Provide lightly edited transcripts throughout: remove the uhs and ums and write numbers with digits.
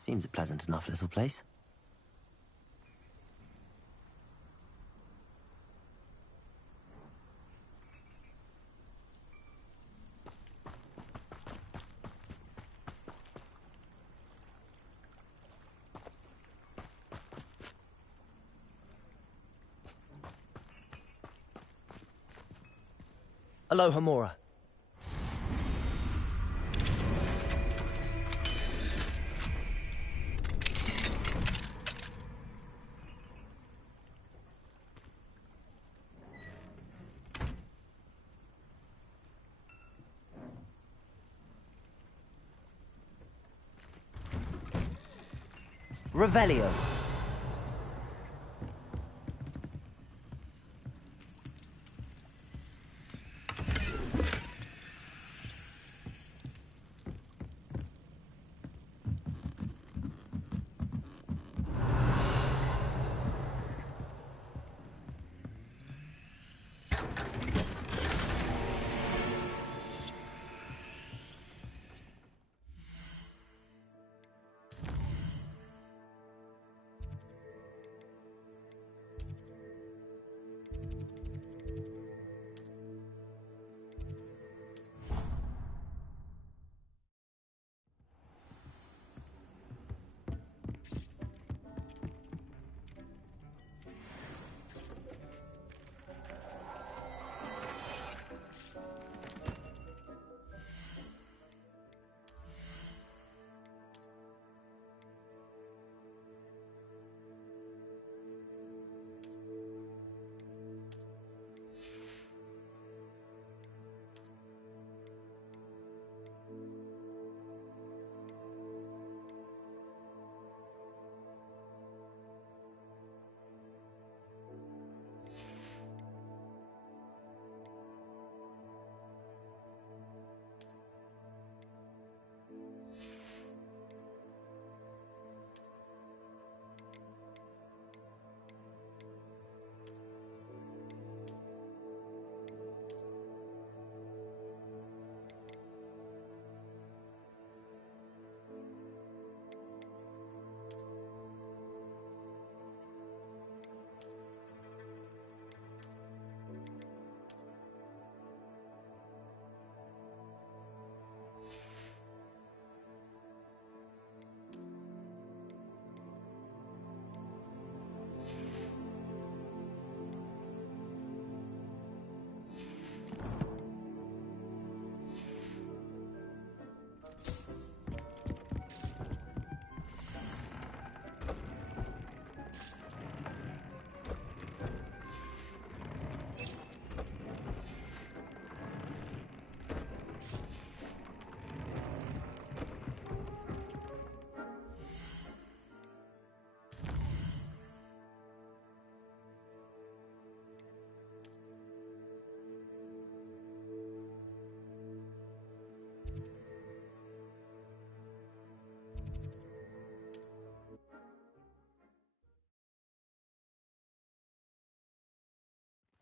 Seems a pleasant enough little place. Aloha Mora. Revelio.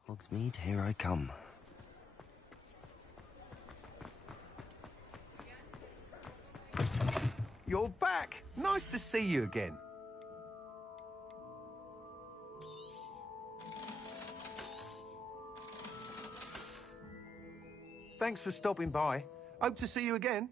Hogsmeade, here I come. You're back! Nice to see you again. Thanks for stopping by. Hope to see you again.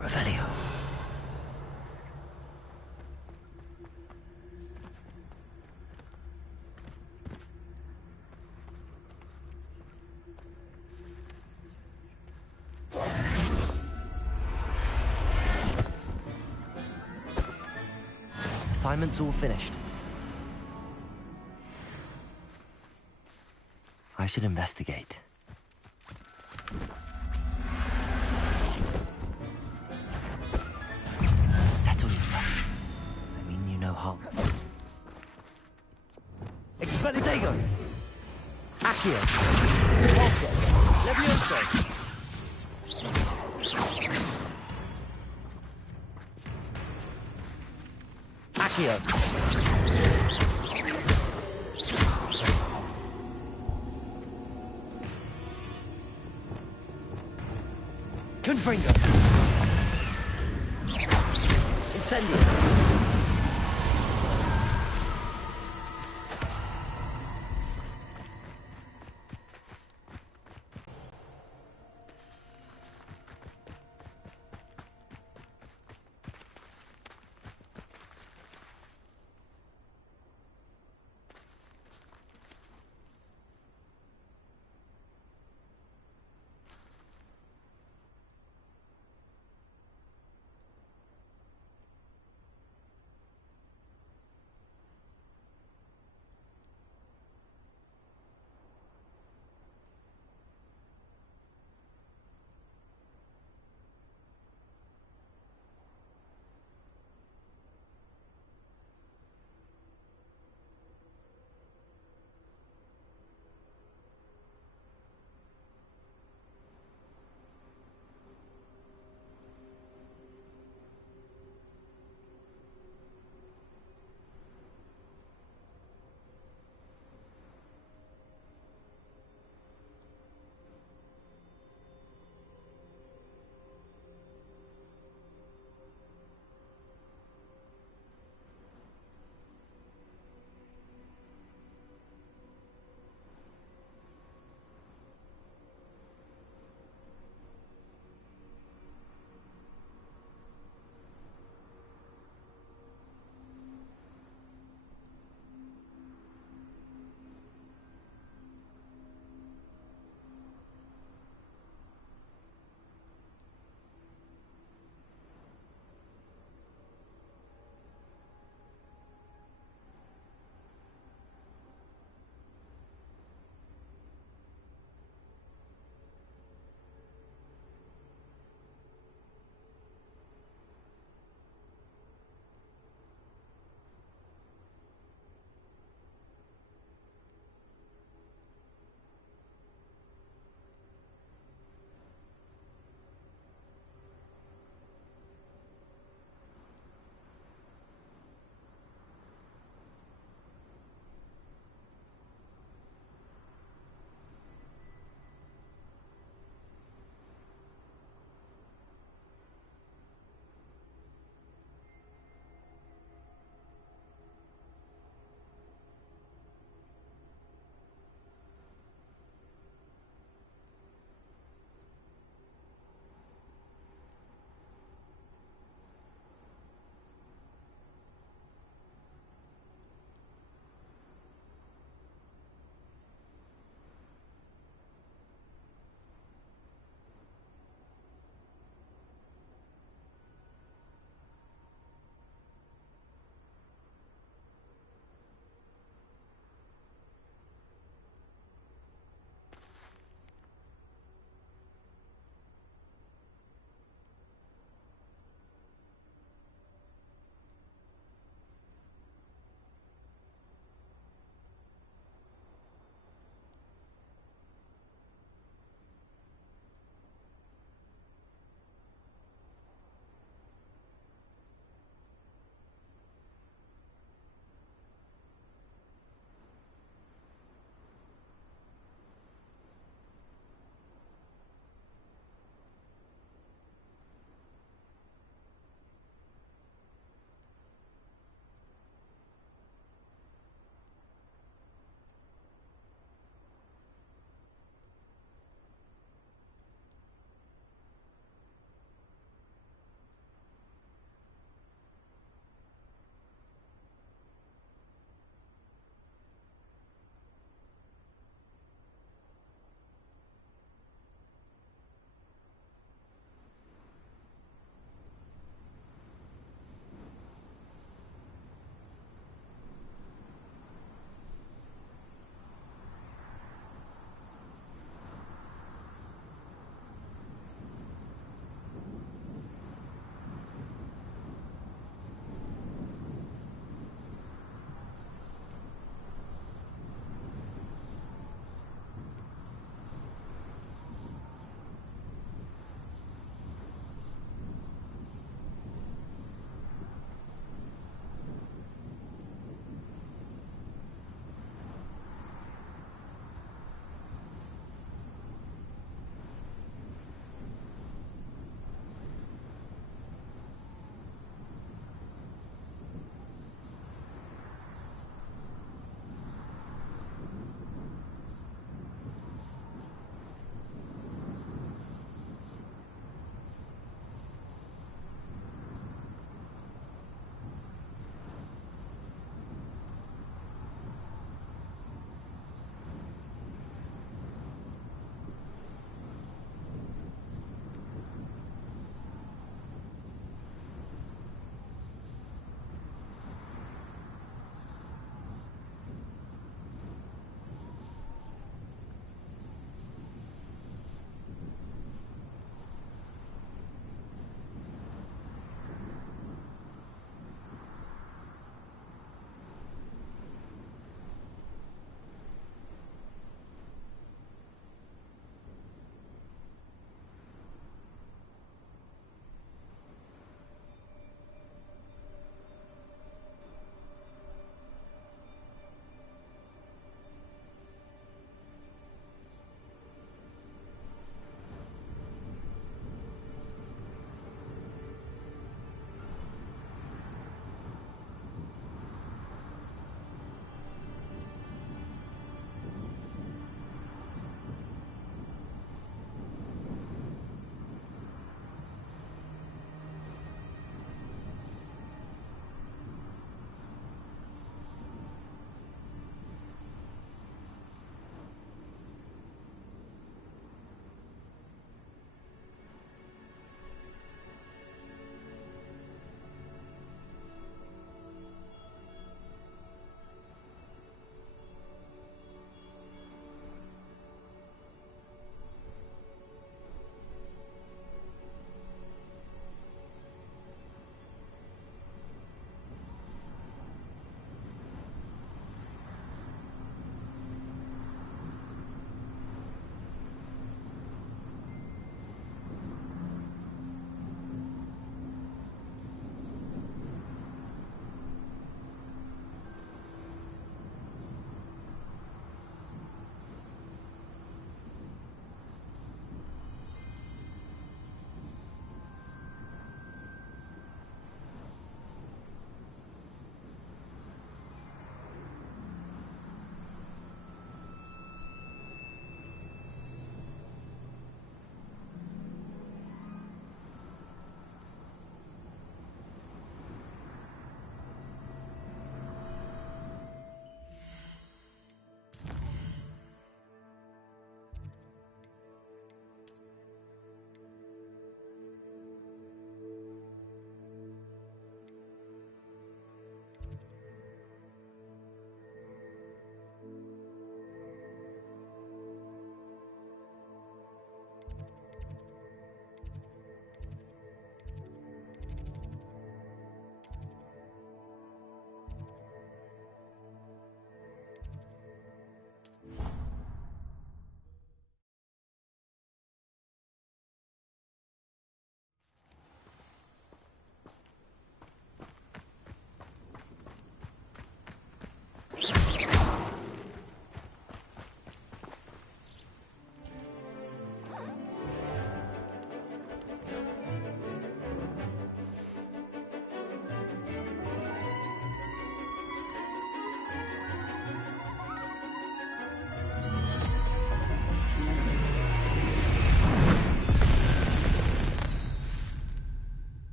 Revelio. Assignment's all finished. I should investigate. Settle yourself. I mean you no harm. Expelliarmus! Accio! Repulso! Levioso! Accio! Confringo! Incendio!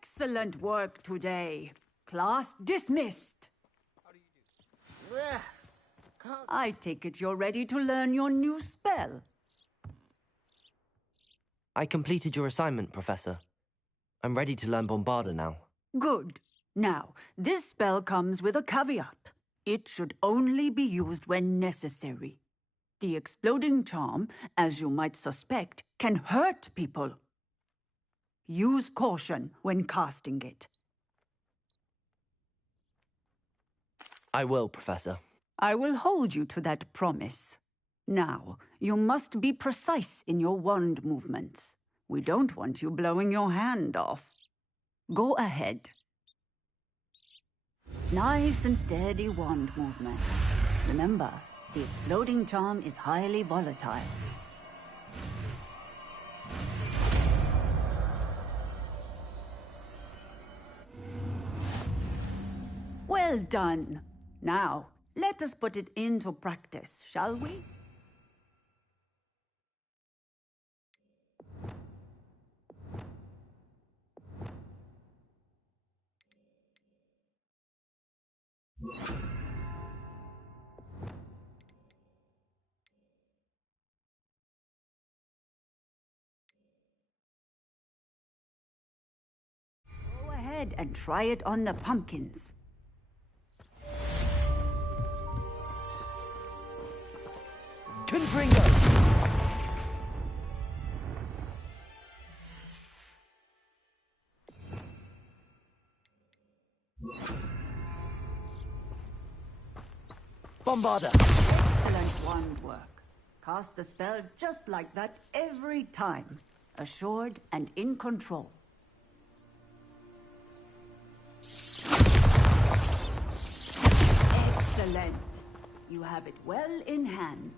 Excellent work today. Class dismissed. Ugh, can't... I take it you're ready to learn your new spell. I completed your assignment, Professor. I'm ready to learn Bombarda now. Good. Now, this spell comes with a caveat. It should only be used when necessary. The exploding charm, as you might suspect, can hurt people. Use caution when casting it. I will, Professor. I will hold you to that promise. Now, you must be precise in your wand movements. We don't want you blowing your hand off. Go ahead. Nice and steady wand movements. Remember, the exploding charm is highly volatile. Well done. Now, let us put it into practice, shall we? Go ahead and try it on the pumpkins. Confringo! Bombarda! Excellent wand work. Cast the spell just like that every time. Assured and in control. Excellent. You have it well in hand.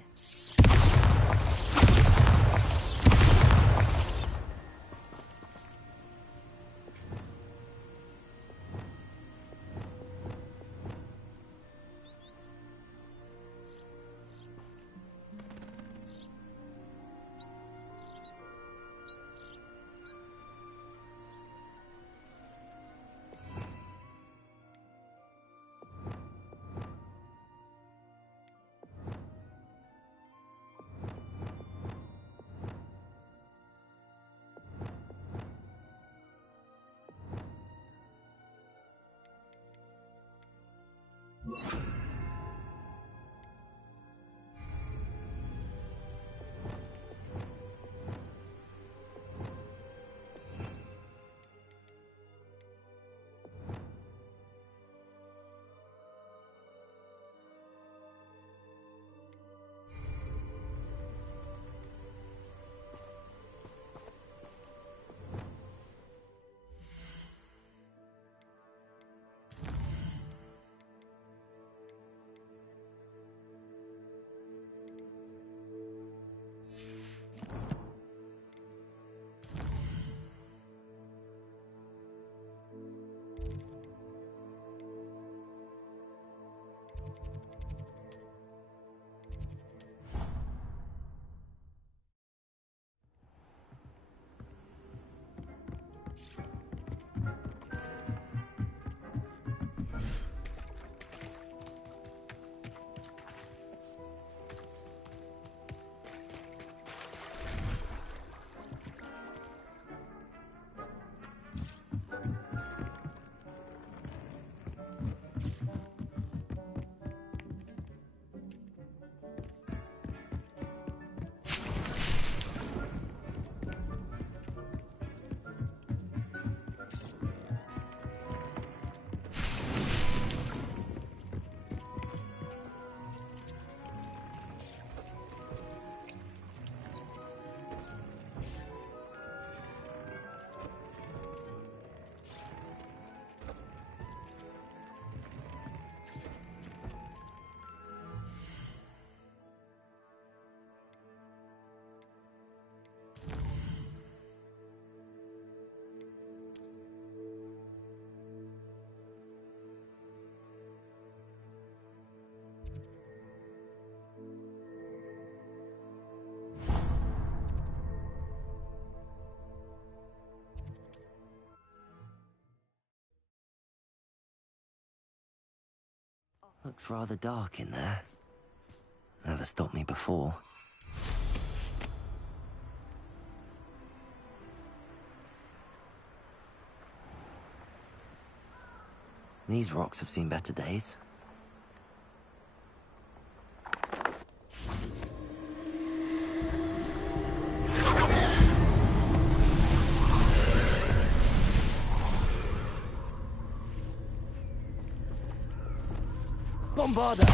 Looks rather dark in there. Never stopped me before. These rocks have seen better days. Bombarda!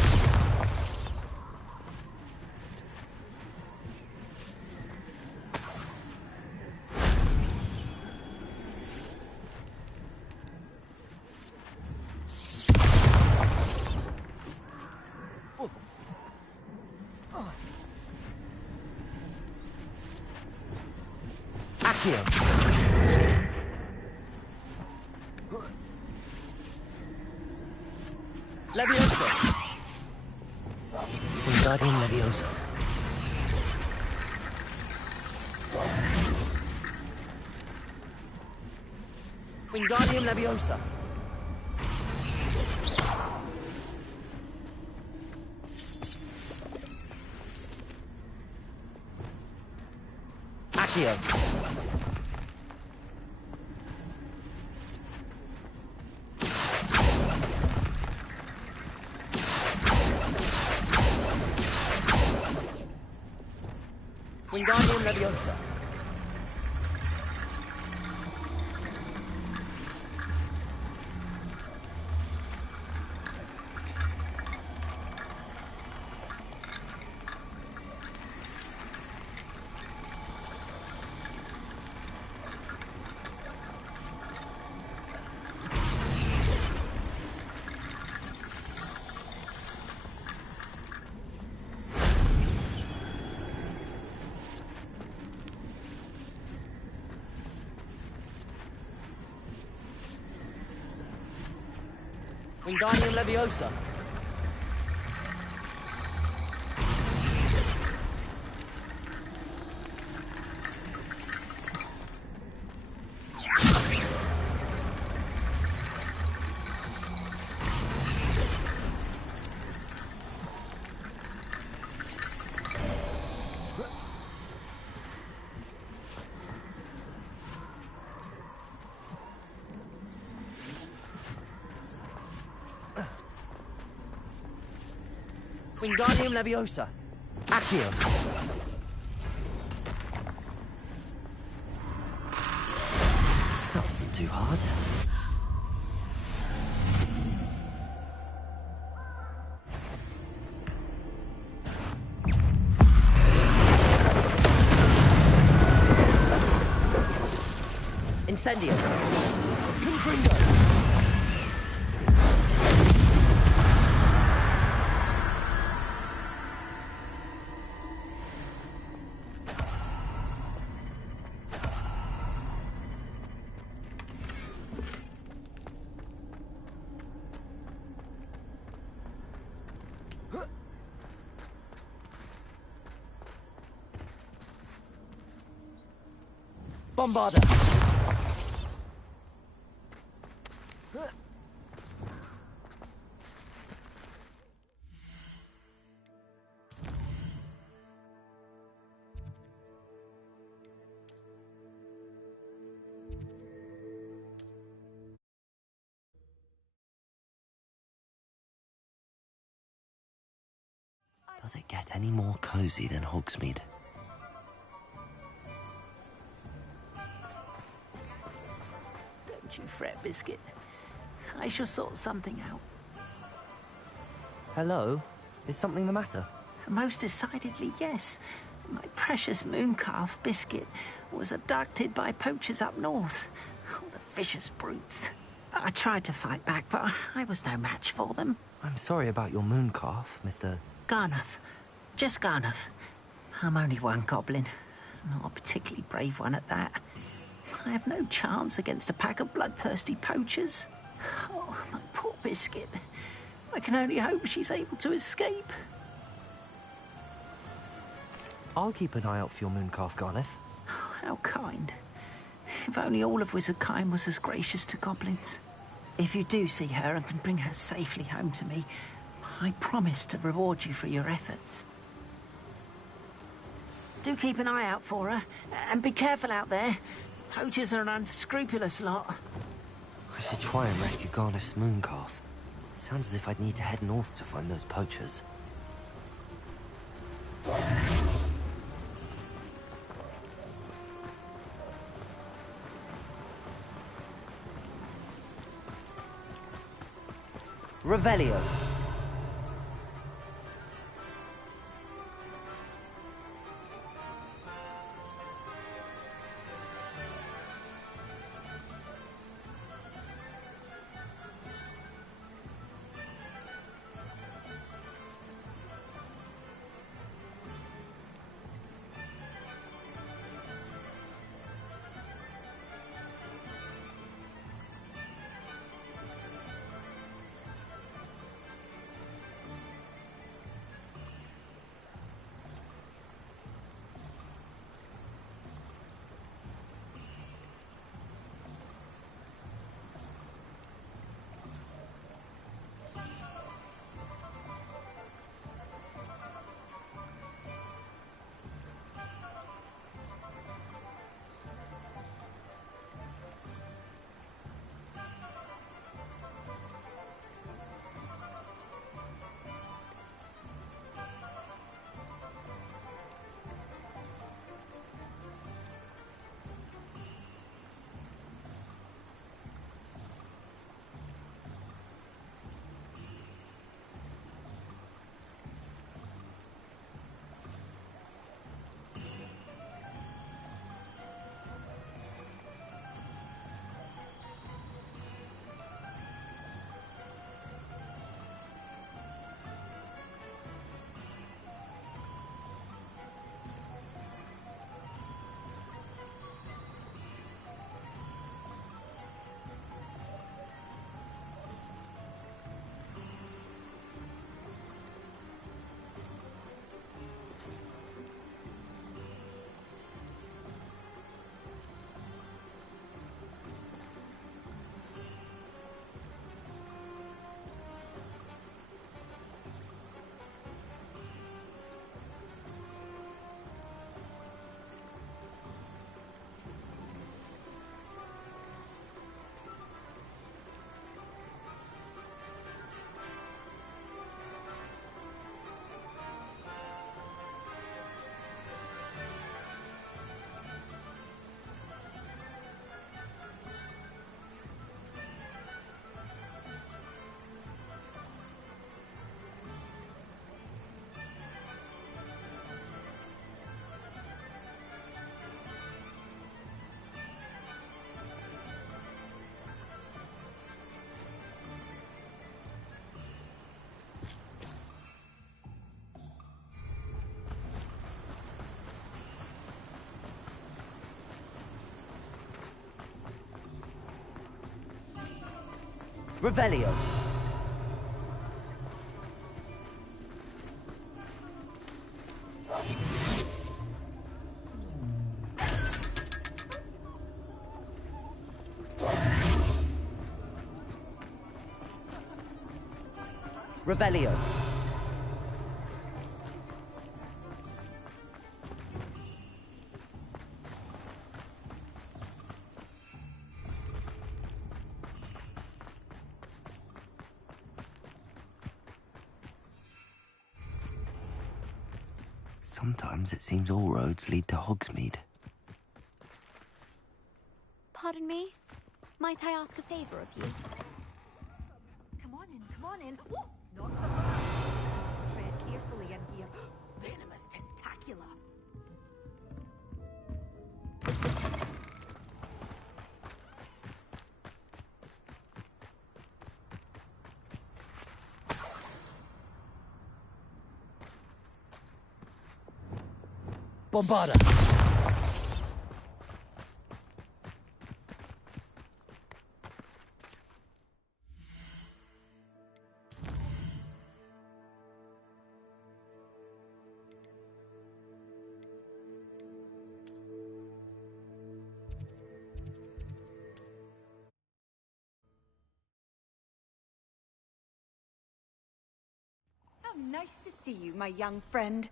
Accio! Leviosa! Wingardium Leviosa. Wingardium Leviosa. Accio. Wingardium Leviosa. Wingardium Leviosa. Wingardium Leviosa. Accio. That wasn't too hard. Incendio. Confringo. Bombarda! Does it get any more cozy than Hogsmeade? Don't you fret, Biscuit. I shall sort something out. Hello? Is something the matter? Most decidedly, yes. My precious mooncalf, Biscuit, was abducted by poachers up north. Oh, the vicious brutes. I tried to fight back, but I was no match for them. I'm sorry about your mooncalf, Mr. Garnuff. Just Garnuff. I'm only one goblin. Not a particularly brave one at that. I have no chance against a pack of bloodthirsty poachers. Oh, my poor Biscuit. I can only hope she's able to escape. I'll keep an eye out for your mooncalf, Garneth. Oh, how kind. If only all of Wizardkind was as gracious to goblins. If you do see her and can bring her safely home to me, I promise to reward you for your efforts. Do keep an eye out for her, and be careful out there. Poachers are an unscrupulous lot. I should try and rescue Garniff's mooncalf. Sounds as if I'd need to head north to find those poachers. Revelio. Revelio. Revelio. Sometimes it seems all roads lead to Hogsmeade. Pardon me? Might I ask a favor of you? Come on in, come on in. Ooh, not so fast. Tread carefully in here. Venomous tentacula. Bombarda! Nice to see you, my young friend.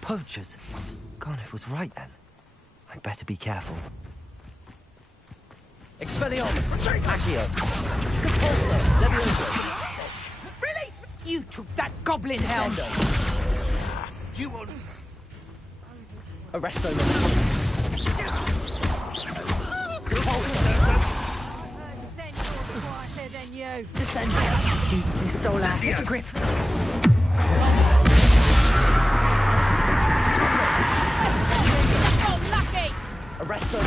Poachers? Garniff was right then. I'd better be careful. Expelliarmus! Accio! Repulsor! Levioso! Release me! You took that goblin helm! You on? Arresto! Then you're quieter than you. Descendo. Student who stole our hippogriff. Oh, lucky! Arresto!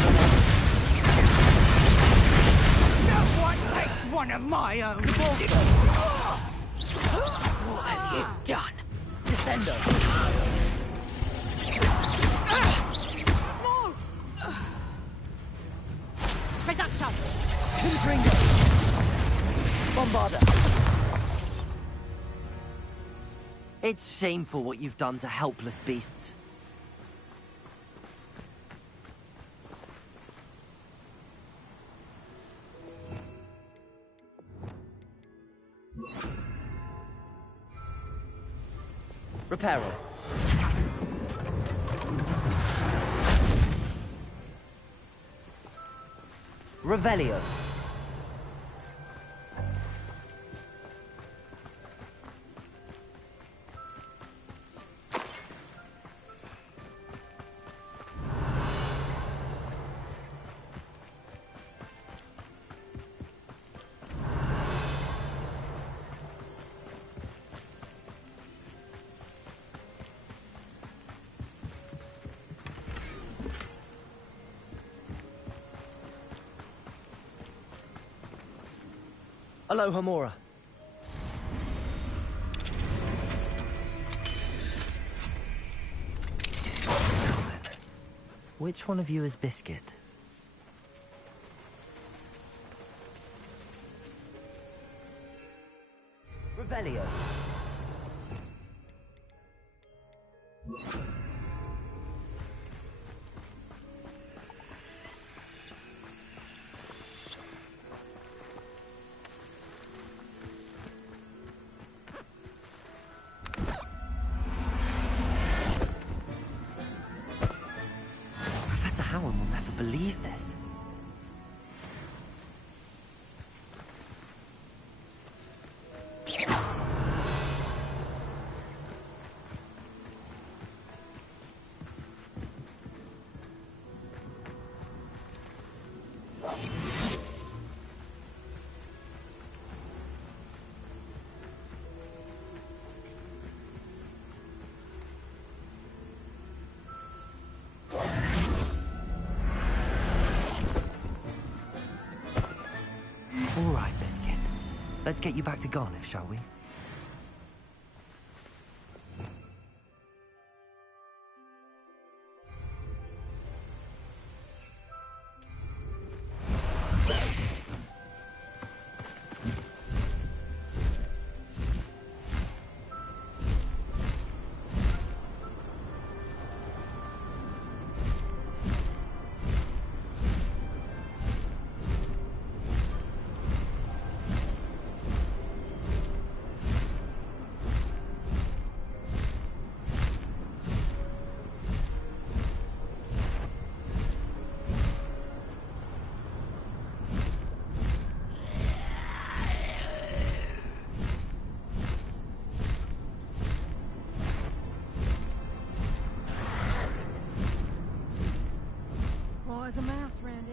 No one takes one of my own! What have you done? Descendo! No! Reducto! Confringo! Bombarda! It's shameful what you've done to helpless beasts. Reparo. Revelio. Aloha Mora. Which one of you is Biscuit? Revelio. Professor Howard will never believe this. All right, Biscuit. Let's get you back to Garniff, shall we? Boy, as a mouse, Randy.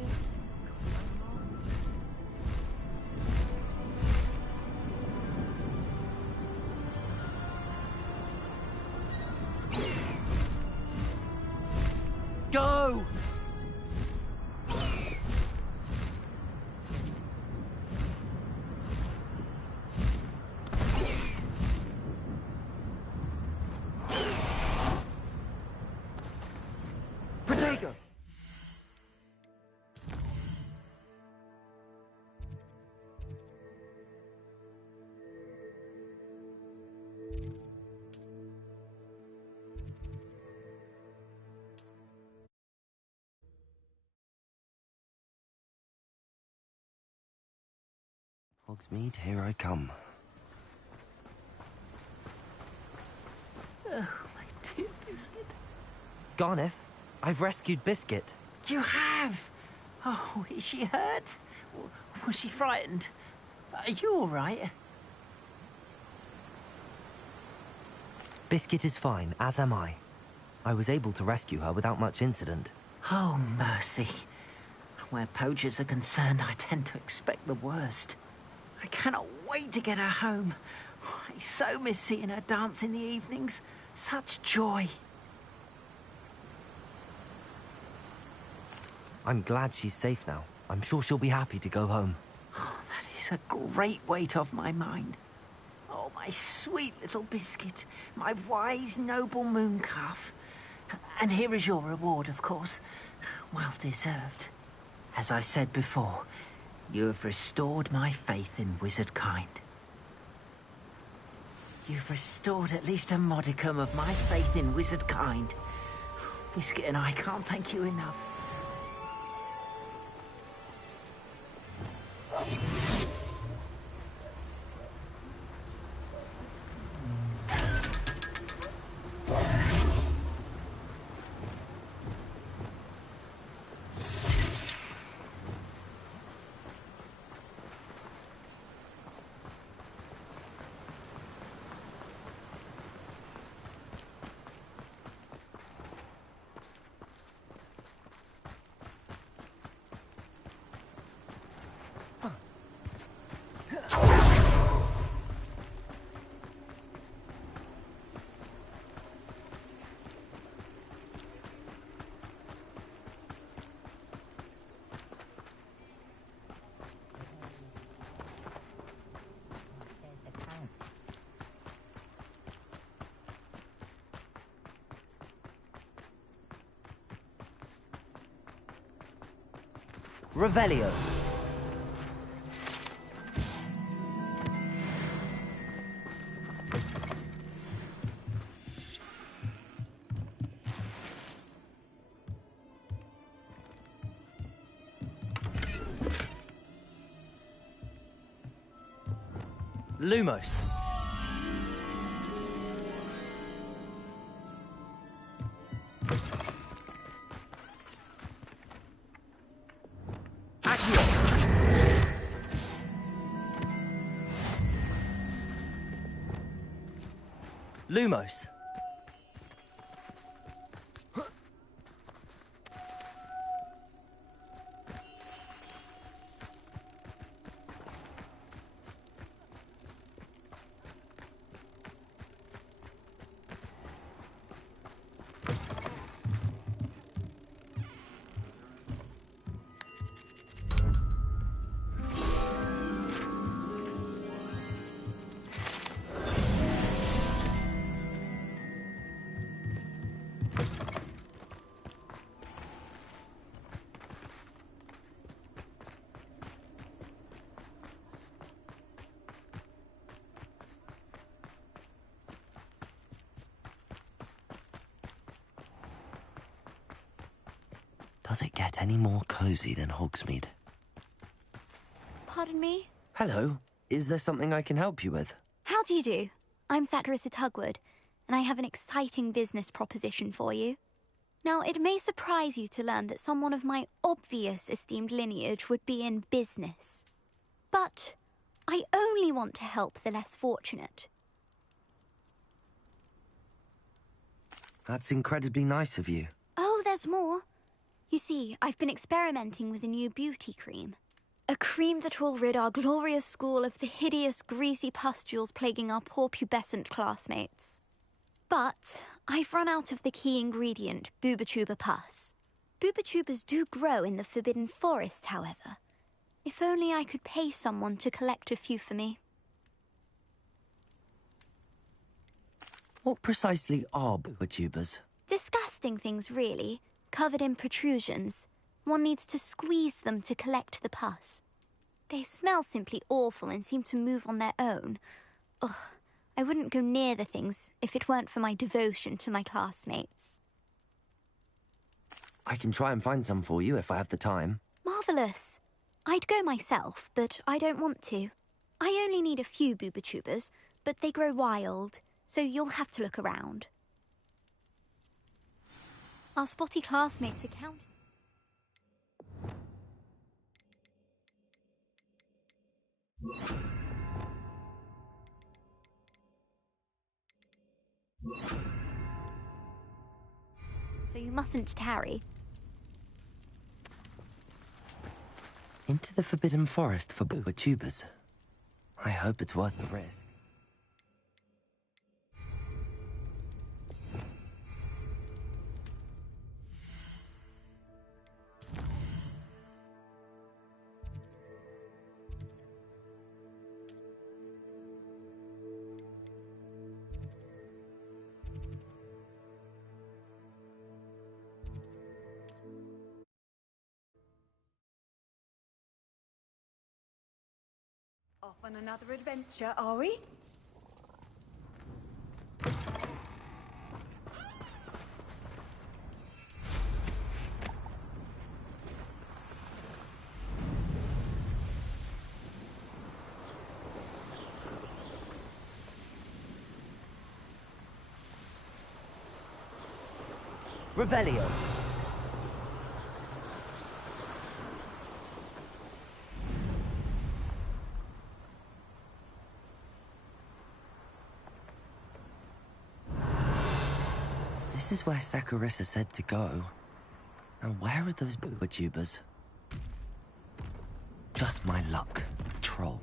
Go! Protego! Hogsmeade, here I come. Oh, my dear Biscuit. Garneth, I've rescued Biscuit. You have? Oh, is she hurt? Was she frightened? Are you all right? Biscuit is fine, as am I. I was able to rescue her without much incident. Oh, mercy. Where poachers are concerned, I tend to expect the worst. I cannot wait to get her home. I so miss seeing her dance in the evenings. Such joy. I'm glad she's safe now. I'm sure she'll be happy to go home. Oh, that is a great weight off my mind. Oh, my sweet little Biscuit. My wise, noble mooncalf. And here is your reward, of course. Well deserved. As I said before, you have restored my faith in wizard kind. You've restored at least a modicum of my faith in wizard kind. Biscuit and I can't thank you enough. Revelio. Lumos. Lumos. Does it get any more cozy than Hogsmeade? Pardon me? Hello. Is there something I can help you with? How do you do? I'm Saccharissa Tugwood, and I have an exciting business proposition for you. Now, it may surprise you to learn that someone of my obvious esteemed lineage would be in business. But I only want to help the less fortunate. That's incredibly nice of you. Oh, there's more. You see, I've been experimenting with a new beauty cream. A cream that will rid our glorious school of the hideous, greasy pustules plaguing our poor pubescent classmates. But I've run out of the key ingredient, Booba-Tuba pus. Booba-Tubas do grow in the Forbidden Forest, however. If only I could pay someone to collect a few for me. What precisely are Booba-Tubas? Disgusting things, really, covered in protrusions. One needs to squeeze them to collect the pus. They smell simply awful and seem to move on their own. Ugh, I wouldn't go near the things if it weren't for my devotion to my classmates. I can try and find some for you if I have the time. Marvellous. I'd go myself, but I don't want to. I only need a few boobatubers, but they grow wild, so you'll have to look around. Our spotty classmates are counting. So you mustn't tarry. Into the Forbidden Forest for boobatubers. I hope it's worth the risk. Off on another adventure, are we? Revelio. This is where Saccharissa said to go. Now where are those boobatubers? Just my luck, troll.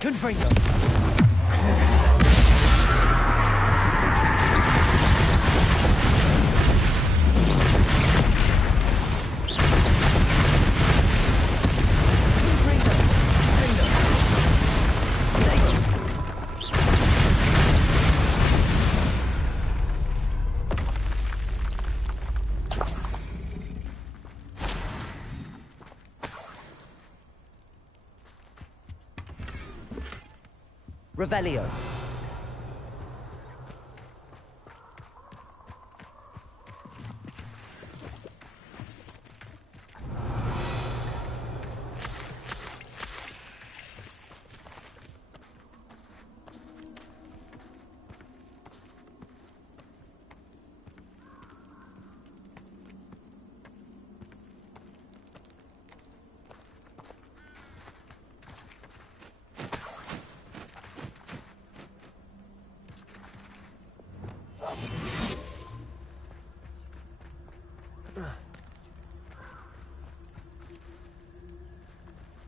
Confringo. Revelio.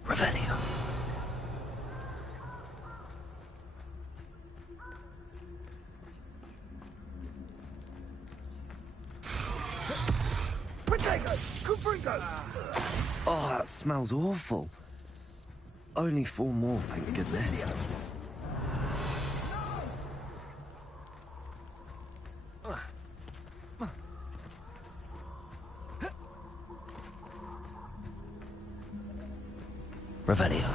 Revelio. Oh, that smells awful. Only 4 more, thank goodness. Revelio.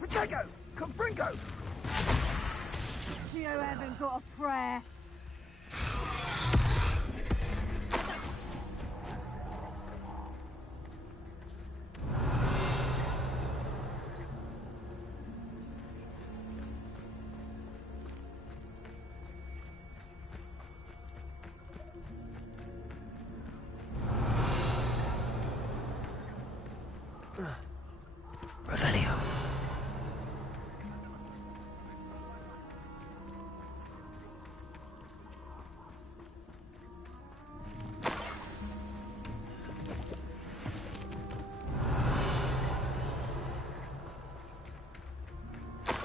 Potato! Confringo! You haven't got a prayer. Revelio.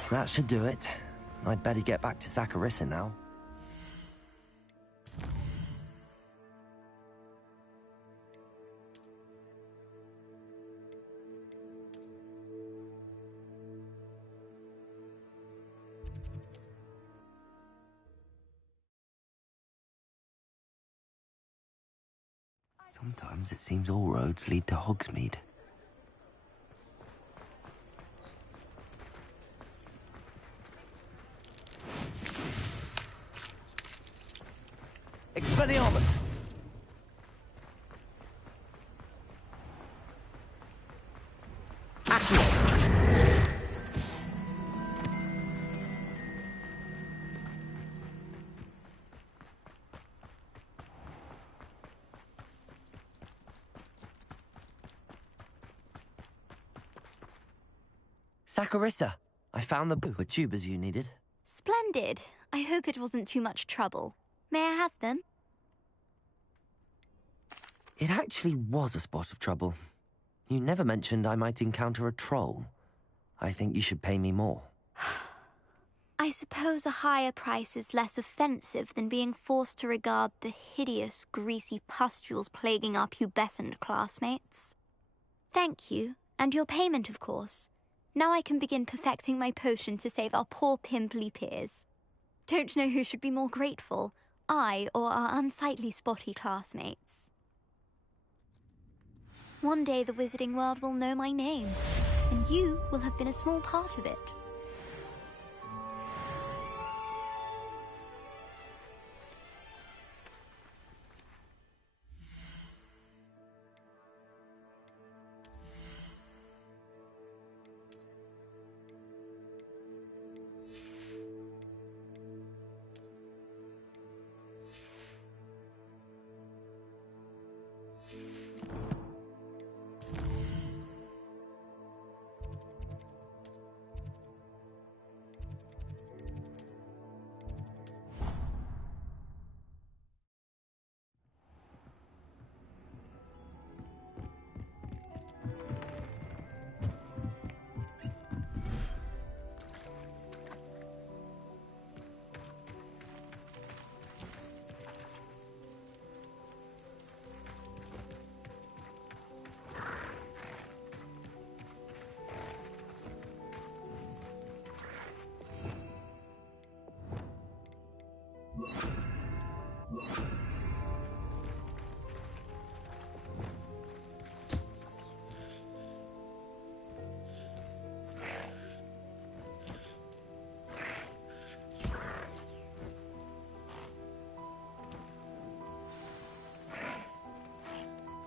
That should do it. I'd better get back to Saccharissa now. Sometimes it seems all roads lead to Hogsmeade. Expelliarmus! Saccharissa, I found the tubers you needed. Splendid. I hope it wasn't too much trouble. May I have them? It actually was a spot of trouble. You never mentioned I might encounter a troll. I think you should pay me more. I suppose a higher price is less offensive than being forced to regard the hideous, greasy pustules plaguing our pubescent classmates. Thank you, and your payment, of course. Now I can begin perfecting my potion to save our poor pimply peers. Don't know who should be more grateful, I or our unsightly spotty classmates. One day the wizarding world will know my name, and you will have been a small part of it.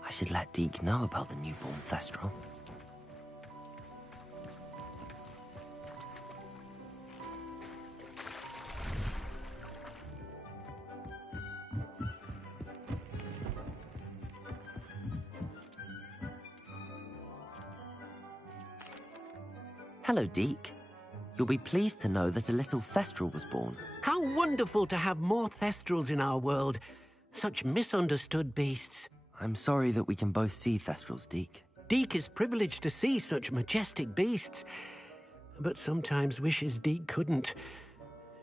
I should let Deke know about the newborn Thestral. Hello, Deke. You'll be pleased to know that a little Thestral was born. How wonderful to have more Thestrals in our world. Such misunderstood beasts. I'm sorry that we can both see Thestrals, Deke. Deke is privileged to see such majestic beasts, but sometimes wishes Deke couldn't.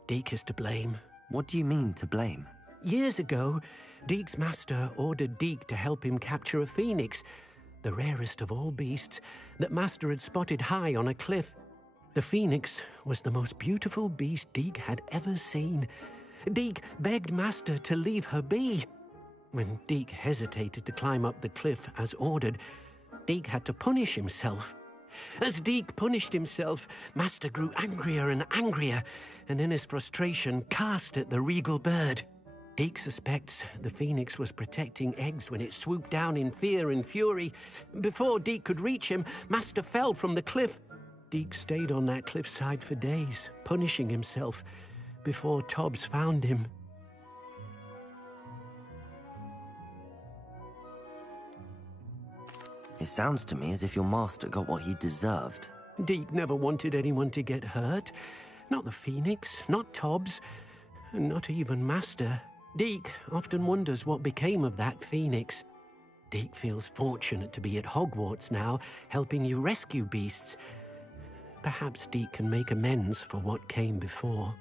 Deke is to blame. What do you mean, to blame? Years ago, Deke's master ordered Deke to help him capture a phoenix, the rarest of all beasts, that master had spotted high on a cliff. The phoenix was the most beautiful beast Deke had ever seen. Deke begged master to leave her be. When Deke hesitated to climb up the cliff as ordered, Deke had to punish himself. As Deke punished himself, master grew angrier and angrier, and in his frustration cast at the regal bird. Deke suspects the phoenix was protecting eggs when it swooped down in fear and fury. Before Deke could reach him, master fell from the cliff. Deke stayed on that cliffside for days, punishing himself, before Tobbs found him. It sounds to me as if your master got what he deserved. Deke never wanted anyone to get hurt. Not the phoenix, not Tobbs, and not even master. Deke often wonders what became of that phoenix. Deke feels fortunate to be at Hogwarts now, helping you rescue beasts. Perhaps Deke can make amends for what came before.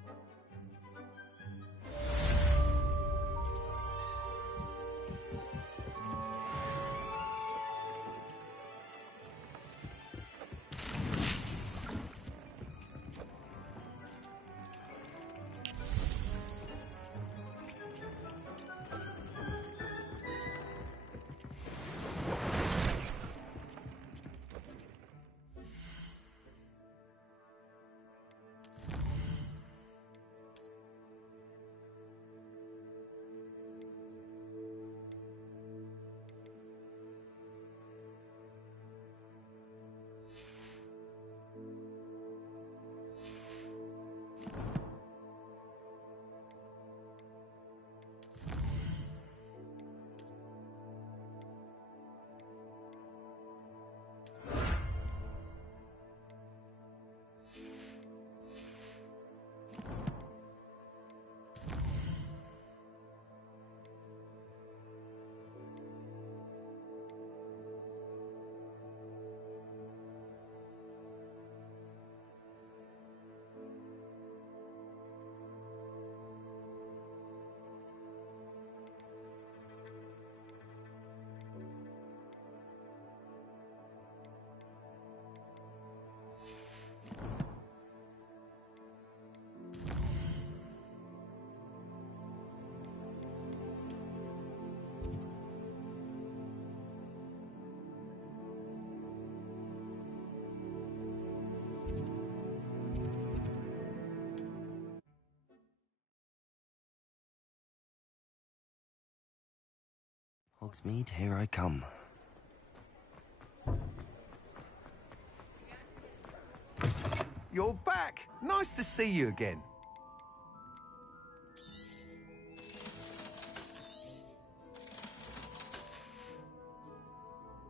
Hogsmeade, here I come. You're back! Nice to see you again.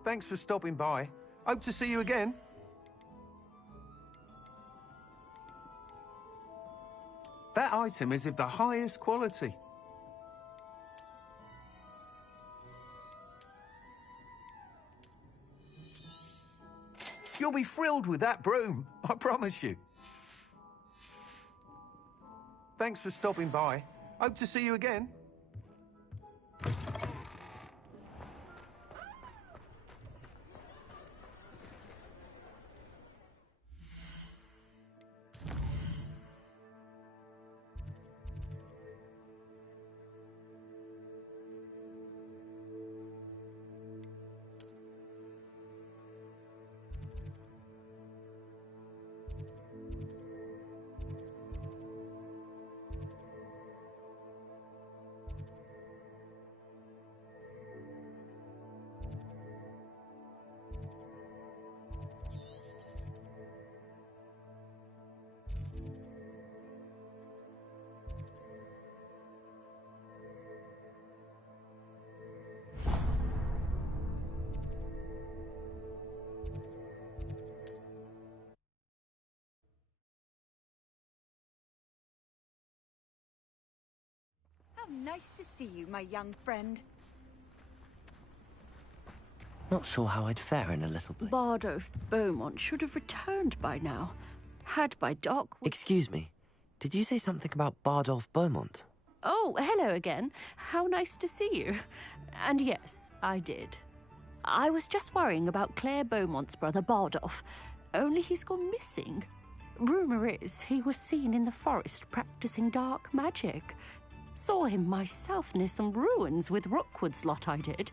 Thanks for stopping by. Hope to see you again. That item is of the highest quality. You'll be thrilled with that broom, I promise you. Thanks for stopping by. Hope to see you again. Nice to see you, my young friend. Not sure how I'd fare in a little place. Bardolph Beaumont should have returned by now. Had by Doc... Excuse me. Did you say something about Bardolph Beaumont? Oh, hello again. How nice to see you. And yes, I did. I was just worrying about Claire Beaumont's brother Bardolph. Only he's gone missing. Rumour is he was seen in the forest practicing dark magic. Saw him myself near some ruins with Rookwood's lot I did.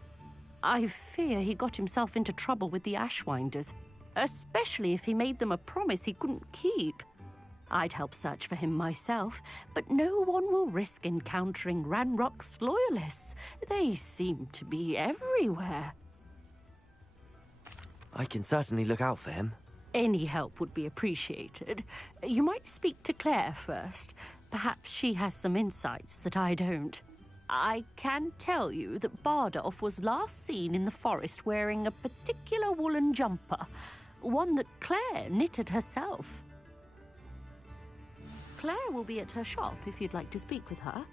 I fear he got himself into trouble with the Ashwinders, especially if he made them a promise he couldn't keep. I'd help search for him myself, but no one will risk encountering Ranrock's loyalists. They seem to be everywhere. I can certainly look out for him. Any help would be appreciated. You might speak to Claire first. Perhaps she has some insights that I don't. I can tell you that Bardolph was last seen in the forest wearing a particular woolen jumper, one that Claire knitted herself. Claire will be at her shop if you'd like to speak with her.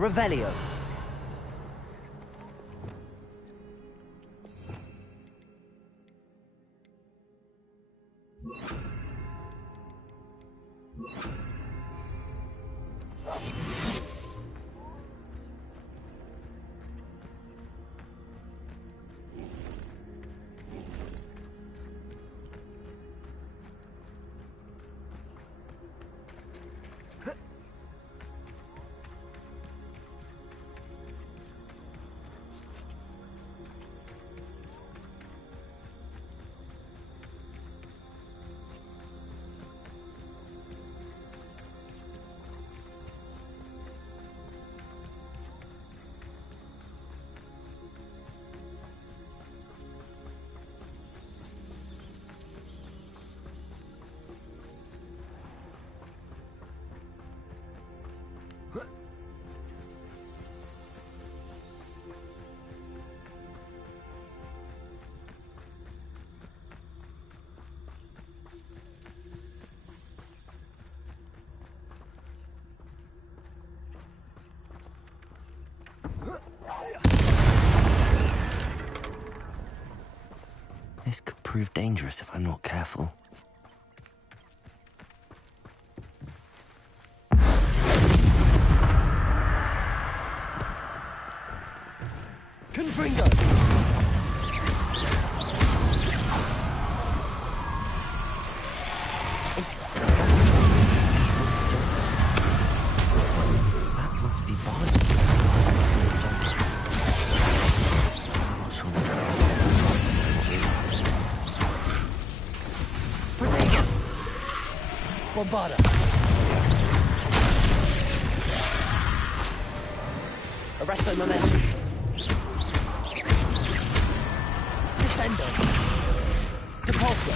Revelio. This could prove dangerous if I'm not careful. Confringo! That must be Barney. Bombarda. Arresto momentum. Descendo. Depulso.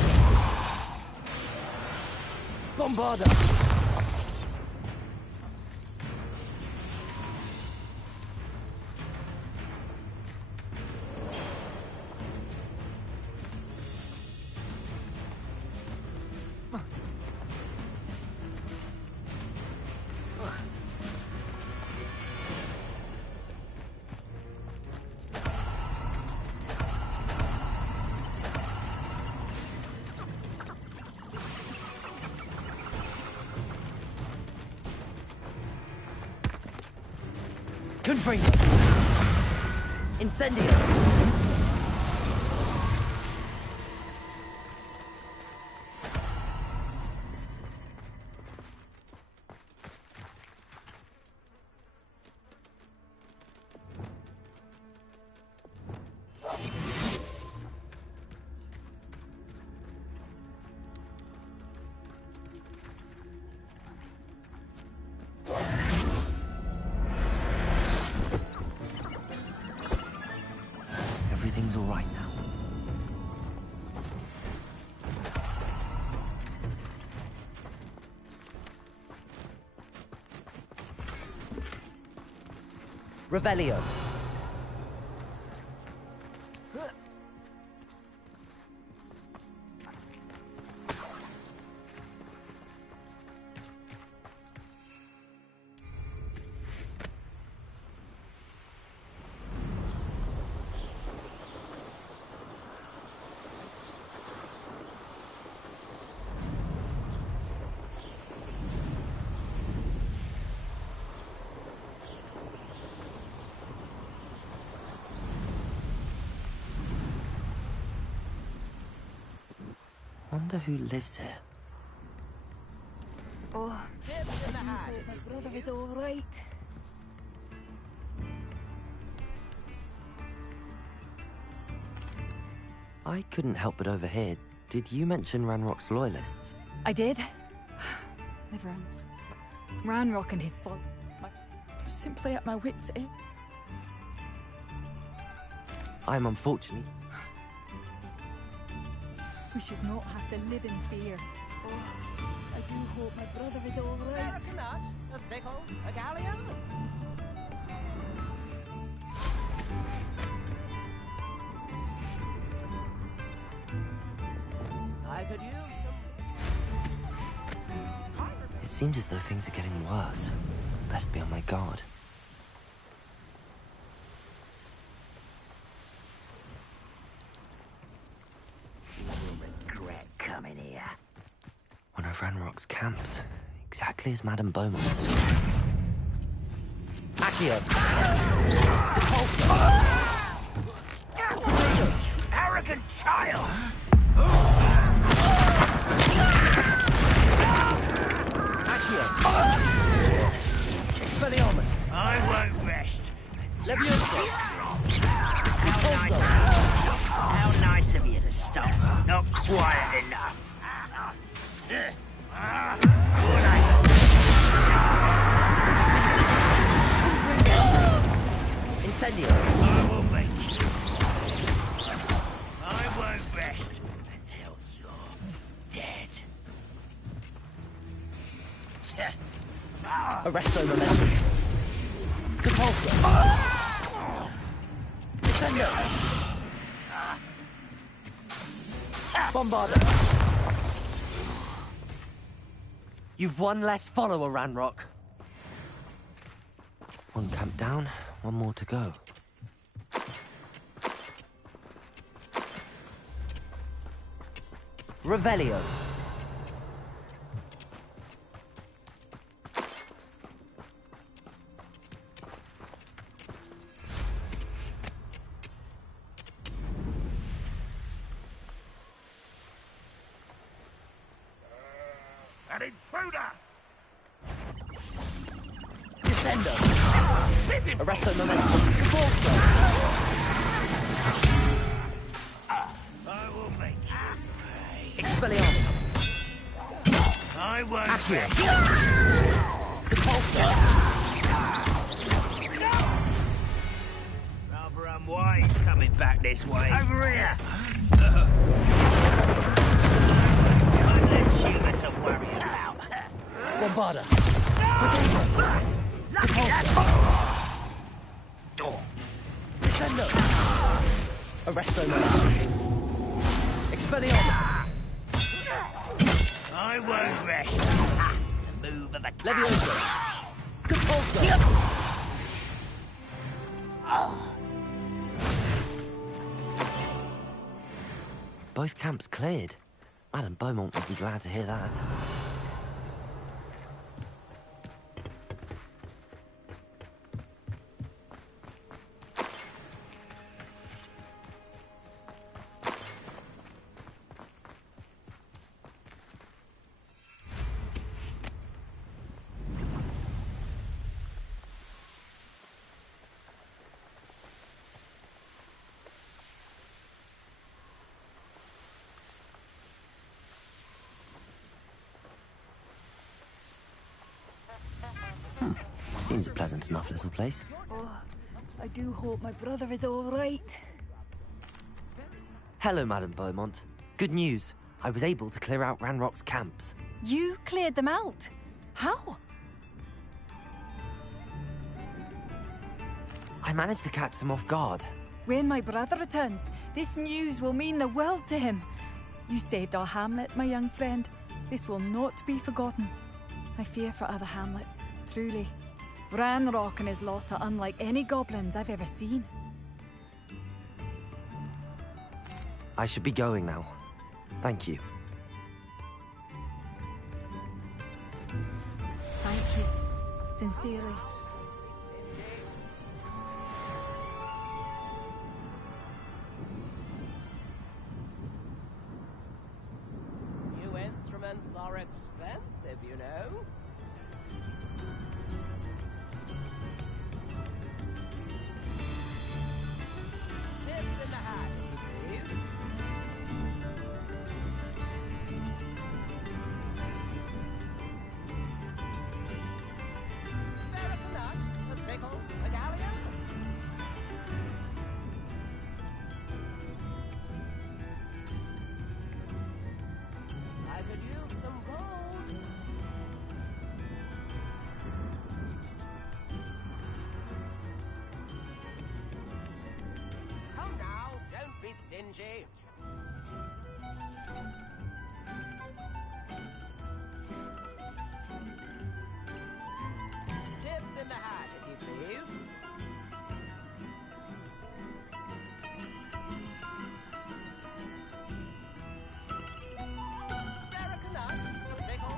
Bombarda. Confringo. Incendio. Everything's all right now. Revelio. Wonder who lives here. Oh, I hope my brother is all right. I couldn't help but overhear. Did you mention Ranrock's loyalists? I did. Never mind. Ranrock and his folk. Simply at my wits' end. I'm unfortunate. We should not have to live in fear. Oh, I do hope my brother is all right. A sickle, a galleon. I could use some... It seems as though things are getting worse. Best be on my guard. of Ranrock's camps, exactly as Madame Beaumont described. Accio! Depulso! Arrogant child! Accio! Expelliarmus! I won't rest. Levioso! How nice of you to stop. Not quiet enough. Incendio! I will make you. I won't rest until you're dead. Arresto Momentum! Depulso! Descendo! Bombarda! You've one less follower, Ranrock. One camp down, one more to go. Revelio. An intruder! Descendo. Arresto Momentum. Depulso. I will make you pay. Expelliarmus. I won't Accio. rest. Depulso. Rather unwise coming back this way. Over here! I'm less human to worry about. Bombarda. Lucky that! Descendo. Arresto Momentum. Expelliarmus. I won't rest. The move of a Levioso. Depulso. Both camps cleared. Madame Beaumont would be glad to hear that. Seems a pleasant enough little place. Oh, I do hope my brother is all right. Hello, Madame Beaumont. Good news. I was able to clear out Ranrock's camps. You cleared them out? How? I managed to catch them off guard. When my brother returns, this news will mean the world to him. You saved our hamlet, my young friend. This will not be forgotten. I fear for other hamlets, truly. Ranrock and his lot are unlike any goblins I've ever seen. I should be going now. Thank you. Thank you. Sincerely. New instruments are expensive, you know. Tips in the hat, please. Spare a nut, a sickle, a galleon. I could use some gold. Come now, don't be stingy. Tips in the hat, if you please. Spare a nut, a sickle,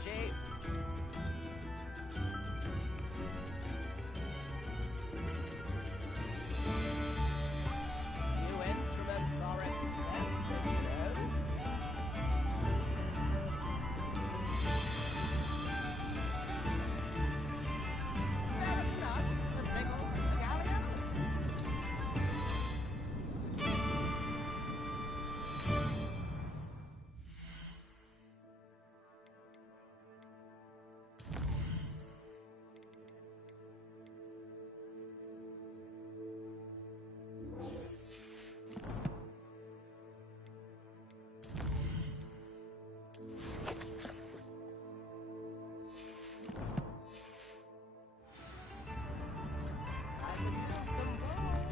stingy. New instruments are expensive, though. Fair enough. A sickle, a galleon.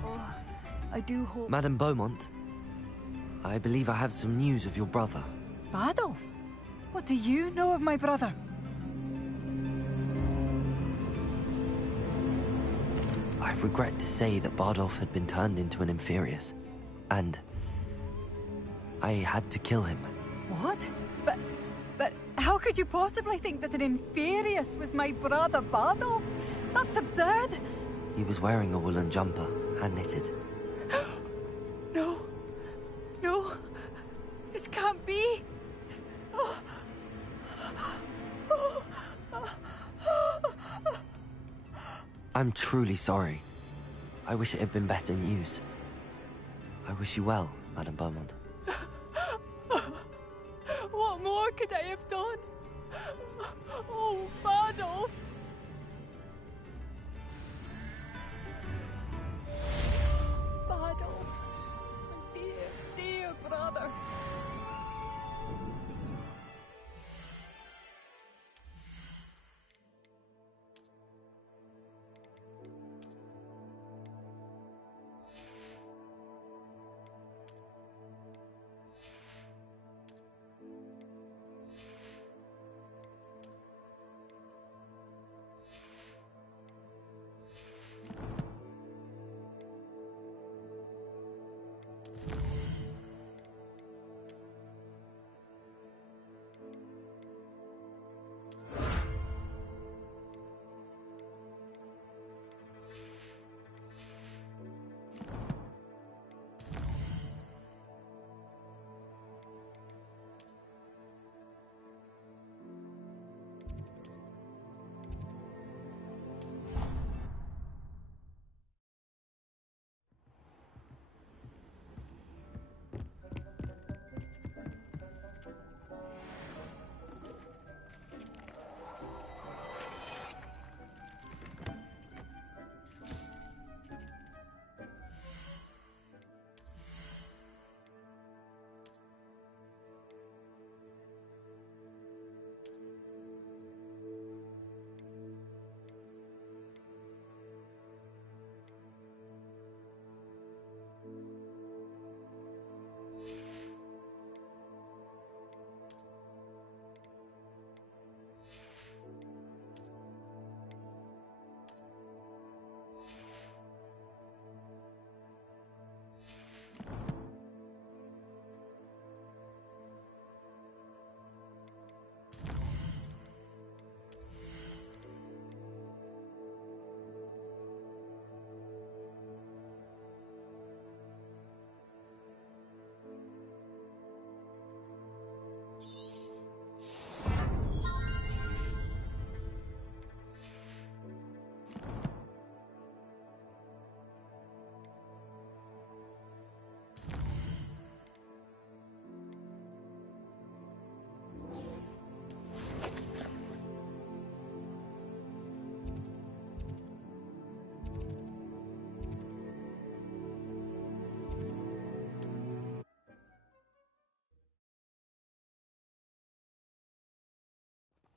Oh, I do hope. Madame Beaumont, I believe I have some news of your brother. Badolf? What do you know of my brother? I regret to say that Bardolph had been turned into an Inferius, and I had to kill him. What? But how could you possibly think that an Inferius was my brother Badolf? That's absurd! He was wearing a woolen jumper, hand-knitted. No. No. This can't be. I'm truly sorry. I wish it had been better news. I wish you well, Madame Beaumont. What more could I have done? Oh, Badolf! Badolf, my dear, dear brother.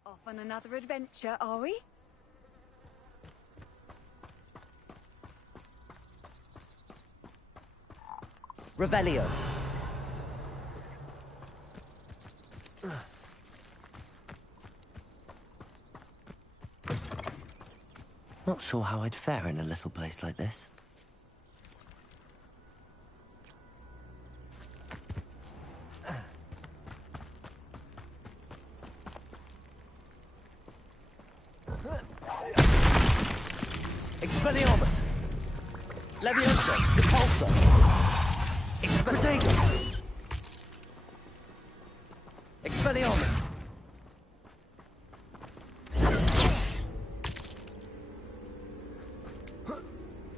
Off on another adventure, are we? Revelio. Not sure how I'd fare in a little place like this. Expelliarmus! Levioso! Depulso! Protego! Expelliarmus!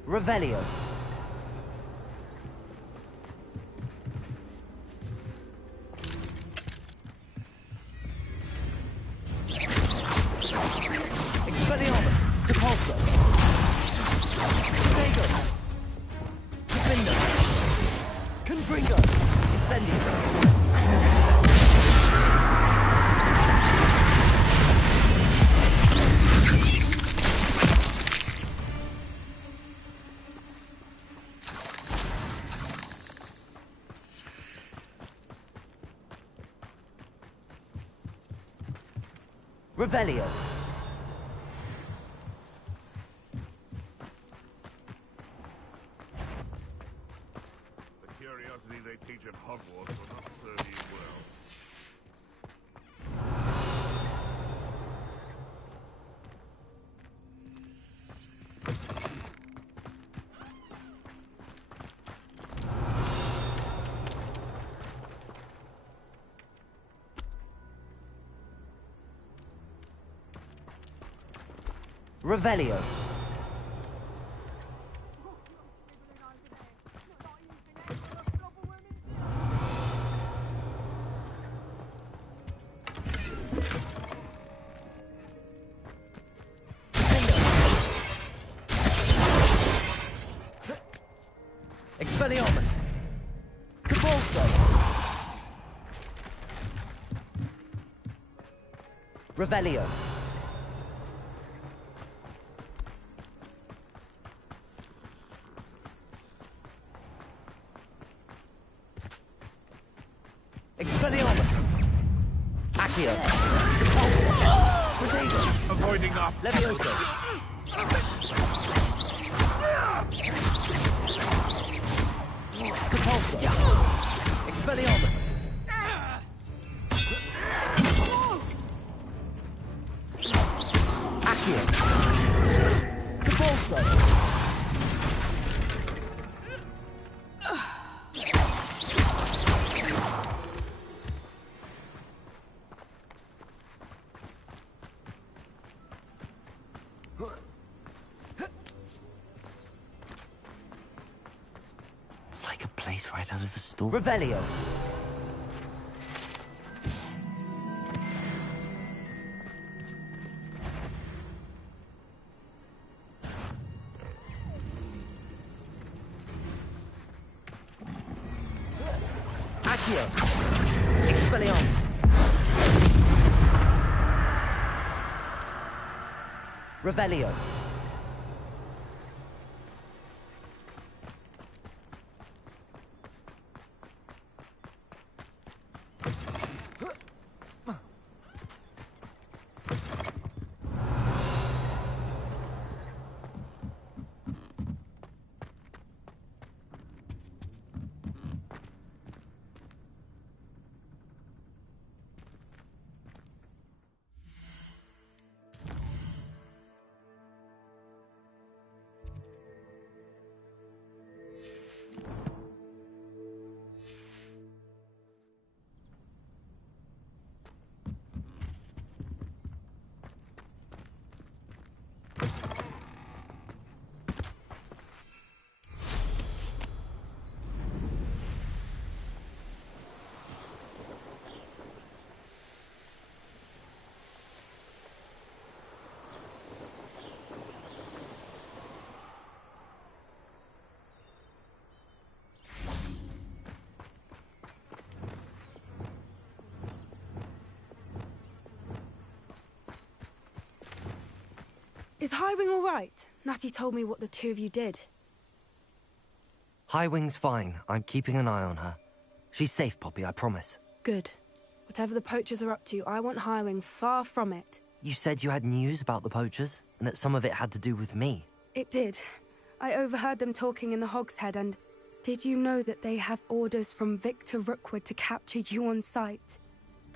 Revelio! Expelliarmus! Depulso! Protego! Defender! Confringo! Incendio! Revelio! The curiosity they teach at Hogwarts will not serve you well. Revelio! Expelliarmus! Depulso! Revelio! Expelliarmus! Accio! Depulso! Protego! Avoiding up. Levioso! Depulso! Expelliarmus! Accio! Depulso! It's like a place right out of a story. Revelio! Accio! Expelliarmus! Revelio! Is Highwing all right? Natty told me what the two of you did. Highwing's fine. I'm keeping an eye on her. She's safe, Poppy, I promise. Good. Whatever the poachers are up to, I want Highwing far from it. You said you had news about the poachers, and that some of it had to do with me. It did. I overheard them talking in the Hogshead, and did you know that they have orders from Victor Rookwood to capture you on sight?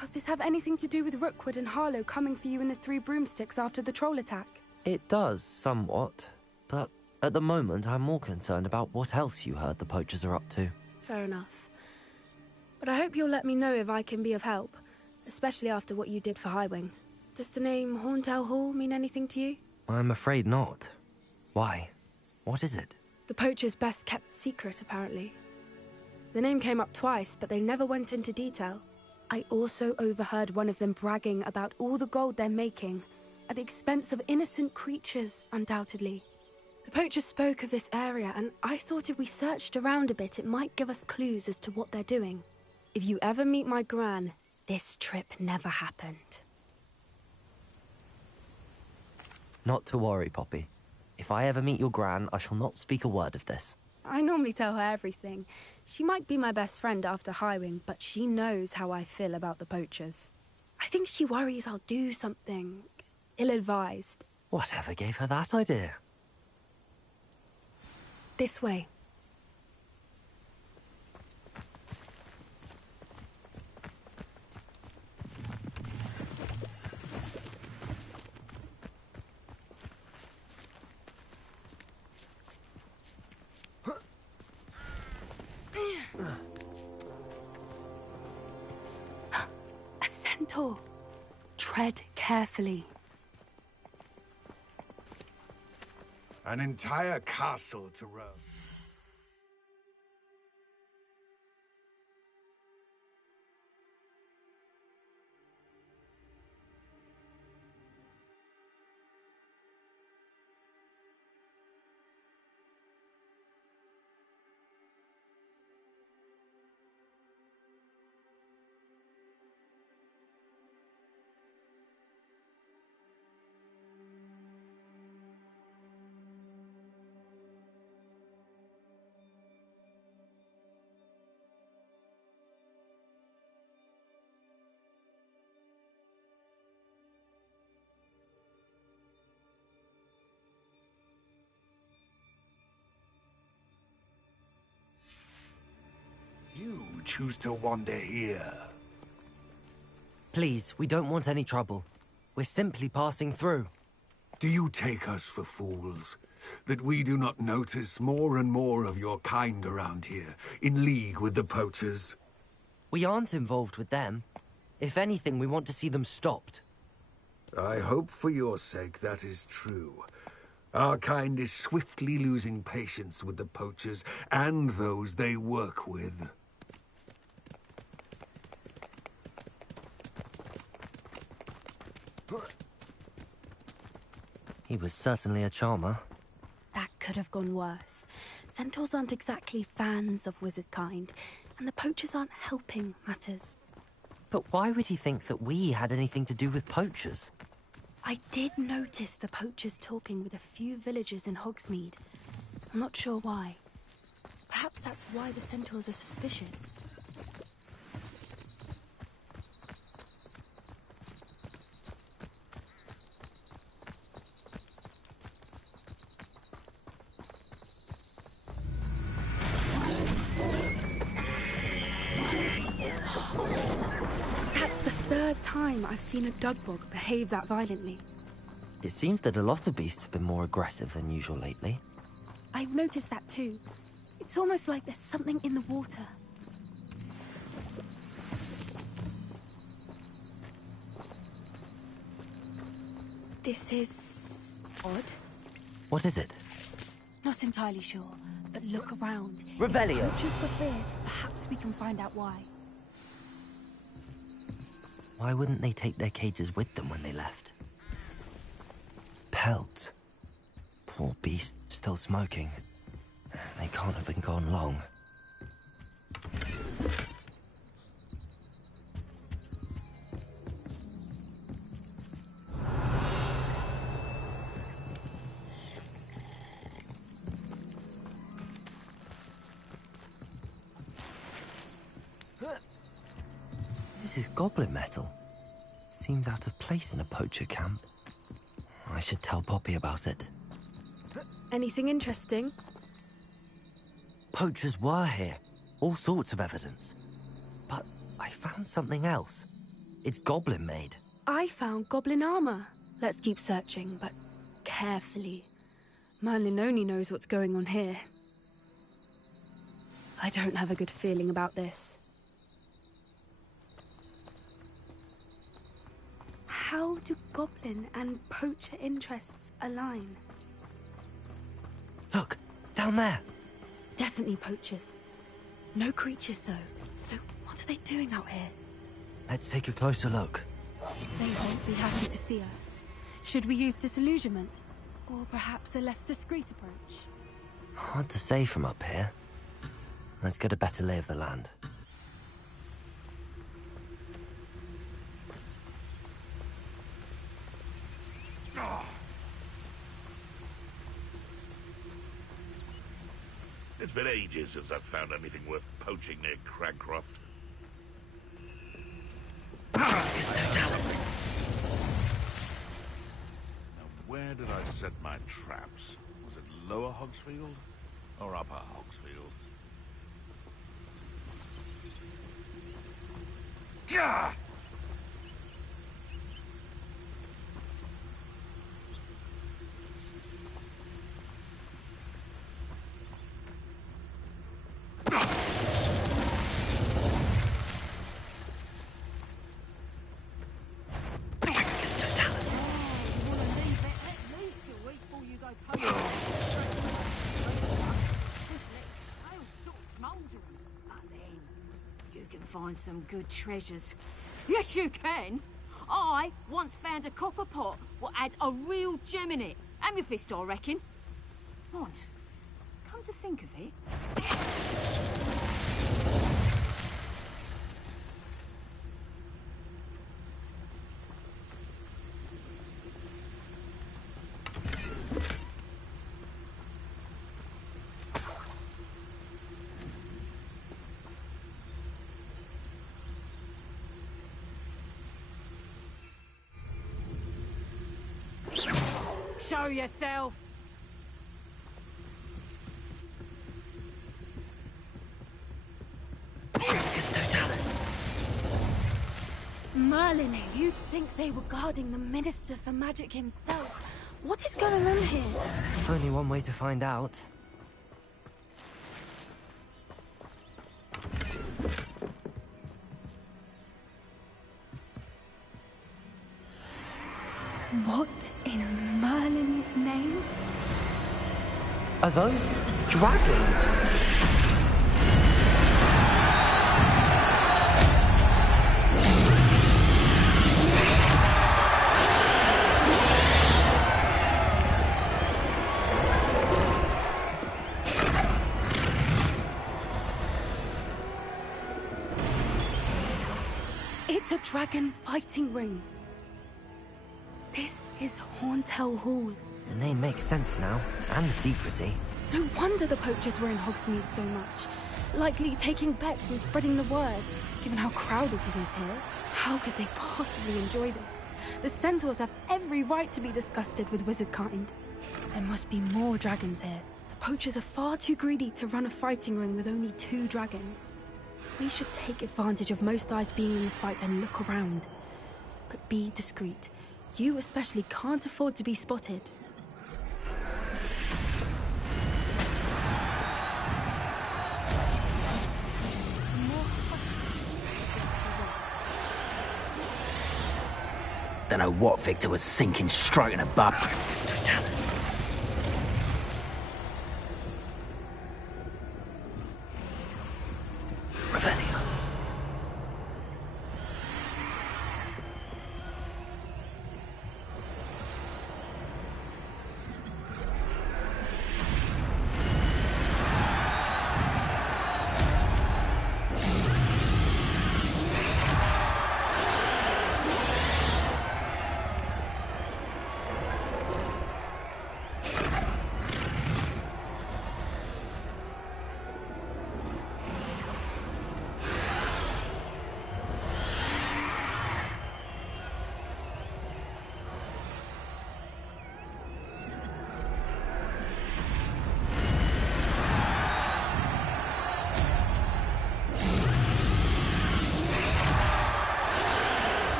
Does this have anything to do with Rookwood and Harlow coming for you in the Three Broomsticks after the troll attack? It does, somewhat. But at the moment, I'm more concerned about what else you heard the poachers are up to. Fair enough. But I hope you'll let me know if I can be of help, especially after what you did for Highwing. Does the name Horntail Hall mean anything to you? I'm afraid not. Why? What is it? The poacher's best kept secret, apparently. The name came up twice, but they never went into detail. I also overheard one of them bragging about all the gold they're making, at the expense of innocent creatures, undoubtedly. The poachers spoke of this area, and I thought if we searched around a bit, it might give us clues as to what they're doing. If you ever meet my gran, this trip never happened. Not to worry, Poppy. If I ever meet your gran, I shall not speak a word of this. I normally tell her everything. She might be my best friend after Highwing, but she knows how I feel about the poachers. I think she worries I'll do something ill-advised. Whatever gave her that idea? This way. A centaur. Tread carefully. An entire castle to roam. You choose to wander here. Please, we don't want any trouble. We're simply passing through. Do you take us for fools? That we do not notice more and more of your kind around here, in league with the poachers? We aren't involved with them. If anything, we want to see them stopped. I hope for your sake that is true. Our kind is swiftly losing patience with the poachers and those they work with. He was certainly a charmer. That could have gone worse. Centaurs aren't exactly fans of wizard kind, and the poachers aren't helping matters. But why would he think that we had anything to do with poachers? I did notice the poachers talking with a few villagers in Hogsmeade. I'm not sure why. Perhaps that's why the centaurs are suspicious. That's the third time I've seen a dugbog behave that violently. It seems that a lot of beasts have been more aggressive than usual lately. I've noticed that too. It's almost like there's something in the water. This is odd. What is it? Not entirely sure, but look around. Revelio! Poachers were here. Perhaps we can find out why. Why wouldn't they take their cages with them when they left? Pelts. Poor beast, still smoking. They can't have been gone long. This is goblin metal. Seems out of place in a poacher camp. I should tell Poppy about it. Anything interesting? Poachers were here. All sorts of evidence. But I found something else. It's goblin made. I found goblin armor. Let's keep searching, but carefully. Merlin only knows what's going on here. I don't have a good feeling about this. How do goblin and poacher interests align? Look, down there. Definitely poachers. No creatures, though. So what are they doing out here? Let's take a closer look. They won't be happy to see us. Should we use disillusionment? Or perhaps a less discreet approach? Hard to say from up here. Let's get a better lay of the land. It's been ages since I've found anything worth poaching near Cragcroft. It's Totalis. Now, where did I set my traps? Was it Lower Hogsfield or Upper Hogsfield? Gah! Find some good treasures. Yes, you can. I once found a copper pot what had a real gem in it. Amethyst, I reckon. What? Come to think of it. Show yourself! It's Totalis. Merlin, you'd think they were guarding the Minister for Magic himself. What is going on here? Only one way to find out. What in Merlin's name? Are those dragons? It's a dragon fighting ring. This is Horntail Hall. The name makes sense now, and the secrecy. No wonder the poachers were in Hogsmeade so much. Likely taking bets and spreading the word, given how crowded it is here. How could they possibly enjoy this? The centaurs have every right to be disgusted with wizard kind. There must be more dragons here. The poachers are far too greedy to run a fighting ring with only 2 dragons. We should take advantage of most eyes being in the fight and look around. But be discreet. You especially can't afford to be spotted. Don't know what Victor was sinking straight in a butt. It's Totalis. Revelio.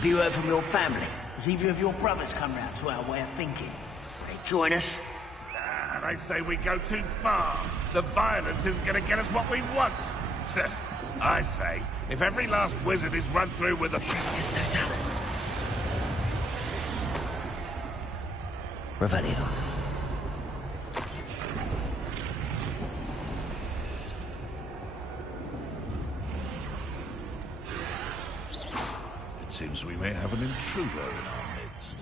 Have you heard from your family? Has either of your brothers come round to our way of thinking? They join us? They say we go too far. The violence isn't going to get us what we want. I say, if every last wizard is run through with a... Revelio. It seems we may have an intruder in our midst.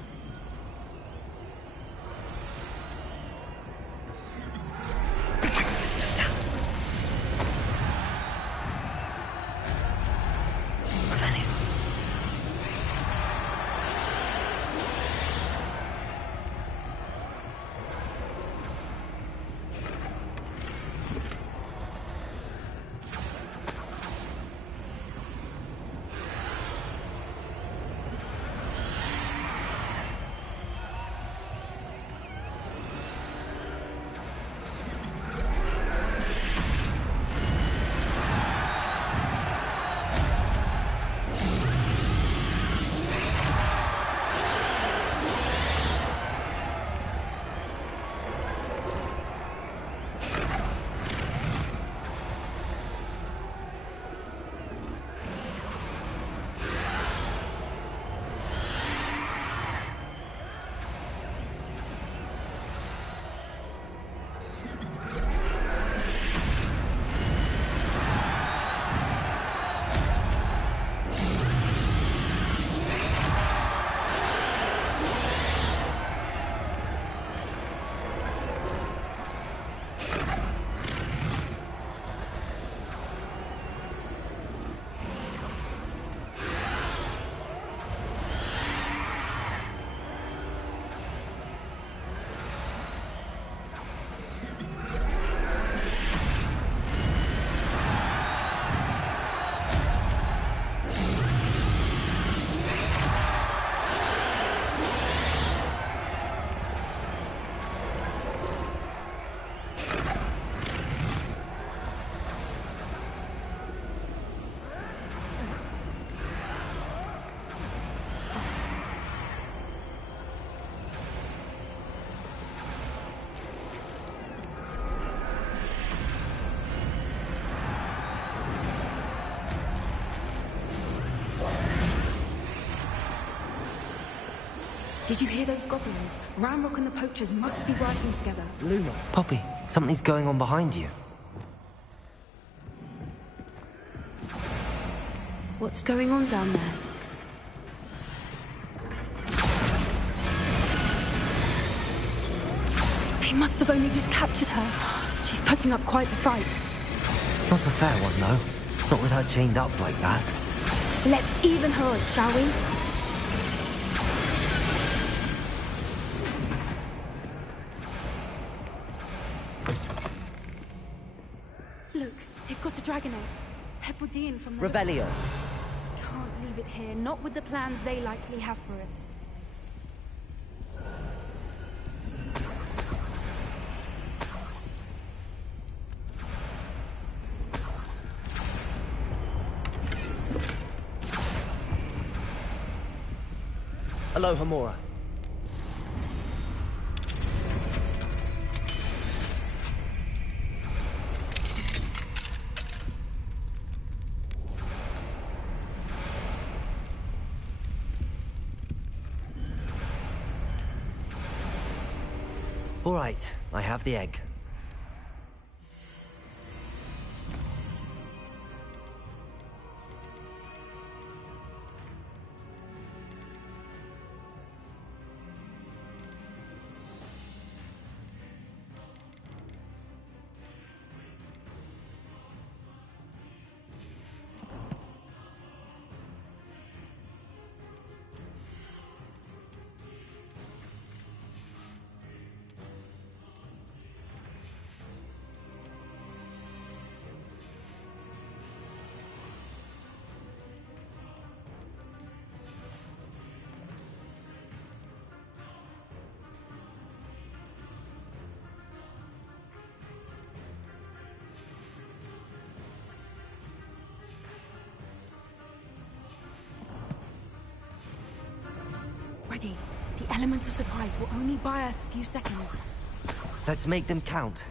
Did you hear those goblins? Ramrock and the poachers must be working together. Luna. Poppy, something's going on behind you. What's going on down there? They must have only just captured her. She's putting up quite the fight. Not a fair one, though. Not with her chained up like that. Let's even her odds, shall we? Look, they've got a dragon egg. Hebridean from the... Revelio. Can't leave it here, not with the plans they likely have for it. Hello, Hamura. All right, I have the egg. ready. The element of surprise will only buy us a few seconds. Let's make them count.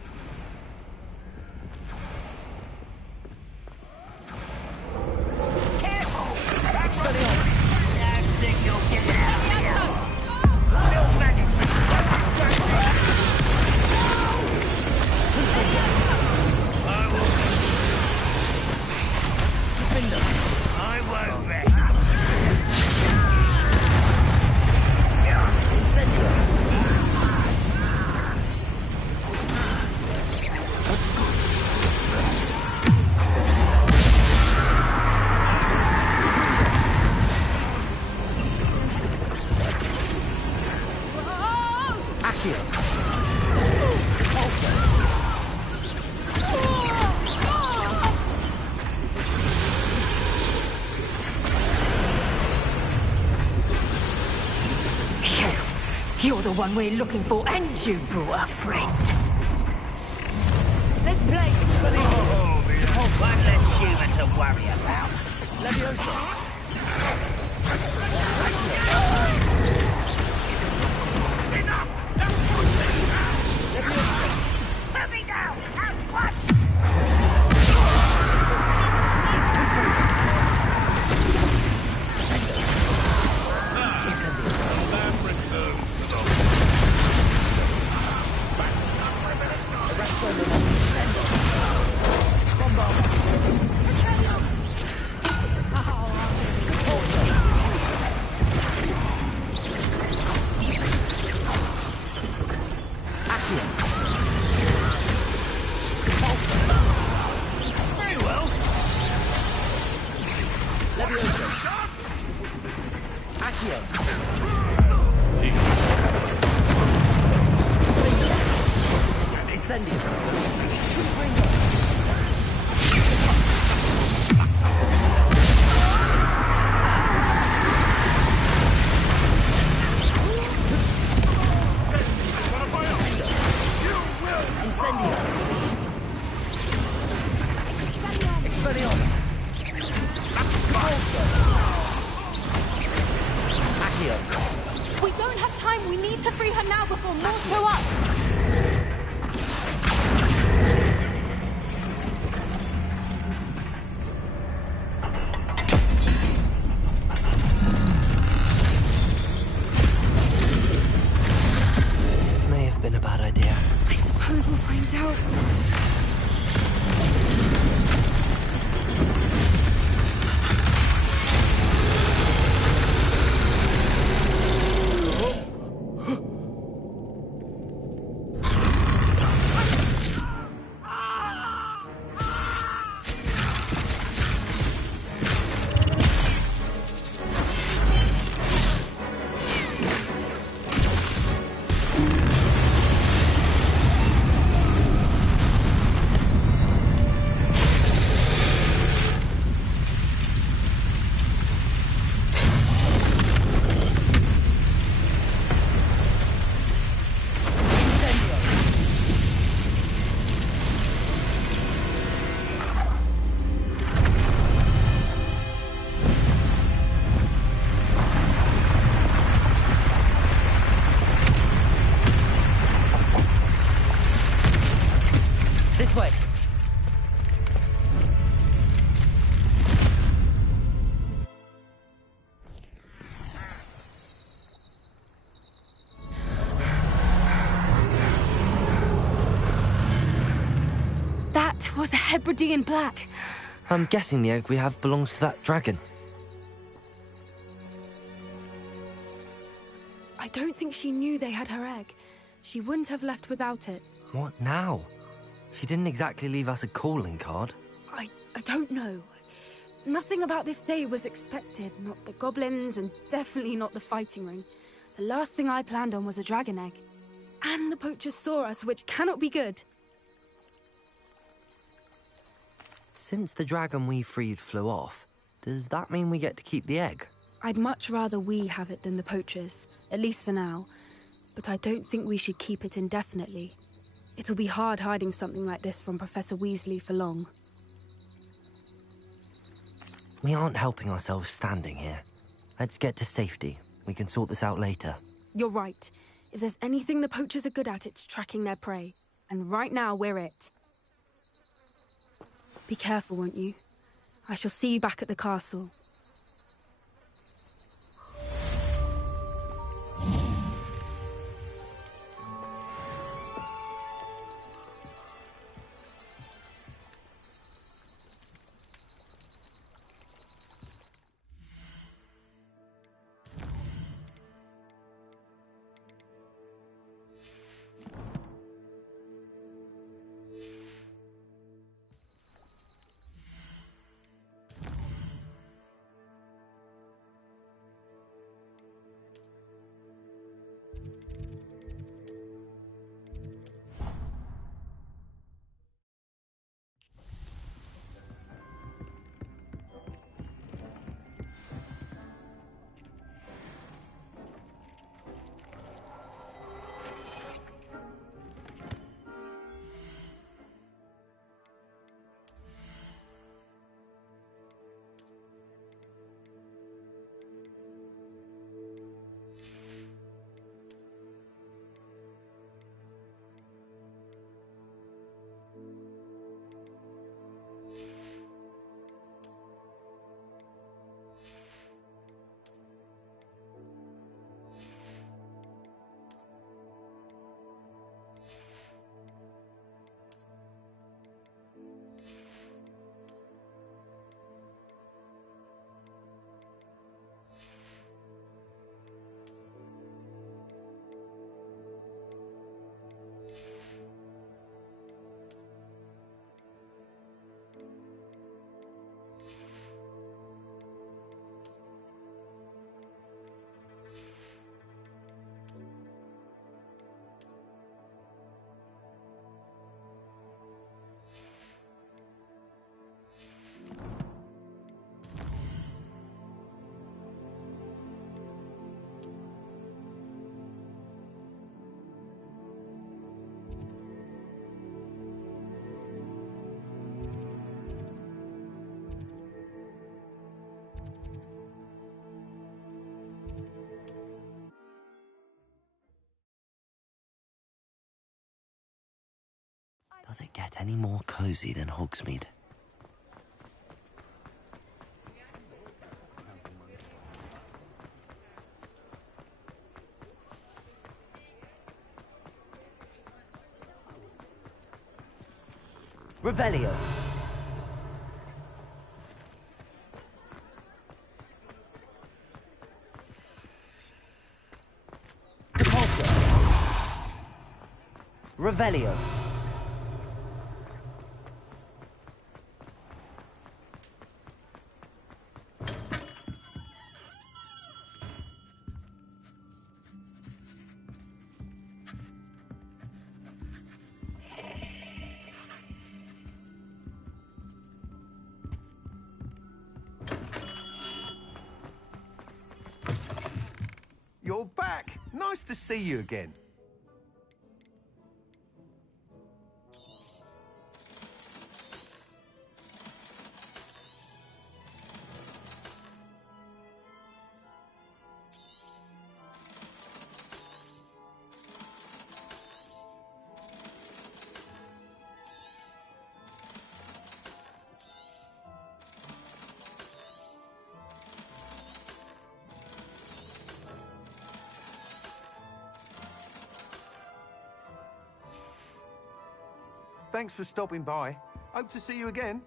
You're the one we're looking for, and you brought a friend. Let's play! One less human to worry about. Leviosa! Put me down at once! We don't have time. We need to free her now before more show up. This may have been a bad idea. I suppose we'll find out. Was a Hebridean black. I'm guessing the egg we have belongs to that dragon. I don't think she knew they had her egg. She wouldn't have left without it. What now? She didn't exactly leave us a calling card. I don't know. Nothing about this day was expected. Not the goblins, and definitely not the fighting ring. The last thing I planned on was a dragon egg. And the poachers saw us, which cannot be good. Since the dragon we freed flew off, does that mean we get to keep the egg? I'd much rather we have it than the poachers, at least for now. But I don't think we should keep it indefinitely. It'll be hard hiding something like this from Professor Weasley for long. We aren't helping ourselves standing here. Let's get to safety. We can sort this out later. You're right. If there's anything the poachers are good at, it's tracking their prey. And right now, we're it. Be careful, won't you? I shall see you back at the castle. Does it get any more cozy than Hogsmeade? Revelio. Depulso. Revelio. You're back. Nice to see you again. Thanks for stopping by. Hope to see you again.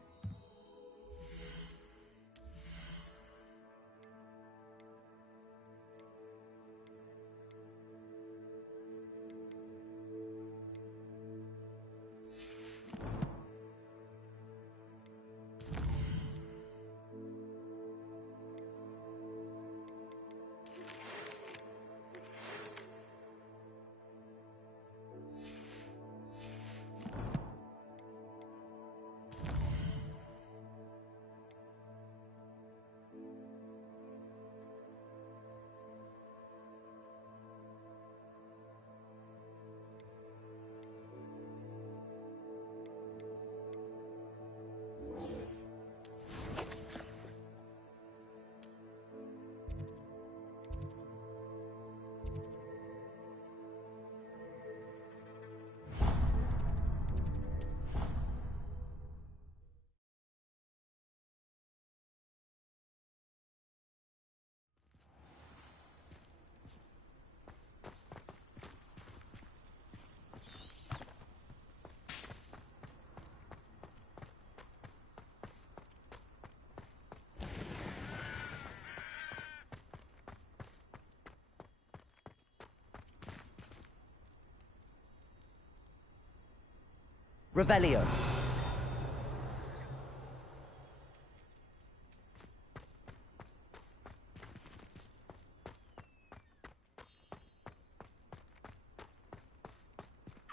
Revelio.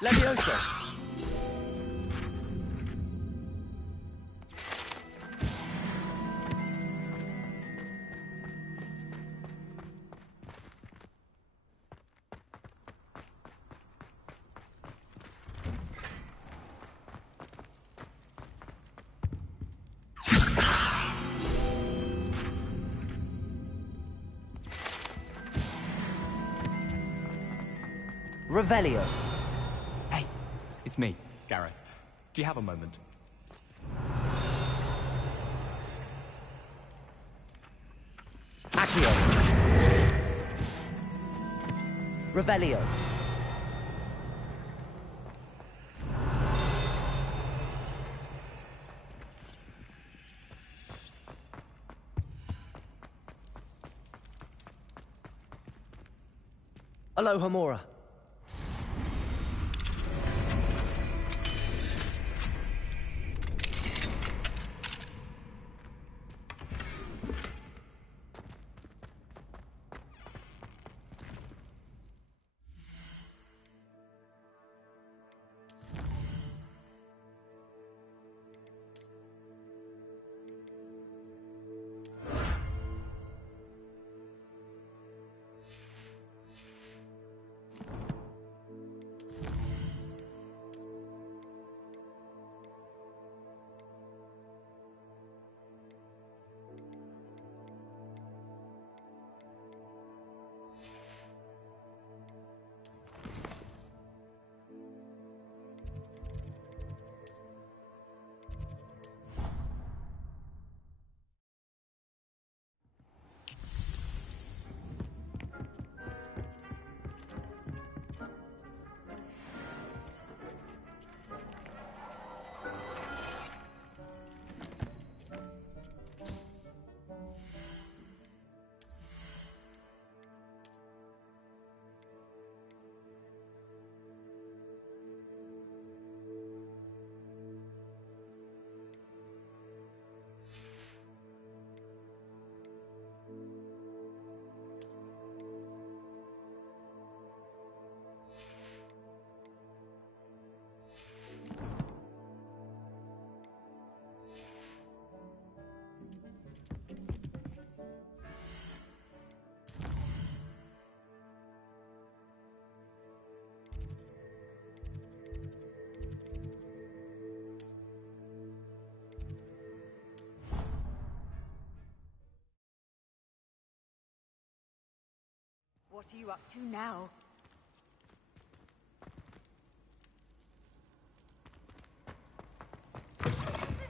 Levioso. Revelio. Hey, it's me, Gareth. Do you have a moment? Accio. Revelio. Alohomora. What are you up to now?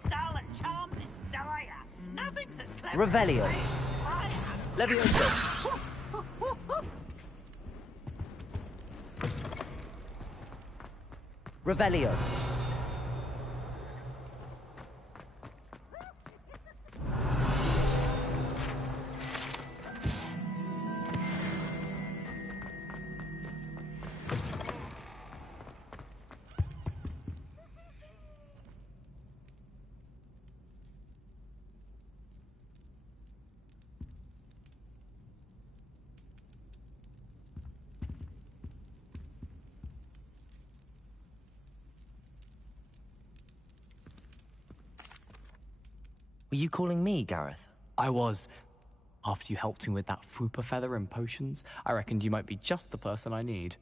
Darling Charms is dire. Nothing's as clever. Revelio. Levioso. Revelio. Were you calling me, Gareth? I was. After you helped me with that Fupa feather and potions, I reckoned you might be just the person I need.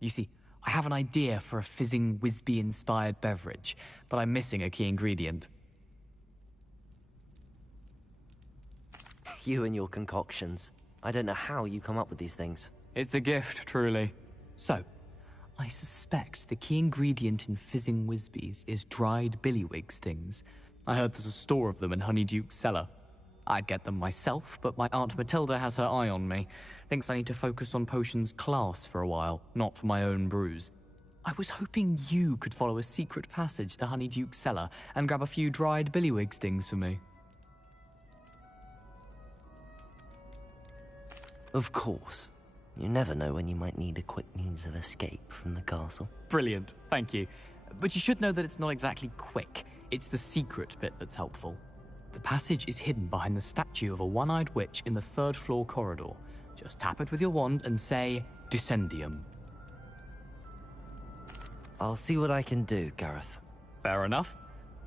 You see, I have an idea for a fizzing Wisby-inspired beverage, but I'm missing a key ingredient. You and your concoctions. I don't know how you come up with these things. It's a gift, truly. So, I suspect the key ingredient in fizzing Wisbies is dried billywig stings. I heard there's a store of them in Honeyduke's cellar. I'd get them myself, but my Aunt Matilda has her eye on me. Thinks I need to focus on potions class for a while, not for my own brews. I was hoping you could follow a secret passage to Honeyduke's cellar and grab a few dried billywig stings for me. Of course. You never know when you might need a quick means of escape from the castle. Brilliant, thank you. But you should know that it's not exactly quick. It's the secret bit that's helpful. The passage is hidden behind the statue of a one-eyed witch in the third-floor corridor. Just tap it with your wand and say, Descendium. I'll see what I can do, Gareth. Fair enough.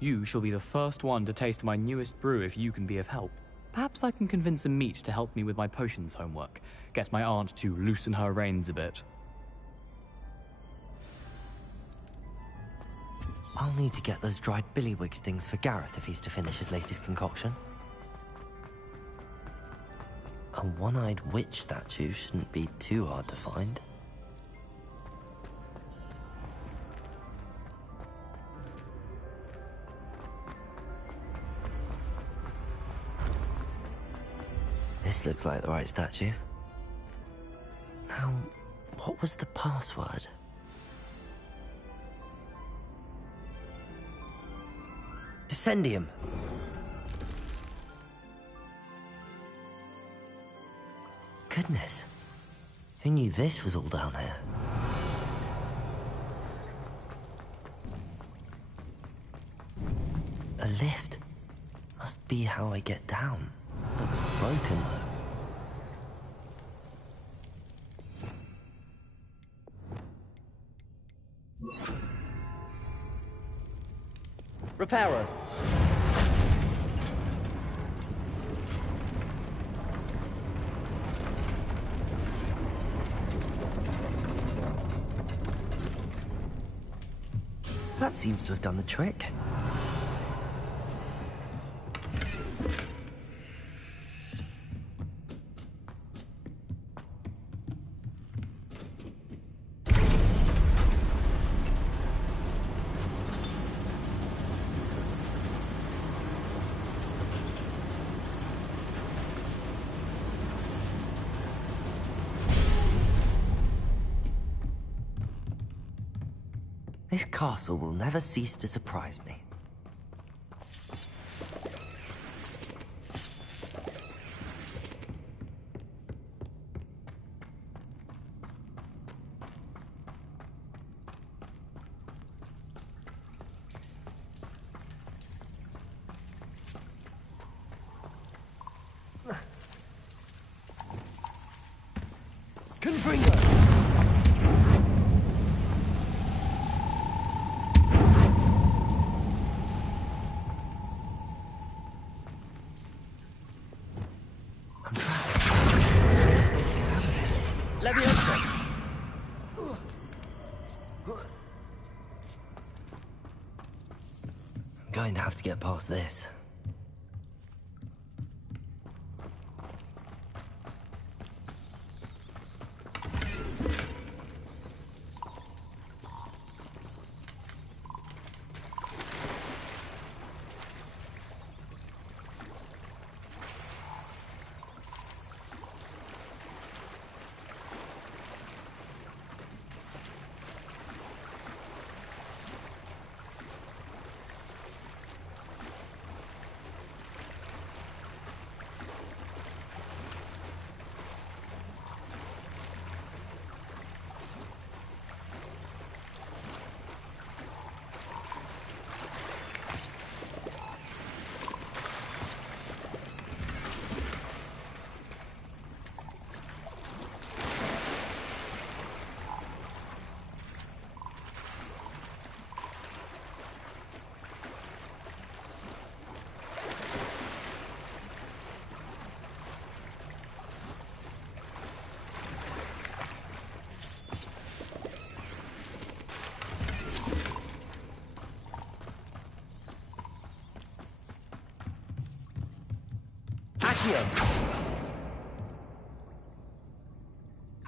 You shall be the first one to taste my newest brew if you can be of help. Perhaps I can convince a meat to help me with my potions homework. Get my aunt to loosen her reins a bit. I'll need to get those dried billywigs things for Gareth if he's to finish his latest concoction. A one-eyed witch statue shouldn't be too hard to find. This looks like the right statue. Now, what was the password? Descendium. Goodness. Who knew this was all down here? A lift. Must be how I get down. Looks broken though. Reparo. That seems to have done the trick. This castle will never cease to surprise me. I'm going to have to get past this.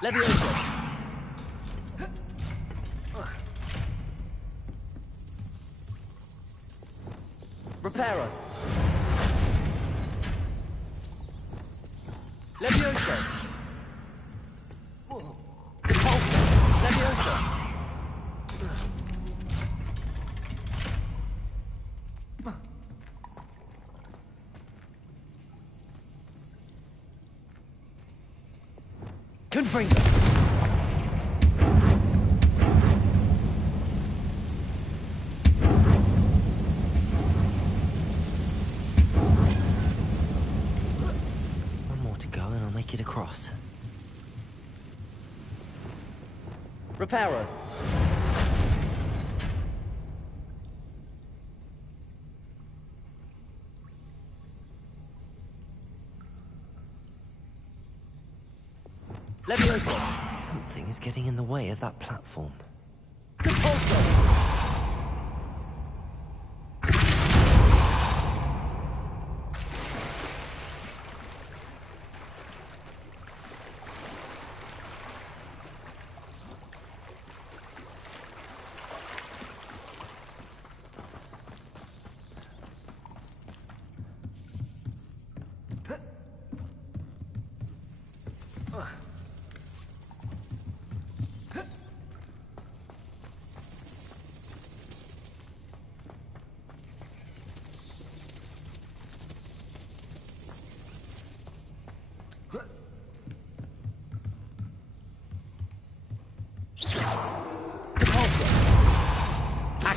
Levioso. Reparo. Levioso. Repulsor. Levioso. Confringo. take it across. Reparo. Levioso. Something is getting in the way of that platform. Repulso.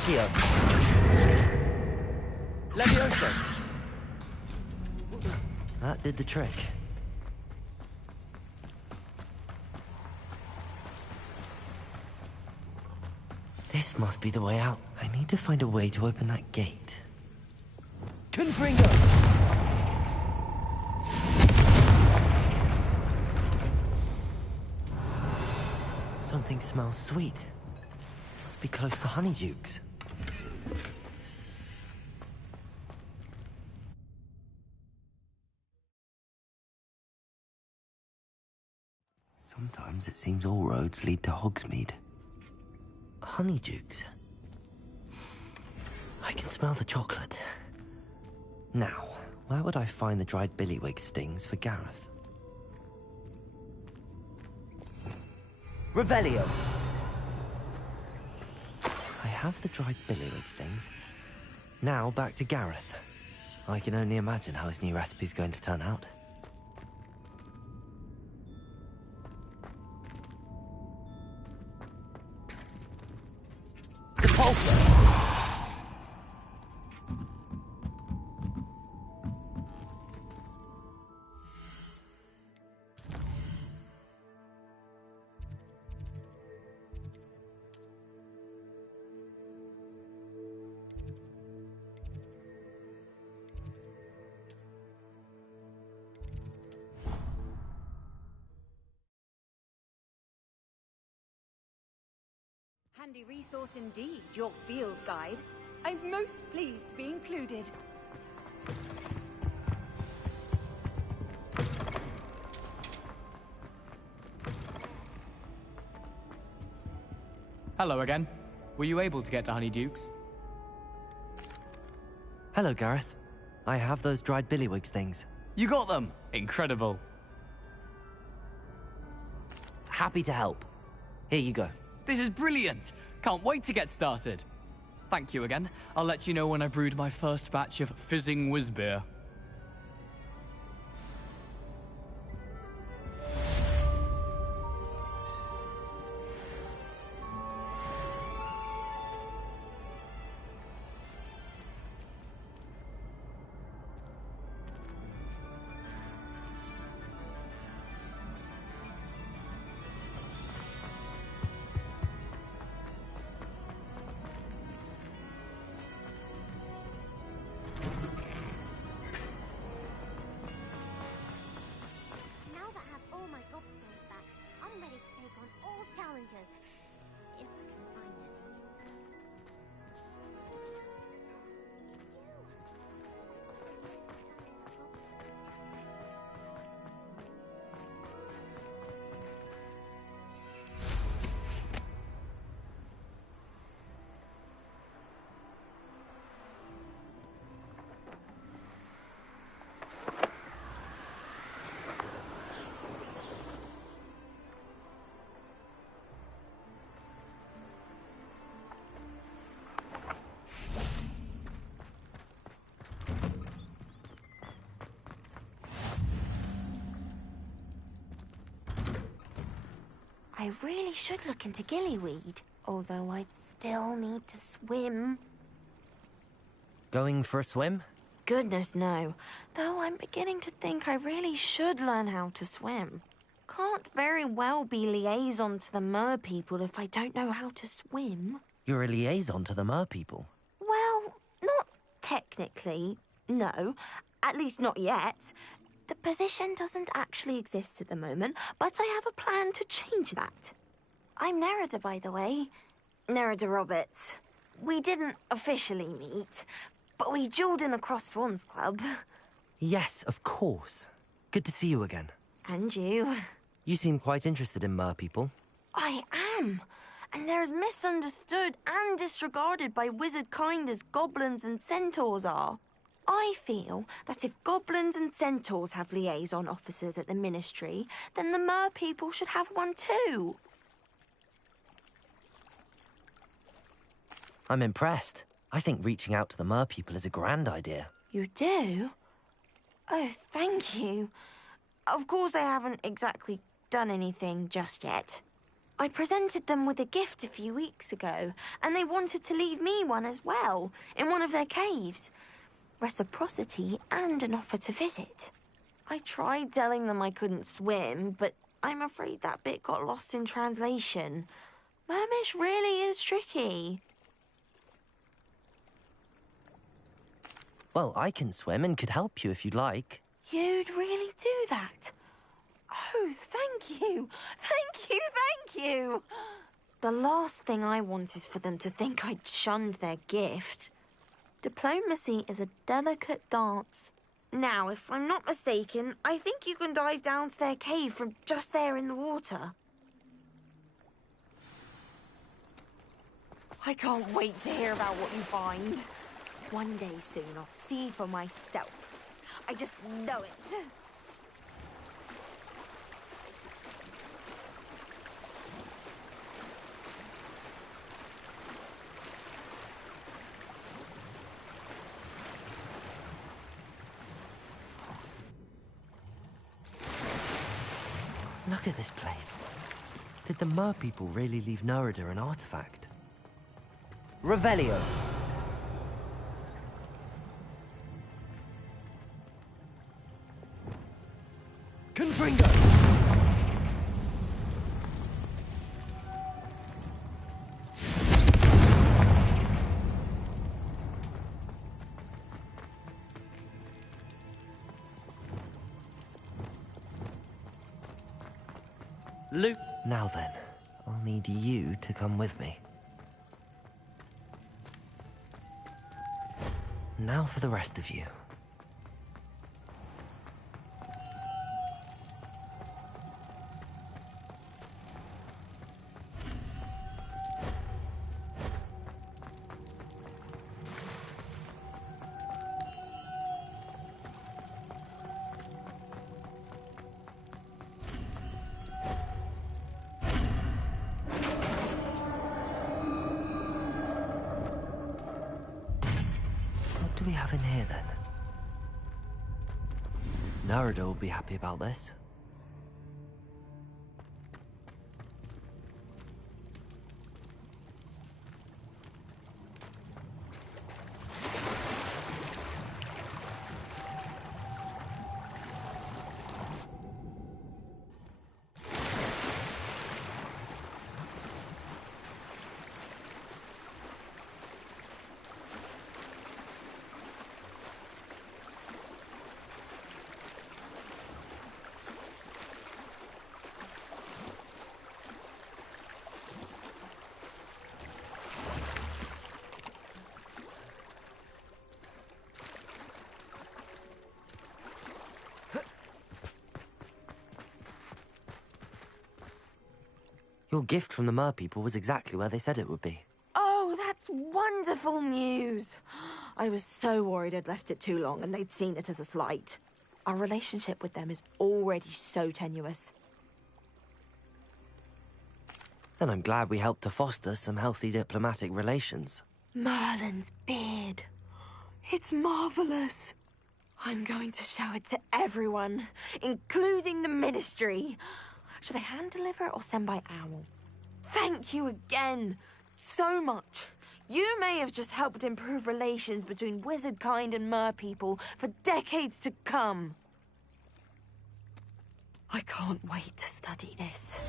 Accio. Levioso. That did the trick. This must be the way out. I need to find a way to open that gate. Confringo. Something smells sweet. Must be close to Honeydukes. Sometimes it seems all roads lead to Hogsmeade. Honeydukes. I can smell the chocolate. Now, where would I find the dried billywig stings for Gareth? Revelio. I have the dried billywig stings. Now back to Gareth. I can only imagine how his new recipe's going to turn out. Handy resource indeed, your field guide. I'm most pleased to be included. Hello again. Were you able to get to Honeydukes? Hello, Gareth. I have those dried billywig things. You got them! Incredible. Happy to help. Here you go. This is brilliant! Can't wait to get started. Thank you again. I'll let you know when I've brewed my first batch of fizzing whizbeer. I really should look into gillyweed, although I'd still need to swim. Going for a swim? goodness, no. Though I'm beginning to think I really should learn how to swim. Can't very well be liaison to the mer people if I don't know how to swim. You're a liaison to the mer people. Well, not technically, no. At least not yet. The position doesn't actually exist at the moment, but I have a plan to change that. I'm Nerida, by the way. Nerida Roberts. We didn't officially meet, but we duelled in the Crossed Swans Club. Yes, of course. Good to see you again. And you. You seem quite interested in mer people. I am. And they're as misunderstood and disregarded by wizard kind as goblins and centaurs are. I feel that if goblins and centaurs have liaison officers at the Ministry, then the mer people should have one too. I'm impressed. I think reaching out to the mer people is a grand idea. You do? Oh, thank you. Of course I haven't exactly done anything just yet. I presented them with a gift a few weeks ago, and they wanted to leave me one as well, in one of their caves. Reciprocity and an offer to visit. I tried telling them I couldn't swim, but I'm afraid that bit got lost in translation. Mermish really is tricky. Well, I can swim and could help you if you'd like. You'd really do that? Oh, thank you. Thank you, thank you. The last thing I want is for them to think I'd shunned their gift. Diplomacy is a delicate dance. Now, if I'm not mistaken, I think you can dive down to their cave from just there in the water. I can't wait to hear about what you find. One day soon, I'll see for myself. I just know it. Look at this place. Did the mer people really leave Nerida an artifact? Revelio. Confringo. Luke. Now then, I'll need you to come with me. Now for the rest of you. What do we have in here, then? Nerida will be happy about this. Your gift from the mer people was exactly where they said it would be. Oh, that's wonderful news. I was so worried I'd left it too long and they'd seen it as a slight. Our relationship with them is already so tenuous. Then I'm glad we helped to foster some healthy diplomatic relations. Merlin's beard. It's marvelous. I'm going to show it to everyone, including the Ministry. Should I hand deliver or send by owl? Thank you again. So much. You may have just helped improve relations between wizard kind and mer people for decades to come. I can't wait to study this.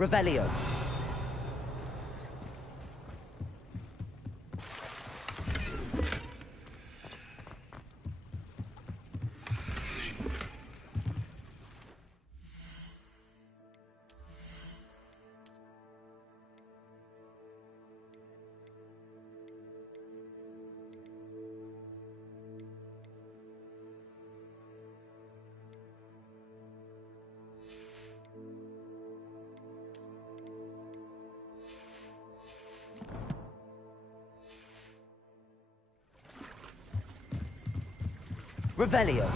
Revelio. Revelio.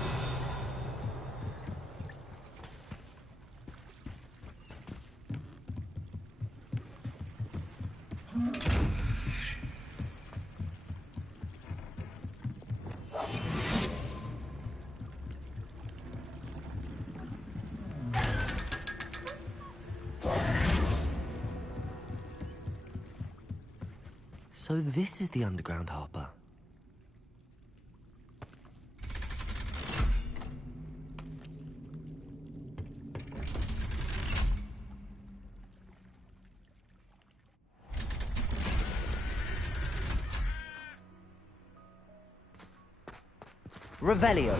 So this is the underground harper. Revelio.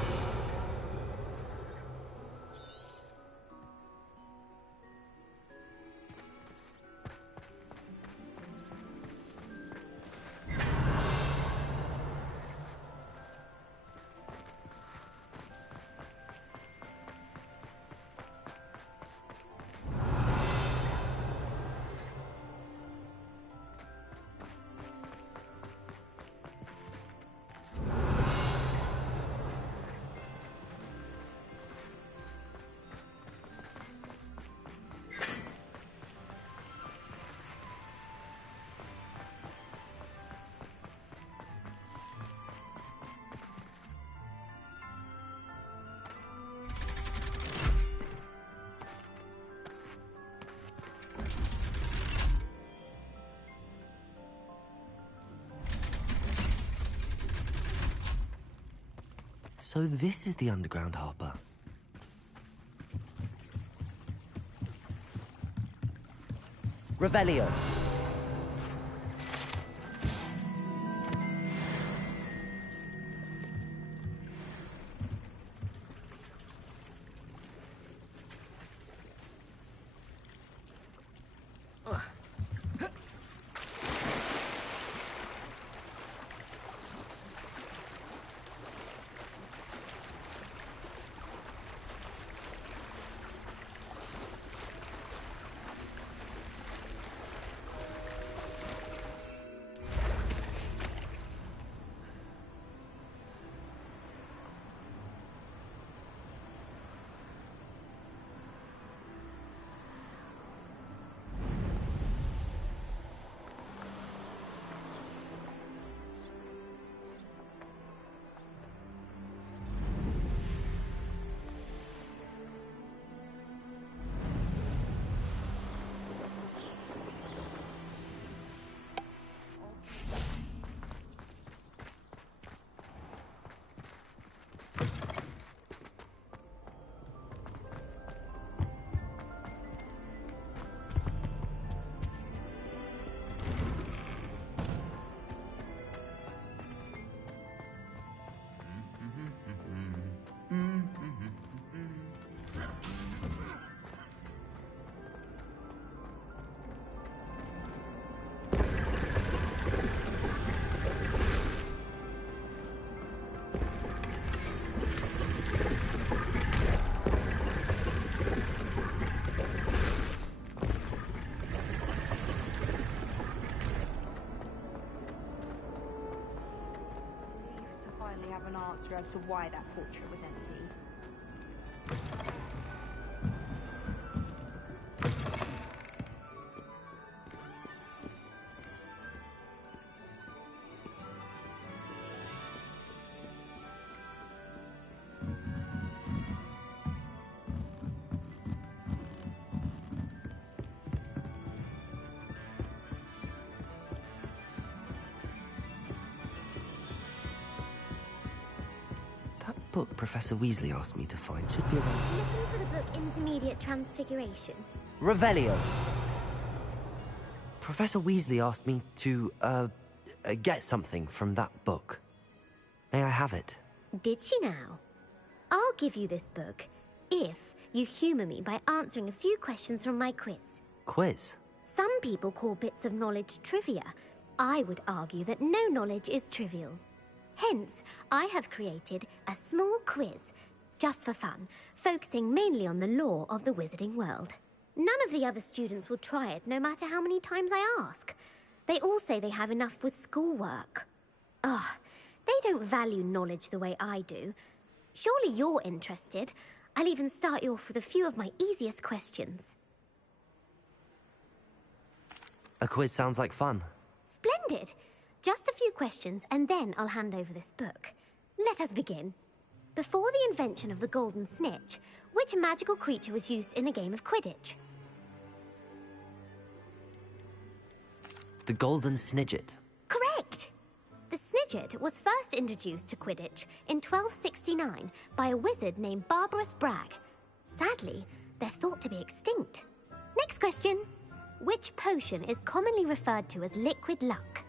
So this is the underground harper. Revelio. have an answer as to why that portrait was empty. That book Professor Weasley asked me to find should be around... Looking for the book Intermediate Transfiguration. Revelio. Professor Weasley asked me to, get something from that book. May I have it? Did she now? I'll give you this book if you humour me by answering a few questions from my quiz. Quiz? Some people call bits of knowledge trivia. I would argue that no knowledge is trivial. Hence, I have created a small quiz, just for fun, focusing mainly on the lore of the wizarding world. None of the other students will try it, no matter how many times I ask. They all say they have enough with schoolwork. Ugh, they don't value knowledge the way I do. Surely you're interested. I'll even start you off with a few of my easiest questions. A quiz sounds like fun. Splendid! Just a few questions, and then I'll hand over this book. Let us begin. Before the invention of the golden snitch, which magical creature was used in a game of Quidditch? The Golden Snidget. Correct! The Snidget was first introduced to Quidditch in 1269 by a wizard named Barbarous Bragg. Sadly, they're thought to be extinct. Next question. Which potion is commonly referred to as liquid luck?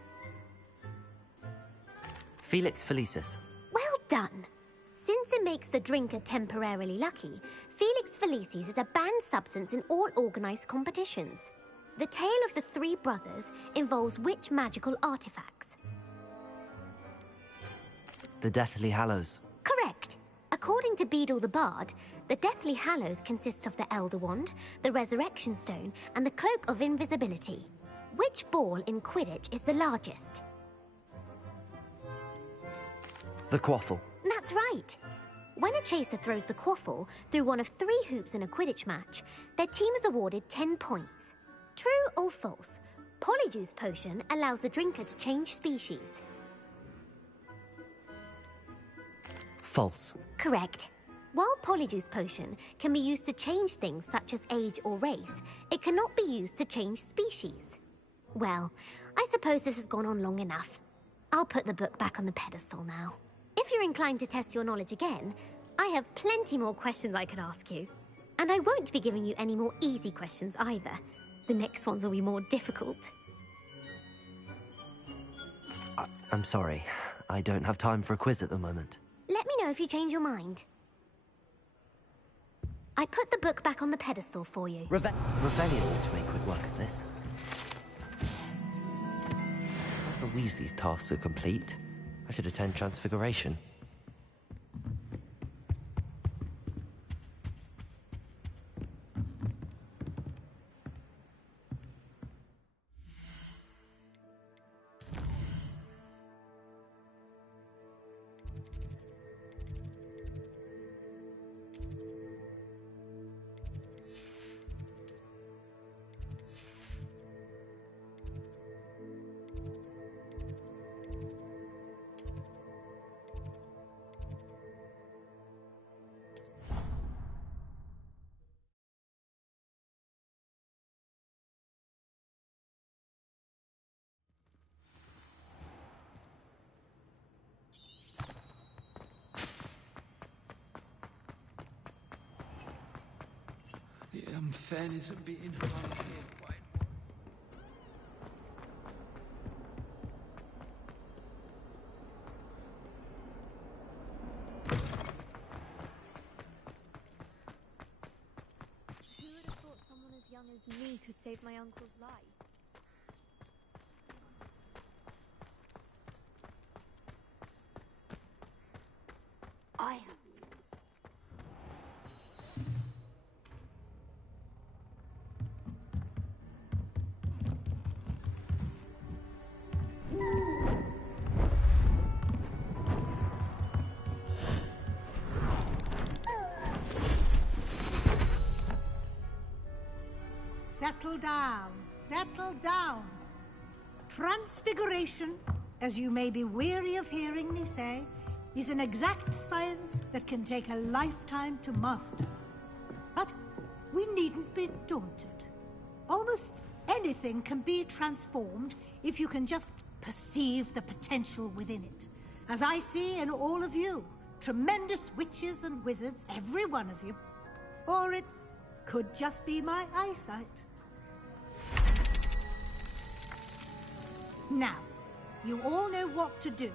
Felix Felicis. Well done! Since it makes the drinker temporarily lucky, Felix Felicis is a banned substance in all organised competitions. The tale of the three brothers involves which magical artifacts? The Deathly Hallows. Correct! According to Beadle the Bard, the Deathly Hallows consists of the Elder Wand, the Resurrection Stone, and the Cloak of Invisibility. Which ball in Quidditch is the largest? The Quaffle. That's right! When a chaser throws the quaffle through one of 3 hoops in a Quidditch match, their team is awarded 10 points. True or false? Polyjuice Potion allows the drinker to change species. False. Correct. While Polyjuice Potion can be used to change things such as age or race, it cannot be used to change species. Well, I suppose this has gone on long enough. I'll put the book back on the pedestal now. If you're inclined to test your knowledge again, I have plenty more questions I could ask you. And I won't be giving you any more easy questions either. The next ones will be more difficult. I'm sorry. I don't have time for a quiz at the moment. Let me know if you change your mind. I put the book back on the pedestal for you. Revelio ought to make quick work of this. Professor Weasley's tasks are complete. I should attend Transfiguration. The unfairness of being hung here quite... Who would have thought someone as young as me could save my uncle's life? I... Settle down. Settle down. Transfiguration, as you may be weary of hearing me say, is an exact science that can take a lifetime to master. But we needn't be daunted. Almost anything can be transformed if you can just perceive the potential within it. As I see in all of you, tremendous witches and wizards, every one of you. Or it could just be my eyesight. Now, you all know what to do.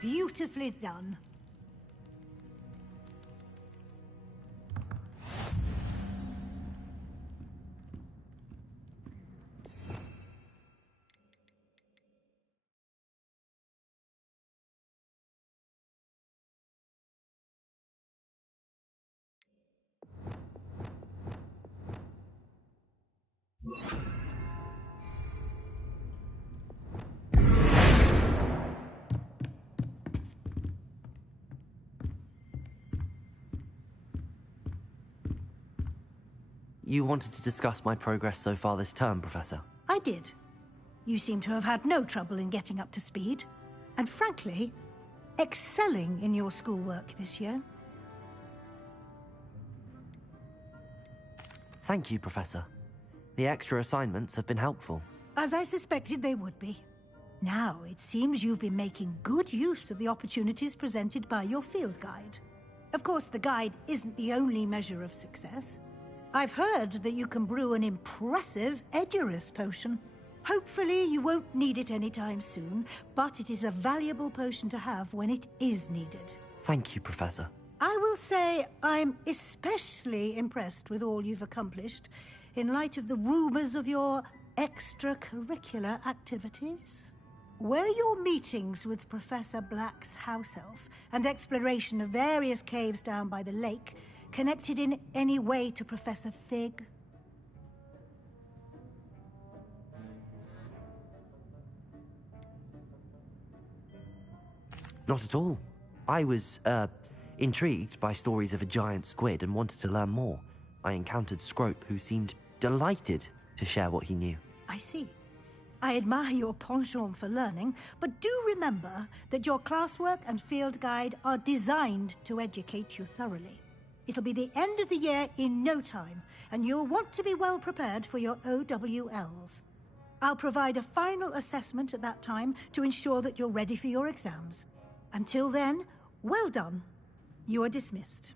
Beautifully done. You wanted to discuss my progress so far this term, Professor? I did. You seem to have had no trouble in getting up to speed. And frankly, excelling in your schoolwork this year. Thank you, Professor. The extra assignments have been helpful. As I suspected they would be. Now, it seems you've been making good use of the opportunities presented by your field guide. Of course, the guide isn't the only measure of success. I've heard that you can brew an impressive Edurus potion. Hopefully you won't need it anytime soon, but it is a valuable potion to have when it is needed. Thank you, Professor. I will say I'm especially impressed with all you've accomplished in light of the rumors of your extracurricular activities. Were your meetings with Professor Black's house elf and exploration of various caves down by the lake connected in any way to Professor Fig? Not at all. I was, intrigued by stories of a giant squid and wanted to learn more. I encountered Scrope, who seemed delighted to share what he knew. I see. I admire your penchant for learning, but do remember that your classwork and field guide are designed to educate you thoroughly. It'll be the end of the year in no time, and you'll want to be well prepared for your OWLs. I'll provide a final assessment at that time to ensure that you're ready for your exams. Until then, well done. You are dismissed.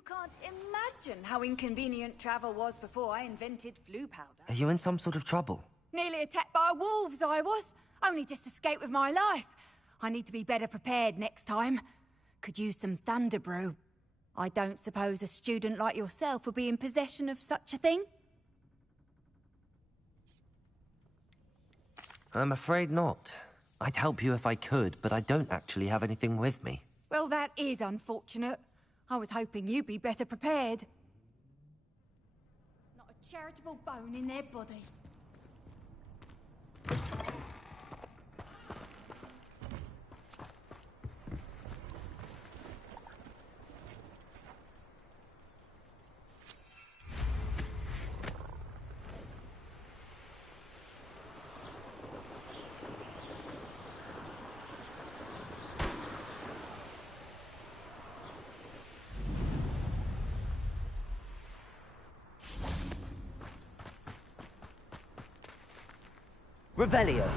You can't imagine how inconvenient travel was before I invented flu powder. Are you in some sort of trouble? Nearly attacked by wolves, I was. Only just escaped with my life. I need to be better prepared next time. Could use some thunder brew. I don't suppose a student like yourself would be in possession of such a thing? I'm afraid not. I'd help you if I could, but I don't actually have anything with me. Well, that is unfortunate. I was hoping you'd be better prepared. Not a charitable bone in their body. Revelio.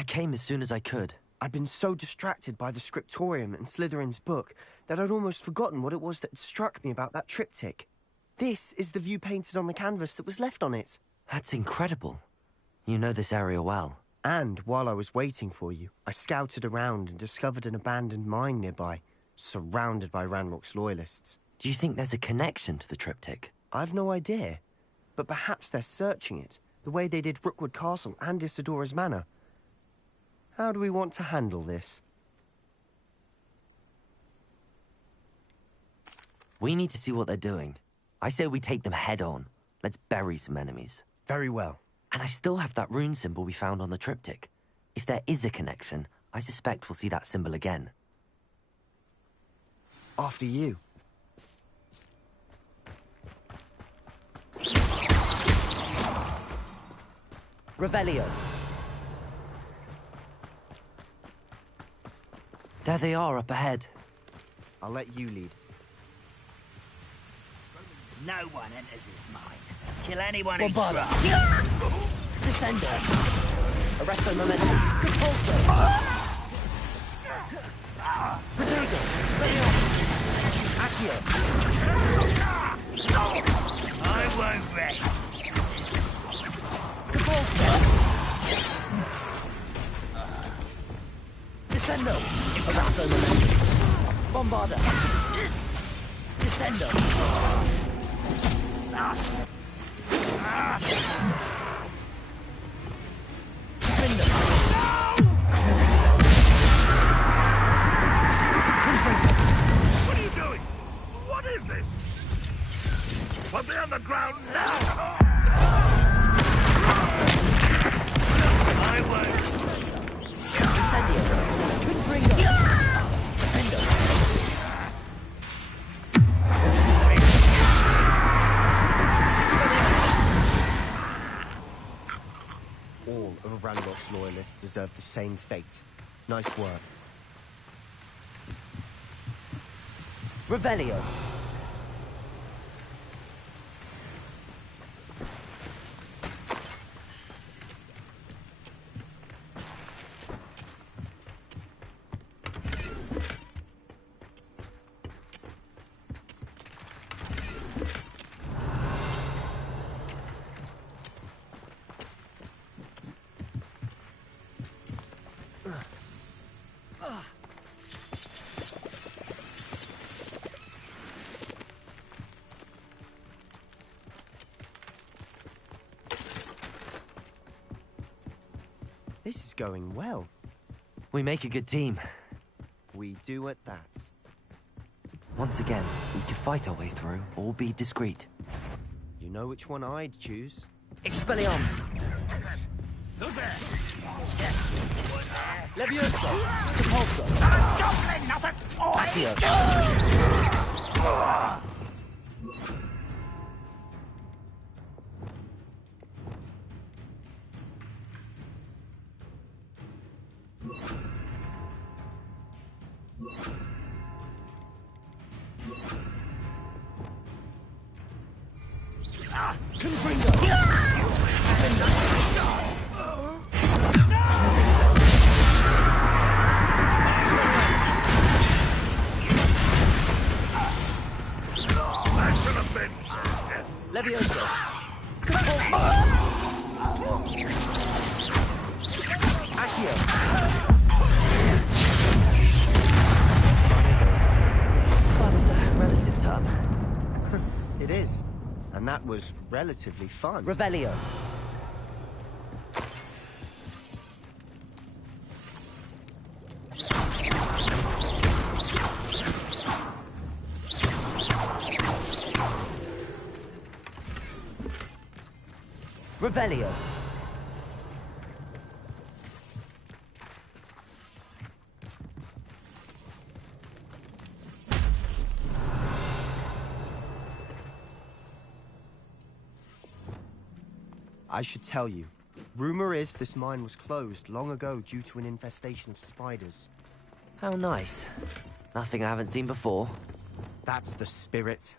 I came as soon as I could. I'd been so distracted by the scriptorium and Slytherin's book that I'd almost forgotten what it was that struck me about that triptych. This is the view painted on the canvas that was left on it. That's incredible. You know this area well. And while I was waiting for you, I scouted around and discovered an abandoned mine nearby, surrounded by Ranrock's loyalists. Do you think there's a connection to the triptych? I've no idea, but perhaps they're searching it, the way they did Rookwood Castle and Isidora's Manor. How do we want to handle this? We need to see what they're doing. I say we take them head on. Let's bury some enemies. Very well. And I still have that rune symbol we found on the triptych. If there is a connection, I suspect we'll see that symbol again. After you. Revelio. There they are, up ahead. I'll let you lead. No one enters this mine. Kill anyone Well, who's bother. drunk. Descender. Arresto momentum. Compulso. Protego. Accio. I won't rest. Compulso. Descendo. Arresto momentum. Bombarda. Descendo. What are you doing? What is this? Put me on the ground now! I won't. Incendio. Confringo. Defendo. All of Ranrock's loyalists deserve the same fate. Nice work. Revelio. This is going well. We make a good team. We do at that. Once again, we could fight our way through, or be discreet. You know which one I'd choose. Expelliarmus. Who's there? Levioso. Compulso. Goblin, not a toy! Accio. Levioso. Compulso. Accio. Fun is a relative term. It is. And that was relatively fun. Revelio. Revelio. I should tell you. Rumor is this mine was closed long ago due to an infestation of spiders. How nice. Nothing I haven't seen before. That's the spirit.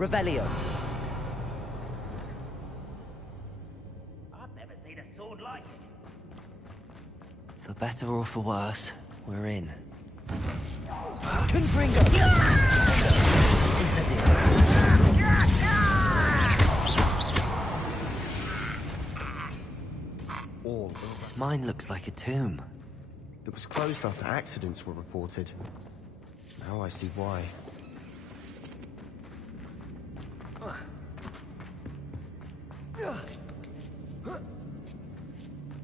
Revelio. I've never seen a sword like it. For better or for worse, we're in. Confringo! Incendio. All This mine looks like a tomb. It was closed after accidents were reported. Now I see why.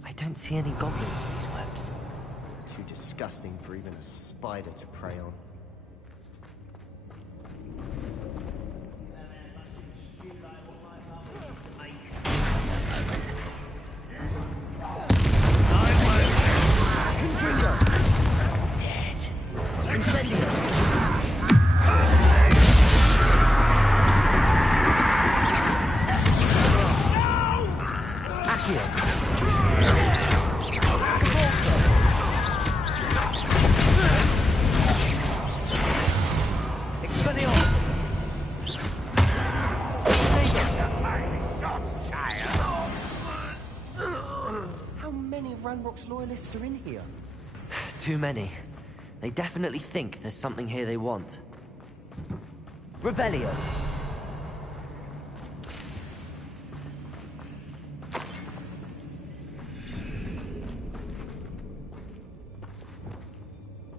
I don't see any goblins in these webs. Too disgusting for even a spider to prey on. Dead. Incendio. Accio. Expelliarmus. How many of Ranrock's loyalists are in here? Too many. They definitely think there's something here they want. Revelio.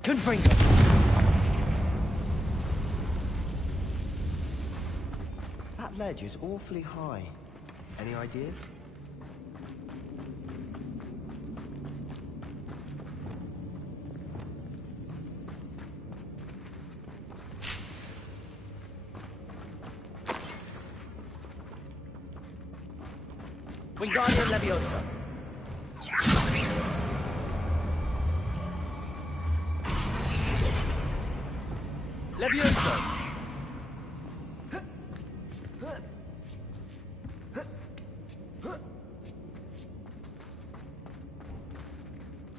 Confringo. That ledge is awfully high. Any ideas? Wingardium Leviosa. Leviosa.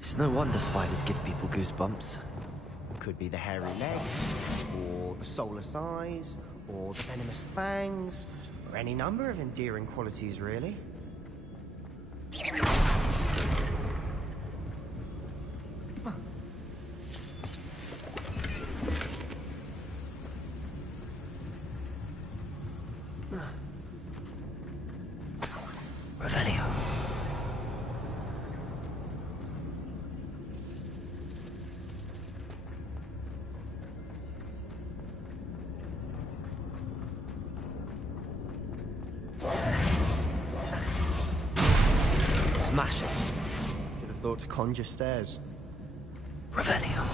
It's no wonder spiders give people goosebumps. Could be the hairy legs, or the soulless eyes, or the venomous fangs, or any number of endearing qualities, really. Revelio. Smash it. Should have thought to conjure stairs. Revelio.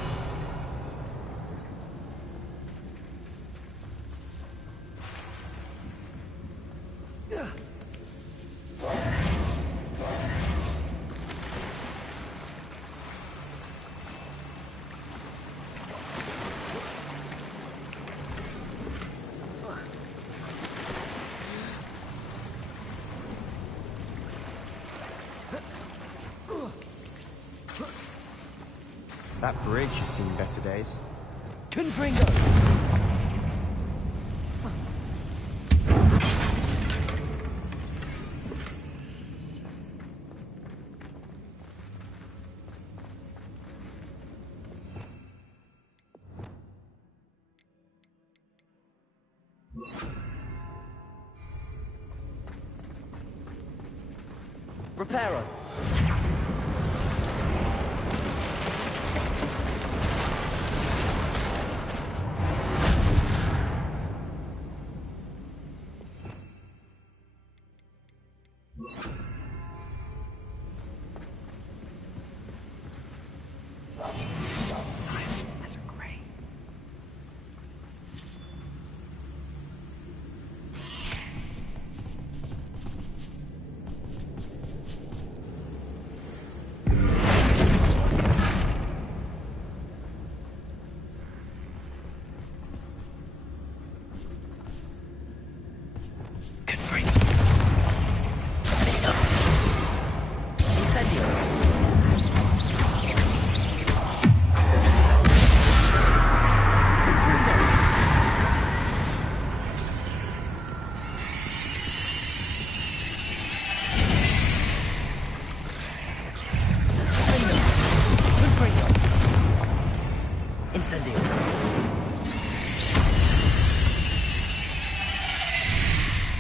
That bridge has seen better days. Confringo. Reparo. Silent as a grave. Incendio.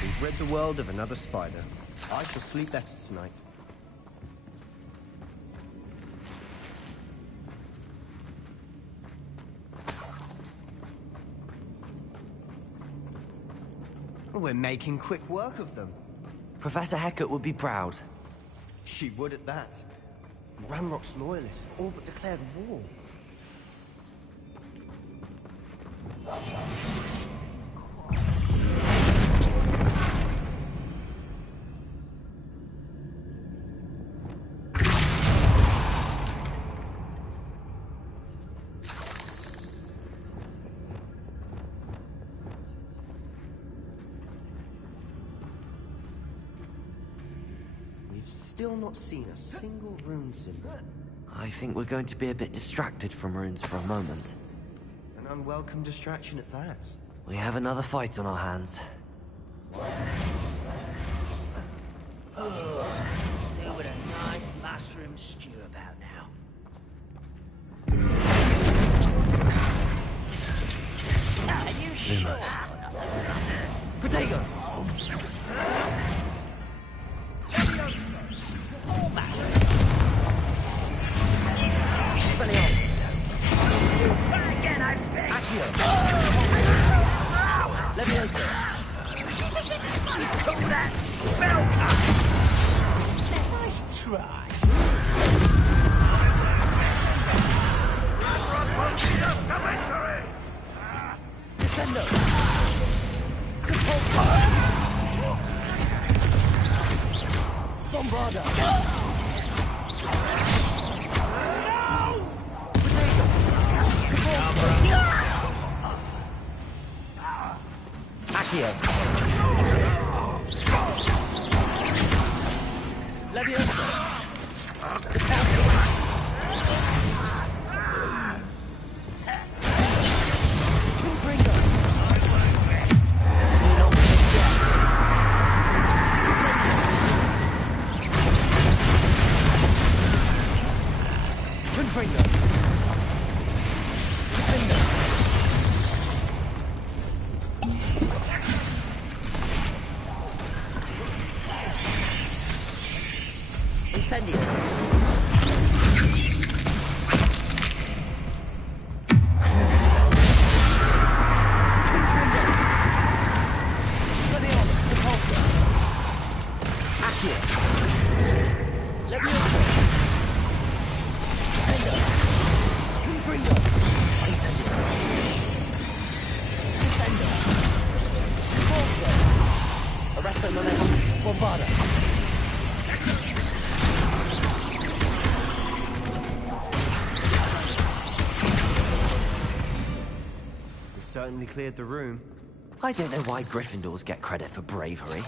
We've rid the world of another spider. I shall sleep better tonight. We're making quick work of them. Professor Hecat would be proud. She would at that. Ranrock's loyalists all but declared war. Still not seen a single rune symbol. I think we're going to be a bit distracted from runes for a moment. An unwelcome distraction at that. We have another fight on our hands. Still with a nice mushroom stew about now. Are you sure? Protego! Leviosa! Call that spellcast! Nice try. Descendo! Bombarda! Accio! Leviosa! Incendio. Certainly cleared the room. I don't know why Gryffindors get credit for bravery.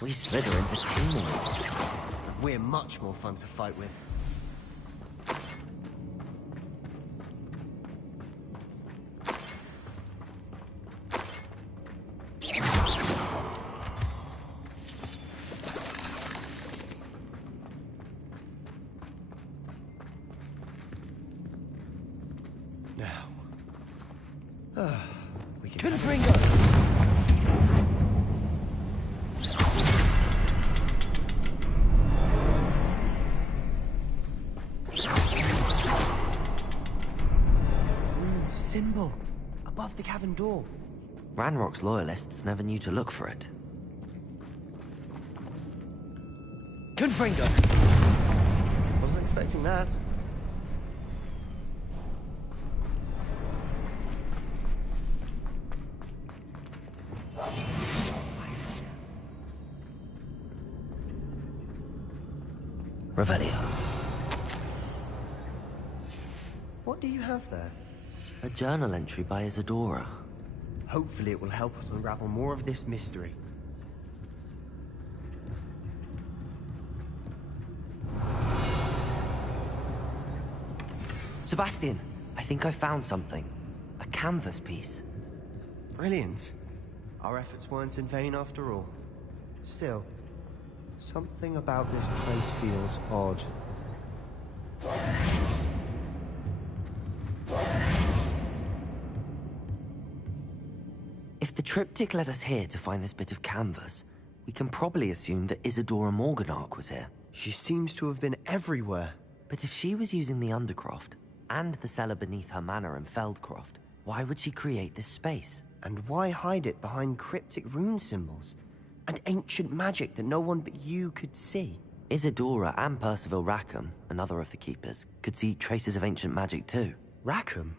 We Slytherins are teaming. We're much more fun to fight with. Now. We can... Confringo! Symbol above the cavern door. Ranrock's loyalists never knew to look for it. Confringo! Wasn't expecting that. Revelio. What do you have there? A journal entry by Isadora. Hopefully it will help us unravel more of this mystery. Sebastian, I think I found something. A canvas piece. Brilliant. Our efforts weren't in vain after all. Still, something about this place feels odd. the triptych led us here to find this bit of canvas, we can probably assume that Isadora Morganark was here. She seems to have been everywhere. But if she was using the Undercroft, and the cellar beneath her manor in Feldcroft, why would she create this space? And why hide it behind cryptic rune symbols? And ancient magic that no one but you could see? Isadora and Percival Rackham, another of the Keepers, could see traces of ancient magic too. Rackham?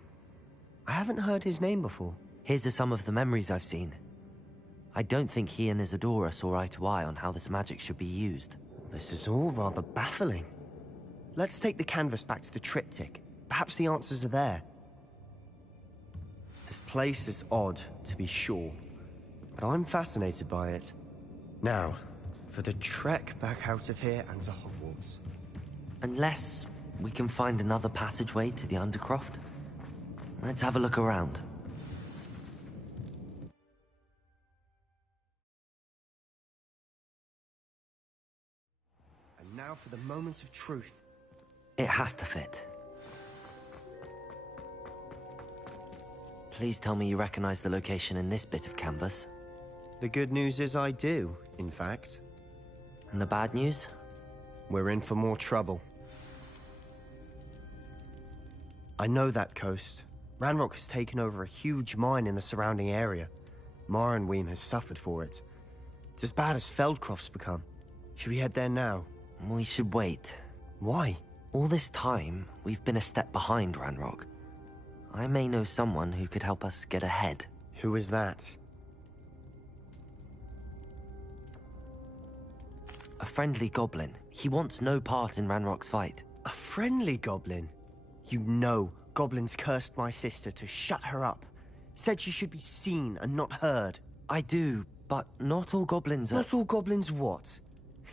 I haven't heard his name before. His are some of the memories I've seen. I don't think he and Isadora saw eye to eye on how this magic should be used. This is all rather baffling. Let's take the canvas back to the triptych. Perhaps the answers are there. This place is odd, to be sure, but I'm fascinated by it. Now, for the trek back out of here and to Hogwarts. Unless we can find another passageway to the Undercroft. Let's have a look around. And now for the moment of truth. It has to fit. Please tell me you recognize the location in this bit of canvas. The good news is I do, in fact. And the bad news? We're in for more trouble. I know that coast. Ranrock has taken over a huge mine in the surrounding area. Marrenweem has suffered for it. It's as bad as Feldcroft's become. Should we head there now? We should wait. Why? All this time, we've been a step behind Ranrock. I may know someone who could help us get ahead. Who is that? A friendly goblin. He wants no part in Ranrock's fight. A friendly goblin? You know goblins cursed my sister to shut her up. Said she should be seen and not heard. I do, but not all goblins are... Not all goblins what?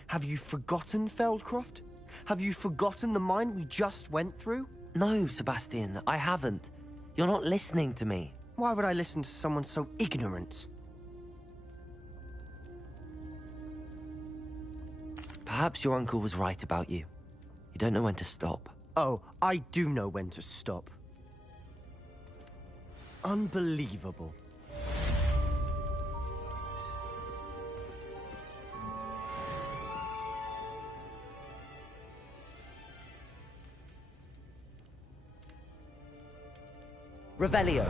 Have you forgotten Feldcroft? Have you forgotten the mine we just went through? No, Sebastian, I haven't. You're not listening to me. Why would I listen to someone so ignorant? Perhaps your uncle was right about you. You don't know when to stop. Oh, I do know when to stop. Unbelievable. Revelio.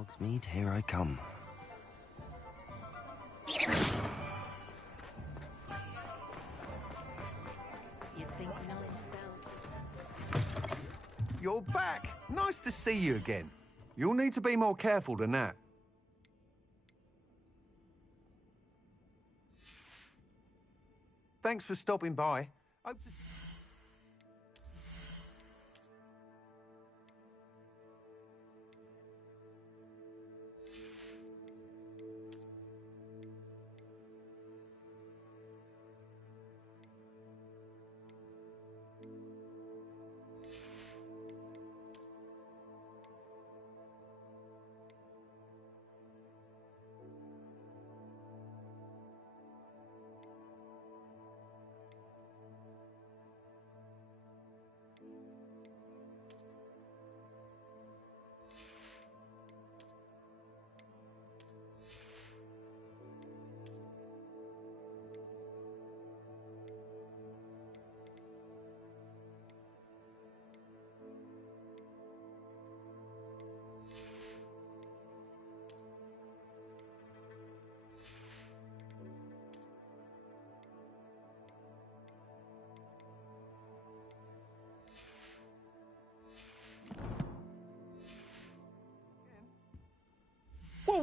Hogsmeade, here I come. You're back. Nice to see you again. You'll need to be more careful than that. Thanks for stopping by. Hope to...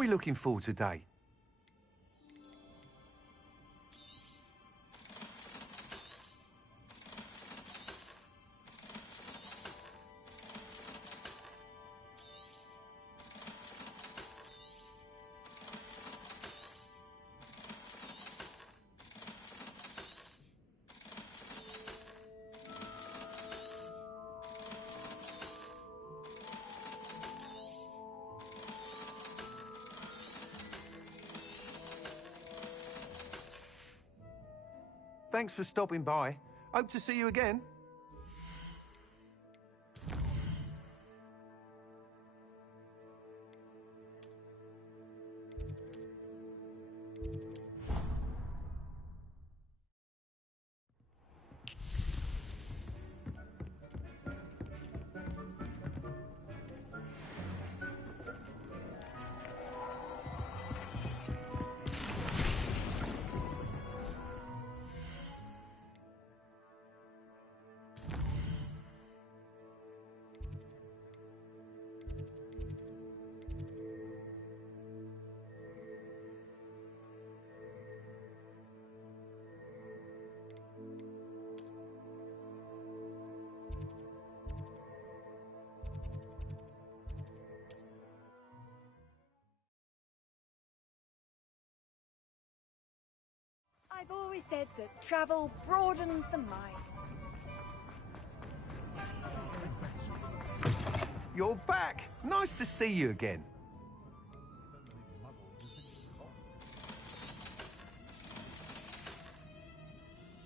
we looking for today? Thanks for stopping by. Hope to see you again. I've always said that travel broadens the mind. You're back. Nice to see you again.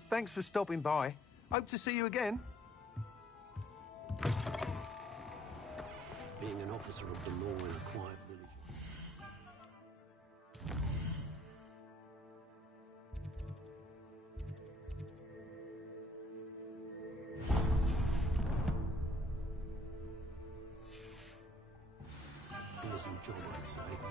Thanks for stopping by. Hope to see you again. Being an officer of the law in a quiet village. Innocent job, I'd say.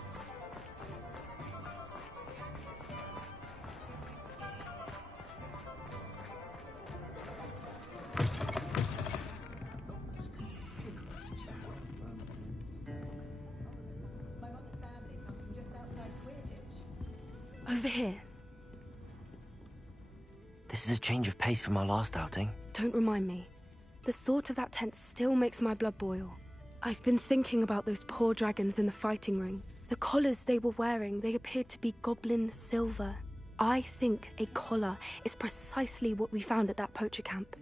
Over here. This is a change of pace from our last outing. Don't remind me. The thought of that tent still makes my blood boil. I've been thinking about those poor dragons in the fighting ring. The collars they were wearing, they appeared to be goblin silver. I think a collar is precisely what we found at that poacher camp.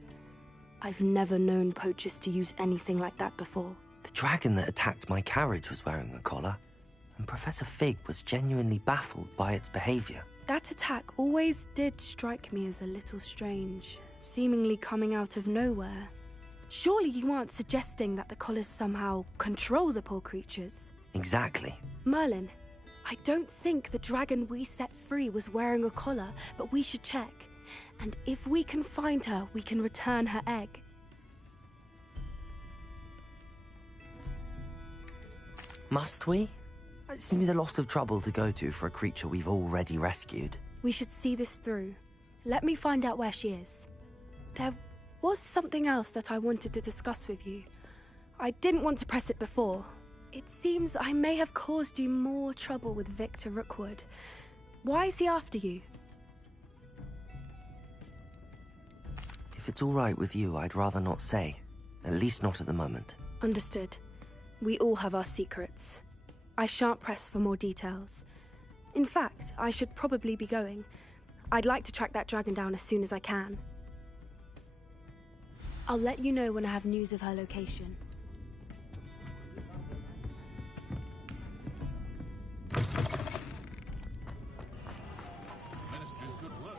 I've never known poachers to use anything like that before. The dragon that attacked my carriage was wearing a collar, and Professor Fig was genuinely baffled by its behavior. That attack always did strike me as a little strange, seemingly coming out of nowhere. Surely you aren't suggesting that the collars somehow control the poor creatures? Exactly. Merlin, I don't think the dragon we set free was wearing a collar, but we should check. And if we can find her, we can return her egg. Must we? It seems a lot of trouble to go to for a creature we've already rescued. We should see this through. Let me find out where she is. There was something else that I wanted to discuss with you. I didn't want to press it before. It seems I may have caused you more trouble with Victor Rookwood. Why is he after you? If it's all right with you, I'd rather not say. At least not at the moment. Understood. We all have our secrets. I shan't press for more details. In fact, I should probably be going. I'd like to track that dragon down as soon as I can. I'll let you know when I have news of her location. Minister's good work.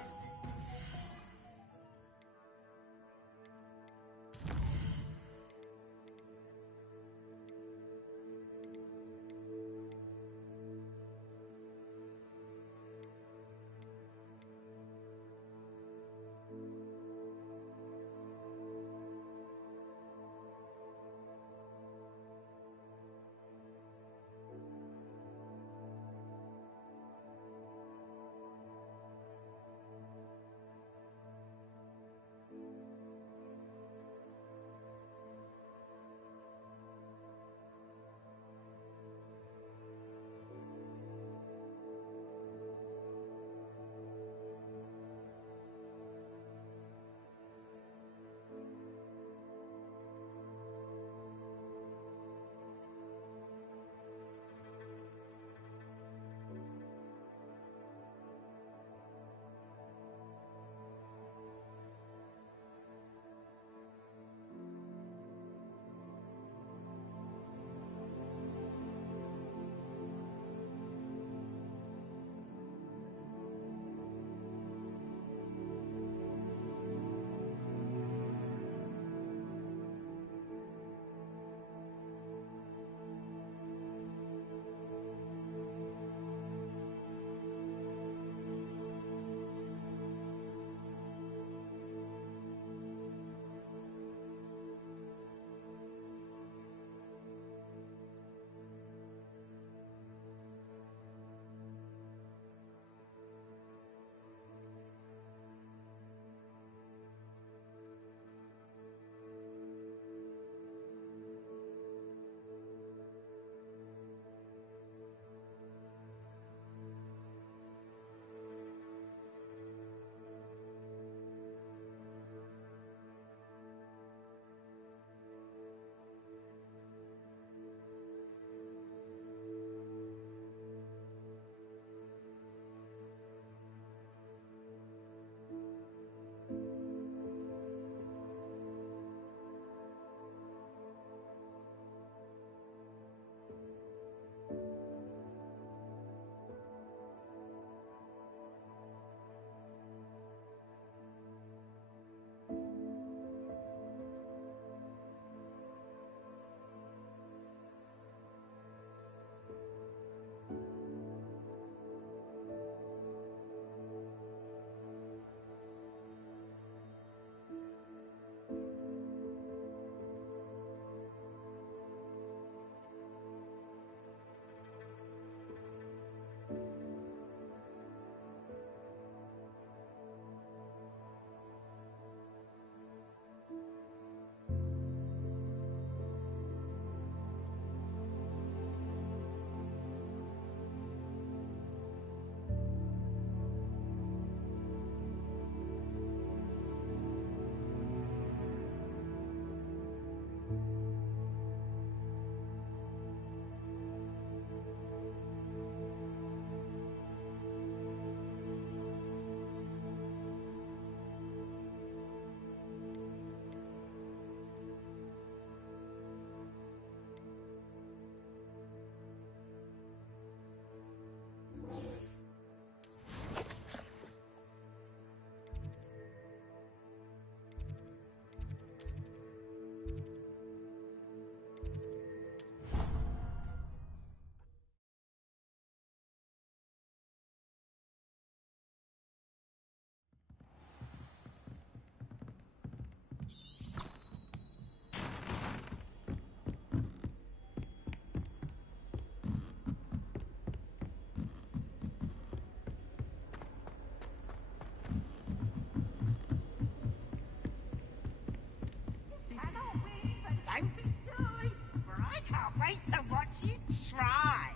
wait to watch you try.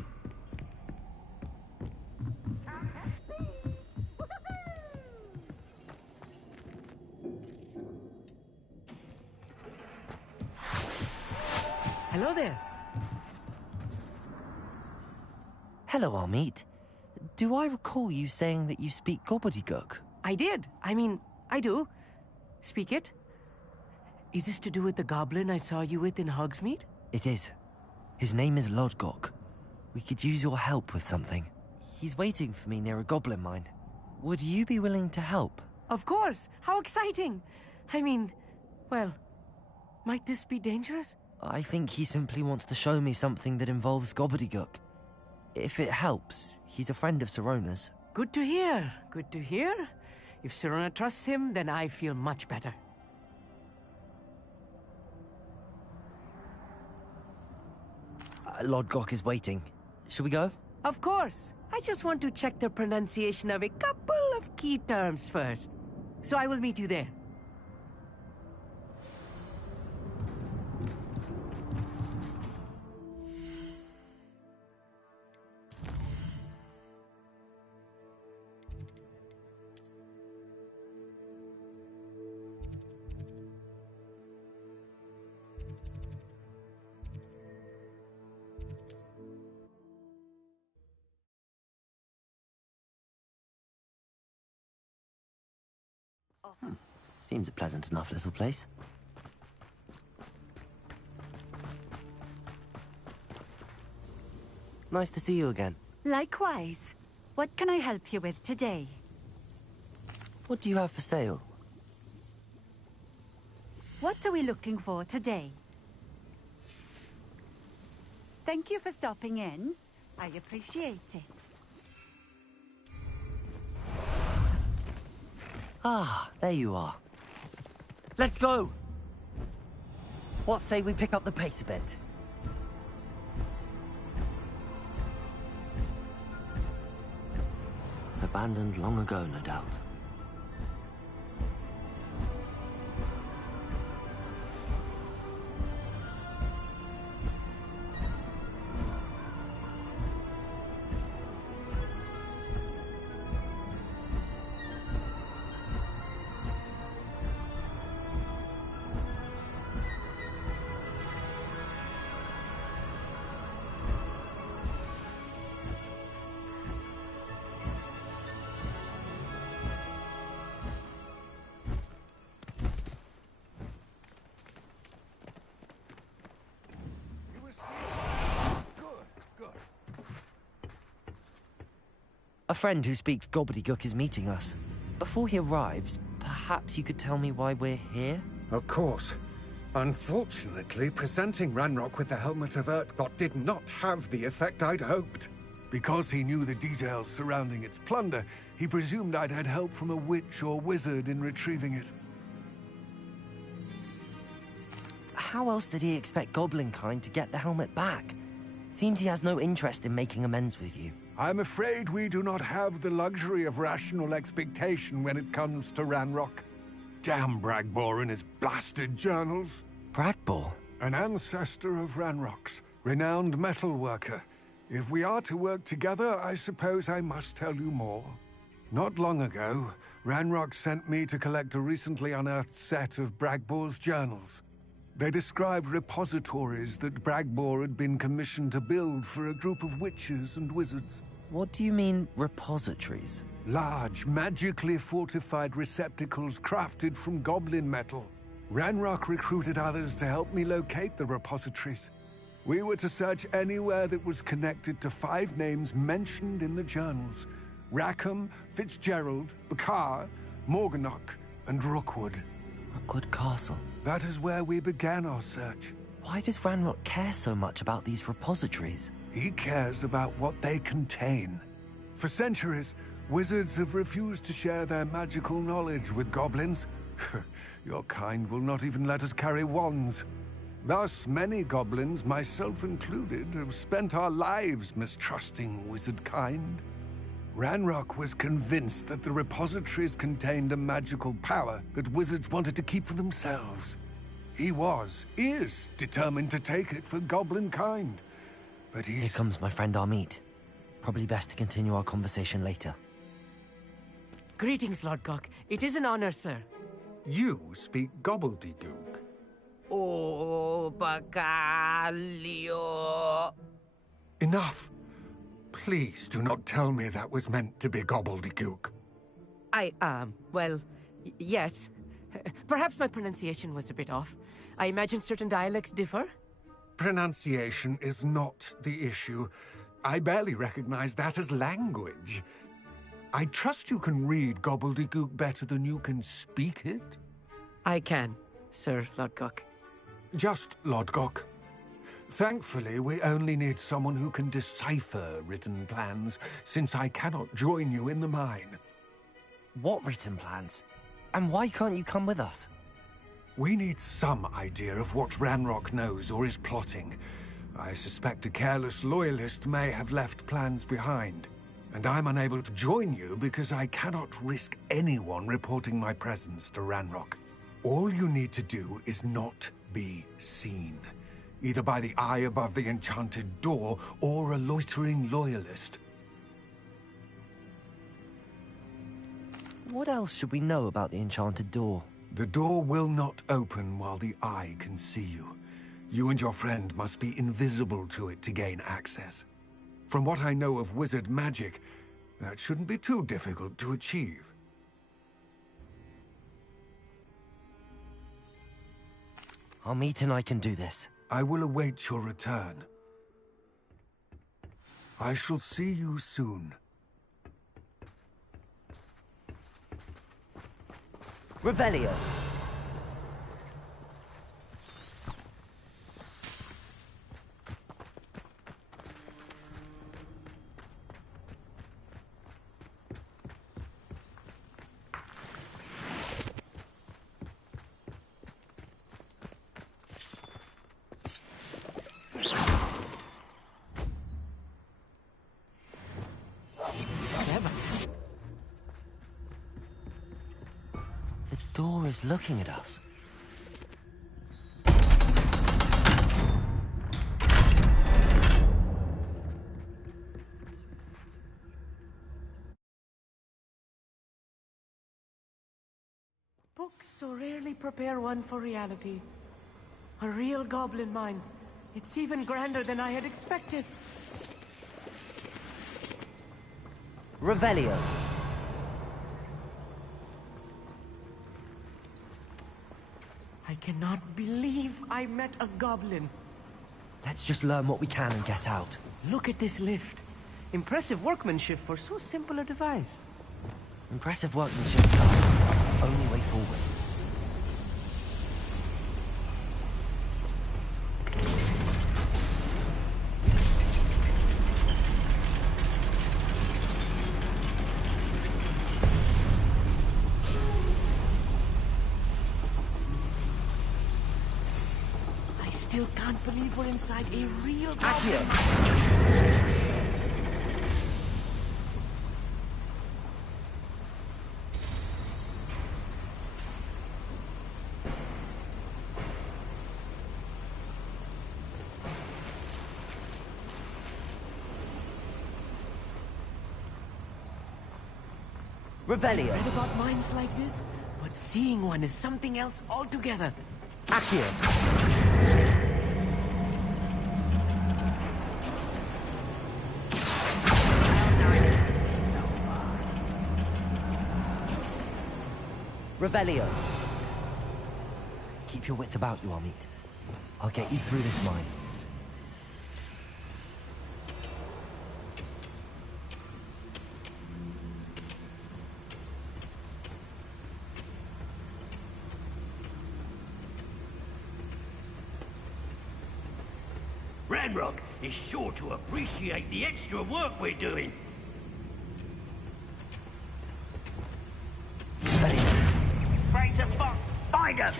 Hello there. Hello, Armeet. Do I recall you saying that you speak gobbledygook? I did. I do. Speak it. Is this to do with the goblin I saw you with in Hogsmeade? It is. His name is Lodgok. We could use your help with something. He's waiting for me near a goblin mine. Would you be willing to help? Of course. How exciting. Well, might this be dangerous? I think he simply wants to show me something that involves gobbledygook. If it helps, he's a friend of Sirona's. Good to hear. Good to hear. If Sirona trusts him, then I feel much better. Lodgok is waiting. Shall we go? Of course. I just want to check the pronunciation of a couple of key terms first. So I will meet you there. Seems a pleasant enough little place. Nice to see you again. Likewise. What can I help you with today? What do you have for sale? What are we looking for today? Thank you for stopping in. I appreciate it. Ah, there you are. Let's go! What say we pick up the pace a bit? Abandoned long ago, no doubt. A friend who speaks gobbledygook is meeting us. Before he arrives, perhaps you could tell me why we're here? Of course. Unfortunately, presenting Ranrock with the Helmet of Urtkot did not have the effect I'd hoped. Because he knew the details surrounding its plunder, he presumed I'd had help from a witch or wizard in retrieving it. How else did he expect Goblinkind to get the helmet back? Seems he has no interest in making amends with you. I'm afraid we do not have the luxury of rational expectation when it comes to Ranrock. Damn Bragbor and his blasted journals. Bragbor? An ancestor of Ranrock's, renowned metal worker. If we are to work together, I suppose I must tell you more. Not long ago, Ranrock sent me to collect a recently unearthed set of Bragbor's journals. They described repositories that Bragbor had been commissioned to build for a group of witches and wizards. What do you mean, repositories? Large, magically fortified receptacles crafted from goblin metal. Ranrock recruited others to help me locate the repositories. We were to search anywhere that was connected to 5 names mentioned in the journals. Rackham, Fitzgerald, Bakar, Morganach, and Rookwood. Rookwood Castle. That is where we began our search. Why does Ranrock care so much about these repositories? He cares about what they contain. For centuries, wizards have refused to share their magical knowledge with goblins. Your kind will not even let us carry wands. Thus, many goblins, myself included, have spent our lives mistrusting wizard kind. Ranrock was convinced that the repositories contained a magical power that wizards wanted to keep for themselves. He is determined to take it for goblin kind. But Here comes my friend Amit. Probably best to continue our conversation later. Greetings, Lodgok. It is an honor, sir. You speak gobbledygook. Oh, Bacalio. Enough. Please do not tell me that was meant to be gobbledygook. Well, yes. Perhaps my pronunciation was a bit off. I imagine certain dialects differ? Pronunciation is not the issue. I barely recognize that as language. I trust you can read gobbledygook better than you can speak it? I can, Sir Lodgok. Just Lodgok. Thankfully, we only need someone who can decipher written plans, since I cannot join you in the mine. What written plans? And why can't you come with us? We need some idea of what Ranrock knows or is plotting. I suspect a careless loyalist may have left plans behind. And I'm unable to join you because I cannot risk anyone reporting my presence to Ranrock. All you need to do is not be seen, either by the eye above the enchanted door or a loitering loyalist. What else should we know about the enchanted door? The door will not open while the eye can see you. You and your friend must be invisible to it to gain access. From what I know of wizard magic, that shouldn't be too difficult to achieve. Amit and I can do this. I will await your return. I shall see you soon. Revelio. The door is looking at us. Books so rarely prepare one for reality. A real goblin mine. It's even grander than I had expected. Revelio. I cannot believe I met a goblin. Let's just learn what we can and get out. Look at this lift. Impressive workmanship for so simple a device. Impressive workmanship aside, it's the only way forward. I still can't believe we're inside a real goblin. Revelio. I've read about mines like this, but seeing one is something else altogether. Accio. Revelio. Keep your wits about you, Amit. I'll get you through this mine. Ranrock is sure to appreciate the extra work we're doing. Afraid to find her.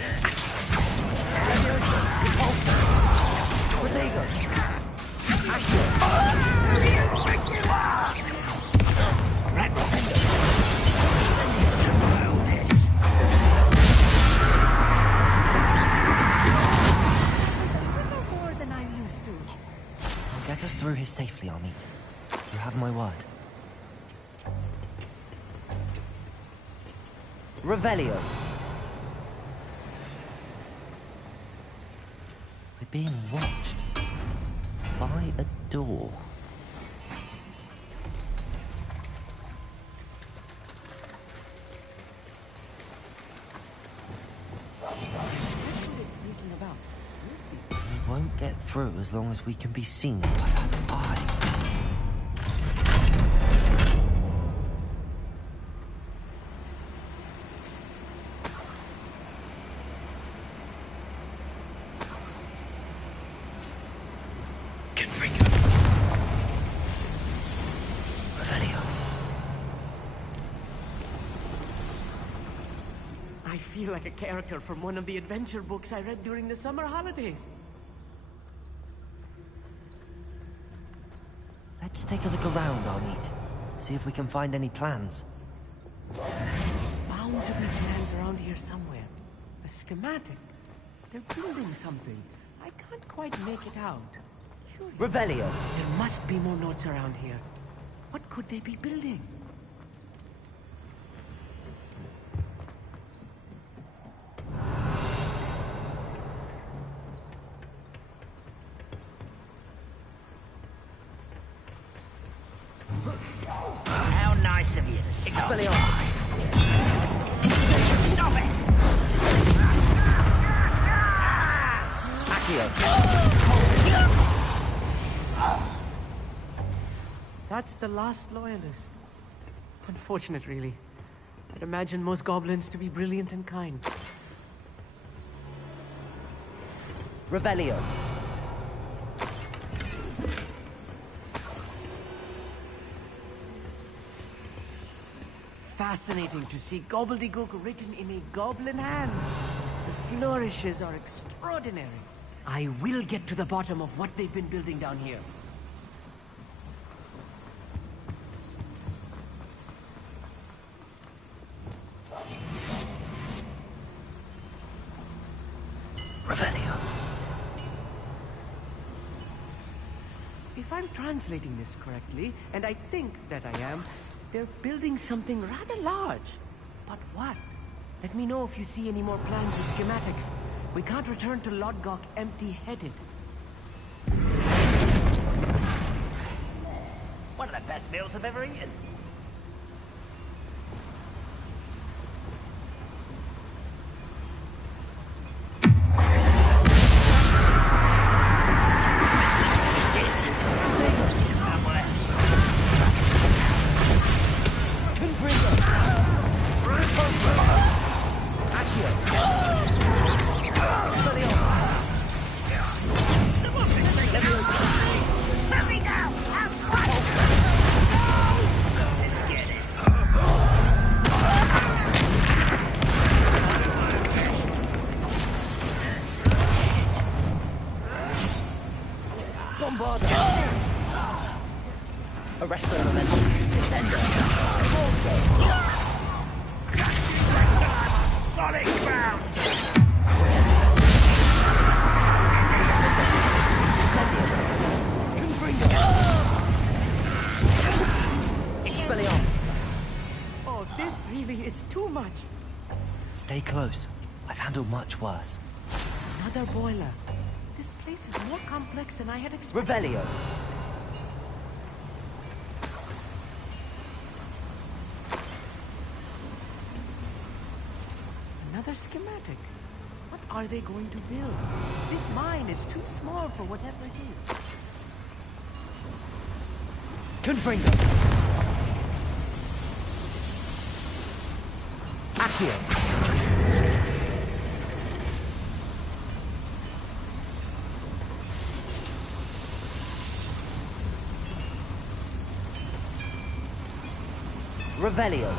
here safely, Amit. You have my word. Revelio. We're being watched by a door. We won't get through as long as we can be seen by that eye. I feel like a character from one of the adventure books I read during the summer holidays. Let's take a look around, Amit. See if we can find any plans. There's bound to be plans around here somewhere. A schematic. They're building something. I can't quite make it out. Revelio. There must be more notes around here. What could they be building? How nice of you to stop. Expelliarmus. Stop it! That's the last loyalist. Unfortunate, really. I'd imagine most goblins to be brilliant and kind. Revelio. Fascinating to see gobbledygook written in a goblin hand. The flourishes are extraordinary. I will get to the bottom of what they've been building down here. Revelio. If I'm translating this correctly, and I think that I am, they're building something rather large. But what? Let me know if you see any more plans or schematics. We can't return to Lodgok empty-headed. One of the best meals I've ever eaten. Arrest the momentum. Descender. Also. Solid ground! Expelliarmus. Oh, this really is too much. Stay close. I've handled much worse. Another boiler. This place is more complex than I had expected. Revelio. Another schematic. What are they going to build? This mine is too small for whatever it is. Confringo. Accio. Revelio.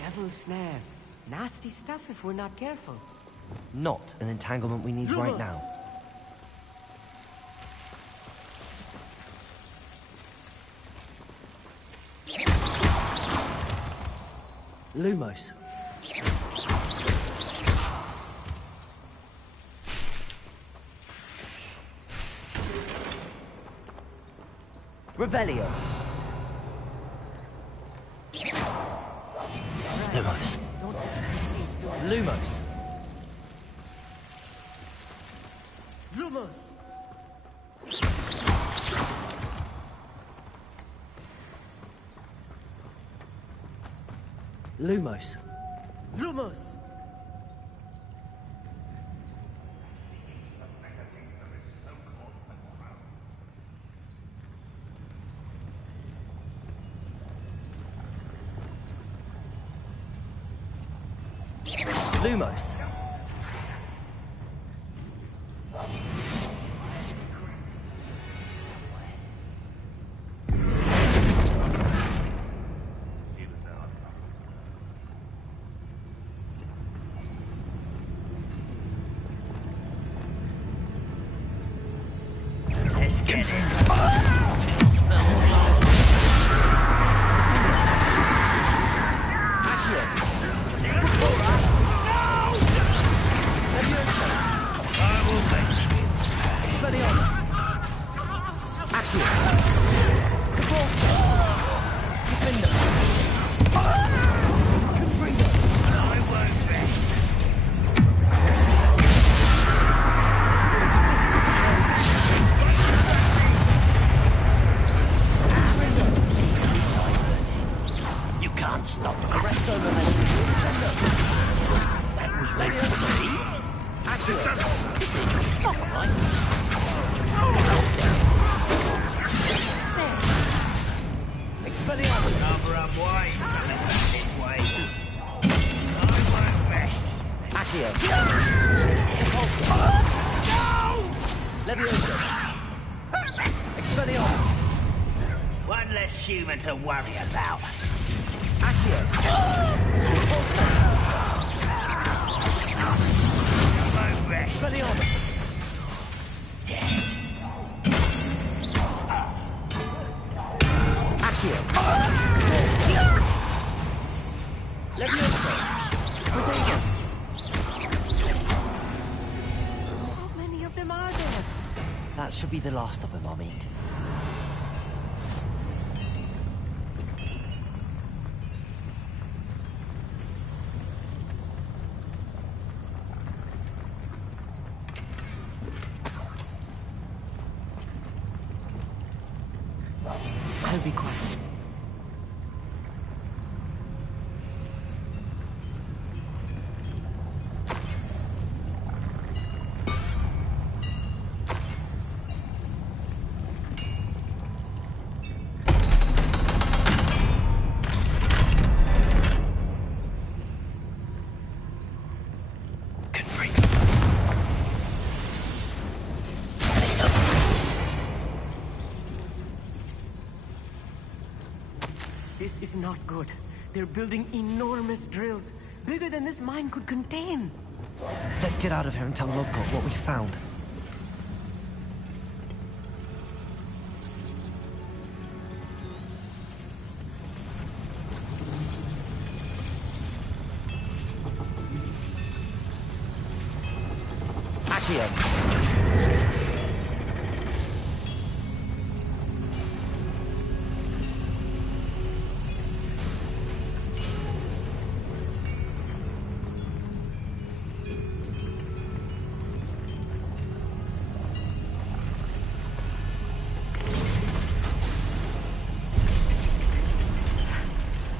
Devil's snare. Nasty stuff if we're not careful. Not an entanglement we need right now. Lumos. Revelio. Lumos. Lumos. Lumos! Lumos. Lumos! Lumos. Let's get this. You can't stop us. That was meant to be. Not right. Expelliarmus. Number up wide. This way. I won't rest. Accio. No! Leviosa. Expelliarmus. One less human to worry about. Accio. Won't rest. Expelliarmus. Dead. Accio. Leviosa. Protego. How many of them are there? That should be the last of them, I'll meet. I'll be quiet. This is not good. They're building enormous drills, bigger than this mine could contain. Let's get out of here and tell Lodgott what we found. Accio.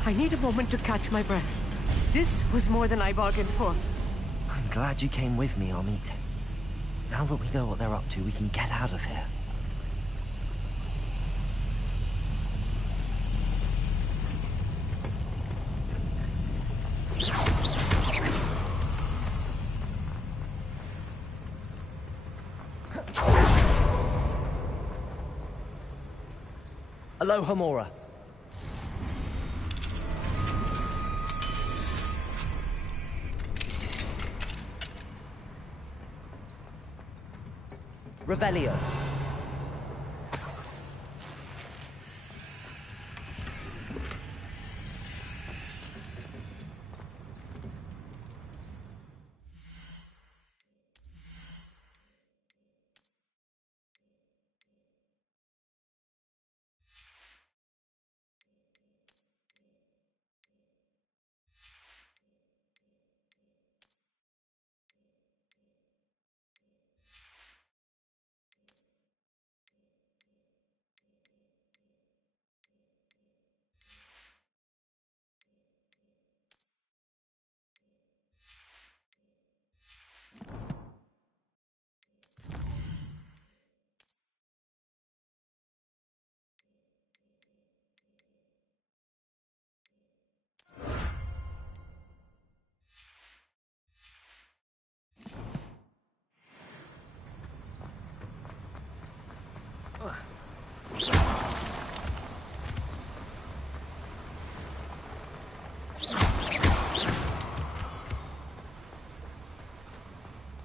I need a moment to catch my breath. This was more than I bargained for. I'm glad you came with me, Amit. Now that we know what they're up to, we can get out of here. Aloha, Mora. Revelio.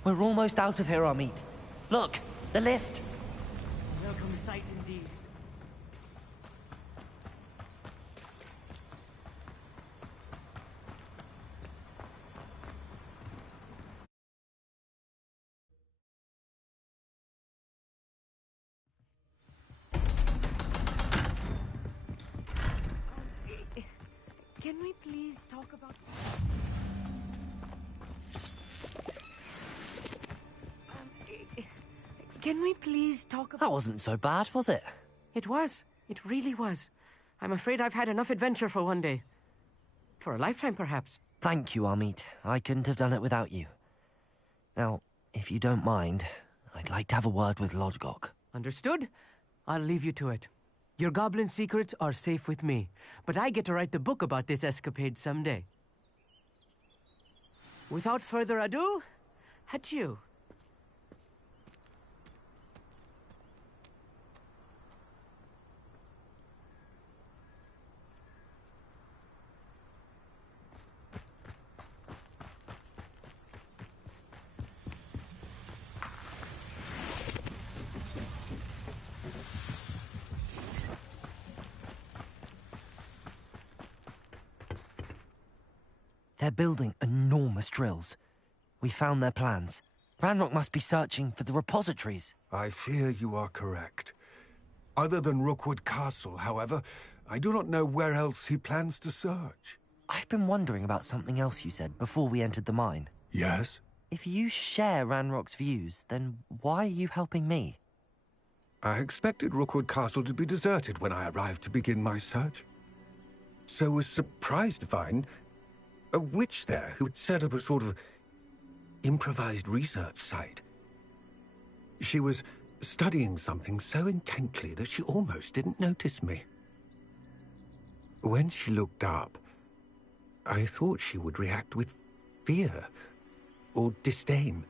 We're almost out of here, Amit. Look, the lift. Welcome sight indeed. Can we please talk about... Can we please talk about... That wasn't so bad, was it? It was. It really was. I'm afraid I've had enough adventure for one day. For a lifetime, perhaps. Thank you, Amit. I couldn't have done it without you. Now, if you don't mind, I'd like to have a word with Lodgok. Understood? I'll leave you to it. Your goblin secrets are safe with me, but I get to write the book about this escapade someday. Without further ado, adieu. They're building enormous drills. We found their plans. Ranrock must be searching for the repositories. I fear you are correct. Other than Rookwood Castle, however, I do not know where else he plans to search. I've been wondering about something else you said before we entered the mine. Yes? If you share Ranrock's views, then why are you helping me? I expected Rookwood Castle to be deserted when I arrived to begin my search. So was surprised to find a witch there who had set up a sort of improvised research site. She was studying something so intently that she almost didn't notice me. When she looked up, I thought she would react with fear or disdain.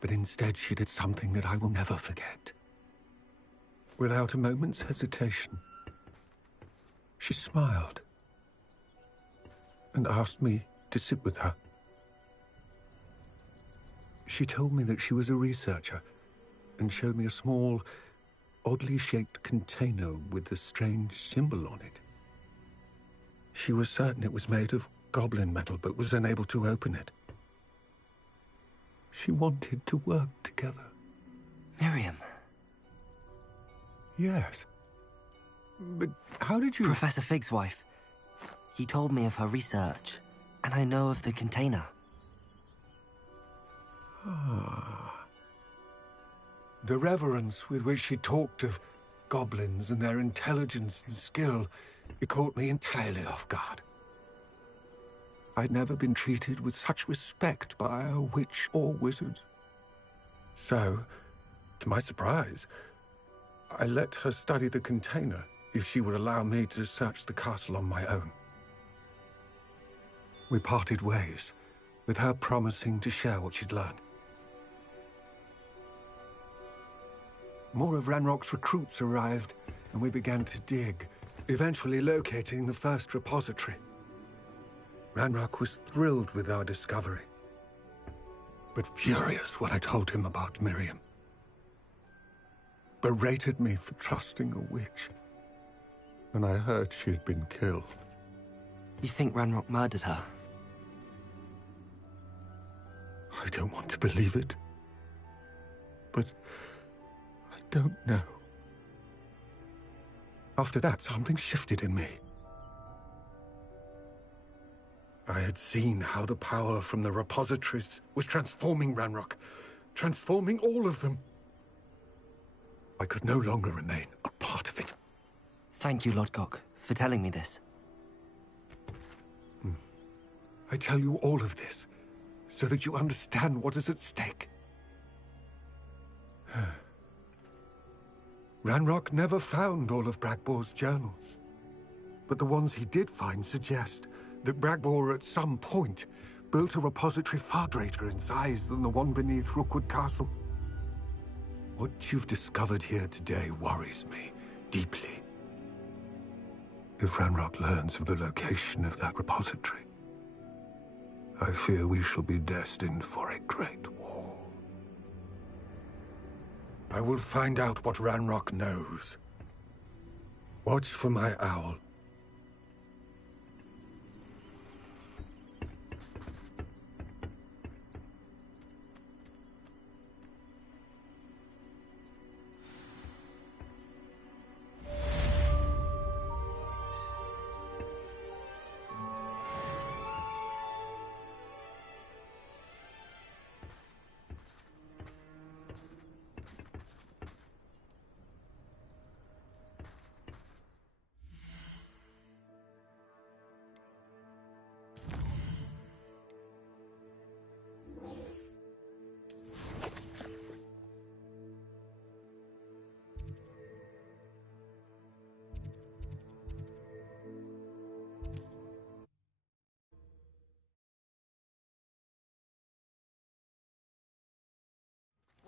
But instead she did something that I will never forget. Without a moment's hesitation, she smiled and asked me to sit with her. She told me that she was a researcher and showed me a small, oddly shaped container with a strange symbol on it. She was certain it was made of goblin metal, but was unable to open it. She wanted to work together. Miriam. Yes. But how did you... Professor Fig's wife. He told me of her research, and I know of the container. Ah. The reverence with which she talked of goblins and their intelligence and skill, it caught me entirely off guard. I'd never been treated with such respect by a witch or wizard. So, to my surprise, I let her study the container if she would allow me to search the castle on my own. We parted ways, with her promising to share what she'd learned. More of Ranrock's recruits arrived, and we began to dig, eventually locating the first repository. Ranrock was thrilled with our discovery, but furious when I told him about Miriam. Berated me for trusting a witch, and I heard she'd been killed. You think Ranrock murdered her? I don't want to believe it, but I don't know. After that, something shifted in me. I had seen how the power from the repositories was transforming Ranrock, transforming all of them. I could no longer remain a part of it. Thank you, Lodgok, for telling me this. I tell you all of this so that you understand what is at stake. Ranrock never found all of Bragbor's journals, but the ones he did find suggest that Bragbor at some point built a repository far greater in size than the one beneath Rookwood Castle. What you've discovered here today worries me deeply. If Ranrock learns of the location of that repository, I fear we shall be destined for a great war. I will find out what Ranrock knows. Watch for my owl.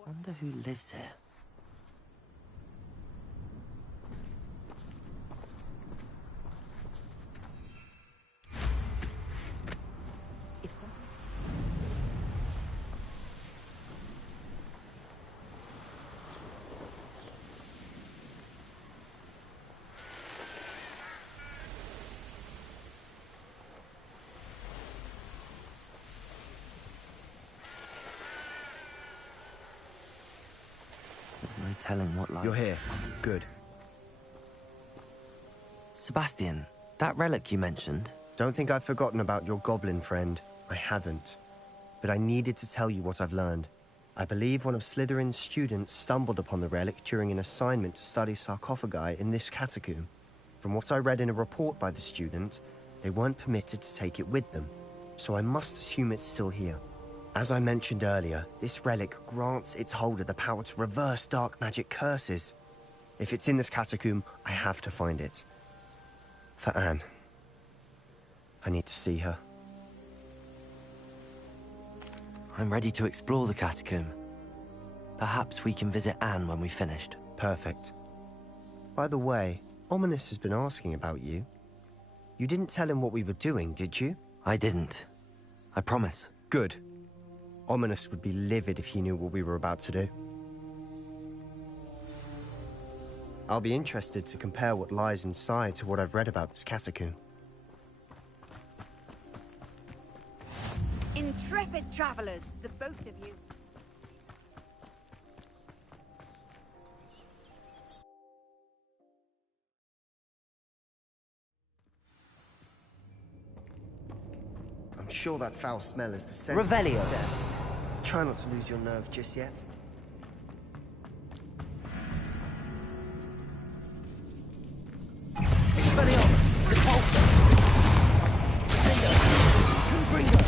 Wonder who lives here. There's no telling what life... You're here. Good. Sebastian, that relic you mentioned... Don't think I've forgotten about your goblin friend. I haven't. But I needed to tell you what I've learned. I believe one of Slytherin's students stumbled upon the relic during an assignment to study sarcophagi in this catacomb. From what I read in a report by the student, they weren't permitted to take it with them, so I must assume it's still here. As I mentioned earlier, this relic grants its holder the power to reverse dark magic curses. If it's in this catacomb, I have to find it. For Anne. I need to see her. I'm ready to explore the catacomb. Perhaps we can visit Anne when we've finished. Perfect. By the way, Ominous has been asking about you. You didn't tell him what we were doing, did you? I didn't. I promise. Good. Ominous would be livid if he knew what we were about to do. I'll be interested to compare what lies inside to what I've read about this catacomb. Intrepid travelers, the both of you. I'm sure that foul smell is the scent of Revelio. success. Try not to lose your nerve just yet. Expelliarmus! Repulsor! Confringo!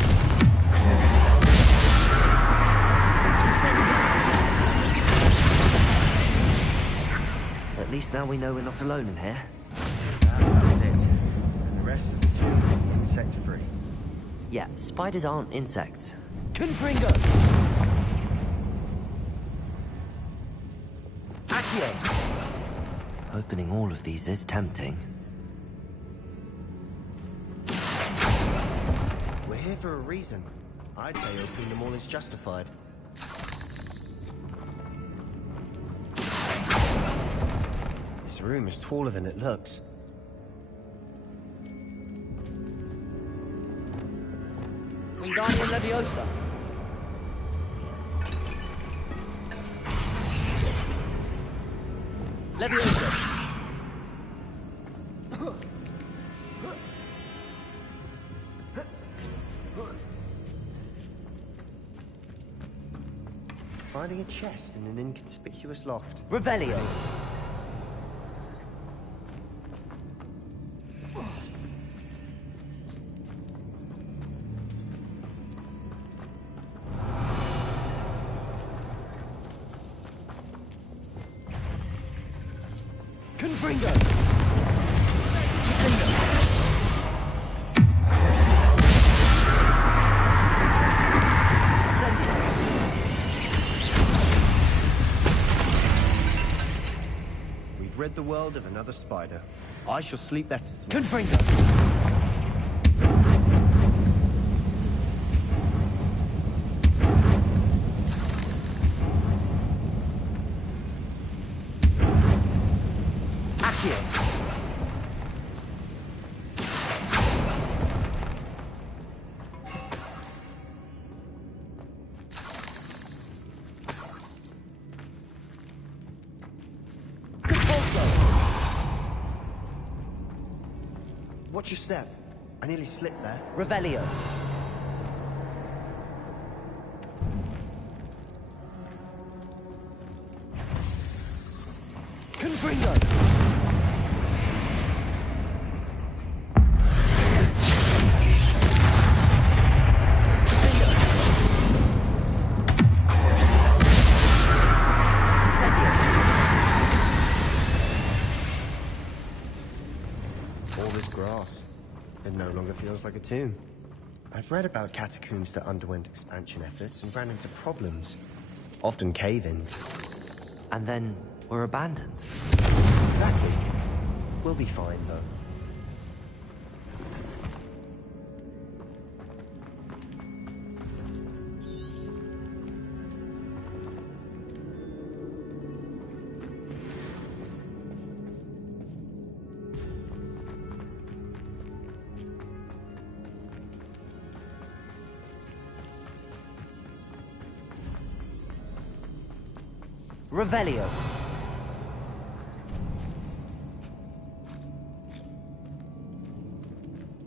At least now we know we're not alone in here. That's it. And the rest of the tomb will be insect-free. Yeah, spiders aren't insects. Confringo! Accio! Opening all of these is tempting. We're here for a reason. I'd say opening them all is justified. This room is taller than it looks. Wingardium Leviosa. Leviosa. Finding a chest in an inconspicuous loft. Revelio. Confringo. We've rid the world of another spider. I shall sleep better tonight. Confringo. Watch your step. I nearly slipped there. Revelio. Confringo. All this grass. It no longer feels like a tomb. I've read about catacombs that underwent expansion efforts and ran into problems. Often cave-ins. And then were abandoned. Exactly. We'll be fine, though. Revelio.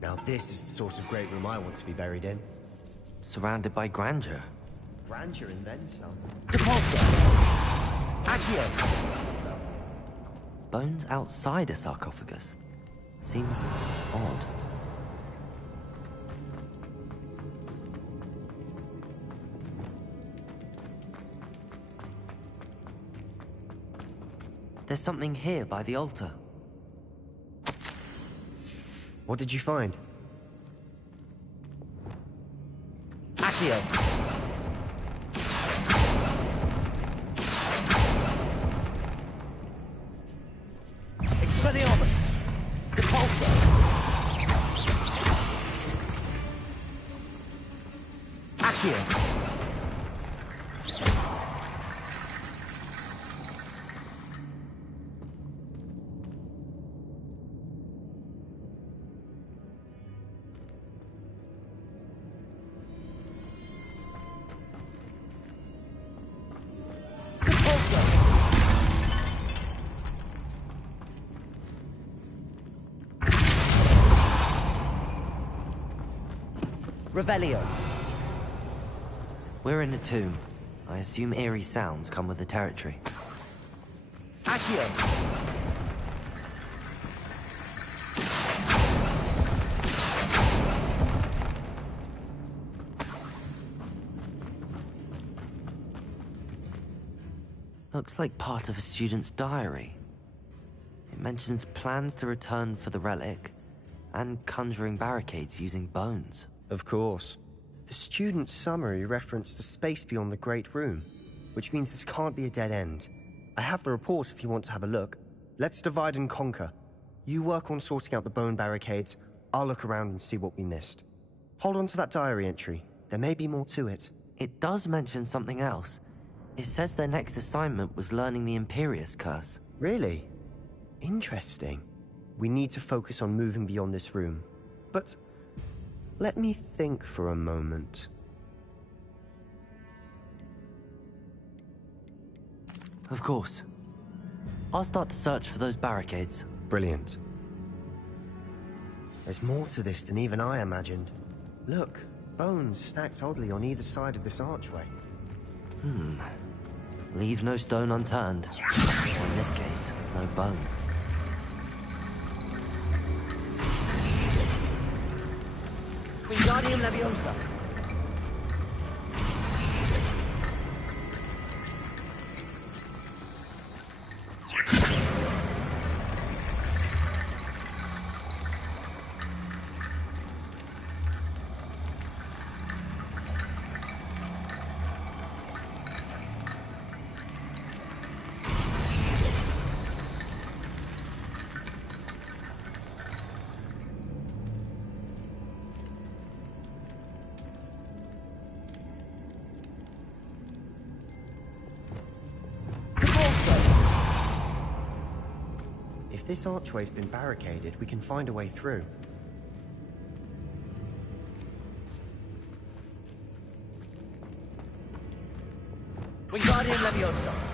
Now this is the sort of great room I want to be buried in. Surrounded by grandeur. Grandeur and then some. Depulso. Accio. Bones outside a sarcophagus. Seems odd. There's something here by the altar. What did you find? Accio. Expelliarmus. Depulso. Accio. Revelio. We're in a tomb. I assume eerie sounds come with the territory. Accio. Looks like part of a student's diary. It mentions plans to return for the relic and conjuring barricades using bones. Of course. The student's summary referenced a space beyond the Great Room, which means this can't be a dead end. I have the report if you want to have a look. Let's divide and conquer. You work on sorting out the bone barricades, I'll look around and see what we missed. Hold on to that diary entry. There may be more to it. It does mention something else. It says their next assignment was learning the Imperius Curse. Really? Interesting. We need to focus on moving beyond this room. But let me think for a moment. Of course. I'll start to search for those barricades. Brilliant. There's more to this than even I imagined. Look, bones stacked oddly on either side of this archway. Leave no stone unturned. Or in this case, no bone. Wingardium Leviosa. If this archway's been barricaded, we can find a way through. Wingardium Leviosa.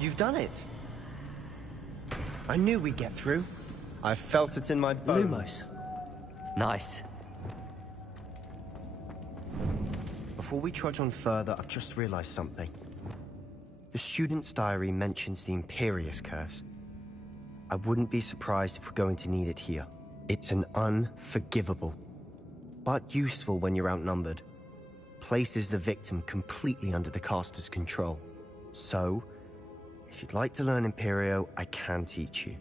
You've done it. I knew we'd get through. I felt it in my bones. Lumos. Nice. Before we trudge on further, I've just realized something. The student's diary mentions the Imperius Curse. I wouldn't be surprised if we're going to need it here. It's an unforgivable, but useful when you're outnumbered. Places the victim completely under the caster's control. So, if you'd like to learn Imperio, I can teach you.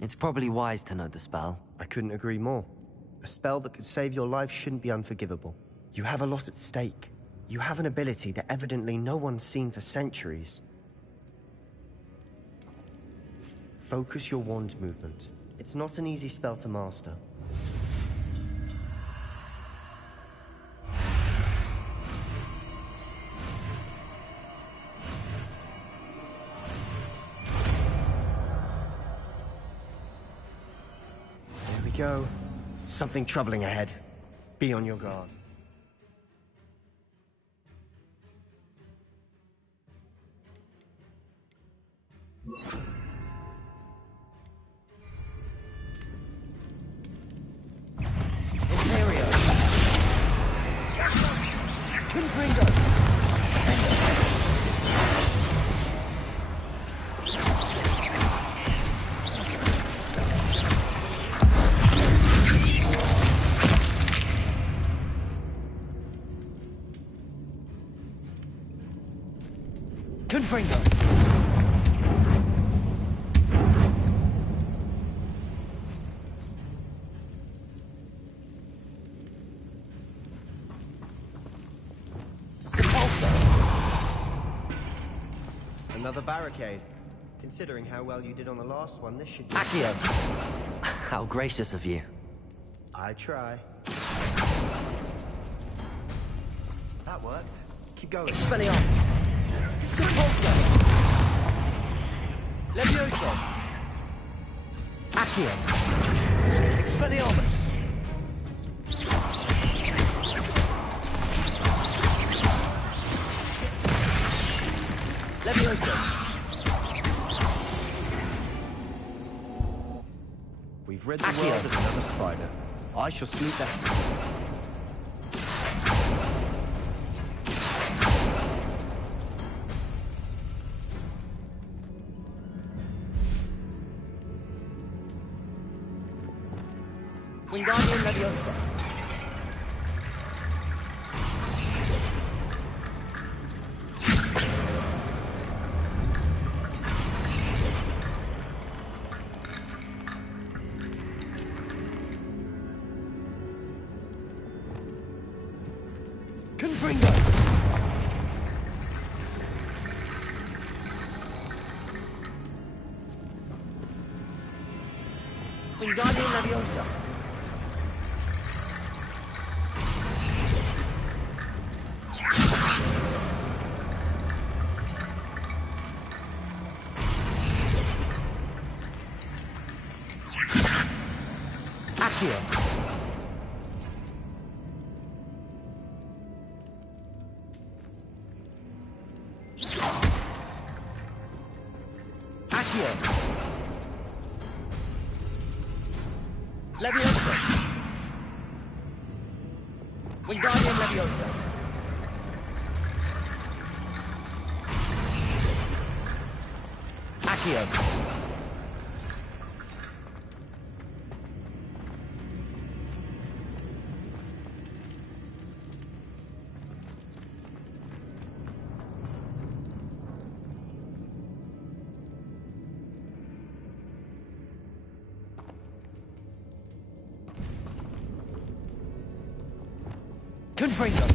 It's probably wise to know the spell. I couldn't agree more. A spell that could save your life shouldn't be unforgivable. You have a lot at stake. You have an ability that evidently no one's seen for centuries. Focus your wand movement. It's not an easy spell to master. There we go. Something troubling ahead. Be on your guard. Another barricade. Considering how well you did on the last one, this should be... Accio! How gracious of you. I try. That worked. Keep going. Expelliarmus. Repulsor. Levioso. Accio. Expelliarmus. Levioso. We've rid the world of another spider. I shall sleep better. Wingardium Leviosa. Confringo. Wingardium Leviosa. Accio. Accio. Leviosa. Wingardium Leviosa. Accio. Confringo.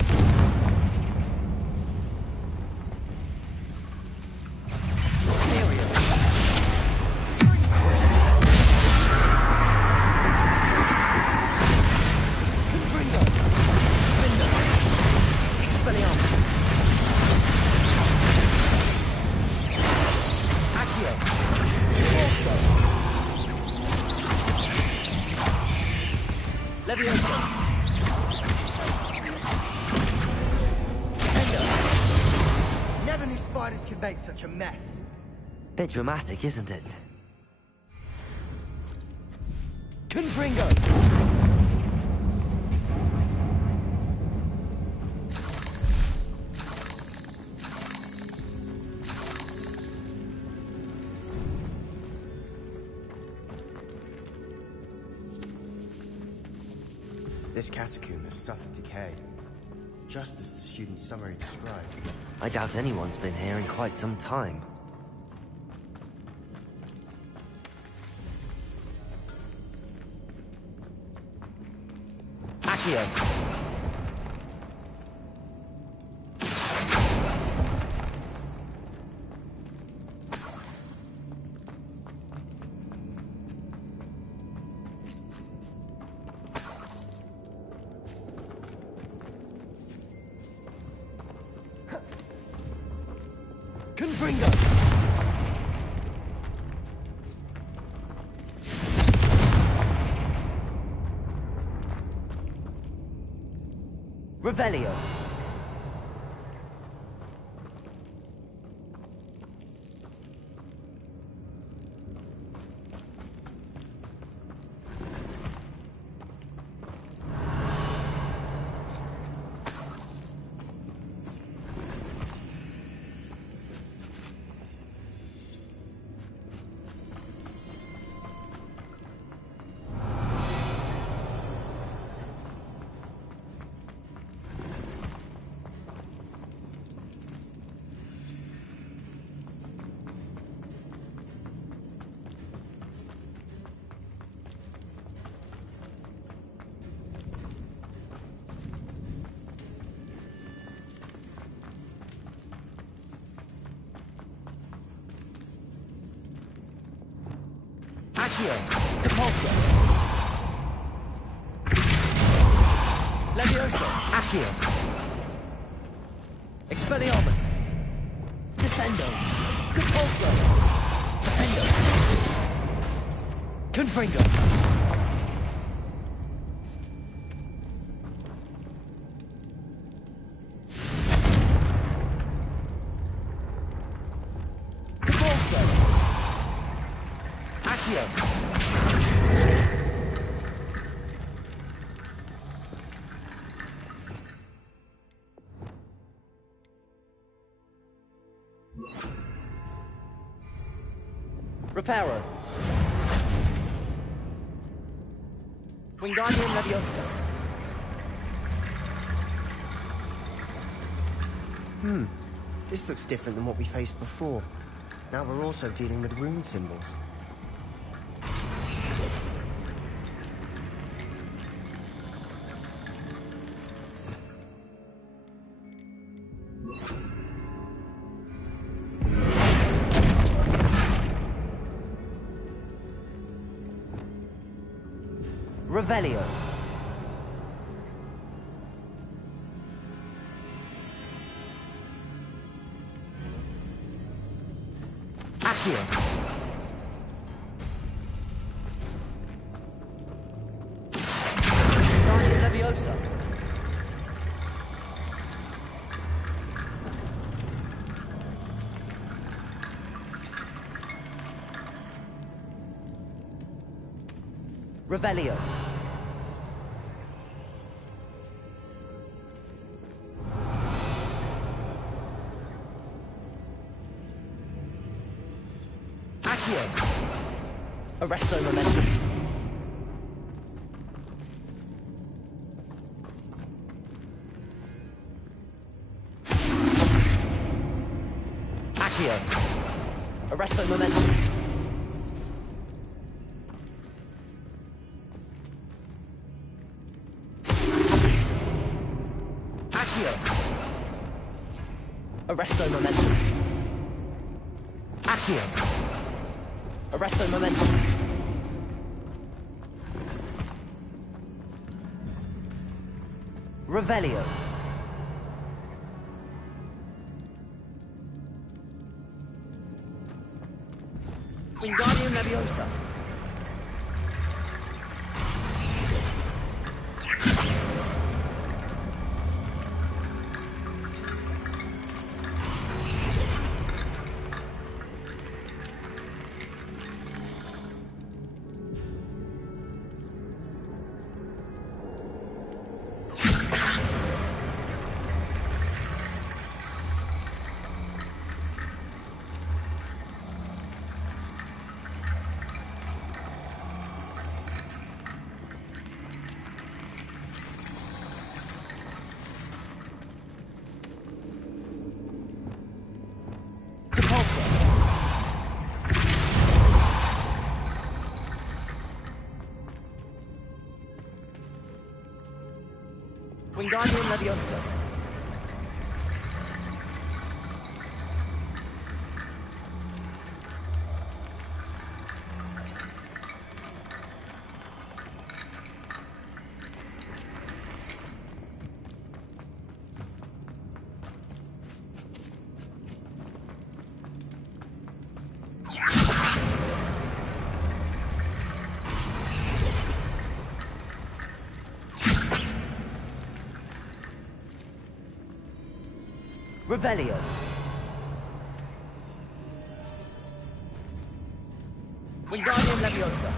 Never knew spiders could make such a mess. Bit dramatic, isn't it? Confringo. This catacomb has suffered decay, just as the student's summary described. I doubt anyone's been here in quite some time. Accio. Confringo. Revelio. Accio. Depulso. Levioso. Accio. Expelliarmus! Descendo! Compulso! Defendo! Confringo! Compulso! Accio! Reparo. Wingardium Leviosa. This looks different than what we faced before. Now we're also dealing with rune symbols. Revelio. Accio. Wingardium Leviosa. Revelio. Accio. Arresto Momentum. Accio. Arresto Momentum. Accio. Arresto Momentum. Accio. Arresto Momentum. Revelio. Wingardium Leviosa. Wingardium Leviosa. Revelio. Wingardium Leviosa.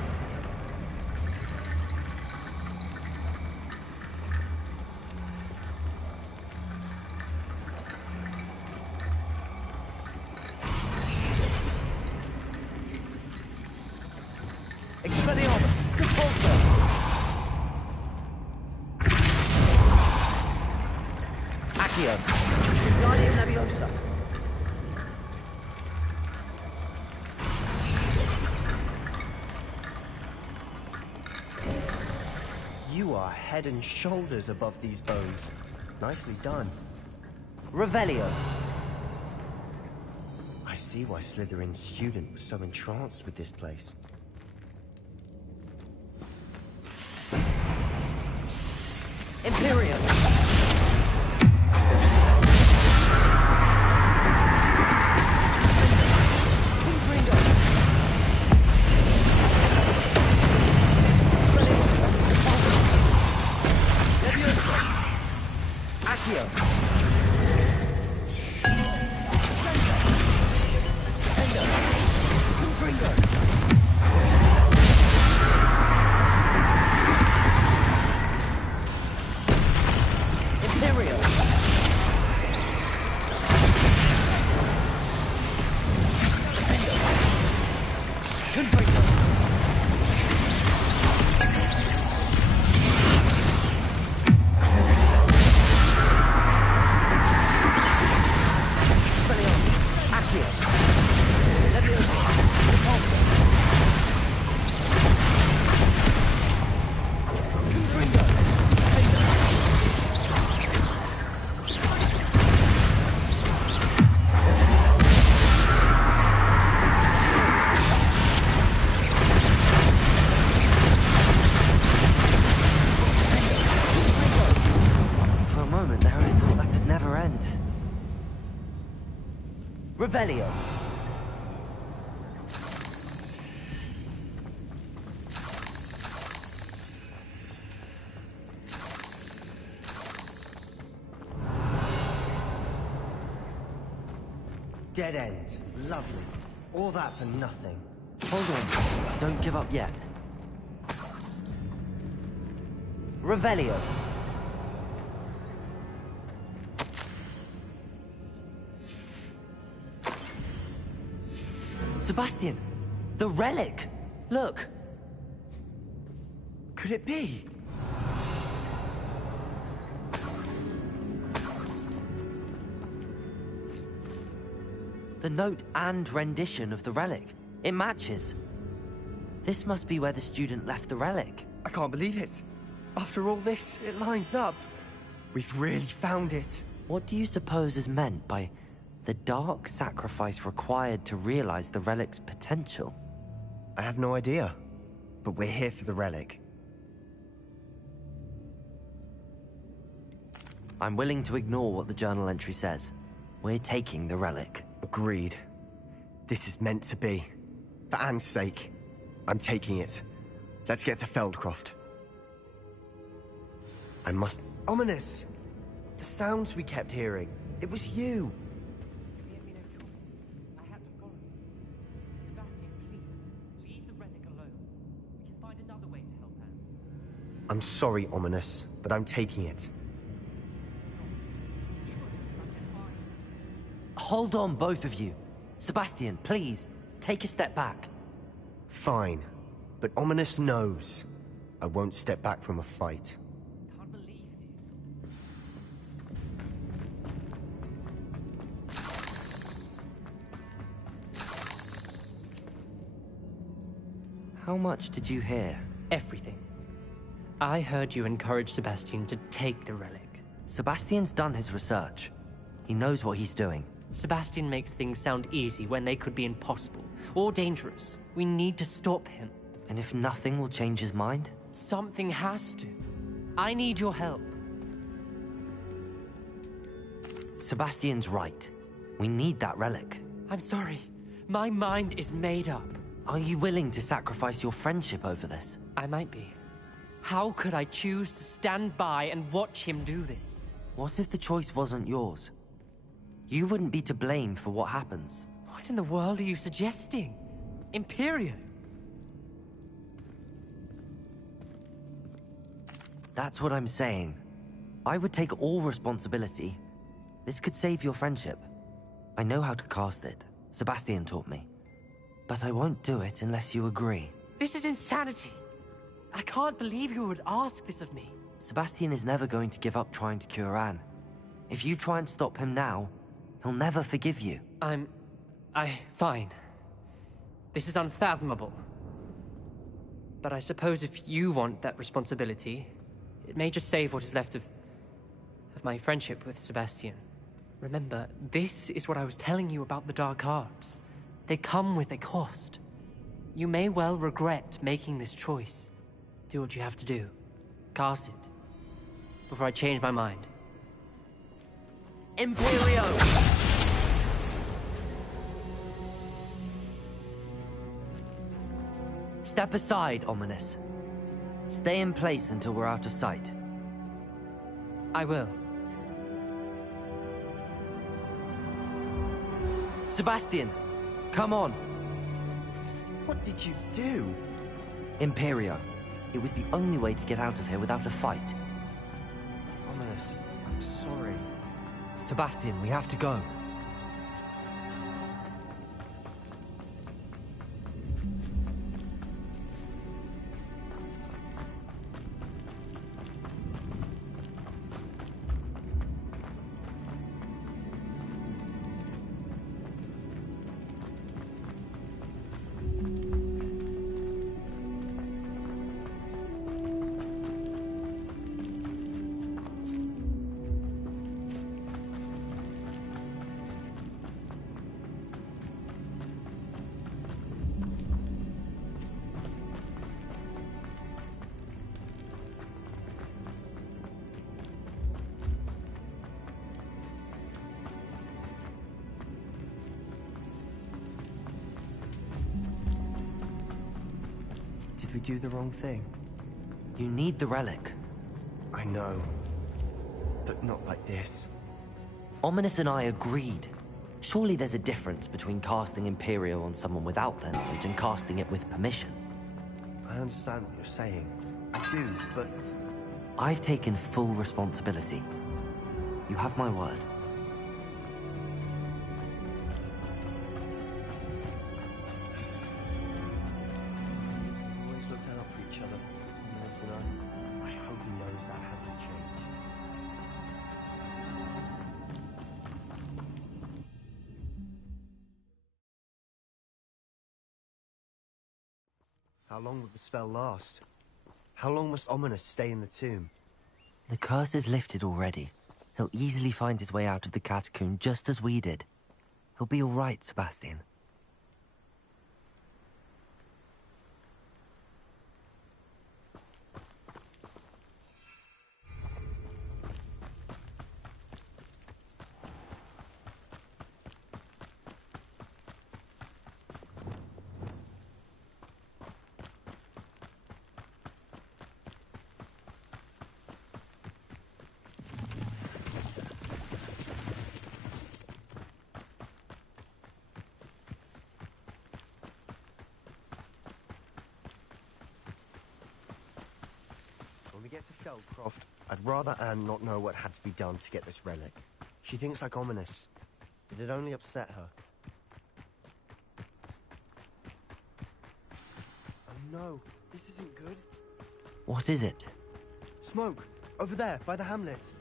Expelliarmus. Compulso. Accio. Wingardium Leviosa. You are head and shoulders above these bones. Nicely done. Revelio. I see why Slytherin's student was so entranced with this place. Imperium. Revelio. Dead end. Lovely. All that for nothing. Hold on. Don't give up yet. Revelio. Sebastian, the relic. Look. Could it be? The note and rendition of the relic. It matches. This must be where the student left the relic. I can't believe it. After all this, it lines up. We've really found it. What do you suppose is meant by the dark sacrifice required to realize the relic's potential? I have no idea. But we're here for the relic. I'm willing to ignore what the journal entry says. We're taking the relic. Agreed. This is meant to be. For Anne's sake. I'm taking it. Let's get to Feldcroft. I must... Ominous! The sounds we kept hearing. It was you. I'm sorry, Ominous, but I'm taking it. Hold on, both of you. Sebastian, please, take a step back. Fine. But Ominous knows. I won't step back from a fight. Can't believe How much did you hear? everything. I heard you encourage Sebastian to take the relic. Sebastian's done his research. He knows what he's doing. Sebastian makes things sound easy when they could be impossible or dangerous. We need to stop him. And if nothing will change his mind? Something has to. I need your help. Sebastian's right. We need that relic. I'm sorry. My mind is made up. Are you willing to sacrifice your friendship over this? I might be. How could I choose to stand by and watch him do this? What if the choice wasn't yours? You wouldn't be to blame for what happens. What in the world are you suggesting? Imperium? That's what I'm saying. I would take all responsibility. This could save your friendship. I know how to cast it. Sebastian taught me. But I won't do it unless you agree. This is insanity. I can't believe you would ask this of me. Sebastian is never going to give up trying to cure Anne. If you try and stop him now, he'll never forgive you. Fine. This is unfathomable. But I suppose if you want that responsibility, it may just save what is left of my friendship with Sebastian. Remember, this is what I was telling you about the dark arts. They come with a cost. You may well regret making this choice. Do what you have to do. Cast it. Before I change my mind. Imperio! Step aside, Ominous. Stay in place until we're out of sight. I will. Sebastian, come on. What did you do? Imperio. It was the only way to get out of here without a fight. Ominous, I'm sorry. Sebastian, we have to go. Did we do the wrong thing? You need the relic. I know. But not like this. Ominous and I agreed. Surely there's a difference between casting Imperial on someone without their knowledge and casting it with permission. I understand what you're saying. I do, but... I've taken full responsibility. You have my word. Always looked out for each other, Ominous and I hope he knows that hasn't changed. How long will the spell last? How long must Ominous stay in the tomb? The curse is lifted already. He'll easily find his way out of the catacomb just as we did. He'll be all right, Sebastian. When we get to Feldcroft, I'd rather Anne not know what had to be done to get this relic. She thinks like Ominous. It'd only upset her. Oh no, this isn't good. What is it? Smoke! Over there, by the hamlet.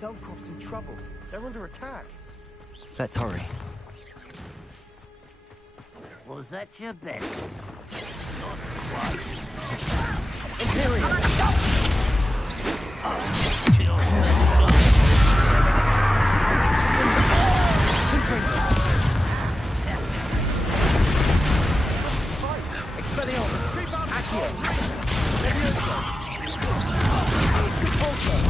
Feldcroft's in trouble. They're under attack. Let's hurry. Was that your best? Not Imperial! Expelliarmus! Accio! Leviosa! Repulsor!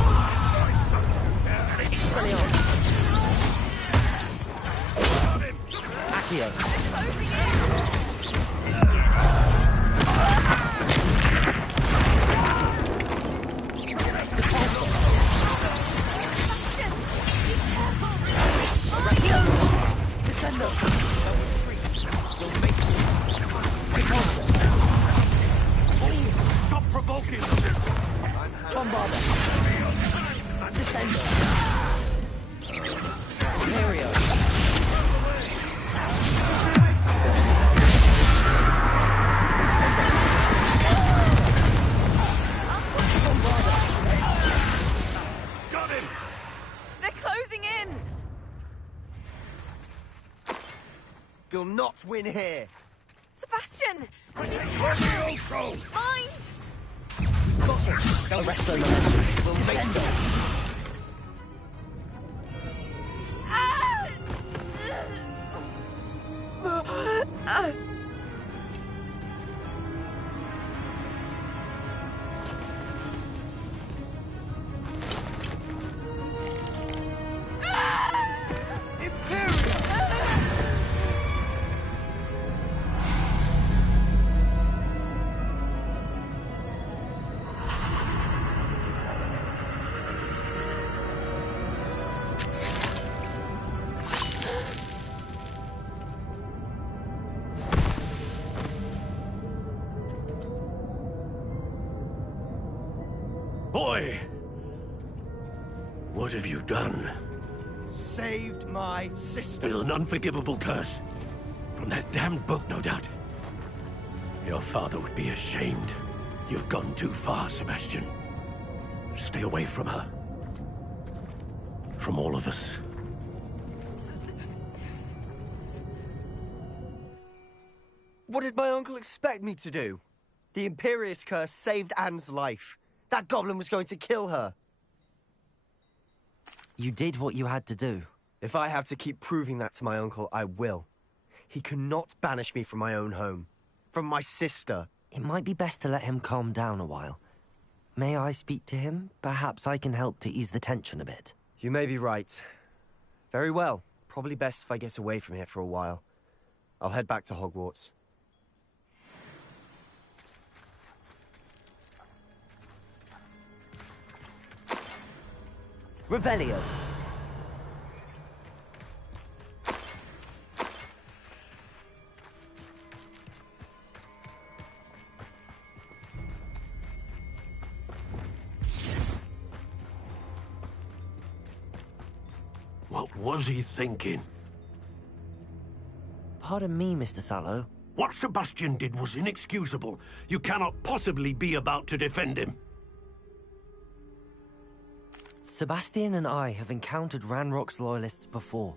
Expelliarmus! Accio! Descendo! Stop provoking! Bombarda! Descendo! Imperio! Got him! They're closing in! You'll not win here. Sebastian! Mine! Got them. El resto non è. We'll Descendo! Boy! What have you done? Saved my sister. With an unforgivable curse. From that damned book, no doubt. Your father would be ashamed. You've gone too far, Sebastian. Stay away from her. From all of us. What did my uncle expect me to do? The Imperious curse saved Anne's life. That goblin was going to kill her. You did what you had to do. If I have to keep proving that to my uncle, I will. He cannot banish me from my own home. From my sister. It might be best to let him calm down a while. May I speak to him? Perhaps I can help to ease the tension a bit. You may be right. Very well. Probably best if I get away from here for a while. I'll head back to Hogwarts. Revelio. What was he thinking? Pardon me, Mr. Sallow. What Sebastian did was inexcusable. You cannot possibly be about to defend him. Sebastian and I have encountered Ranrock's loyalists before.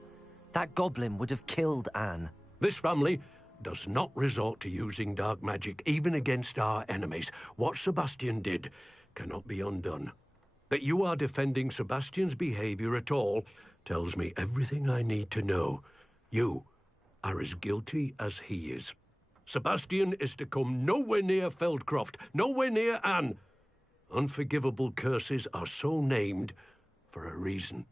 That goblin would have killed Anne. This family does not resort to using dark magic, even against our enemies. What Sebastian did cannot be undone. That you are defending Sebastian's behavior at all tells me everything I need to know. You are as guilty as he is. Sebastian is to come nowhere near Feldcroft, nowhere near Anne. Unforgivable curses are so named for a reason.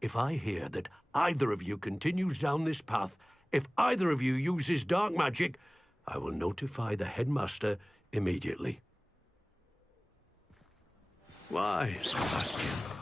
If I hear that either of you continues down this path, if either of you uses dark magic, I will notify the headmaster immediately. Why, Sebastian?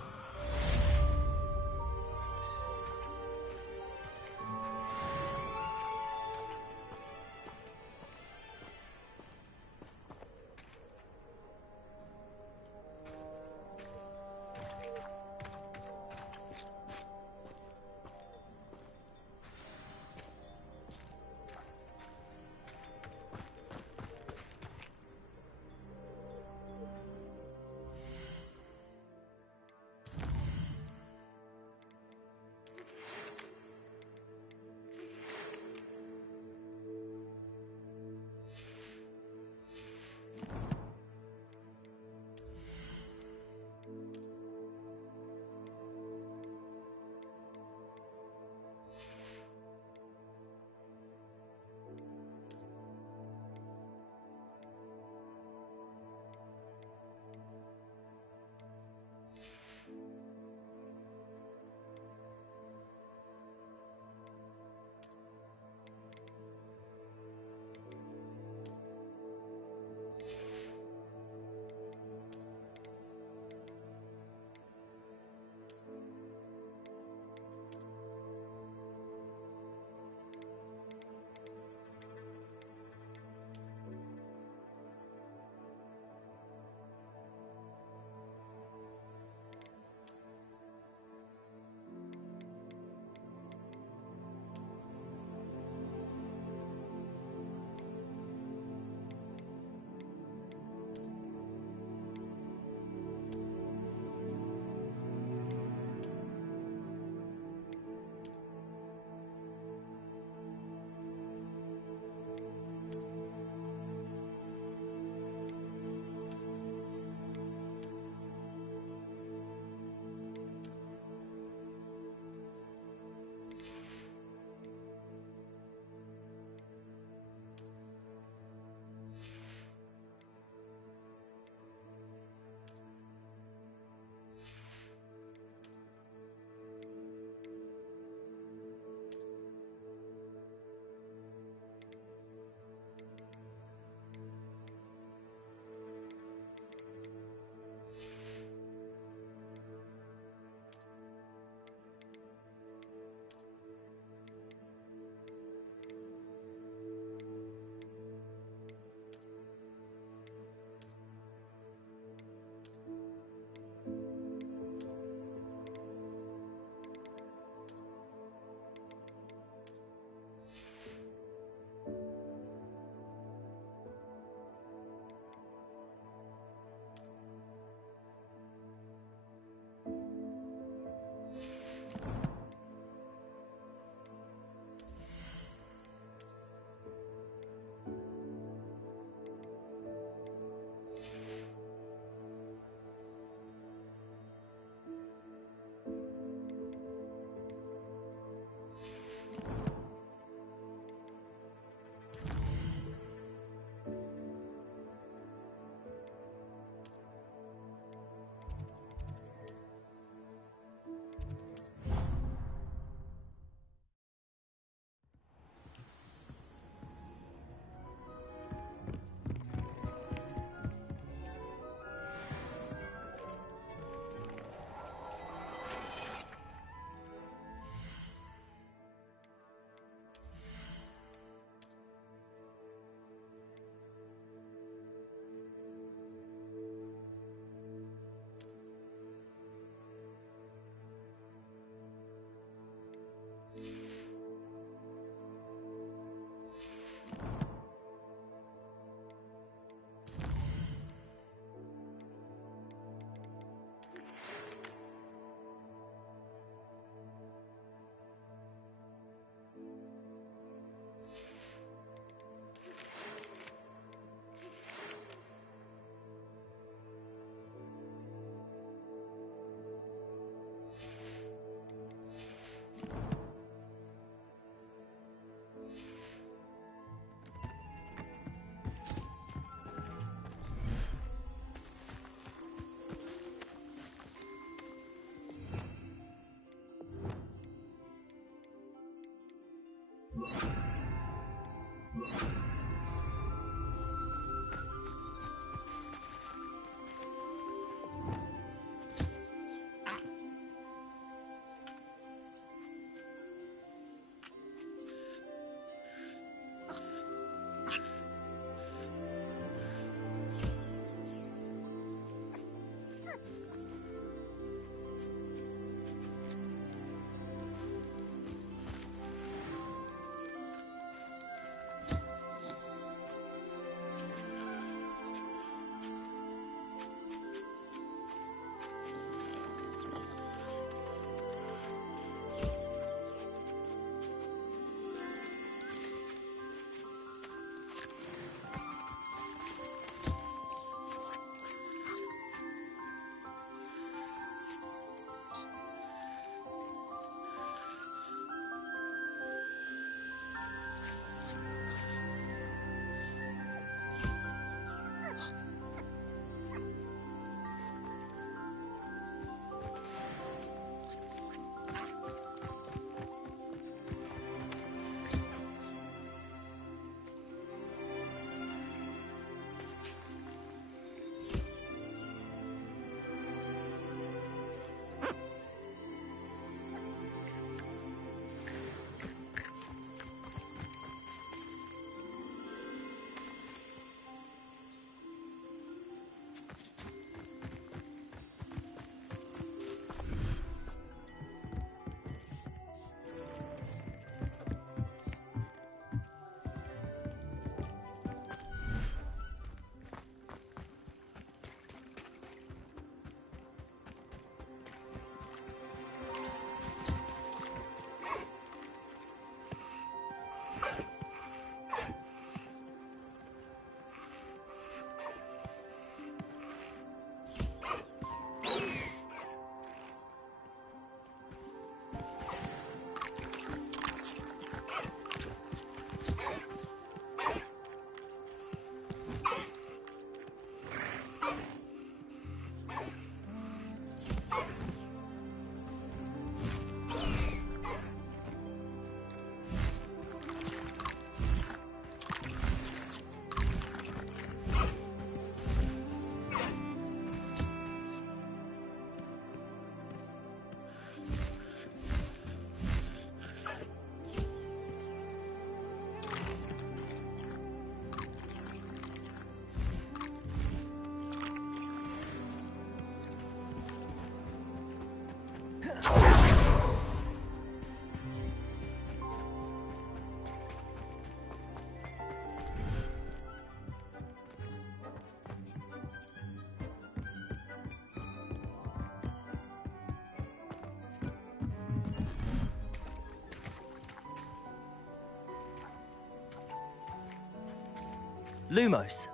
Lumos.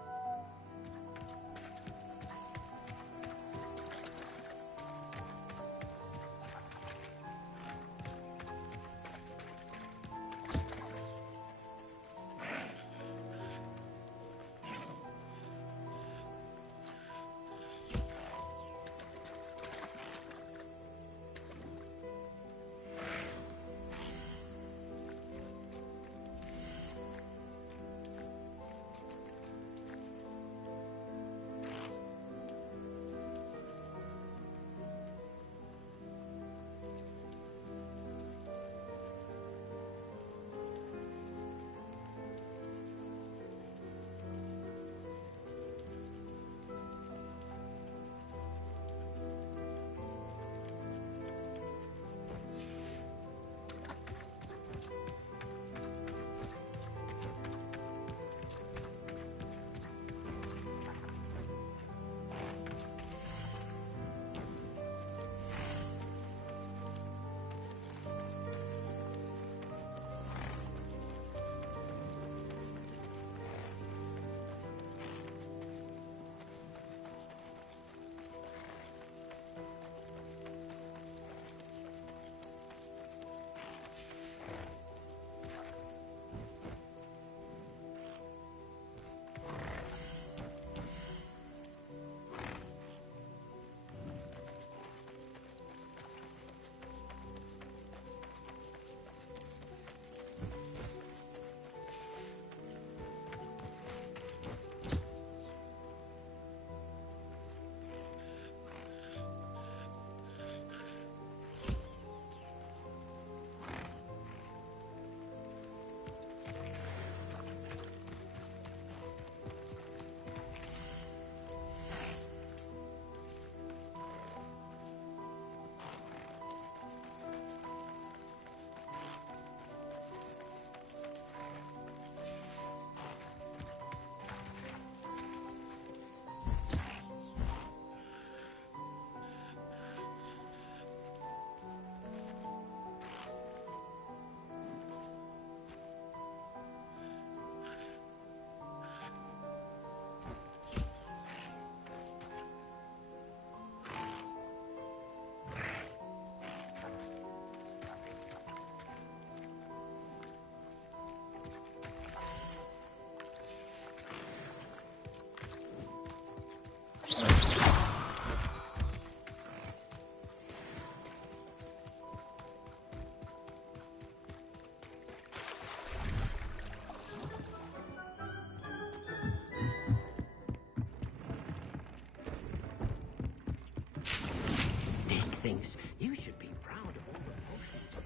Dick thinks you should be proud of all the potions.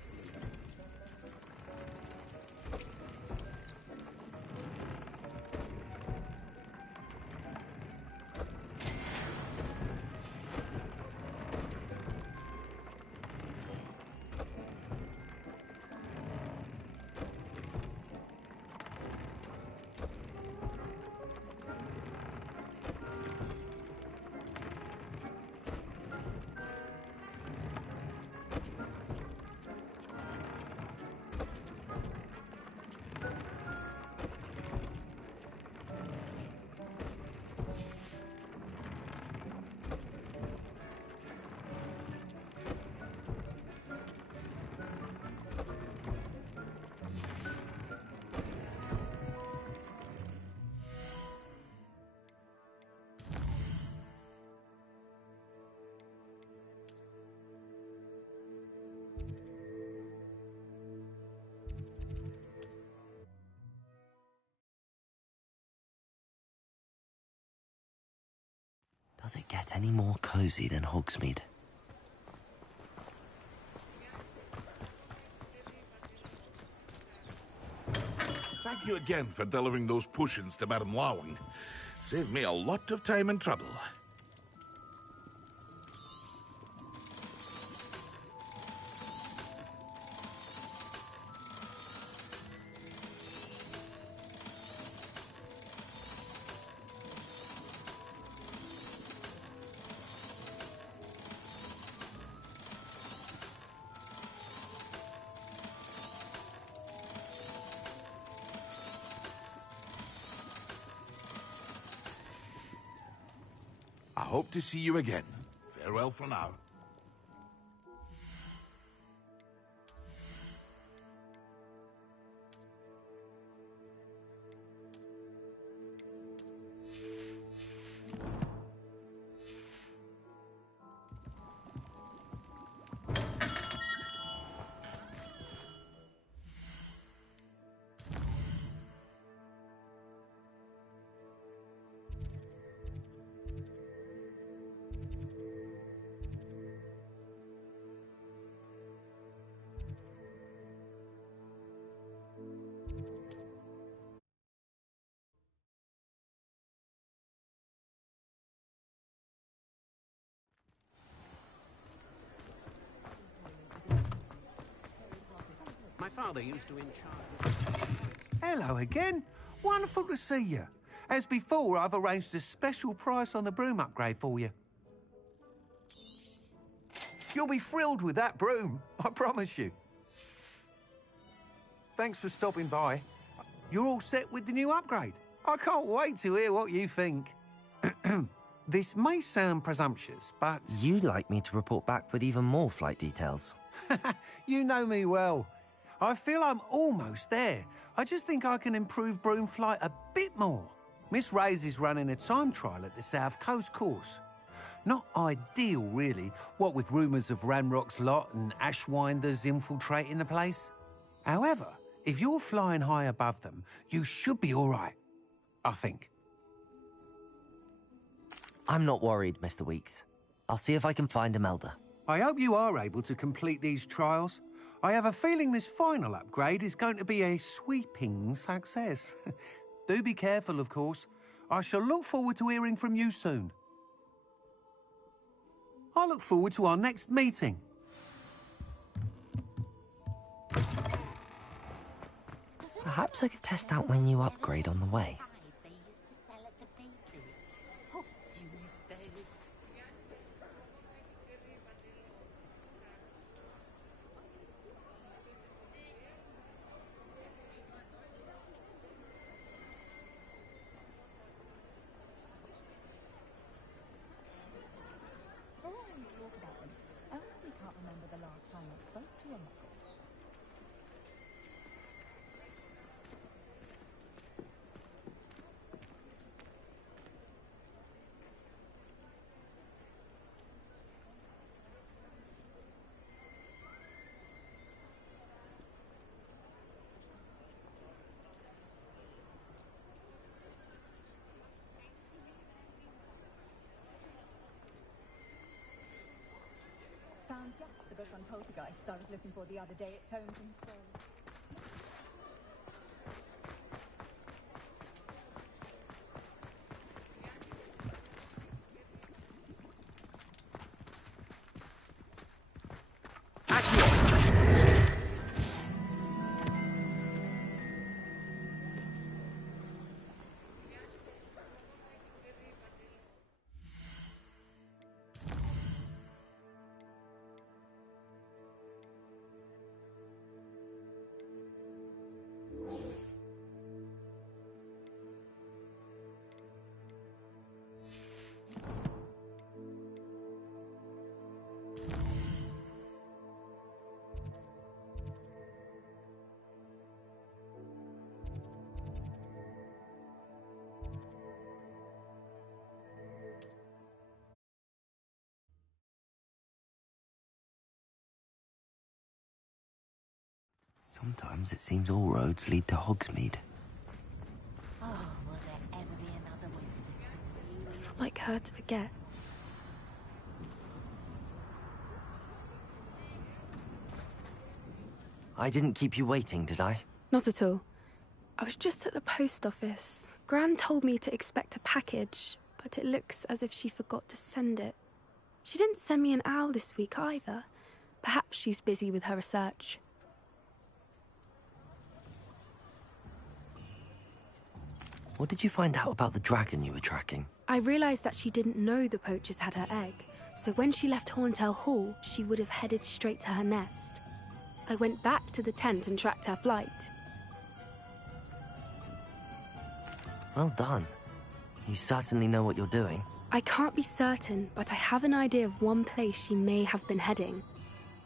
Does it get any more cozy than Hogsmeade? Thank you again for delivering those potions to Madame Lawing. Saved me a lot of time and trouble. I hope to see you again. Farewell for now. My father used to in charge. Hello again. Wonderful to see you. As before, I've arranged a special price on the broom upgrade for you. You'll be thrilled with that broom, I promise you. Thanks for stopping by. You're all set with the new upgrade. I can't wait to hear what you think. This may sound presumptuous, but... You'd like me to report back with even more flight details. You know me well. I feel I'm almost there. I just think I can improve broom flight a bit more. Miss Ray's is running a time trial at the South Coast course. Not ideal, really, what with rumours of Ranrock's lot and Ashwinders infiltrating the place. However, if you're flying high above them, you should be all right, I think. I'm not worried, Mr. Weeks. I'll see if I can find Imelda. I hope you are able to complete these trials. I have a feeling this final upgrade is going to be a sweeping success. Do be careful, of course. I shall look forward to hearing from you soon. I look forward to our next meeting. Perhaps I could test out my new upgrade on the way. work on poltergeists I was looking for the other day at Tomes and Stone. Sometimes it seems all roads lead to Hogsmeade. Oh, will there ever be another one? It's not like her to forget. I didn't keep you waiting, did I? Not at all. I was just at the post office. Gran told me to expect a package, but it looks as if she forgot to send it. She didn't send me an owl this week either. Perhaps she's busy with her research. What did you find out about the dragon you were tracking? I realized that she didn't know the poachers had her egg, so when she left Horntail Hall, she would have headed straight to her nest. I went back to the tent and tracked her flight. Well done. You certainly know what you're doing. I can't be certain, but I have an idea of one place she may have been heading.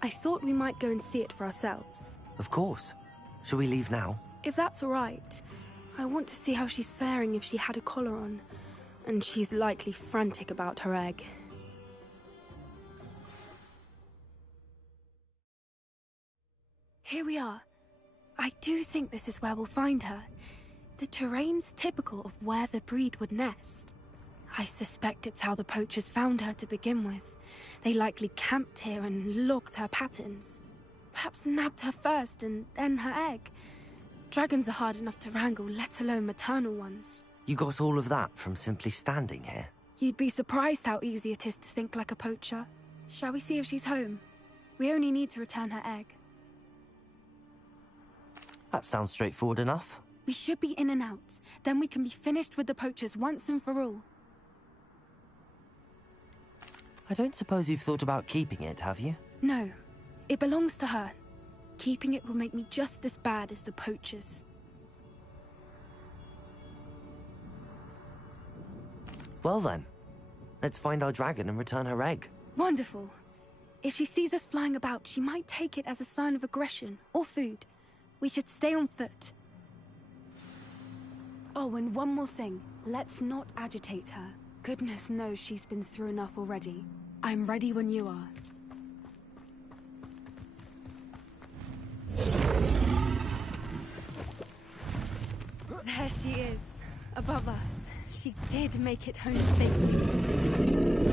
I thought we might go and see it for ourselves. Of course. Shall we leave now? If that's all right. I want to see how she's faring if she had a collar on. And she's likely frantic about her egg. Here we are. I do think this is where we'll find her. The terrain's typical of where the breed would nest. I suspect it's how the poachers found her to begin with. They likely camped here and logged her patterns. Perhaps nabbed her first and then her egg. Dragons are hard enough to wrangle, let alone maternal ones. You got all of that from simply standing here? You'd be surprised how easy it is to think like a poacher. Shall we see if she's home? We only need to return her egg. That sounds straightforward enough. We should be in and out. Then we can be finished with the poachers once and for all. I don't suppose you've thought about keeping it, have you? No. It belongs to her. Keeping it will make me just as bad as the poachers. Well then, let's find our dragon and return her egg. Wonderful. If she sees us flying about, she might take it as a sign of aggression or food. We should stay on foot. Oh, and one more thing. Let's not agitate her. Goodness knows she's been through enough already. I'm ready when you are. There she is, above us. She did make it home safely.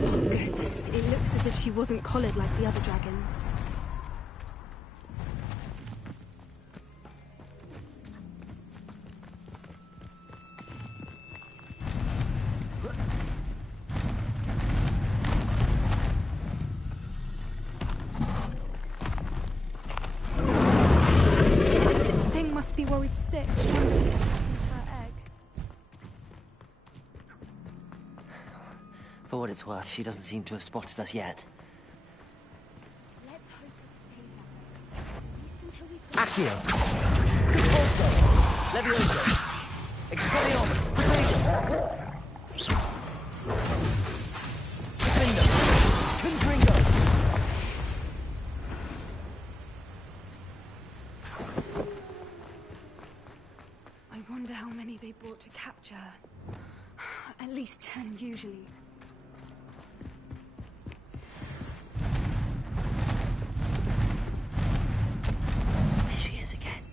Oh, good. It looks as if she wasn't collared like the other dragons. The thing must be worried sick. For what it's worth, she doesn't seem to have spotted us yet. Let's hope it stays that way. Accio! Expulso! Levioso! Expelliarmus! Pervasion! Defendo! Confringo! I wonder how many they brought to capture her. At least 10 usually. There she is again.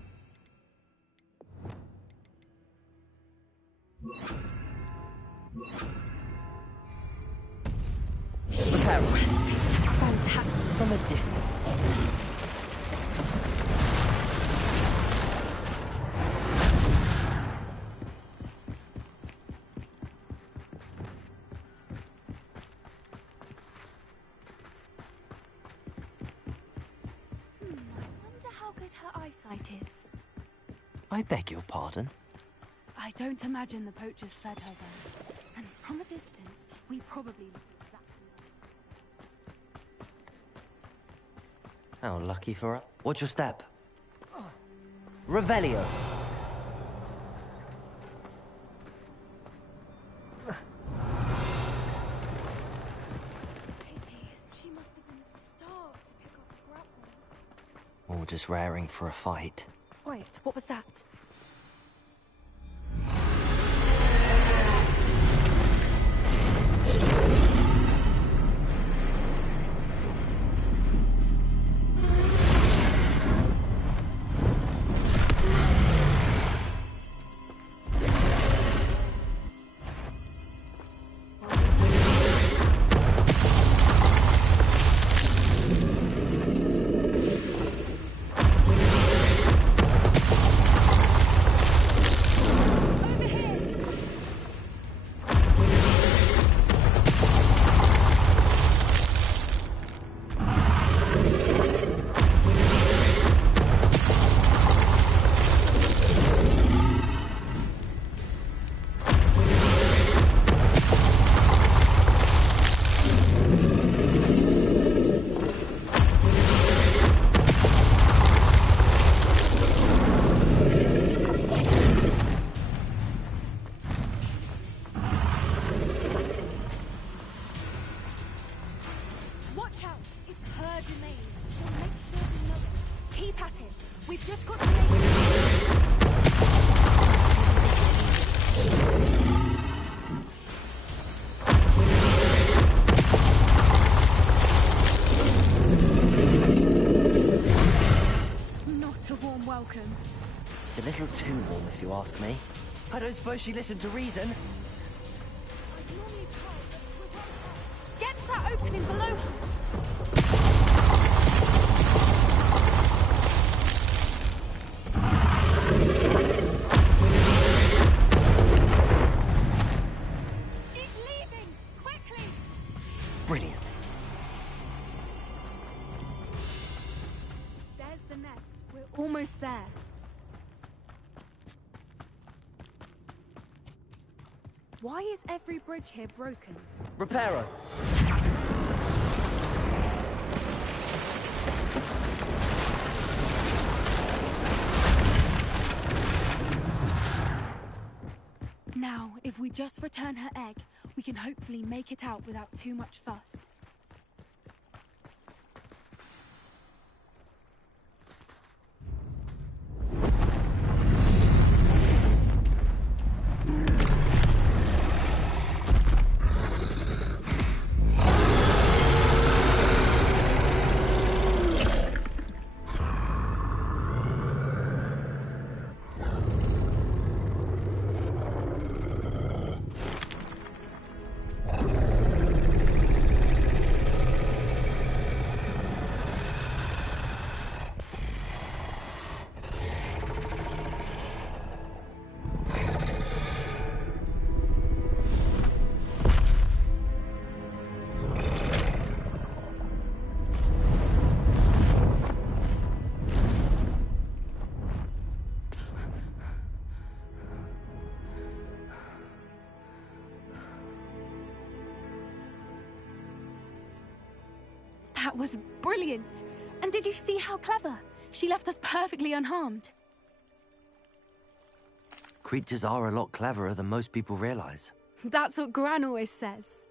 Fantastic. from a distance. How good her eyesight is. I beg your pardon? I don't imagine the poachers fed her then. And from a distance, we probably look exactly like... How lucky for her. What's your step? Revelio. Katie, she must have been starved to pick up a grapple. Or just raring for a fight. Wait, what was that? It's a little too warm, if you ask me. I don't suppose she listened to reason. Get to that opening below her! She's leaving! Quickly! Brilliant. There's the nest. We're almost there. Why is every bridge here broken? Reparo. Now, if we just return her egg, we can hopefully make it out without too much fuss. That was brilliant! And did you see how clever? She left us perfectly unharmed. Creatures are a lot cleverer than most people realize. That's what Gran always says.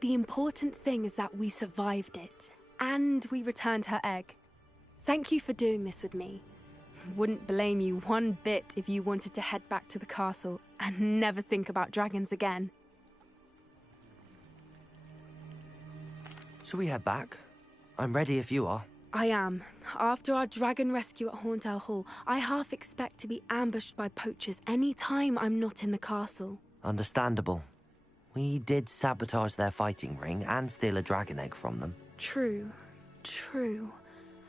The important thing is that we survived it, and we returned her egg. Thank you for doing this with me. Wouldn't blame you one bit if you wanted to head back to the castle and never think about dragons again. Shall we head back? I'm ready if you are. I am. After our dragon rescue at Hauntow Hall, I half expect to be ambushed by poachers any time I'm not in the castle. Understandable. We did sabotage their fighting ring and steal a dragon egg from them. True. true.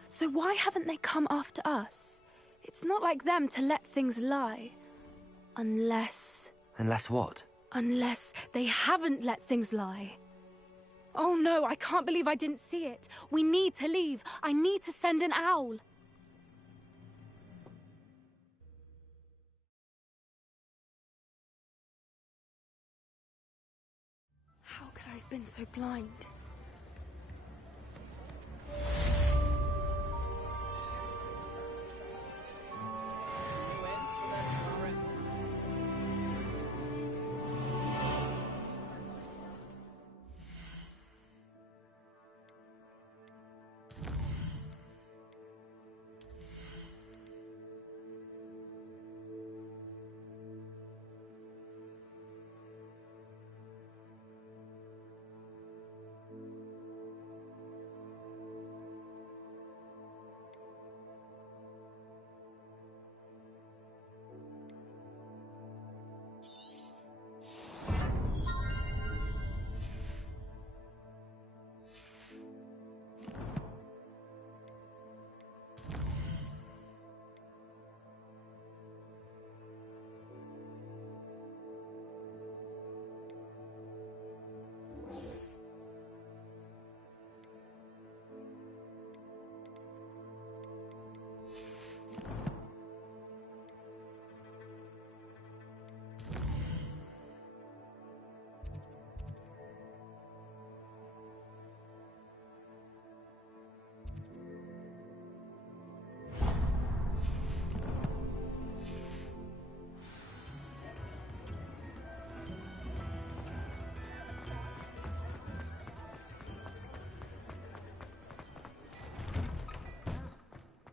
So why haven't they come after us? It's not like them to let things lie. Unless... Unless what? Unless they haven't let things lie. Oh no, I can't believe I didn't see it. We need to leave. I need to send an owl. How could I have been so blind?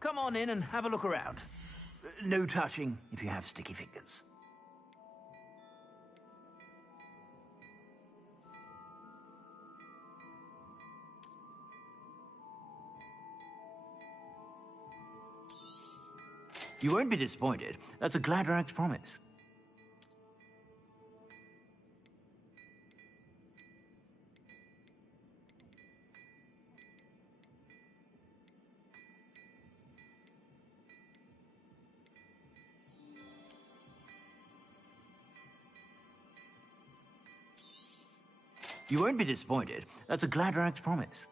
Come on in and have a look around. No touching if you have sticky fingers. You won't be disappointed. That's a Gladrag's promise. You won't be disappointed. That's a Gladrag's promise.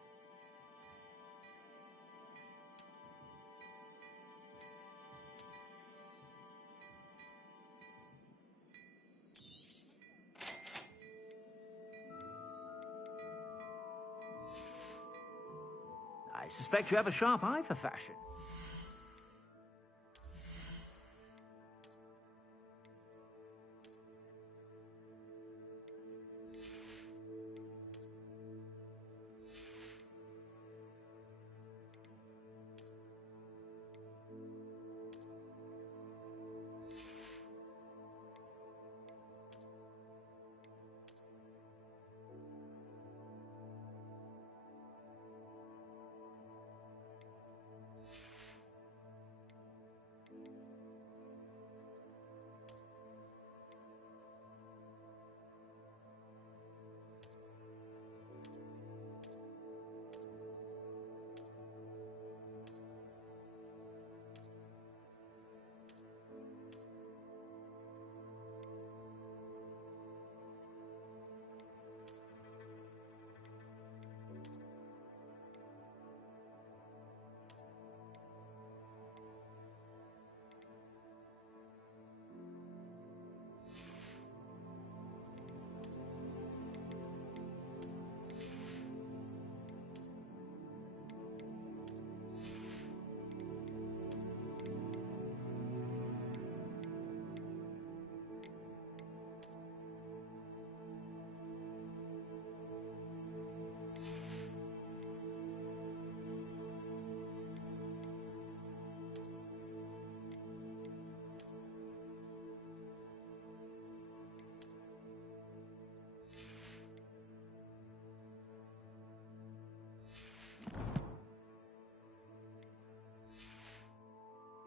I suspect you have a sharp eye for fashion.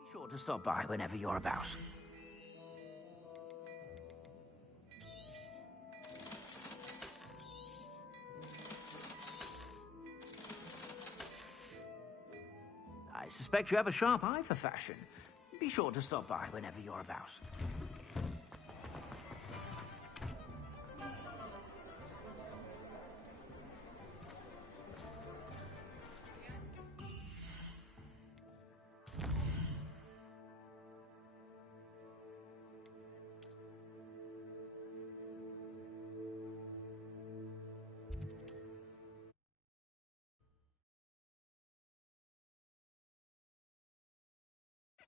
Be sure to stop by whenever you're about. I suspect you have a sharp eye for fashion. Be sure to stop by whenever you're about.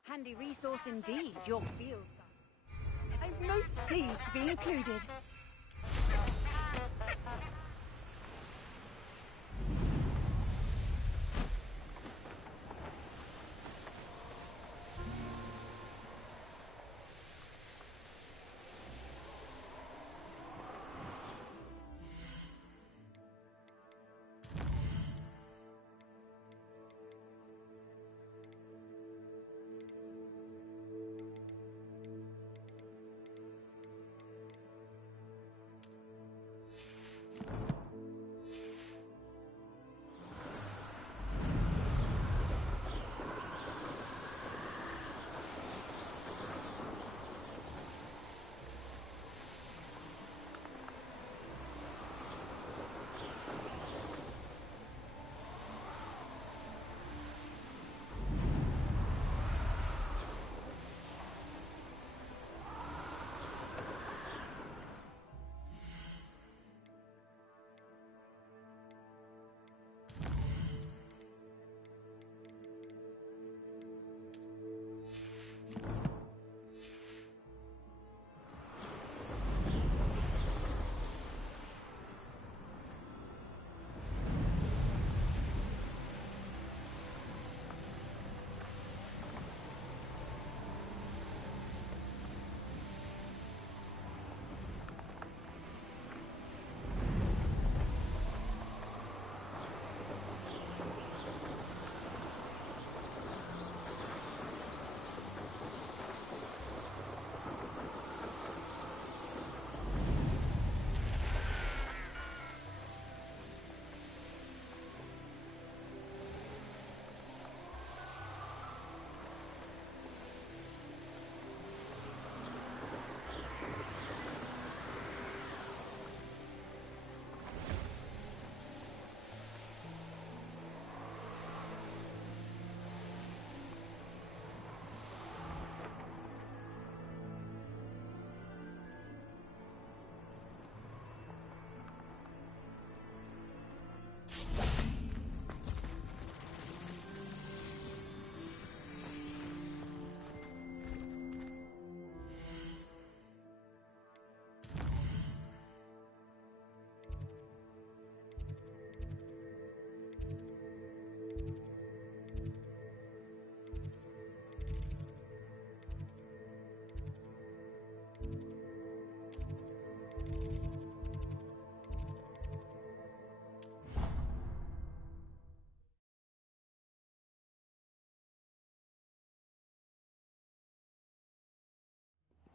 Handy resource indeed, your field. I'm most pleased to be included.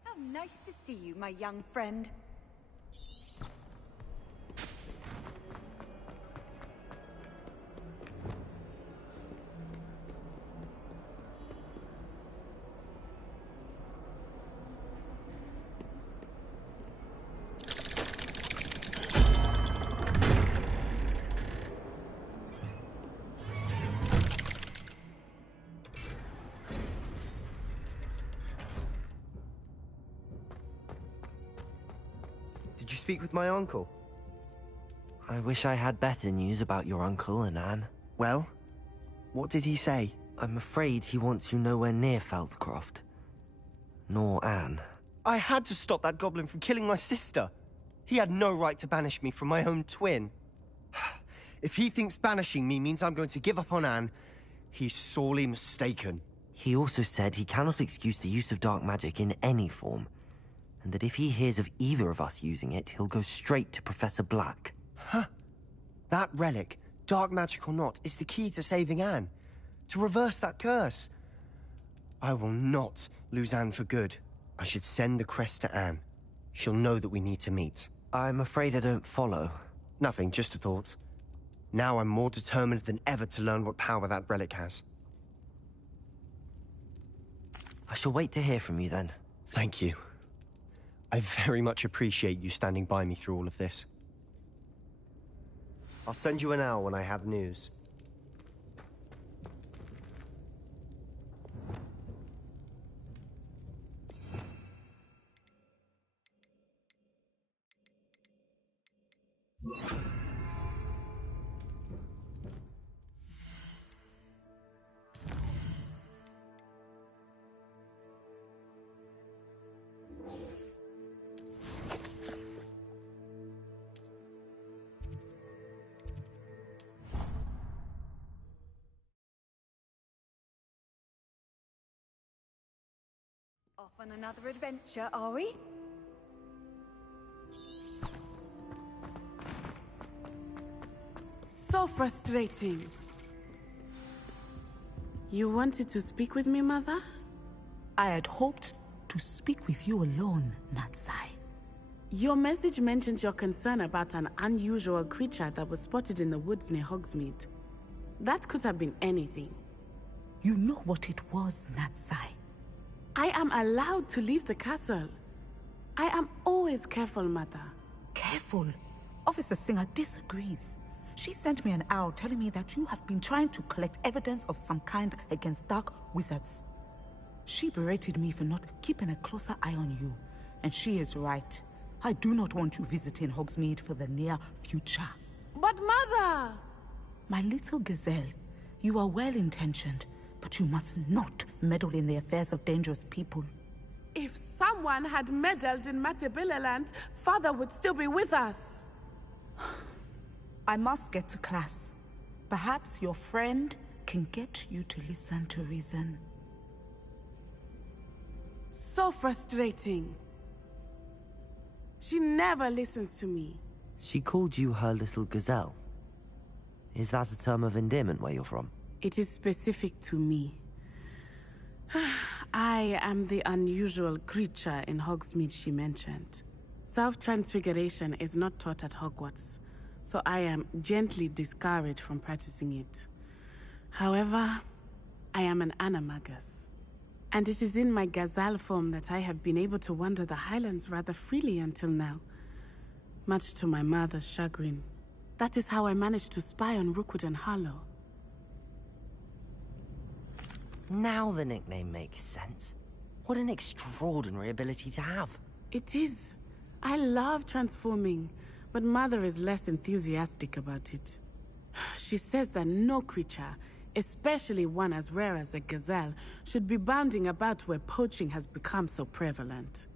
How nice to see you, my young friend. Did you speak with my uncle? I wish I had better news about your uncle and Anne. Well, what did he say? I'm afraid he wants you nowhere near Feldcroft. Nor Anne. I had to stop that goblin from killing my sister. He had no right to banish me from my own twin. If he thinks banishing me means I'm going to give up on Anne, he's sorely mistaken. He also said he cannot excuse the use of dark magic in any form, and that if he hears of either of us using it, he'll go straight to Professor Black. Huh. That relic, dark magic or not, is the key to saving Anne. To reverse that curse. I will not lose Anne for good. I should send the crest to Anne. She'll know that we need to meet. I'm afraid I don't follow. Nothing, just a thought. Now I'm more determined than ever to learn what power that relic has. I shall wait to hear from you then. Thank you. I very much appreciate you standing by me through all of this. I'll send you an owl when I have news. Off on another adventure, are we? So frustrating. You wanted to speak with me, Mother? I had hoped to speak with you alone, Natsai. Your message mentioned your concern about an unusual creature that was spotted in the woods near Hogsmeade. That could have been anything. You know what it was, Natsai. I am allowed to leave the castle. I am always careful, Mother. Careful? Officer Singer disagrees. She sent me an owl telling me that you have been trying to collect evidence of some kind against dark wizards. She berated me for not keeping a closer eye on you, and she is right. I do not want you visiting Hogsmeade for the near future. But Mother! My little gazelle, you are well-intentioned, but you must not meddle in the affairs of dangerous people. If someone had meddled in Matabeleland, Father would still be with us. I must get to class. Perhaps your friend can get you to listen to reason. So frustrating. She never listens to me. She called you her little gazelle. Is that a term of endearment where you're from? It is specific to me. I am the unusual creature in Hogsmeade she mentioned. Self-transfiguration is not taught at Hogwarts, so I am gently discouraged from practicing it. However, I am an animagus, and it is in my gazelle form that I have been able to wander the Highlands rather freely until now, much to my mother's chagrin. That is how I managed to spy on Rookwood and Harlow. Now the nickname makes sense. What an extraordinary ability to have. It is. I love transforming, but Mother is less enthusiastic about it. She says that no creature, especially one as rare as a gazelle, should be bounding about where poaching has become so prevalent.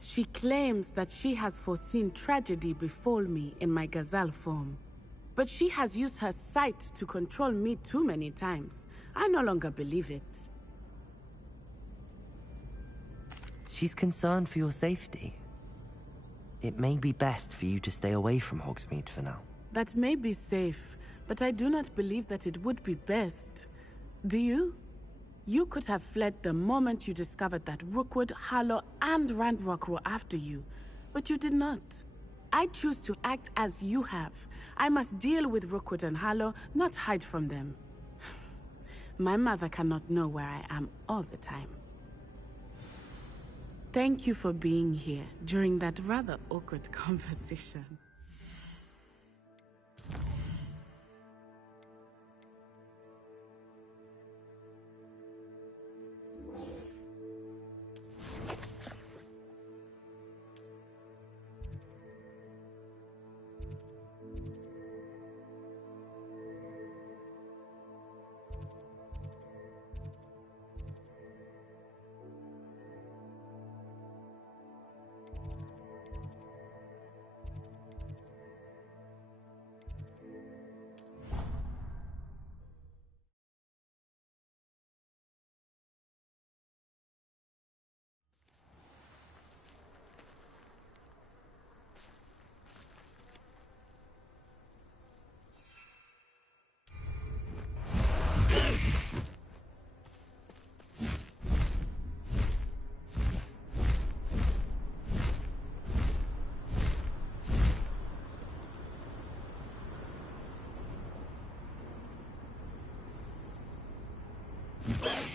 She claims that she has foreseen tragedy befall me in my gazelle form. But she has used her sight to control me too many times. I no longer believe it. She's concerned for your safety. It may be best for you to stay away from Hogsmeade for now. That may be safe, but I do not believe that it would be best. Do you? You could have fled the moment you discovered that Rookwood, Harlow, and Ranrock were after you, but you did not. I choose to act as you have. I must deal with Rookwood and Harlow, not hide from them. My mother cannot know where I am all the time. Thank you for being here during that rather awkward conversation.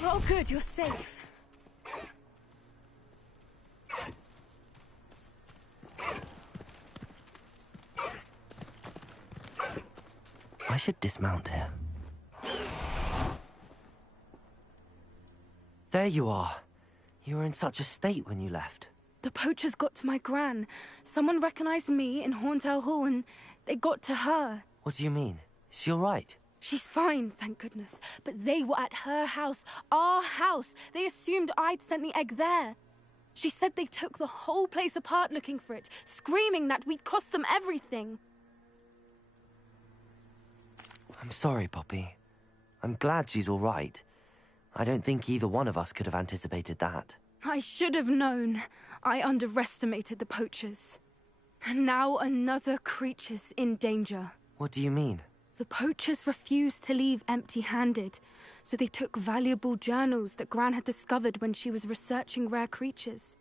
Oh, good, you're safe. I should dismount here. There you are. You were in such a state when you left. The poachers got to my gran. Someone recognized me in Horntail Hall and they got to her. What do you mean? Is she all right? She's fine, thank goodness. But they were at her house, our house. They assumed I'd sent the egg there. She said they took the whole place apart looking for it, screaming that we'd cost them everything. I'm sorry, Poppy. I'm glad she's all right. I don't think either one of us could have anticipated that. I should have known. I underestimated the poachers. And now another creature's in danger. What do you mean? The poachers refused to leave empty-handed, so they took valuable journals that Gran had discovered when she was researching rare creatures.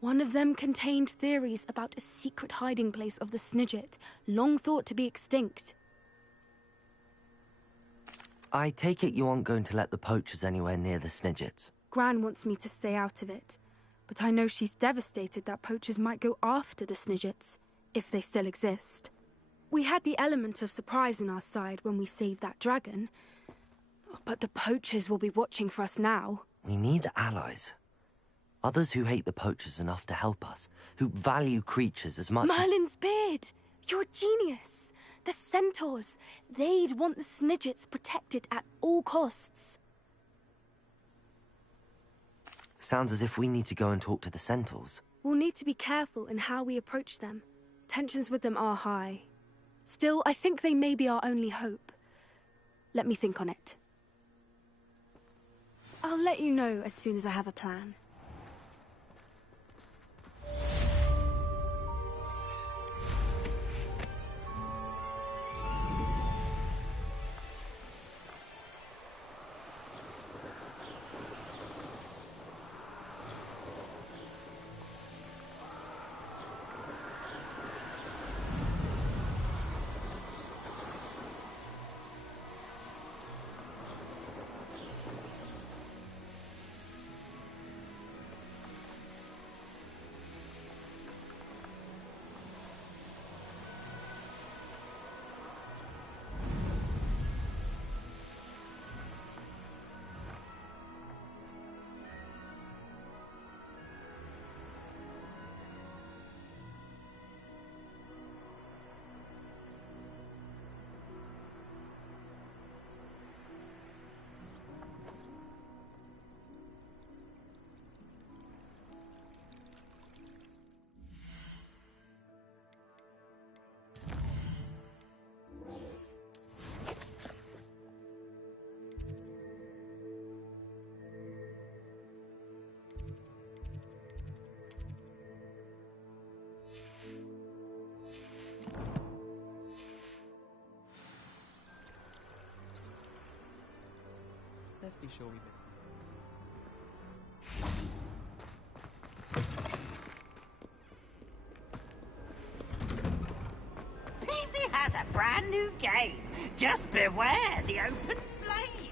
One of them contained theories about a secret hiding place of the Snidget, long thought to be extinct. I take it you aren't going to let the poachers anywhere near the Snidgets. Gran wants me to stay out of it, but I know she's devastated that poachers might go after the Snidgets, if they still exist. We had the element of surprise on our side when we saved that dragon, but the poachers will be watching for us now. We need allies. Others who hate the poachers enough to help us, who value creatures as much Merlin's beard! You're a genius! The centaurs! They'd want the Snidgets protected at all costs. Sounds as if we need to go and talk to the centaurs. We'll need to be careful in how we approach them. Tensions with them are high. Still, I think they may be our only hope. Let me think on it. I'll let you know as soon as I have a plan. Let's be sure we Peasy has a brand new game. Just beware the open flame.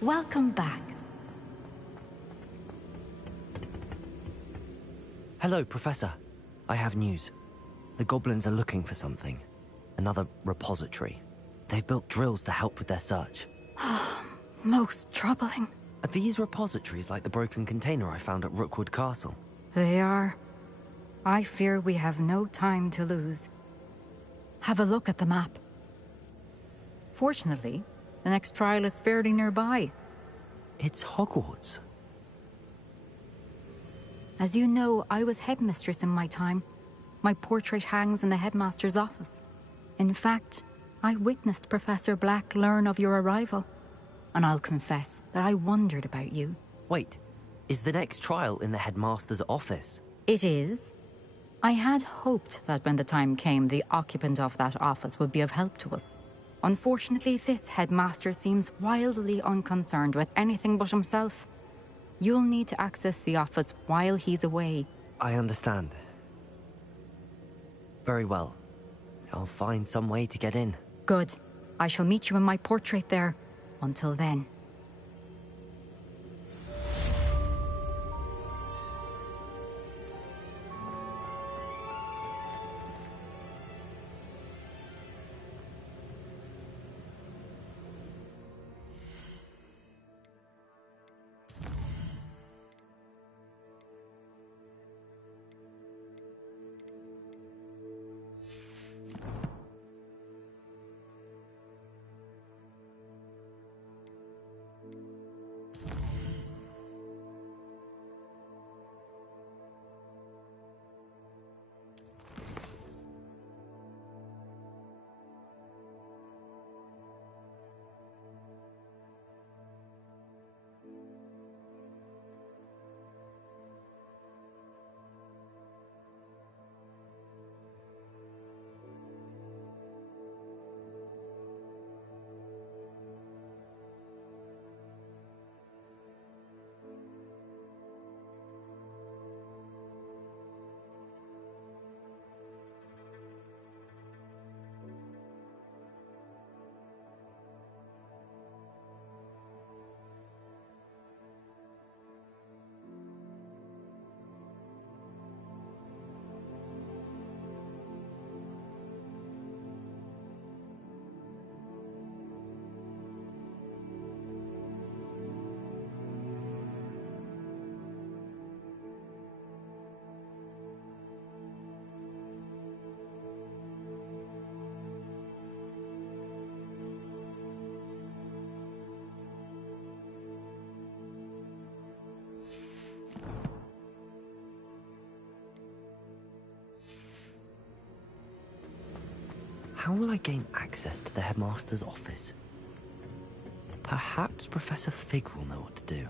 Welcome back. Hello, Professor. I have news. The goblins are looking for something. Another repository. They've built drills to help with their search. Most troubling. Are these repositories like the broken container I found at Rookwood Castle? They are. I fear we have no time to lose. Have a look at the map. Fortunately, the next trial is fairly nearby. It's Hogwarts. As you know, I was headmistress in my time. My portrait hangs in the headmaster's office. In fact, I witnessed Professor Black learn of your arrival. And I'll confess that I wondered about you. Wait, is the next trial in the headmaster's office? It is. I had hoped that when the time came, the occupant of that office would be of help to us. Unfortunately, this headmaster seems wildly unconcerned with anything but himself. You'll need to access the office while he's away. I understand. Very well. I'll find some way to get in. Good. I shall meet you in my portrait there. Until then. How will I gain access to the headmaster's office? Perhaps Professor Fig will know what to do.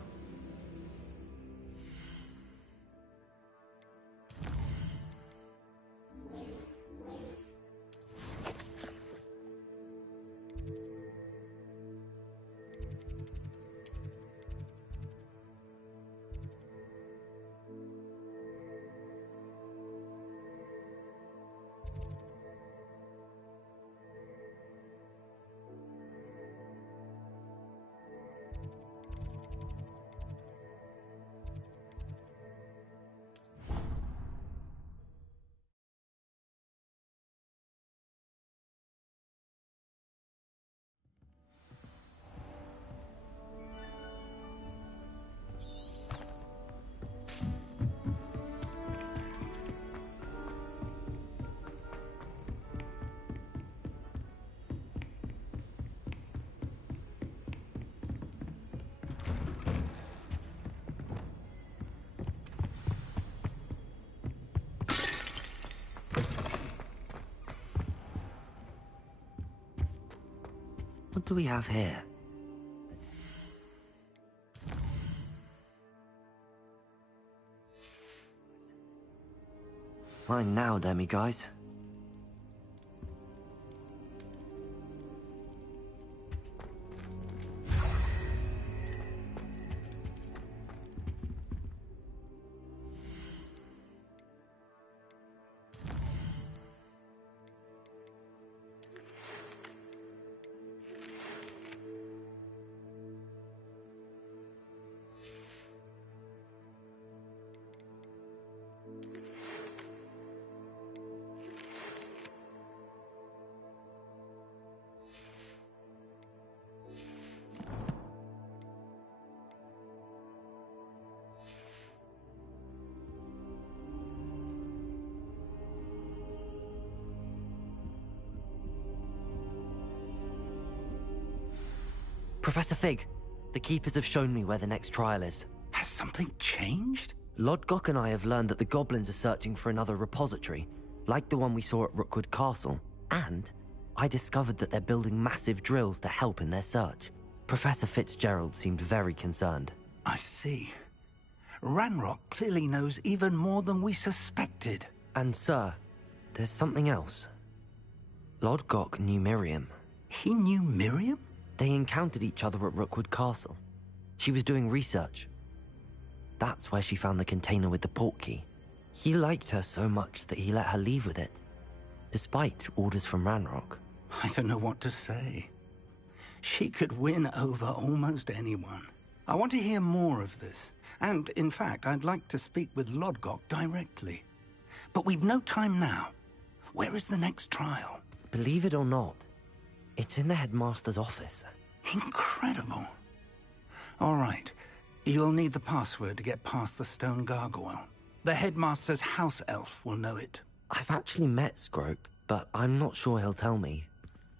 do we have here? Fine now, demi-guys. Professor Fig, the Keepers have shown me where the next trial is. Has something changed? Lodgok and I have learned that the goblins are searching for another repository, like the one we saw at Rookwood Castle. And I discovered that they're building massive drills to help in their search. Professor Fitzgerald seemed very concerned. I see. Ranrock clearly knows even more than we suspected. And sir, there's something else. Lodgok knew Miriam. He knew Miriam? They encountered each other at Rookwood Castle. She was doing research. That's where she found the container with the port key. He liked her so much that he let her leave with it, despite orders from Ranrock. I don't know what to say. She could win over almost anyone. I want to hear more of this. And, in fact, I'd like to speak with Lodgok directly. But we've no time now. Where is the next trial? Believe it or not, it's in the headmaster's office. Incredible. All right. You'll need the password to get past the stone gargoyle. The headmaster's house elf will know it. I've actually met Scrope, but I'm not sure he'll tell me.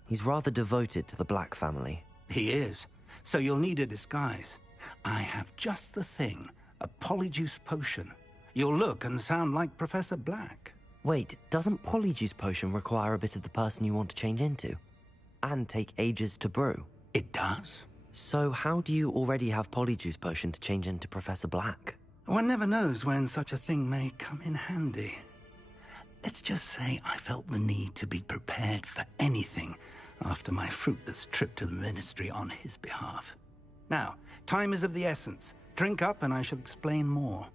He's rather devoted to the Black family. He is. So you'll need a disguise. I have just the thing. A polyjuice potion. You'll look and sound like Professor Black. Wait, doesn't polyjuice potion require a bit of the person you want to change into? And take ages to brew? It does. So how do you already have polyjuice potion to change into Professor Black? One never knows when such a thing may come in handy. Let's just say I felt the need to be prepared for anything after my fruitless trip to the Ministry on his behalf. Now, time is of the essence. Drink up and I shall explain more.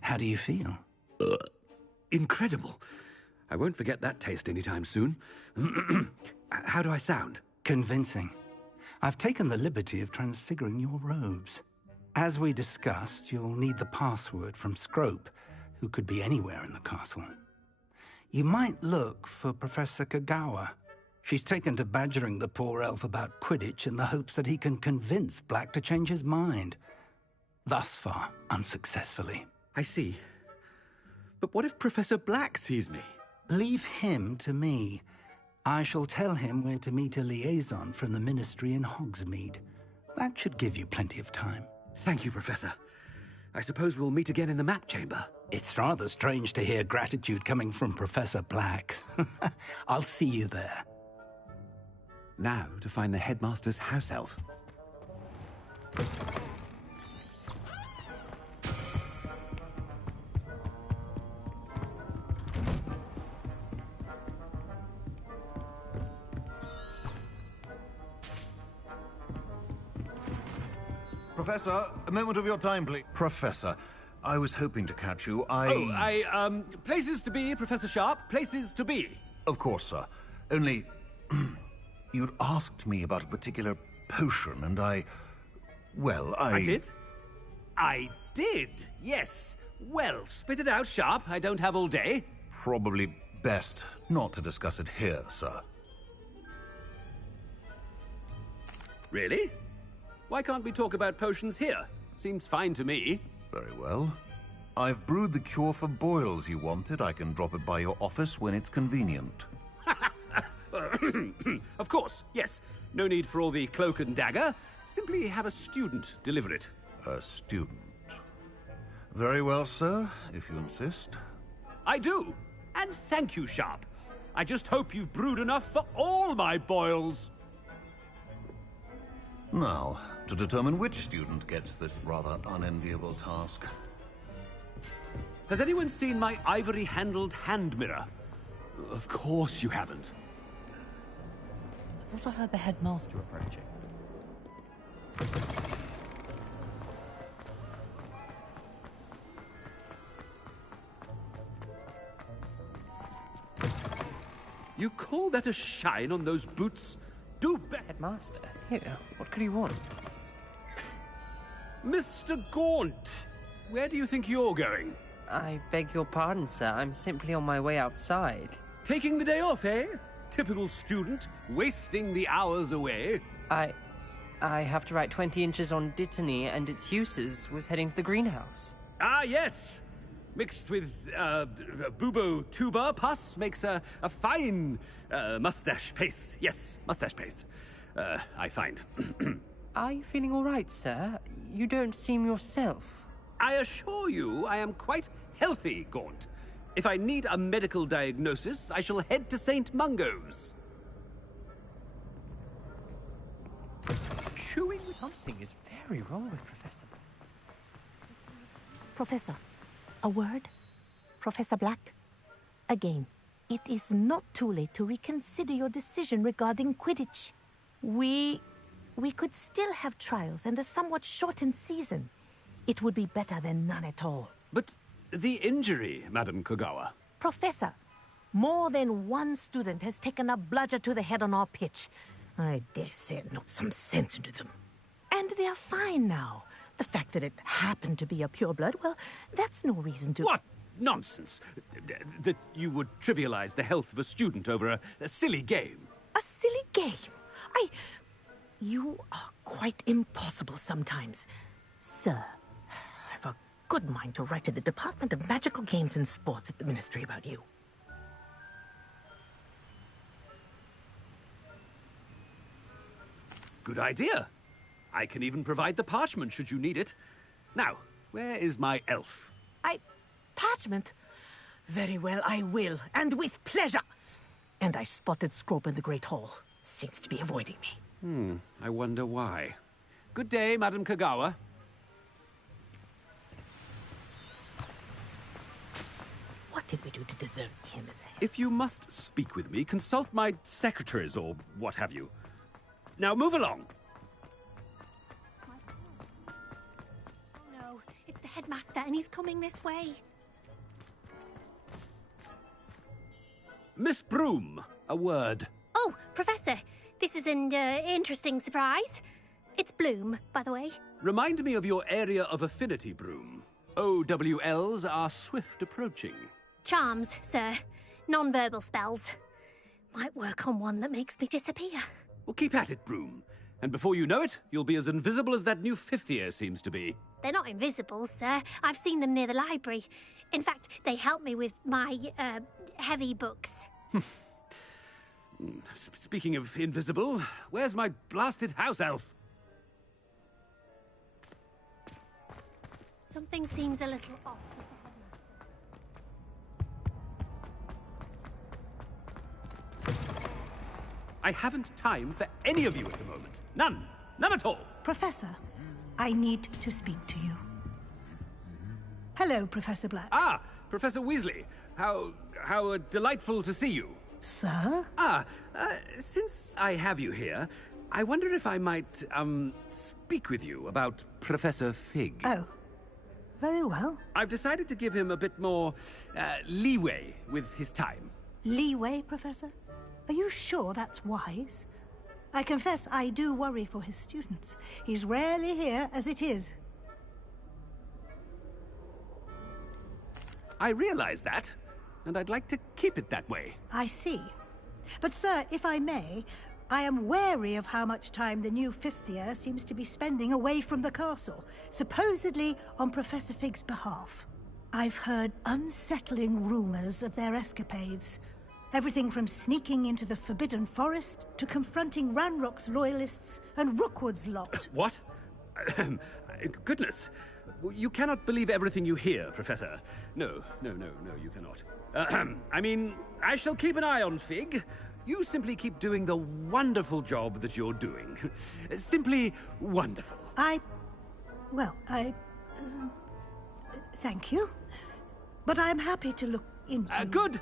How do you feel? Incredible. I won't forget that taste anytime soon. How do I sound? Convincing. I've taken the liberty of transfiguring your robes. As we discussed, you'll need the password from Scrope, who could be anywhere in the castle. You might look for Professor Kagawa. She's taken to badgering the poor elf about Quidditch in the hopes that he can convince Black to change his mind. Thus far, unsuccessfully. I see. But what if Professor Black sees me? Leave him to me. I shall tell him where to meet a liaison from the Ministry in Hogsmeade. That should give you plenty of time. Thank you, Professor. I suppose we'll meet again in the map chamber. It's rather strange to hear gratitude coming from Professor Black. I'll see you there. Now to find the headmaster's house elf. Professor, a moment of your time, please. Professor, I was hoping to catch you. Places to be, Professor Sharp. Places to be. Of course, sir. Only, you'd asked me about a particular potion, and I did? I did, yes. Well, spit it out, Sharp. I don't have all day. Probably best not to discuss it here, sir. Really? Why can't we talk about potions here? Seems fine to me. Very well. I've brewed the cure for boils you wanted. I can drop it by your office when it's convenient. Of course, yes. No need for all the cloak and dagger. Simply have a student deliver it. A student? Very well, sir, if you insist. I do. And thank you, Sharp. I just hope you've brewed enough for all my boils. Now, to determine which student gets this rather unenviable task. Has anyone seen my ivory-handled hand mirror? Of course you haven't. I thought I heard the headmaster approaching. You call that a shine on those boots? Do better. Headmaster, here, what could he want? Mr. Gaunt, where do you think you're going? I beg your pardon, sir. I'm simply on my way outside. Taking the day off, eh? Typical student, wasting the hours away. I have to write 20 inches on Dittany and its uses. Was heading to the greenhouse. Ah, yes! Mixed with, bubo tuber pus makes a fine, mustache paste. Yes, mustache paste. I find. Are you feeling all right, sir? You don't seem yourself. I assure you I am quite healthy, Gaunt. If I need a medical diagnosis, I shall head to St. Mungo's. Chewing something is very wrong with Professor. Professor, a word? Professor Black? Again, it is not too late to reconsider your decision regarding Quidditch. We could still have trials and a somewhat shortened season. It would be better than none at all. But the injury, Madam Kogawa. Professor, more than one student has taken a bludger to the head on our pitch. I dare say it knocked some sense into them. And they're fine now. The fact that it happened to be a pureblood, well, that's no reason to... What nonsense! That you would trivialize the health of a student over a silly game. A silly game? You are quite impossible sometimes. Sir, I've a good mind to write to the Department of Magical Games and Sports at the Ministry about you. Good idea. I can even provide the parchment should you need it. Now, where is my elf? Parchment? Very well, I will, and with pleasure. And I spotted Scrope in the Great Hall. Seems to be avoiding me. I wonder why. Good day, Madam Kogawa. What did we do to deserve him as a... If you must speak with me, consult my secretaries or what have you. Now move along. Oh no, it's the headmaster and he's coming this way. Miss Broom, a word. Oh, Professor, this is an interesting surprise. It's Bloom, by the way. Remind me of your area of affinity, Broom. OWLs are swift approaching. Charms, sir. Non-verbal spells. Might work on one that makes me disappear. Well, keep at it, Broom. And before you know it, you'll be as invisible as that new fifth year seems to be. They're not invisible, sir. I've seen them near the library. In fact, they help me with my, heavy books. Speaking of invisible, where's my blasted house elf? Something seems a little off. I haven't time for any of you at the moment. None. None at all. Professor, I need to speak to you. Hello, Professor Black. Ah, Professor Weasley. How delightful to see you. Sir? Since I have you here, I wonder if I might, speak with you about Professor Fig. Oh, very well. I've decided to give him a bit more, leeway with his time. Leeway, Professor? Are you sure that's wise? I confess I do worry for his students. He's rarely here as it is. I realize that, and I'd like to keep it that way. I see. But, sir, if I may, I am wary of how much time the new fifth year seems to be spending away from the castle, supposedly on Professor Fig's behalf. I've heard unsettling rumors of their escapades. Everything from sneaking into the Forbidden Forest to confronting Ranrock's loyalists and Rookwood's lot. What? Goodness. You cannot believe everything you hear, Professor. No, you cannot. I mean, I shall keep an eye on Fig. You simply keep doing the wonderful job that you're doing. Simply wonderful. Thank you. But I'm happy to look into... Good.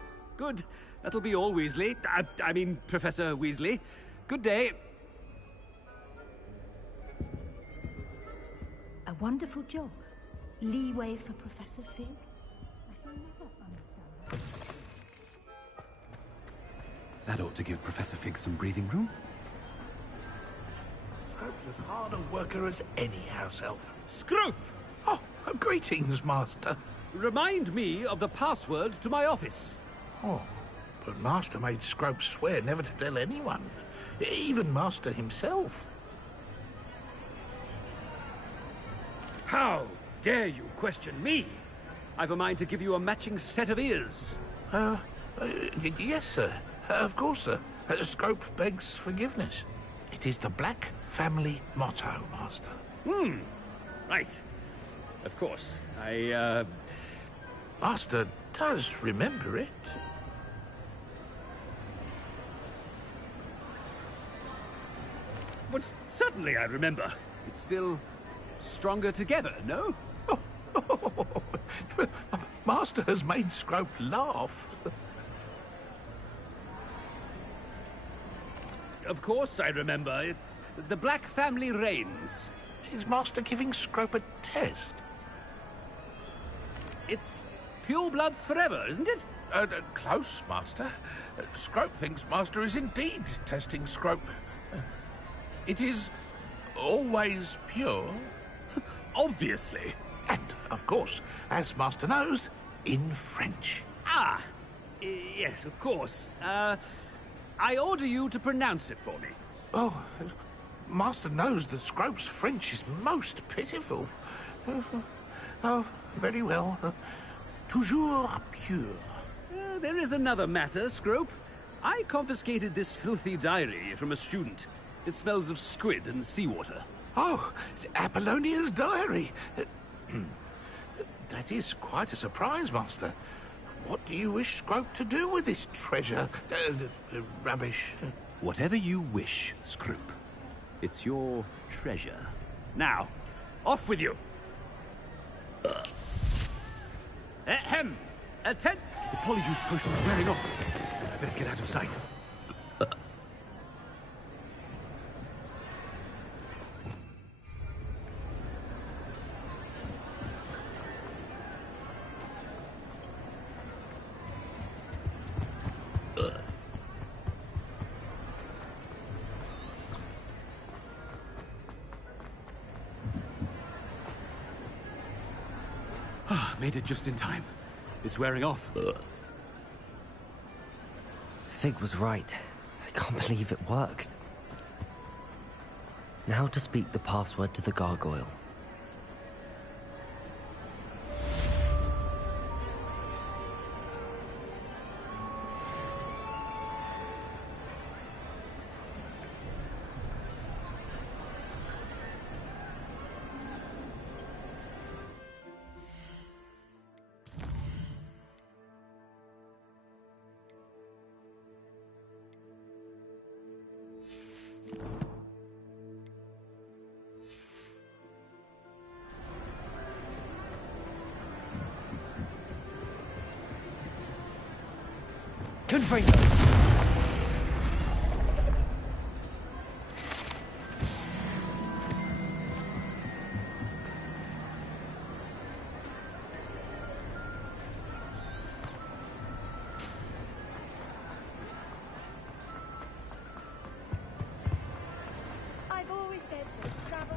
That'll be all, Weasley. I mean, Professor Weasley. Good day. A wonderful job. Leeway for Professor Fig. That ought to give Professor Fig some breathing room. Scrope's as hard a worker as any house elf. Scrope! Oh, greetings, Master. Remind me of the password to my office. Oh, but Master made Scrope swear never to tell anyone. Even Master himself. How dare you question me? I've a mind to give you a matching set of ears. Yes, sir. Of course, sir. Scrope begs forgiveness. It is the Black family motto, Master. Right. Of course. Master does remember it. But certainly I remember. It's still stronger together, no? Master has made Scrope laugh. Of course I remember. It's the Black family reigns. Is Master giving Scrope a test? It's pure bloods forever, isn't it? Close, Master. Scrope thinks Master is indeed testing Scrope. It is always pure. Obviously. And, of course, as Master knows, in French. Yes, of course. I order you to pronounce it for me. Oh, Master knows that Scrope's French is most pitiful. Oh, very well. Toujours pure. There is another matter, Scrope. I confiscated this filthy diary from a student. It smells of squid and seawater. Oh, Apollonia's diary. That is quite a surprise, Master. What do you wish Scrope to do with this treasure? Rubbish. Whatever you wish, Scrope. It's your treasure. Now, off with you. Ahem! Attend! The polyjuice potion's wearing off. I best get out of sight. Made it just in time. It's wearing off. Fig was right. I can't believe it worked. Now to speak the password to the gargoyle. Confringo! I've always said that travel...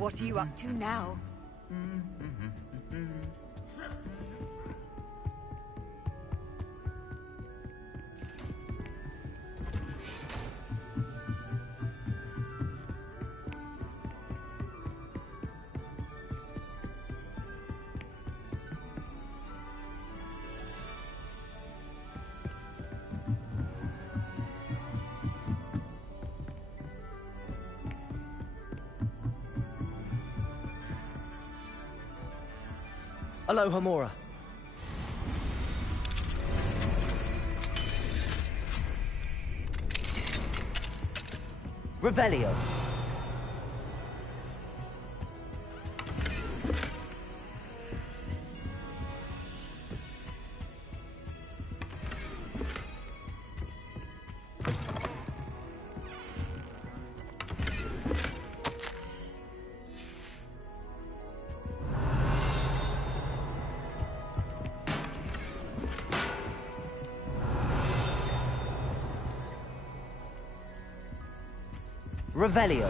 What are you up to now? Aloha, Mora. Revelio. Revelio.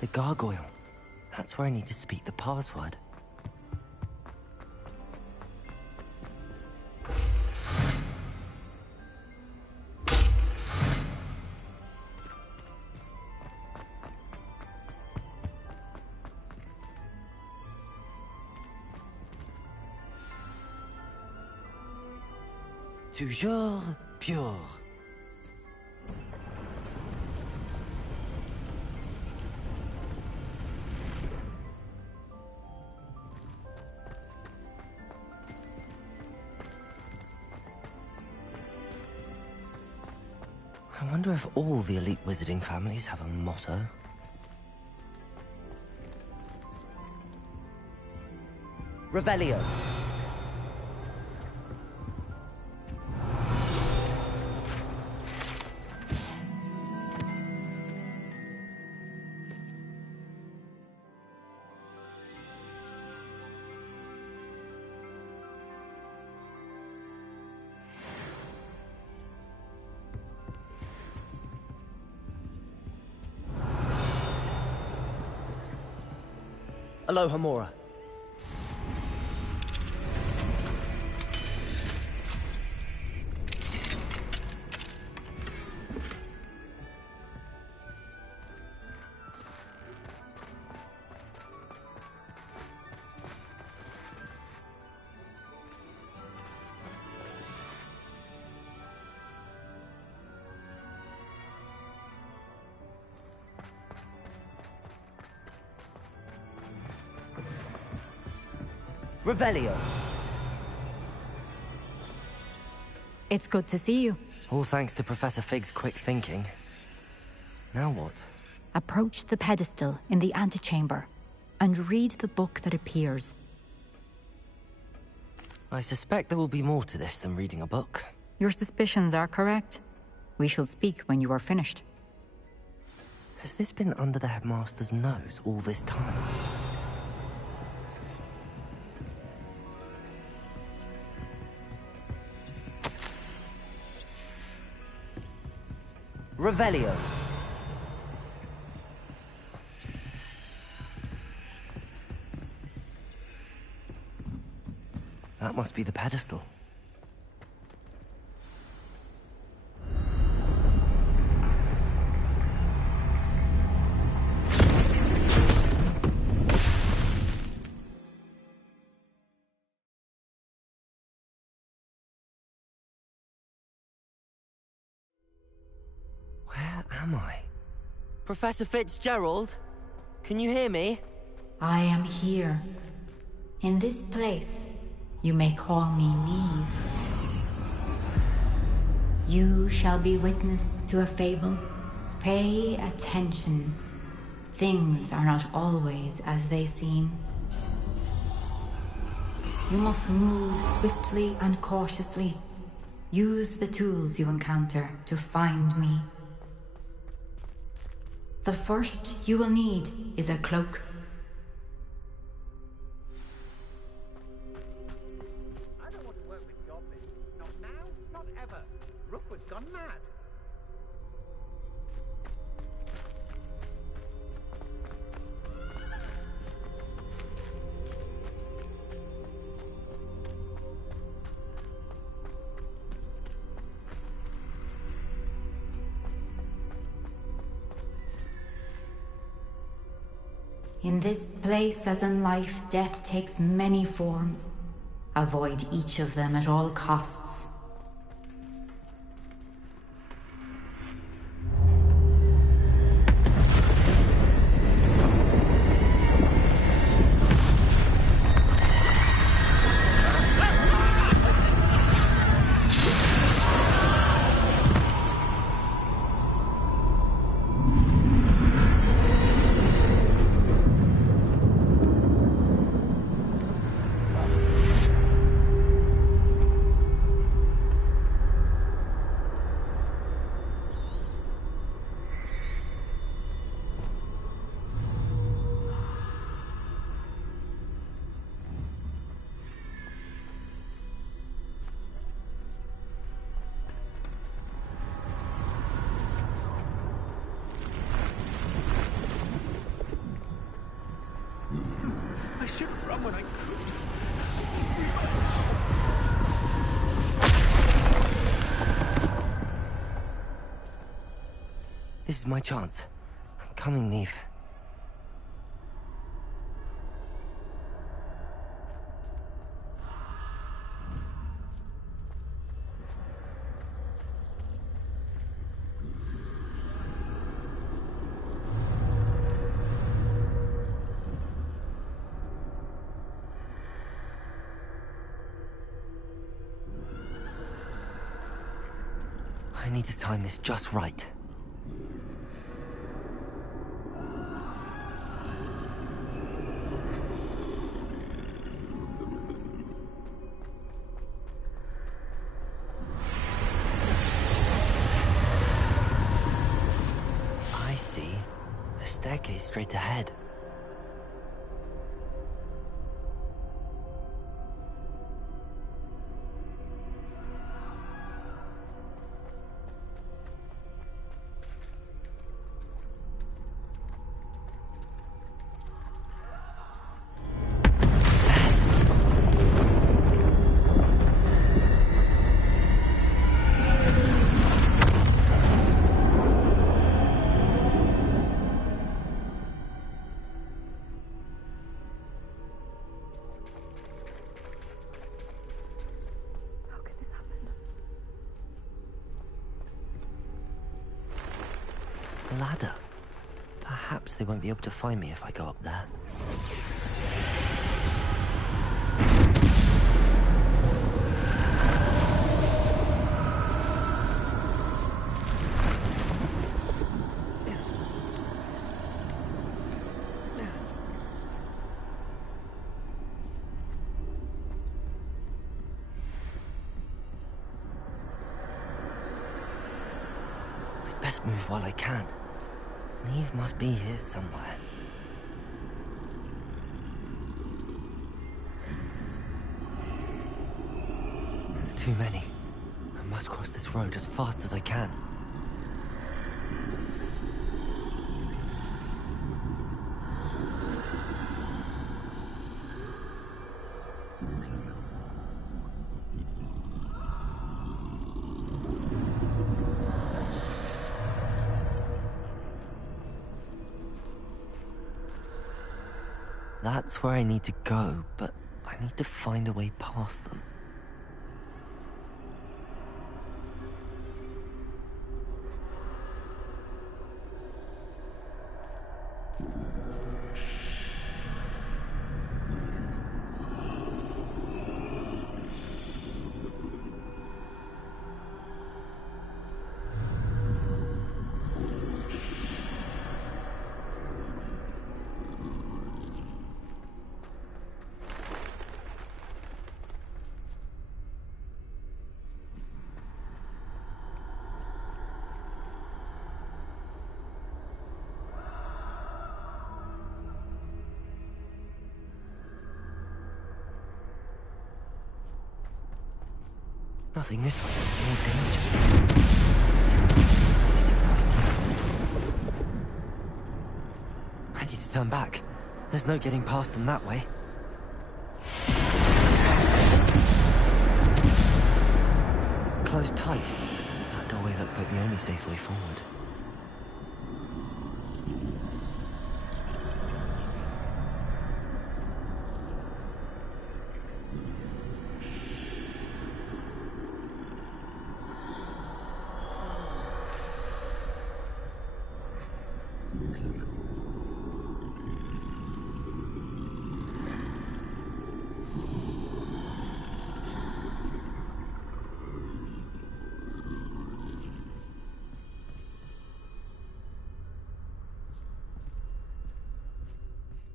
The gargoyle. That's where I need to speak the password. Toujours pure. I wonder if all the elite wizarding families have a motto. Revelio. Aloha, Mora. Revelio. It's good to see you. All thanks to Professor Fig's quick thinking. Now what? Approach the pedestal in the antechamber and read the book that appears. I suspect there will be more to this than reading a book. Your suspicions are correct. We shall speak when you are finished. Has this been under the headmaster's nose all this time? Revelio. That must be the pedestal. Where am I? Professor Fitzgerald? Can you hear me? I am here. In this place, you may call me Neve. You shall be witness to a fable. Pay attention. Things are not always as they seem. You must move swiftly and cautiously. Use the tools you encounter to find me. The first you will need is a cloak. I don't want to work with goblins. Not now, not ever. Rookwood's gone mad. In this place, as in life, death takes many forms. Avoid each of them at all costs. I should have run when I could. This is my chance. I'm coming, Neve. I need to time this just right. I see. A staircase straight ahead. A ladder. Perhaps they won't be able to find me if I go up there. I'd best move while I can. Neve must be here somewhere. Too many. I must cross this road as fast as I can. That's where I need to go, but I need to find a way past them. Nothing this way, more danger. I need to turn back. There's no getting past them that way. Closed tight. That doorway looks like the only safe way forward.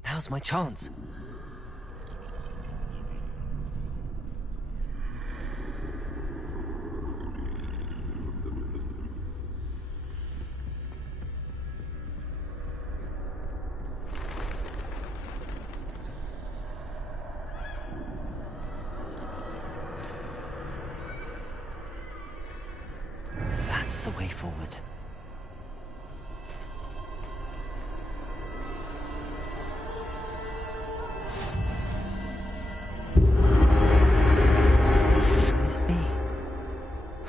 Now's my chance. That's the way forward.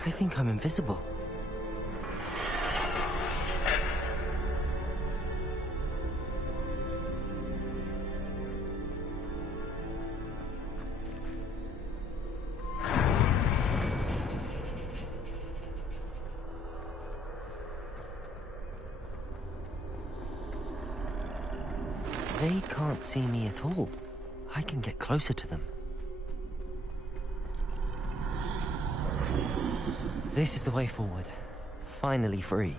I think I'm invisible. They can't see me at all. I can get closer to them. This is the way forward. Finally free.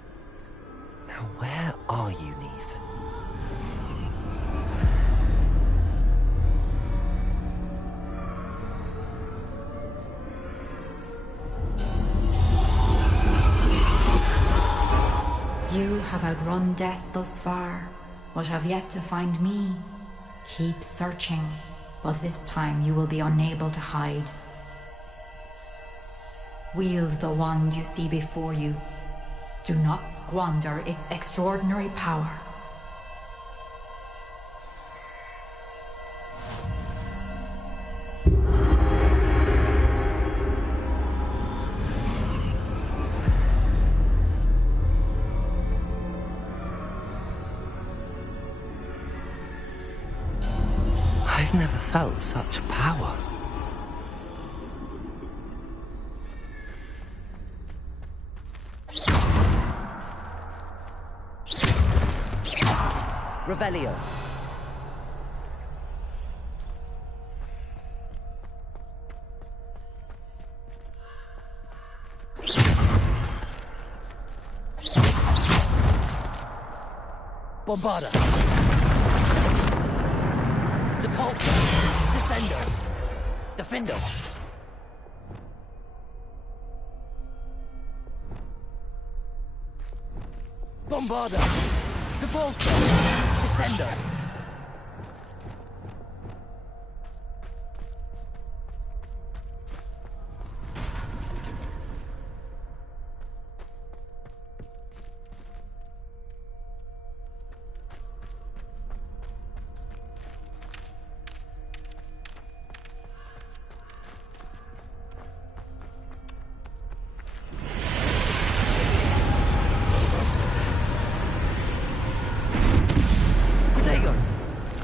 Now where are you, Neve? You have outrun death thus far, but have yet to find me. Keep searching, but this time you will be unable to hide. Wield the wand you see before you. Do not squander its extraordinary power. I've never felt such power. Revelio. Bombarda. Depulso. Descendo. Defendo. Bombarda. Depulso. Descendo.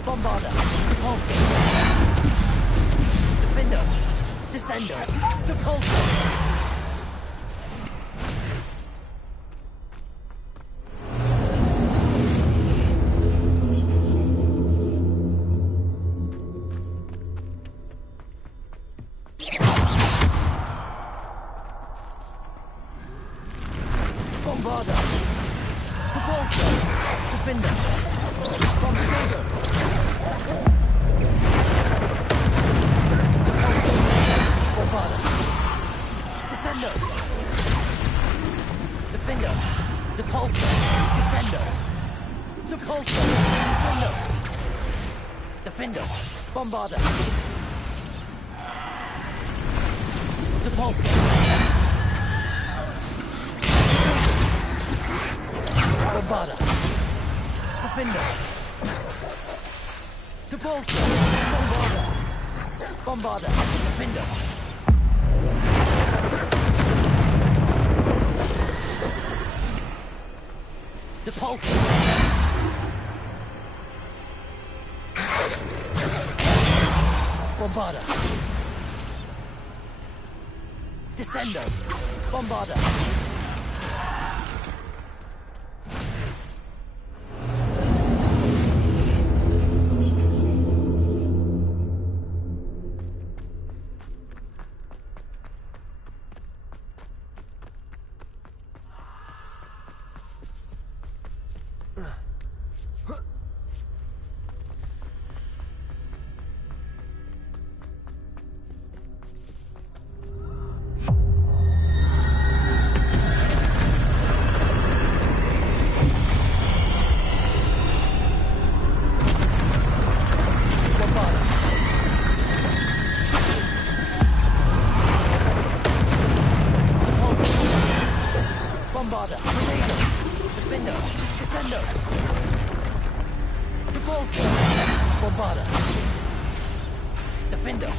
Bombarda. Depulso. Defendo. Descendo. Depulso. Bombarda. Depulso. Defender. Bombarda. Bombarda. Descendo. Defender. Depulso. Descendo. Depulso. Descendo. Defender. Bombarda. Depulso. Bombarda. Defender. Depulso. Bombarda. Bombarda. Defender. Depulso. Bombarda. Descendo. Bombarda. Bombarda, Protego, Defender, Descendo. Depulso. Bombarda. Defender.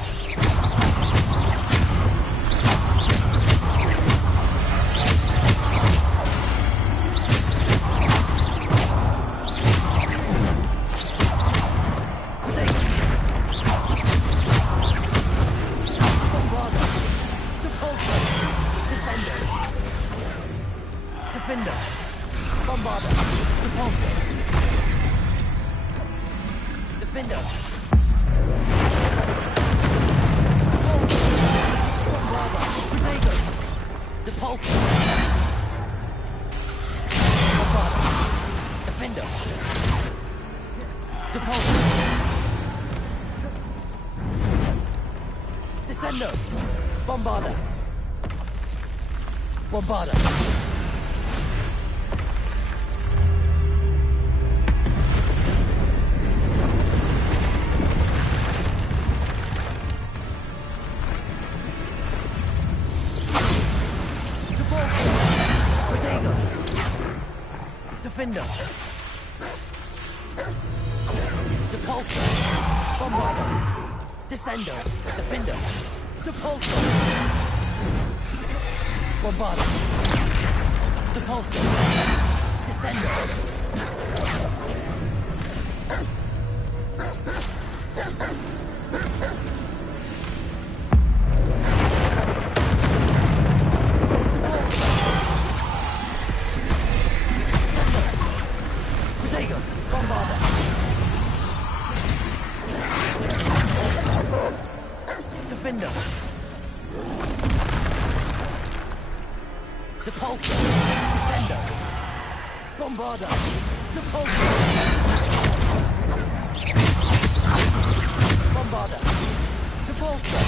Bombarda. Depulso. Descendo. Defender. Bombarda. Depulso. Defender. Bombarda. Protego. Depulso. Bombarda. Defender. Depulso. Descendo. Bombarda. Bombarda. Protego. Defender. Depulso. Bombarda. Descendo. Defender. Depulso. Bombarda. Depulso. Descendo. Protego. Bombarda. Defender. Depulso. Descendo. Bombarda. Depulso. Bombarda. Depulso.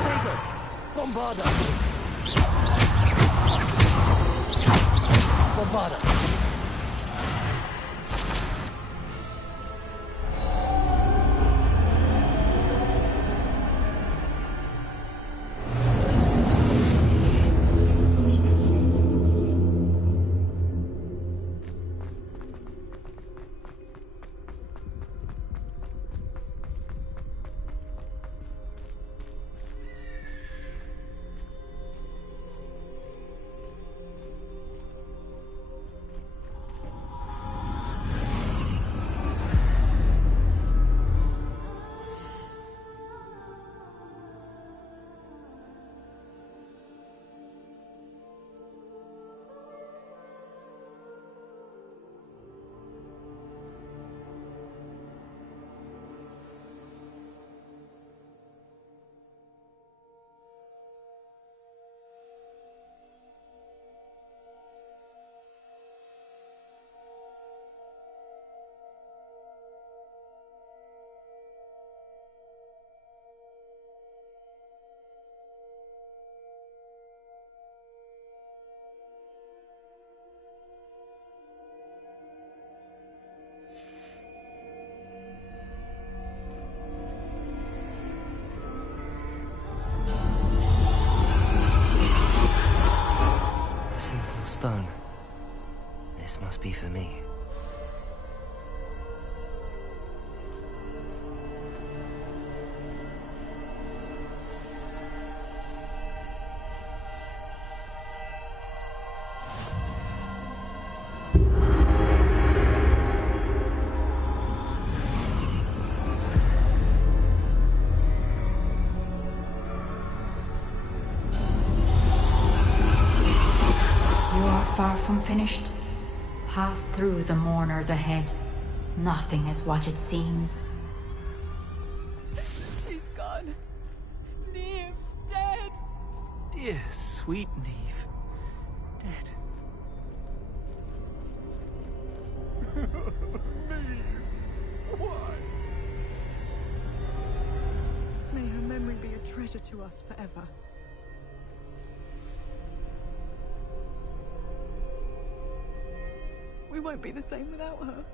Protego. Bombarda. Bombarda. stone. This must be for me. Far from finished. Pass through the mourners ahead. Nothing is what it seems. She's gone. Neve's dead. Dear, sweet Neve. Dead. Neve, why? May her memory be a treasure to us forever. We won't be the same without her.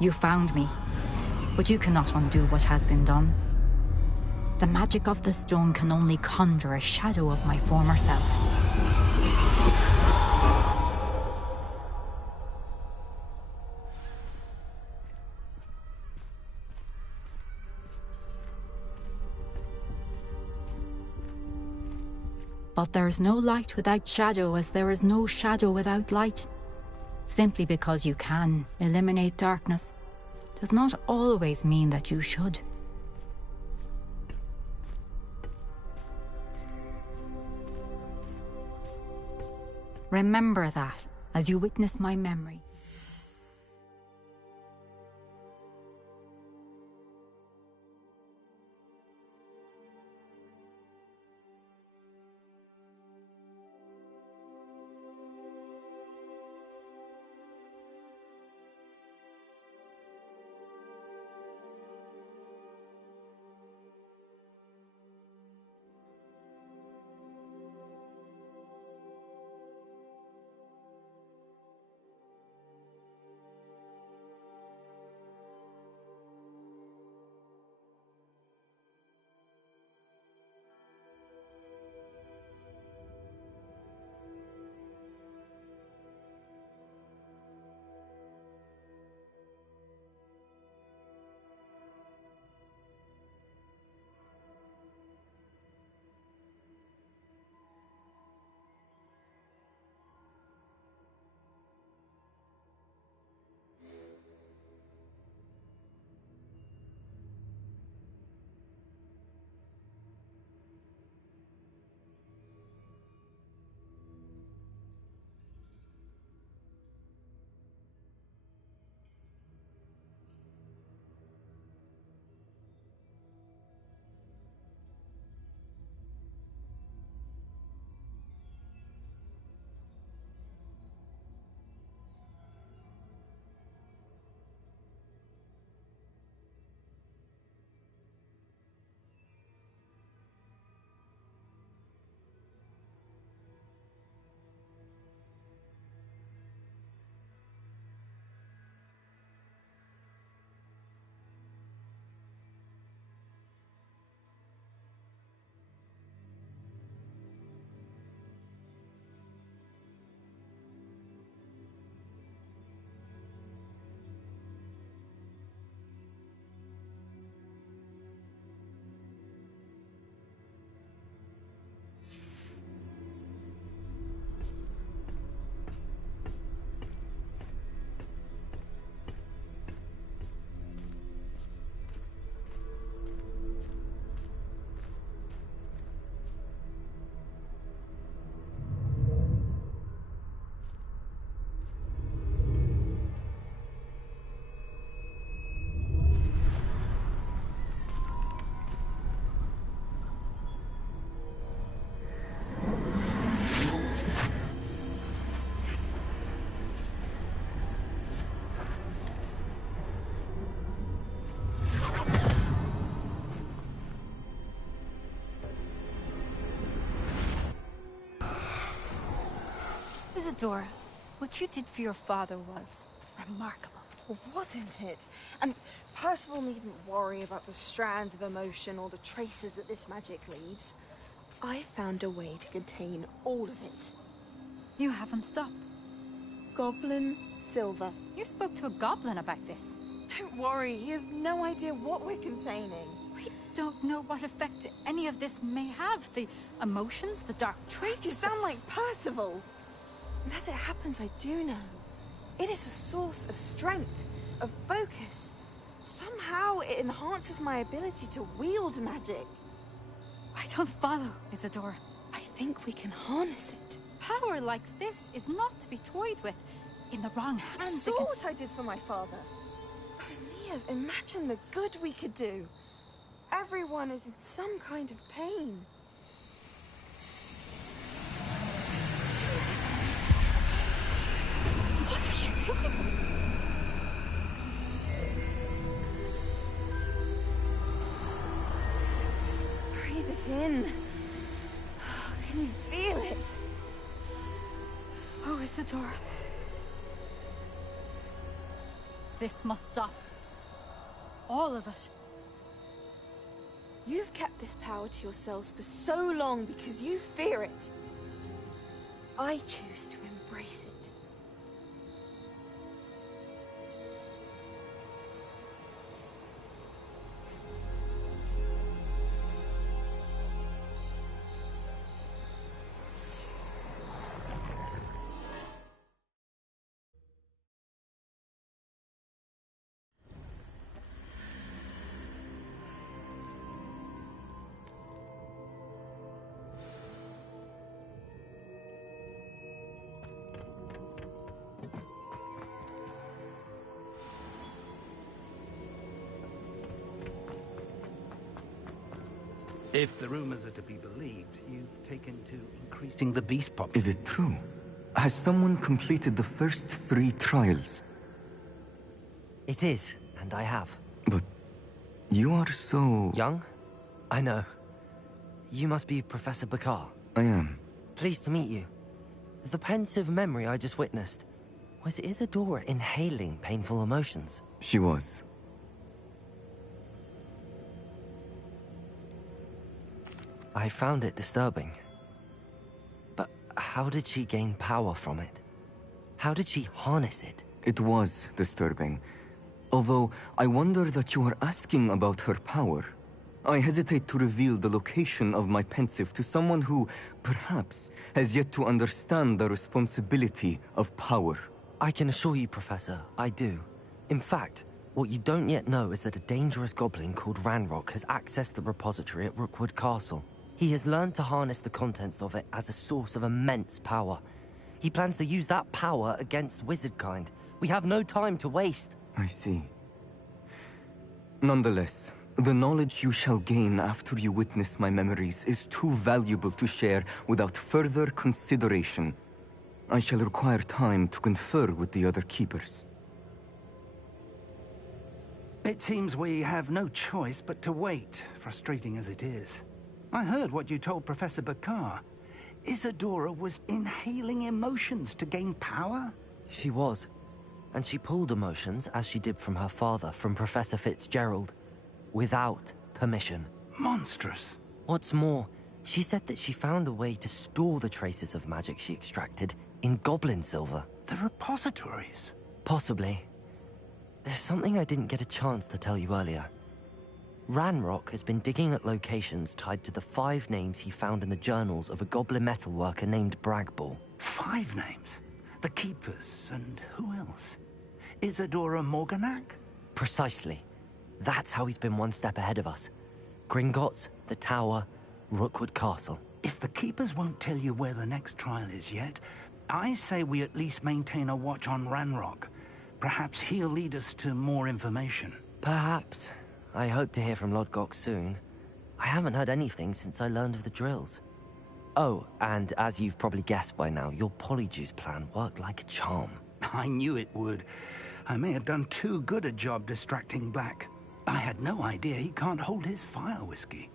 You found me, but you cannot undo what has been done. The magic of the stone can only conjure a shadow of my former self. But there is no light without shadow, as there is no shadow without light. Simply because you can eliminate darkness does not always mean that you should. Remember that as you witness my memory. Isadora, what you did for your father was remarkable. Wasn't it? And Percival needn't worry about the strands of emotion or the traces that this magic leaves. I found a way to contain all of it. You haven't stopped. Goblin Silver. You spoke to a goblin about this. Don't worry, he has no idea what we're containing. We don't know what effect any of this may have. The emotions, the dark traits. You sound like Percival. And as it happens, I do know. It is a source of strength, of focus. Somehow it enhances my ability to wield magic. I don't follow, Isadora. I think we can harness it. Power like this is not to be toyed with. In the wrong hands, You saw what I did for my father. Only imagine the good we could do. Everyone is in some kind of pain. What are you doing? Breathe it in. Can you feel it? Oh, Isadora. This must stop. All of it. You've kept this power to yourselves for so long because you fear it. I choose to embrace it. If the rumors are to be believed, you've taken to increasing the beast population. Is it true? Has someone completed the first 3 trials? It is, and I have. But you are so... Young? I know. You must be Professor Bakar. I am. Pleased to meet you. The pensive memory I just witnessed, was Isadora inhaling painful emotions? She was. I found it disturbing. But how did she gain power from it? How did she harness it? It was disturbing. Although, I wonder that you are asking about her power. I hesitate to reveal the location of my pensive to someone who, perhaps, has yet to understand the responsibility of power. I can assure you, Professor, I do. In fact, what you don't yet know is that a dangerous goblin called Ranrock has accessed the repository at Rookwood Castle. He has learned to harness the contents of it as a source of immense power. He plans to use that power against wizardkind. We have no time to waste. I see. Nonetheless, the knowledge you shall gain after you witness my memories is too valuable to share without further consideration. I shall require time to confer with the other keepers. It seems we have no choice but to wait, frustrating as it is. I heard what you told Professor Bakar. Isadora was inhaling emotions to gain power? She was. And she pulled emotions, as she did from her father, from Professor Fitzgerald, without permission. Monstrous. What's more, she said that she found a way to store the traces of magic she extracted in goblin silver. The repositories? Possibly. There's something I didn't get a chance to tell you earlier. Ranrock has been digging at locations tied to the 5 names he found in the journals of a goblin metalworker named Bragball. 5 names? The Keepers, and who else? Isadora Morganac? Precisely. That's how he's been one step ahead of us. Gringotts, the Tower, Rookwood Castle. If the Keepers won't tell you where the next trial is yet, I say we at least maintain a watch on Ranrock. Perhaps he'll lead us to more information. Perhaps. I hope to hear from Lodgok soon. I haven't heard anything since I learned of the drills. Oh, and as you've probably guessed by now, your Polyjuice plan worked like a charm. I knew it would. I may have done too good a job distracting Black. I had no idea he can't hold his fire whiskey.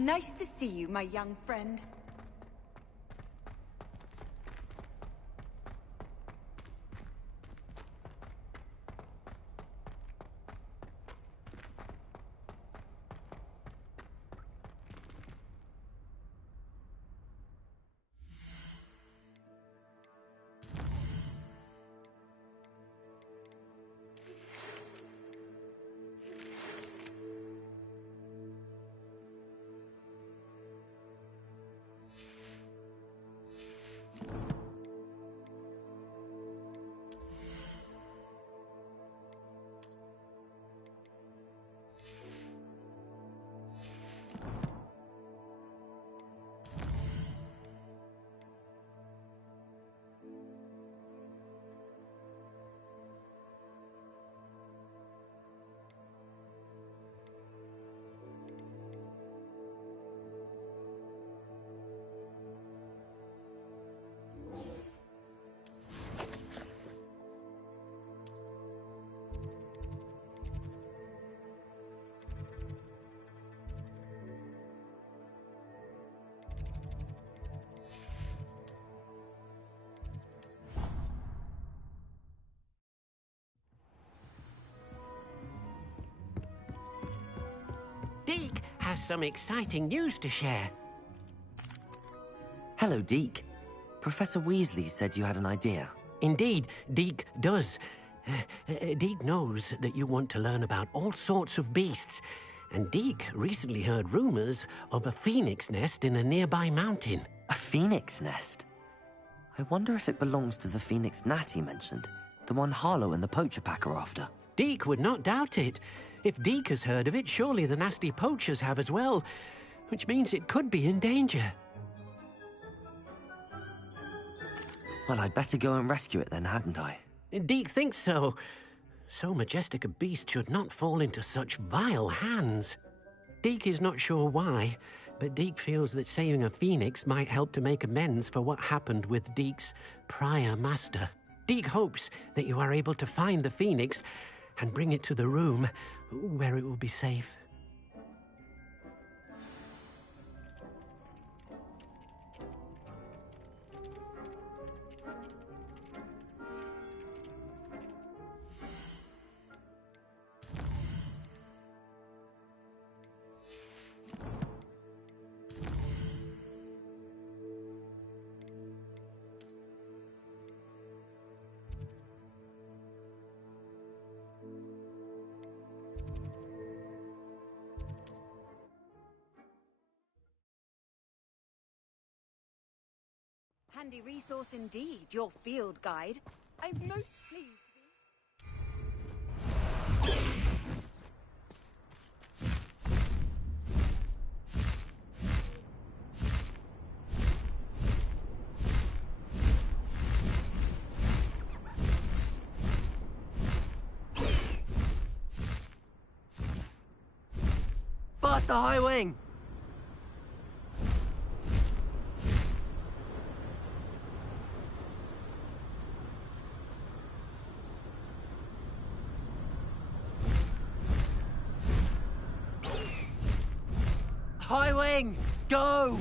Nice to see you, my young friend. Deke has some exciting news to share. Hello, Deke. Professor Weasley said you had an idea. Indeed, Deke does. Deke knows that you want to learn about all sorts of beasts, and Deke recently heard rumors of a phoenix nest in a nearby mountain. A phoenix nest? I wonder if it belongs to the phoenix gnat he mentioned, the one Harlow and the poacher pack are after. Deke would not doubt it. If Deke has heard of it, surely the nasty poachers have as well, which means it could be in danger. Well, I'd better go and rescue it then, hadn't I? Deke thinks so. So majestic a beast should not fall into such vile hands. Deke is not sure why, but Deke feels that saving a phoenix might help to make amends for what happened with Deke's prior master. Deke hopes that you are able to find the phoenix and bring it to the room where it will be safe. Handy resource indeed, your field guide. I'm most pleased to be... Faster, High Wing! High Wing, go!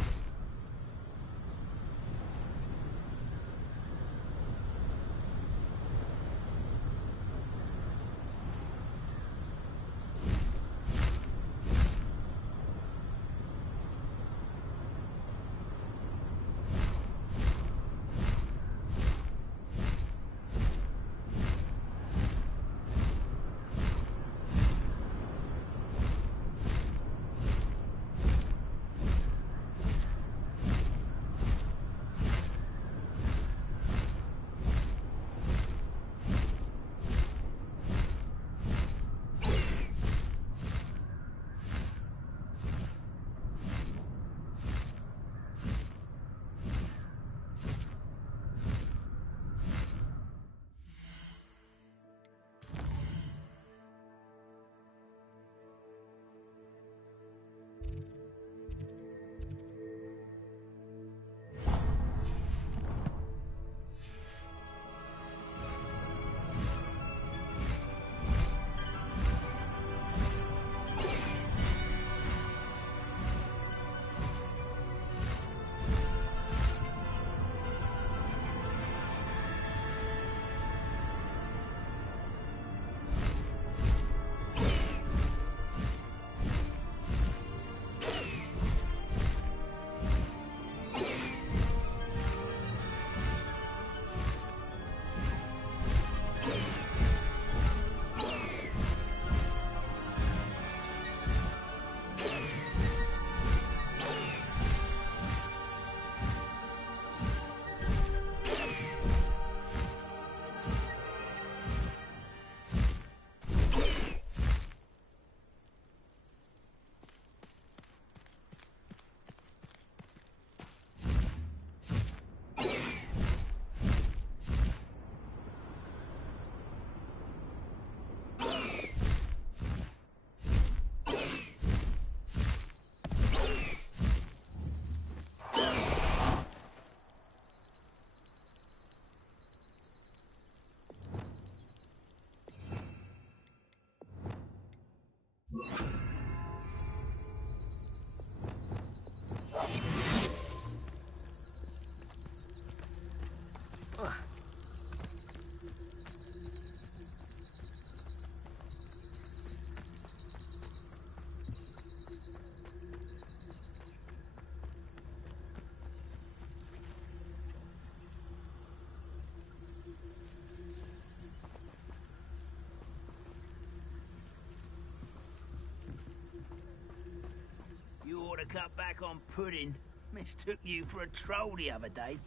cut back on pudding. Mistook you for a troll the other day.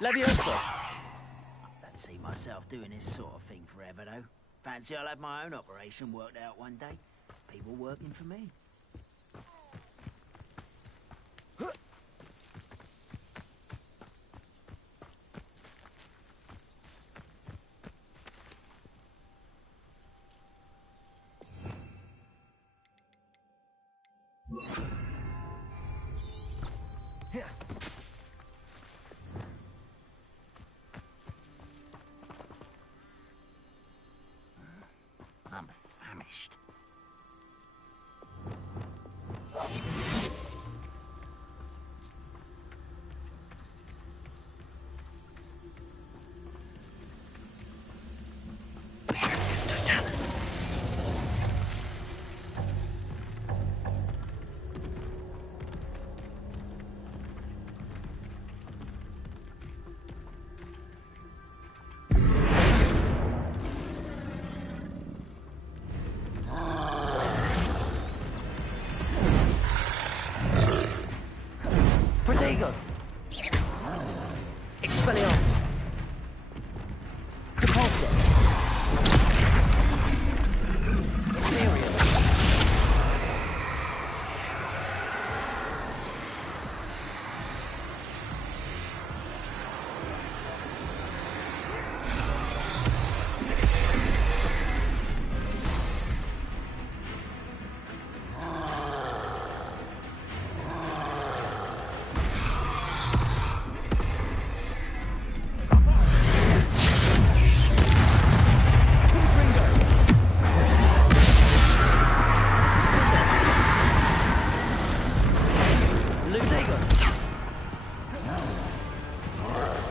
Levioso! Don't see myself doing this sort of thing forever, though. Fancy I'll have my own operation worked out one day. People working for me. I'm famished. Protego! Expelliarmus! Repulsor! Imperial!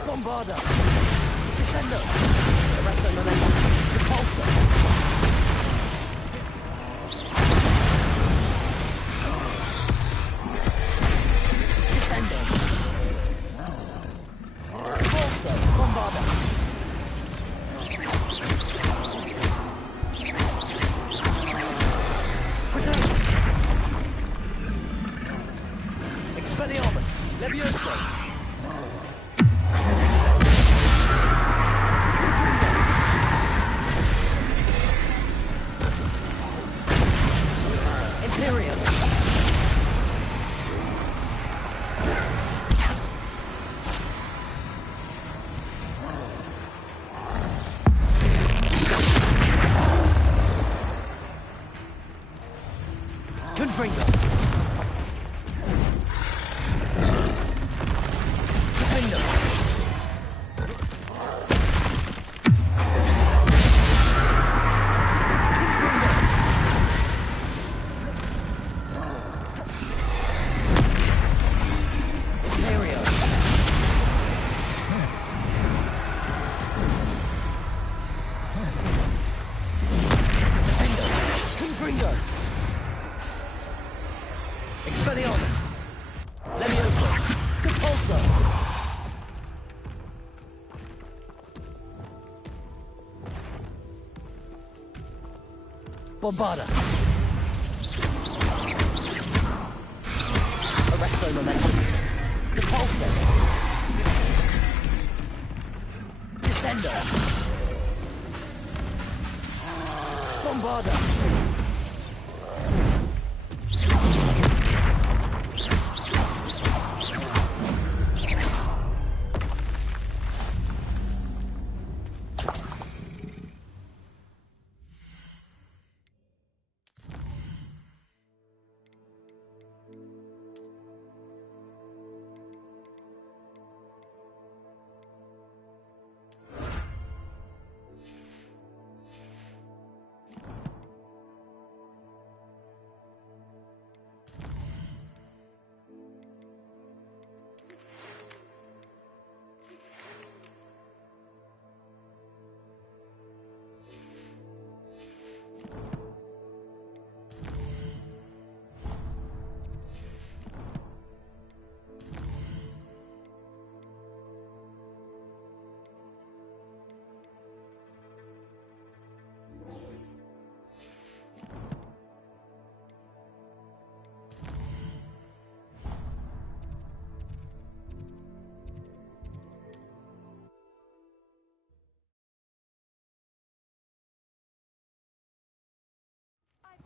Bombarda! Descendo! Arresto momentum! Repulsor! Descendo! Repulsor! Bombarda! Protego! Expelliarmus! Levioso! Imperial! Confringo! Defendo! Confringo! Expelliarmus! Levioso! Repulsor! Bombarda! Arresto momentum! Repulsor! Descendo! Bombarda!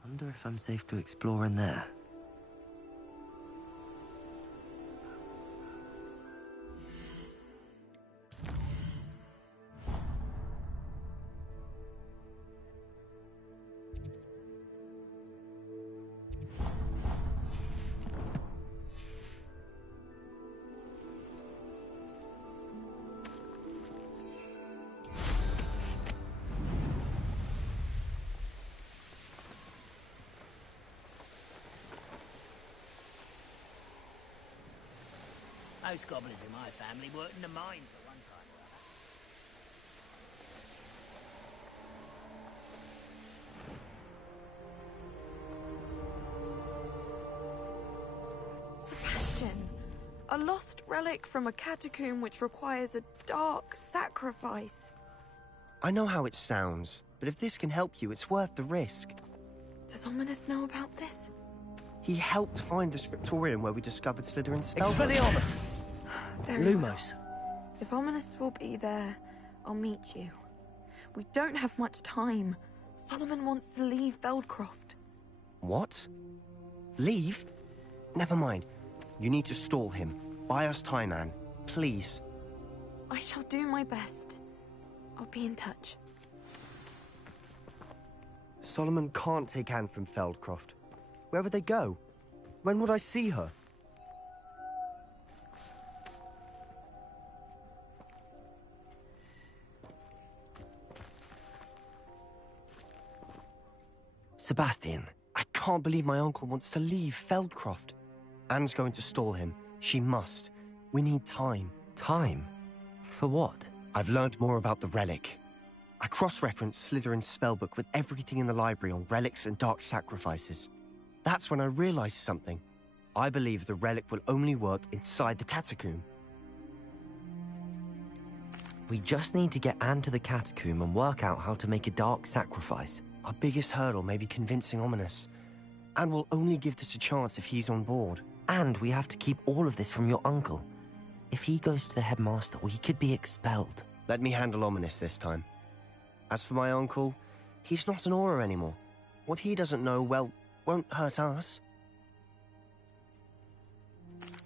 Wonder if I'm safe to explore in there. Most goblins in my family worked in the mine for one time or other. Sebastian, a lost relic from a catacomb which requires a dark sacrifice. I know how it sounds, but if this can help you, it's worth the risk. Does Ominous know about this? He helped find the scriptorium where we discovered Slytherin's spell. Expelliarmus! Very Lumos. well. If Ominous will be there, I'll meet you. We don't have much time. Solomon wants to leave Beldcroft. What? Leave? Never mind. You need to stall him. Buy us time, Anne. Please. I shall do my best. I'll be in touch. Solomon can't take Anne from Feldcroft. Where would they go? When would I see her? Sebastian. I can't believe my uncle wants to leave Feldcroft. Anne's going to stall him. She must. We need time. Time? For what? I've learned more about the relic. I cross-referenced Slytherin's spellbook with everything in the library on relics and dark sacrifices. That's when I realized something. I believe the relic will only work inside the catacomb. We just need to get Anne to the catacomb and work out how to make a dark sacrifice. Our biggest hurdle may be convincing Ominous. And we'll only give this a chance if he's on board. And we have to keep all of this from your uncle. If he goes to the headmaster, we could be expelled. Let me handle Ominous this time. As for my uncle, he's not an Auror anymore. What he doesn't know, well, won't hurt us.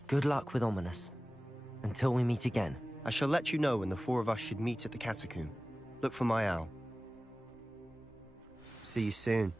Good luck with Ominous. Until we meet again. I shall let you know when the four of us should meet at the catacomb. Look for my owl. See you soon.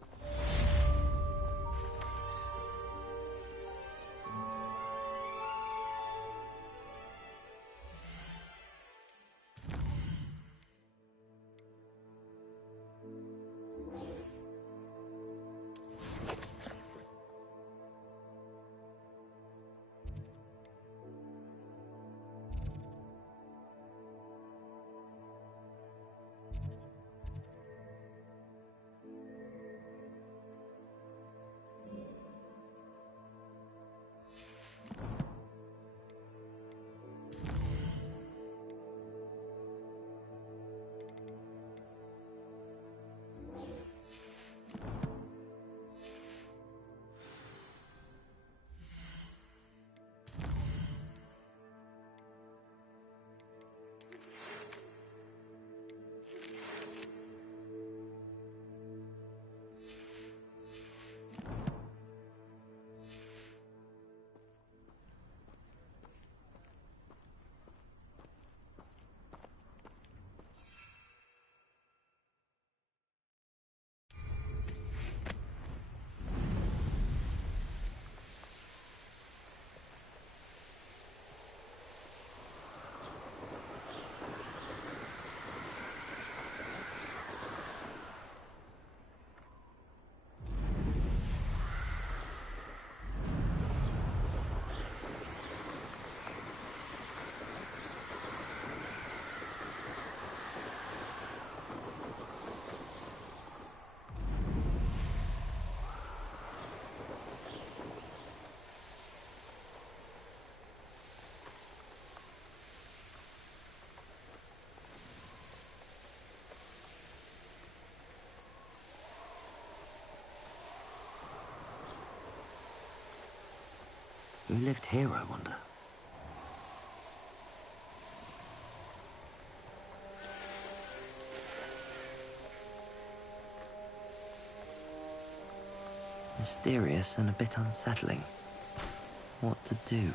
Who lived here, I wonder? Mysterious and a bit unsettling. What to do?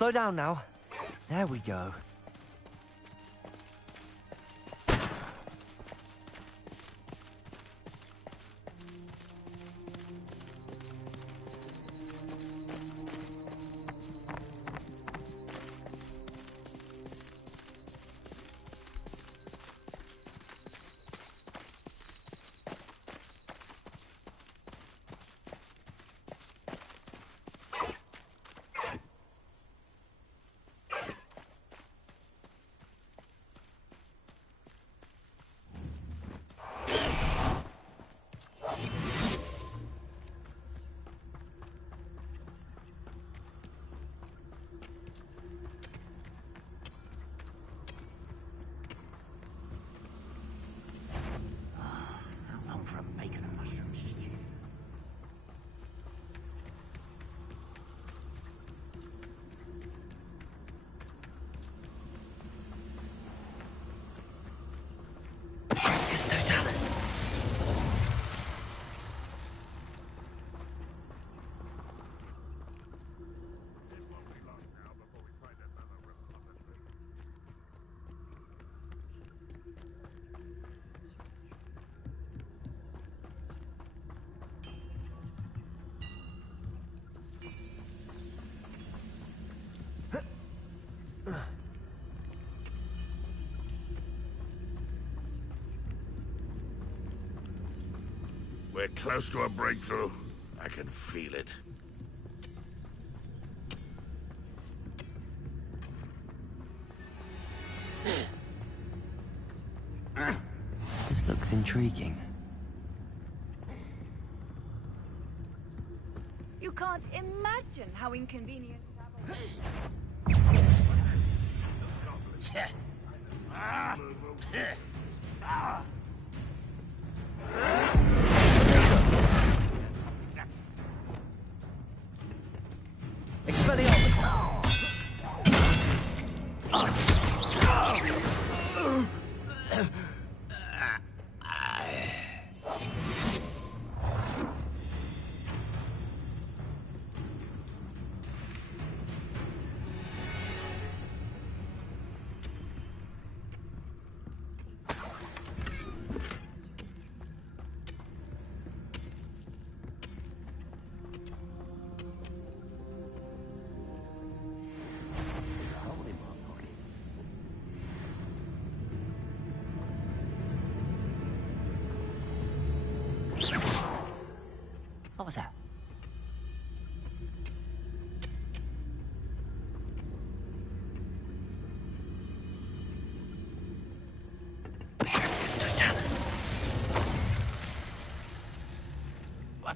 Slow down now. There we go. We're close to a breakthrough. I can feel it. This looks intriguing. You can't imagine how inconvenient travel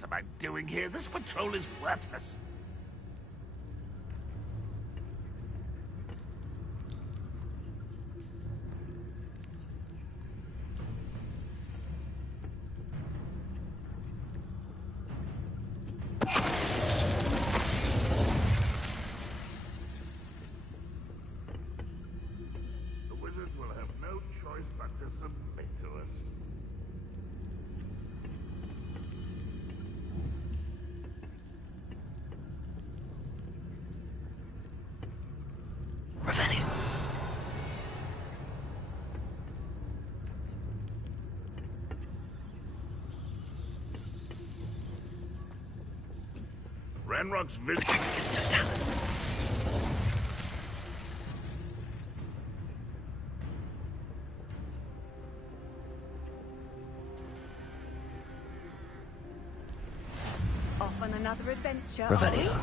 am I doing here? This patrol is worthless. The wizards will have no choice but to submit to us. Revelio. Ranrock's visit. Off on another adventure. Revelio.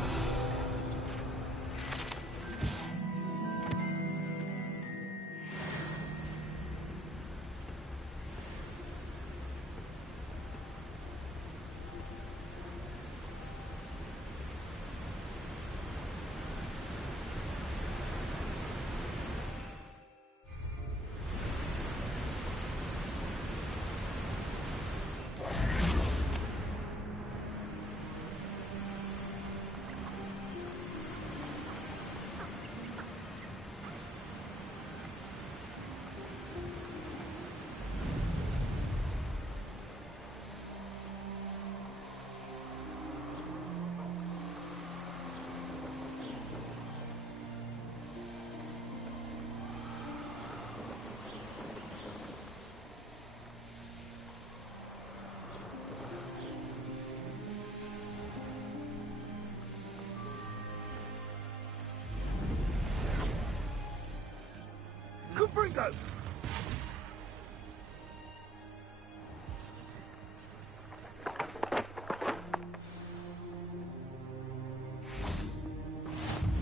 Confringo!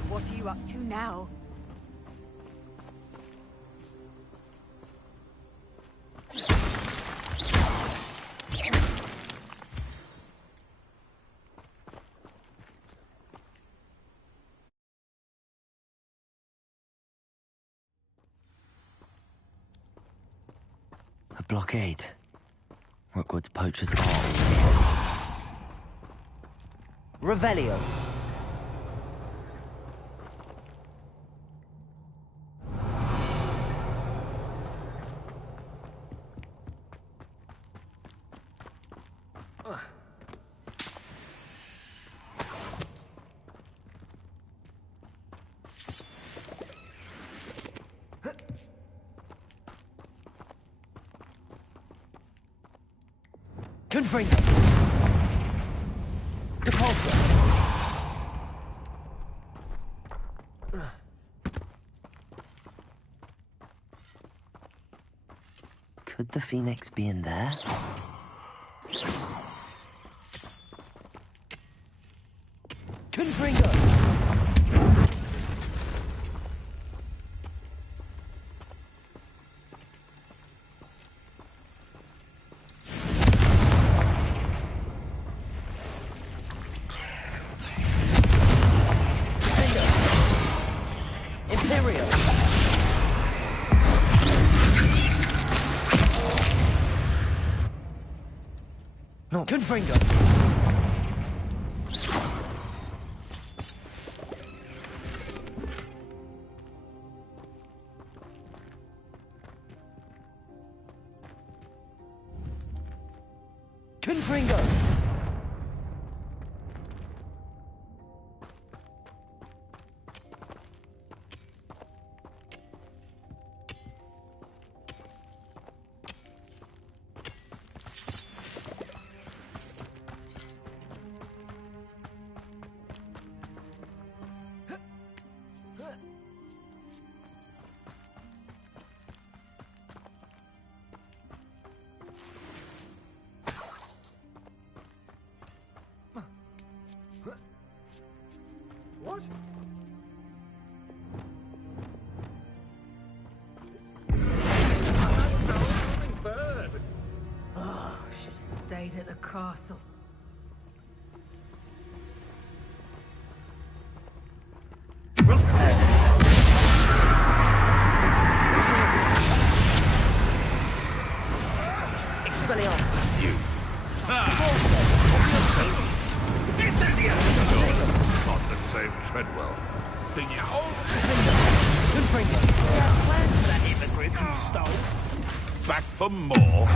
What are you up to now? A blockade. Rookwood's poacher's mark. Revelio. Confringo. Depulso. Could the Phoenix be in there? Confringo. No. Confringo. Confringo. What? Bird. Oh, should have stayed at the castle. Expelliarmus! You. Shot that saved Treadwell. Plans for that hypocrite you stole. Back for more.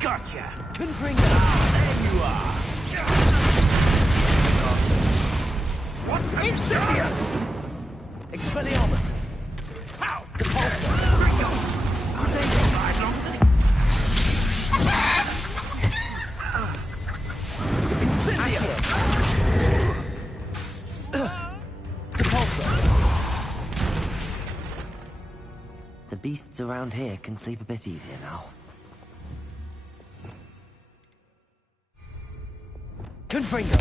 Gotcha. Confringo! There you are. What? Incendio! Expelliarmus! How? Depulso! Incendio! Depulso! The beasts around here can sleep a bit easier now. Confringo!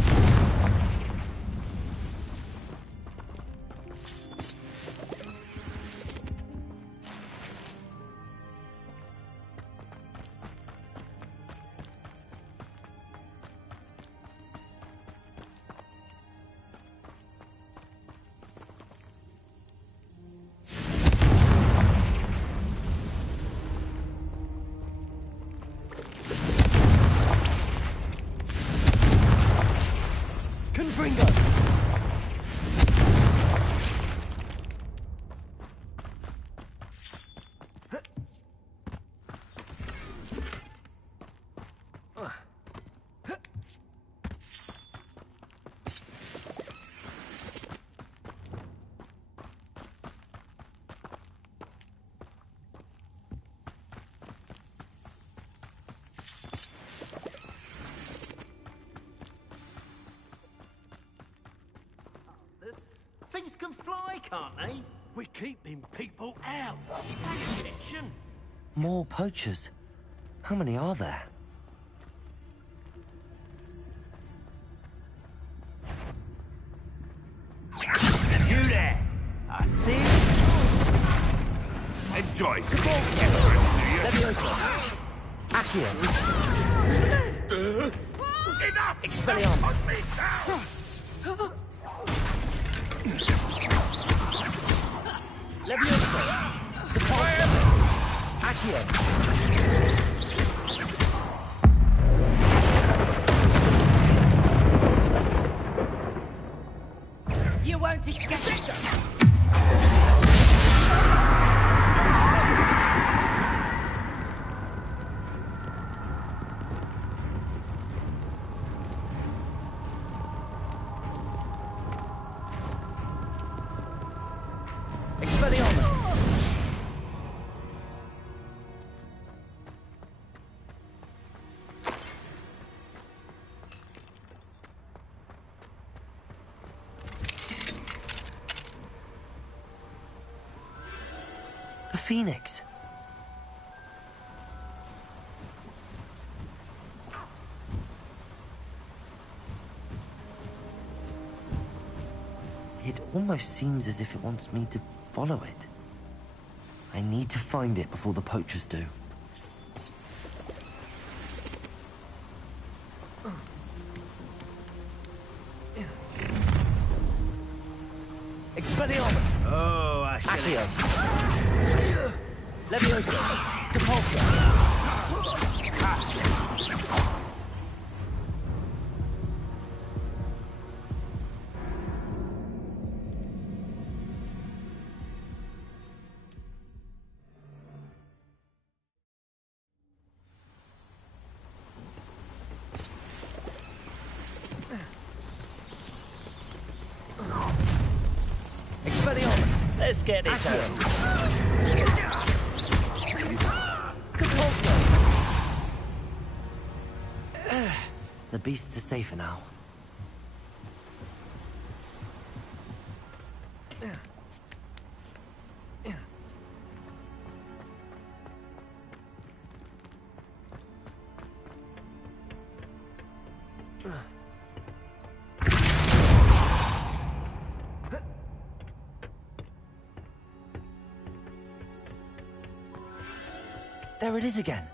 Confringo! Things can fly, can't they? We're keeping people out. Pay attention. More poachers. How many are there? You there? I see. Enjoy. Leviosa! Accio! Enough! Expelliarmus! Put me down! Leviosa! Depulso! Accio! You won't escape. Expelliarmus! The Phoenix! It almost seems as if it wants me to follow it. I need to find it before the poachers do. Expelliarmus! Oh, I should. Accio! Leviosa! Depulso! Expelliarmus! Let's get this home. Depulso! The beasts are safer now. There it is again.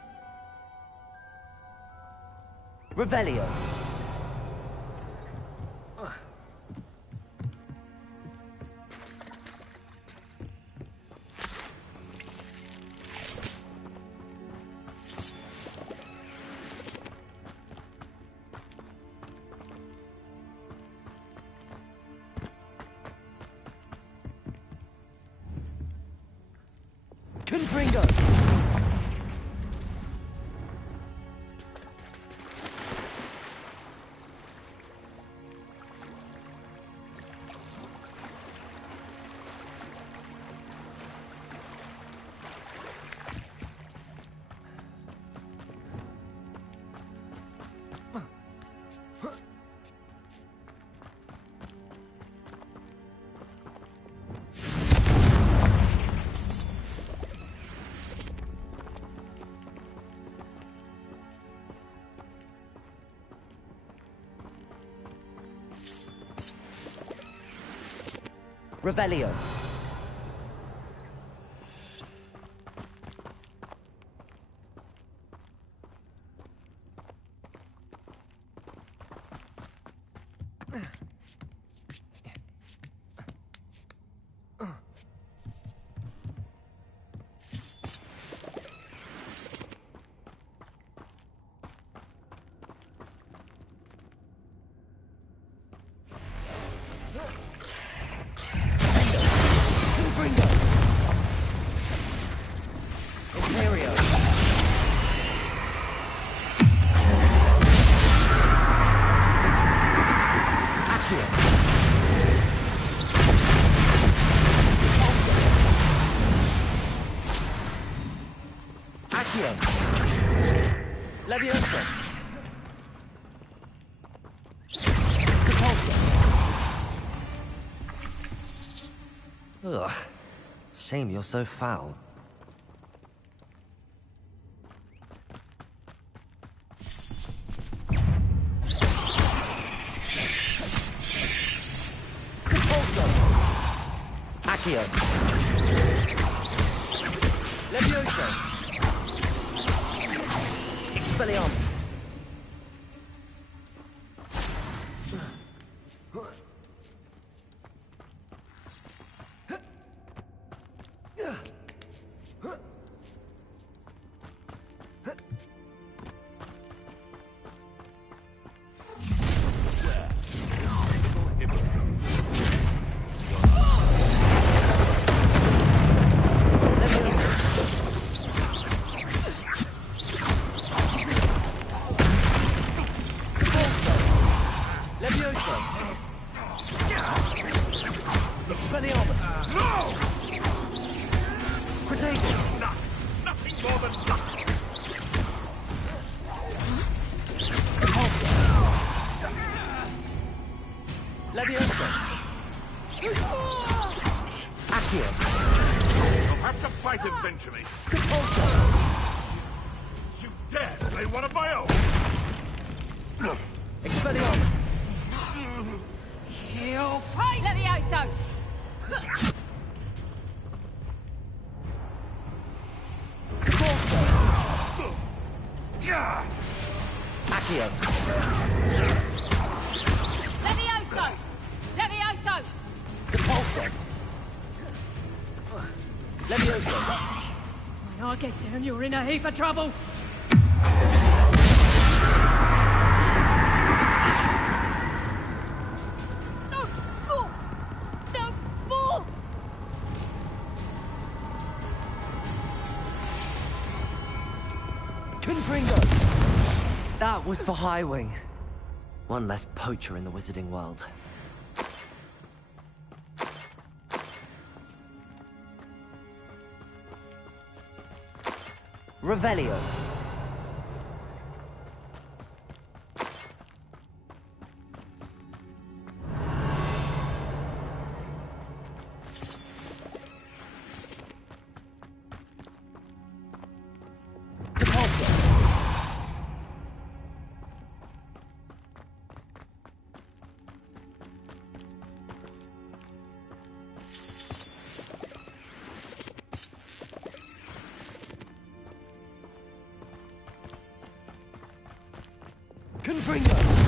Revelio. Confringo! Revelio. Leviosa. Ugh. Shame you're so foul. Accio. Leviosa. Expelliarmus. Eventually. You dare slay one of my own! Expelliarmus. You pay! Levioso! Accio. Levioso! Levioso! Depulso. Leviosa. When I get down, you're in a heap of trouble. No more! No more! Confringo! That was for Highwing. One less poacher in the wizarding world. Revelio. Confringo!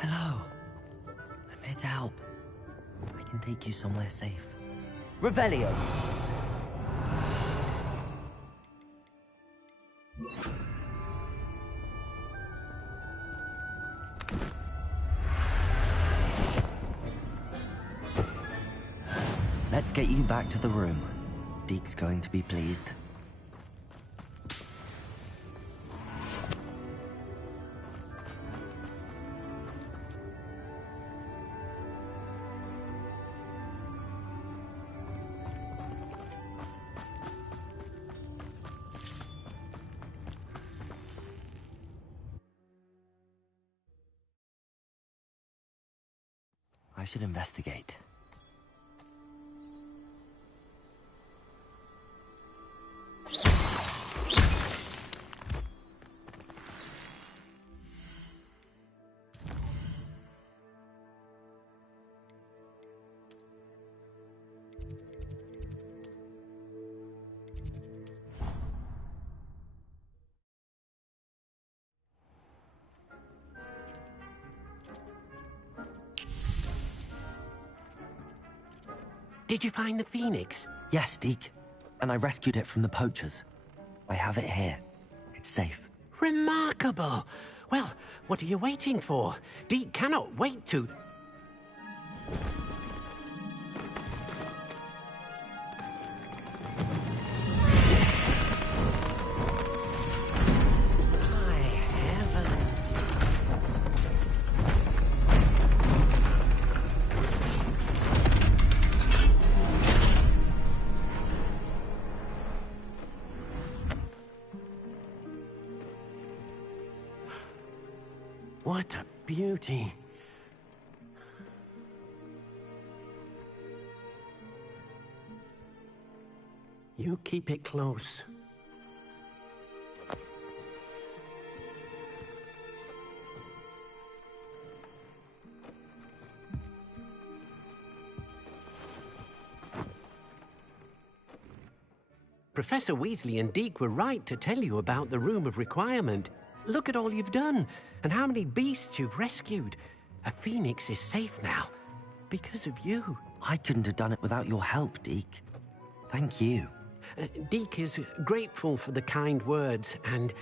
Hello. I'm here to help. I can take you somewhere safe. Revelio! Let's get you back to the room. Deke's going to be pleased. I should investigate. Did you find the phoenix? Yes, Deke. And I rescued it from the poachers. I have it here. It's safe. Remarkable! Well, what are you waiting for? Deke cannot wait to... What a beauty. You keep it close. Professor Weasley and Deke were right to tell you about the Room of Requirement. Look at all you've done, and how many beasts you've rescued. A phoenix is safe now, because of you. I couldn't have done it without your help, Deke. Thank you. Deke is grateful for the kind words, and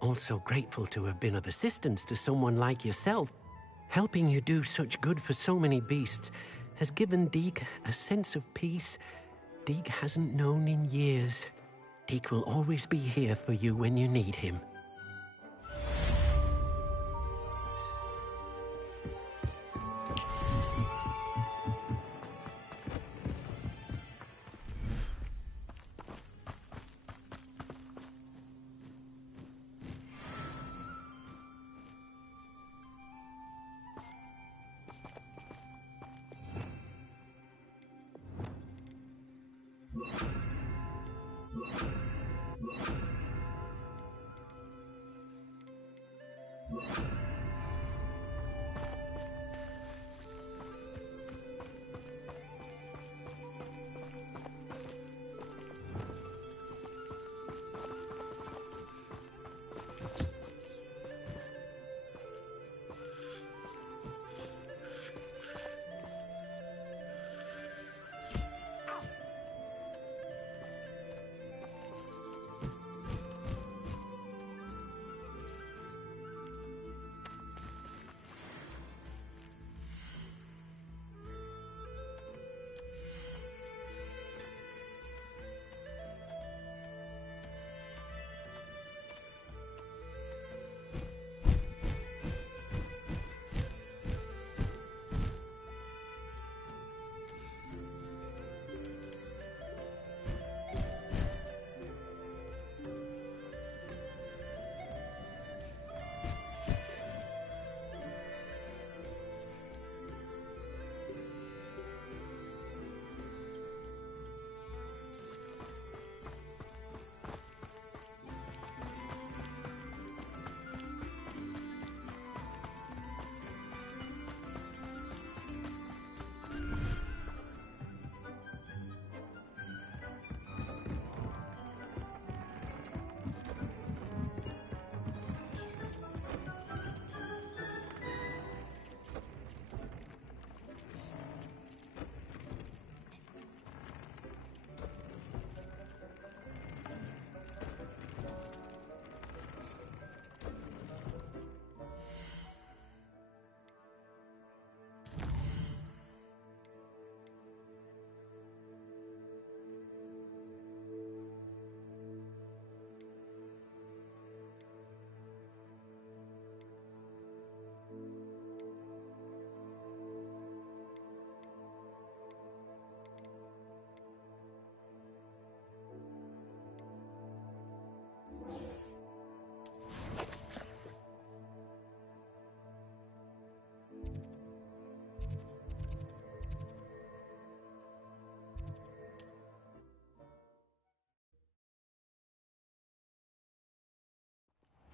also grateful to have been of assistance to someone like yourself. Helping you do such good for so many beasts has given Deke a sense of peace Deke hasn't known in years. Deke will always be here for you when you need him.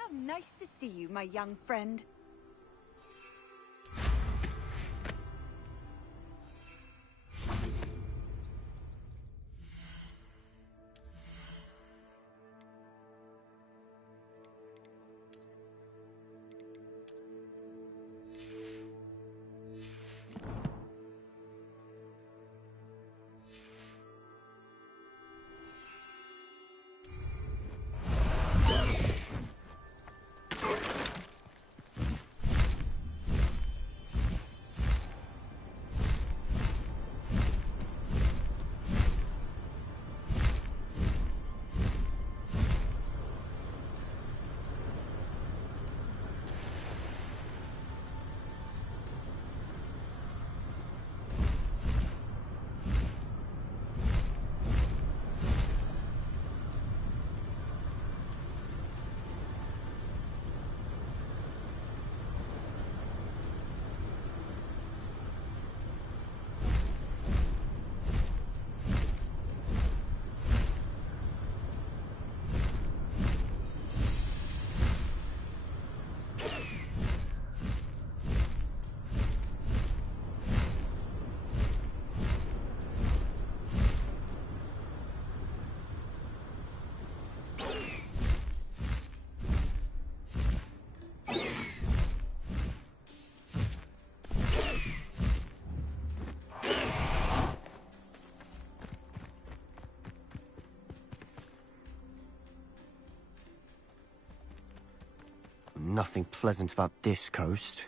How nice to see you, my young friend. Nothing pleasant about this coast.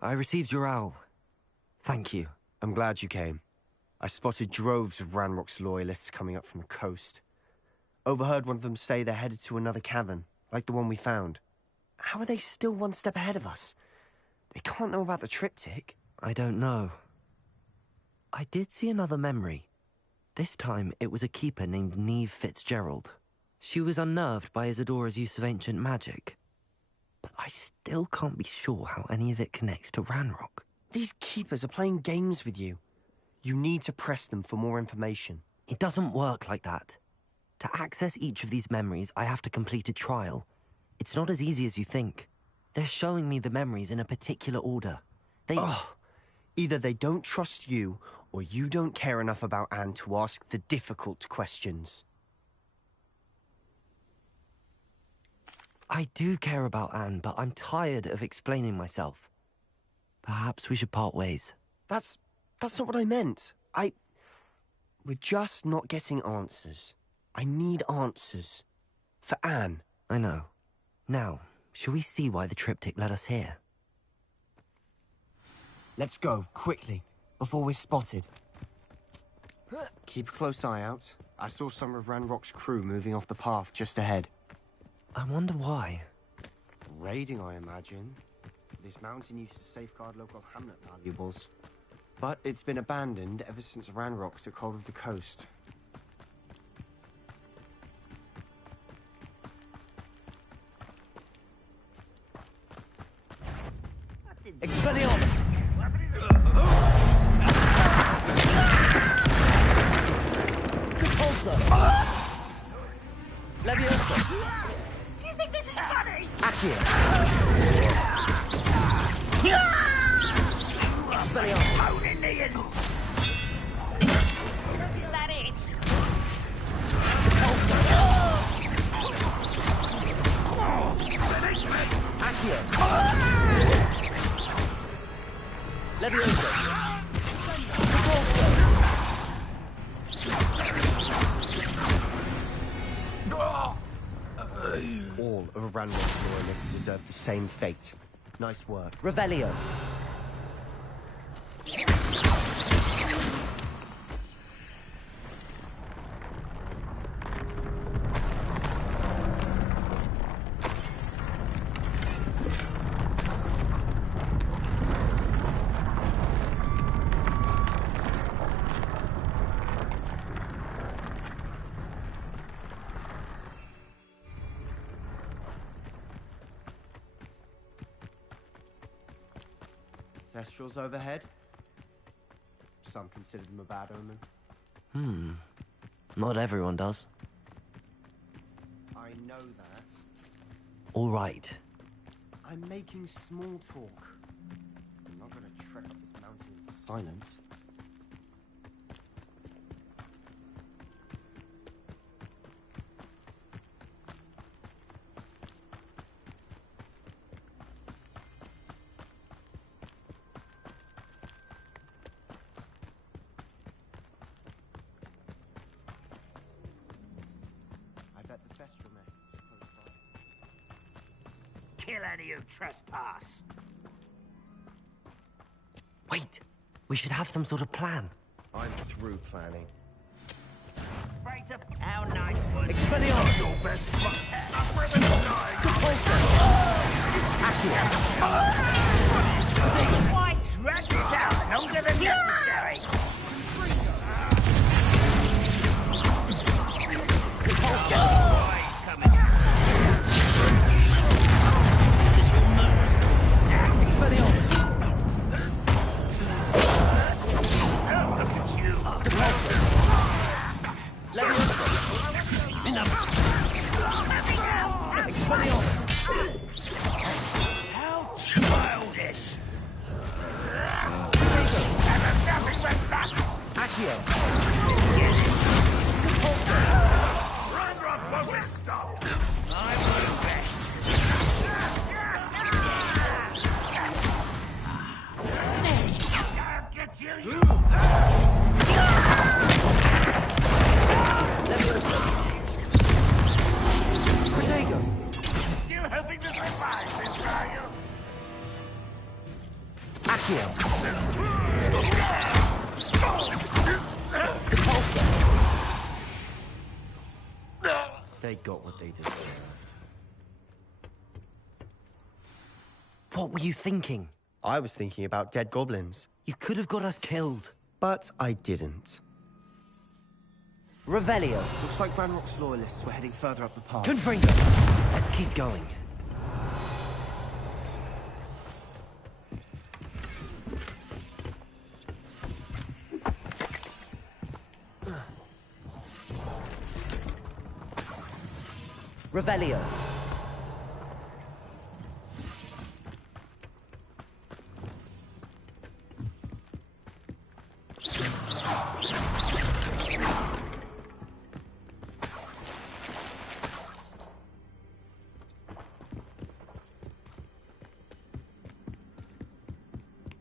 I received your owl. Thank you. I'm glad you came. I spotted droves of Ranrock's loyalists coming up from the coast. Overheard one of them say they're headed to another cavern, like the one we found. How are they still one step ahead of us? They can't know about the triptych. I don't know. I did see another memory. This time, it was a keeper named Neve Fitzgerald. She was unnerved by Isadora's use of ancient magic. But I still can't be sure how any of it connects to Ranrock. These keepers are playing games with you. You need to press them for more information. It doesn't work like that. To access each of these memories, I have to complete a trial. It's not as easy as you think. They're showing me the memories in a particular order. Either they don't trust you, or you don't care enough about Anne to ask the difficult questions. I do care about Anne, but I'm tired of explaining myself. Perhaps we should part ways. That's not what I meant. We're just not getting answers. I need answers. For Anne. I know. Now, shall we see why the triptych led us here? Let's go, quickly, before we're spotted. Keep a close eye out. I saw some of Ranrock's crew moving off the path just ahead. I wonder why. Raiding, I imagine. This mountain used to safeguard local hamlet valuables. But it's been abandoned ever since Ranrock took hold of the coast. Expelliarmus! Repulsor! Leviosa! Do you think this is funny? Accio! Expelliarmus! Bone in the end. Is that it? Accio! Leviosa! All of Ranrock's loyalists deserve the same fate. Nice work. Revelio! Thestrals overhead. Some consider them a bad omen. Not everyone does. I know that. All right. I'm making small talk. I'm not going to trek up this mountain in silence. Kill any who trespass. Wait! We should have some sort of plan. I'm through planning. Right up. How nice was Expelliarmus! your best luck. I'm ripping it Why drag this out longer than necessary? How childish! Still hoping to survive this, are you? They got what they deserved. What were you thinking? I was thinking about dead goblins. You could have got us killed. But I didn't. Revelio. Looks like Ranrock's loyalists were heading further up the path. Confringo. Let's keep going. Revelio.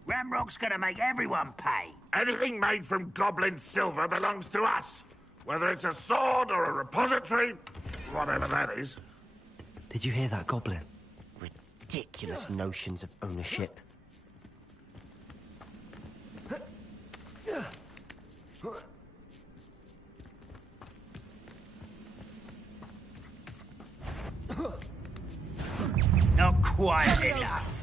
Ramrock's gonna make everyone pay. Anything made from goblin silver belongs to us. Whether it's a sword or a repository, whatever that is. Did you hear that, Goblin? Ridiculous notions of ownership. Not quite enough.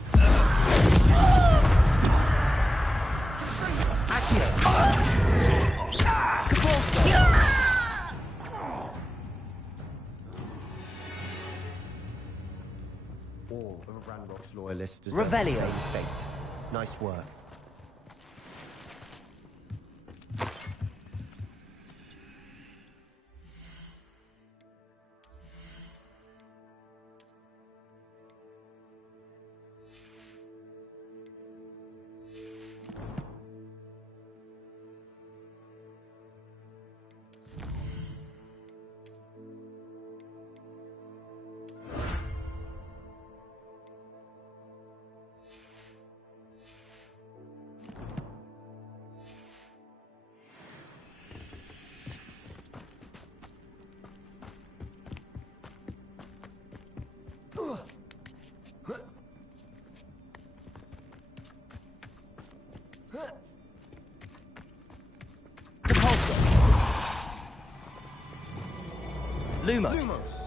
All of Ranrock's loyalists deserve Revelio. the same fate. Nice work. Lumos.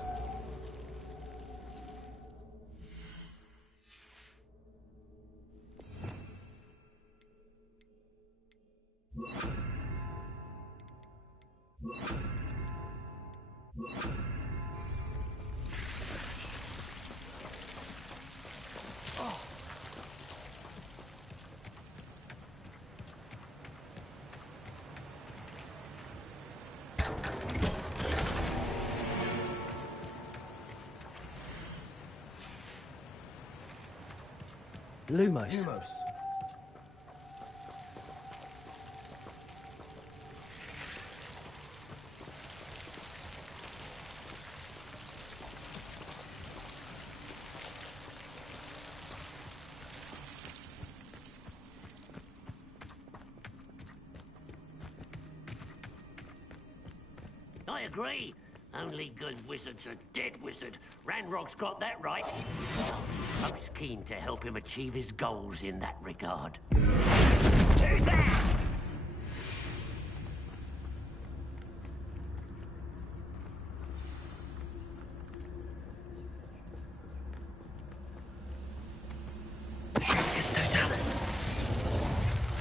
Lumos. I agree. Only good wizard's a dead wizard. Ranrock's got that right. Most keen to help him achieve his goals in that regard. Who's that?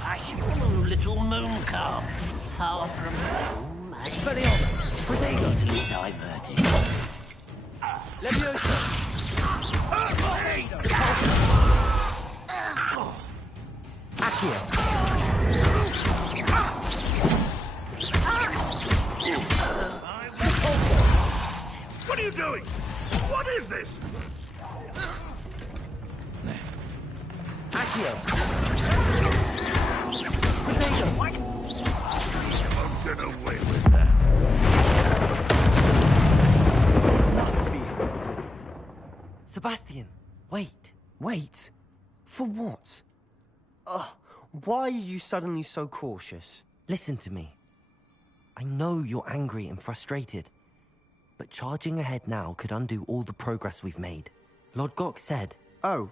A little moon calf. Far from home. Expelliarmus! Protego! Easily diverted. Leviosa! Accio! What are you doing? What is this? Accio! What? Won't get away with that. This must be it. Sebastian, wait. Wait? For what? Why are you suddenly so cautious? Listen to me. I know you're angry and frustrated, but charging ahead now could undo all the progress we've made. Lord Gok said... Oh,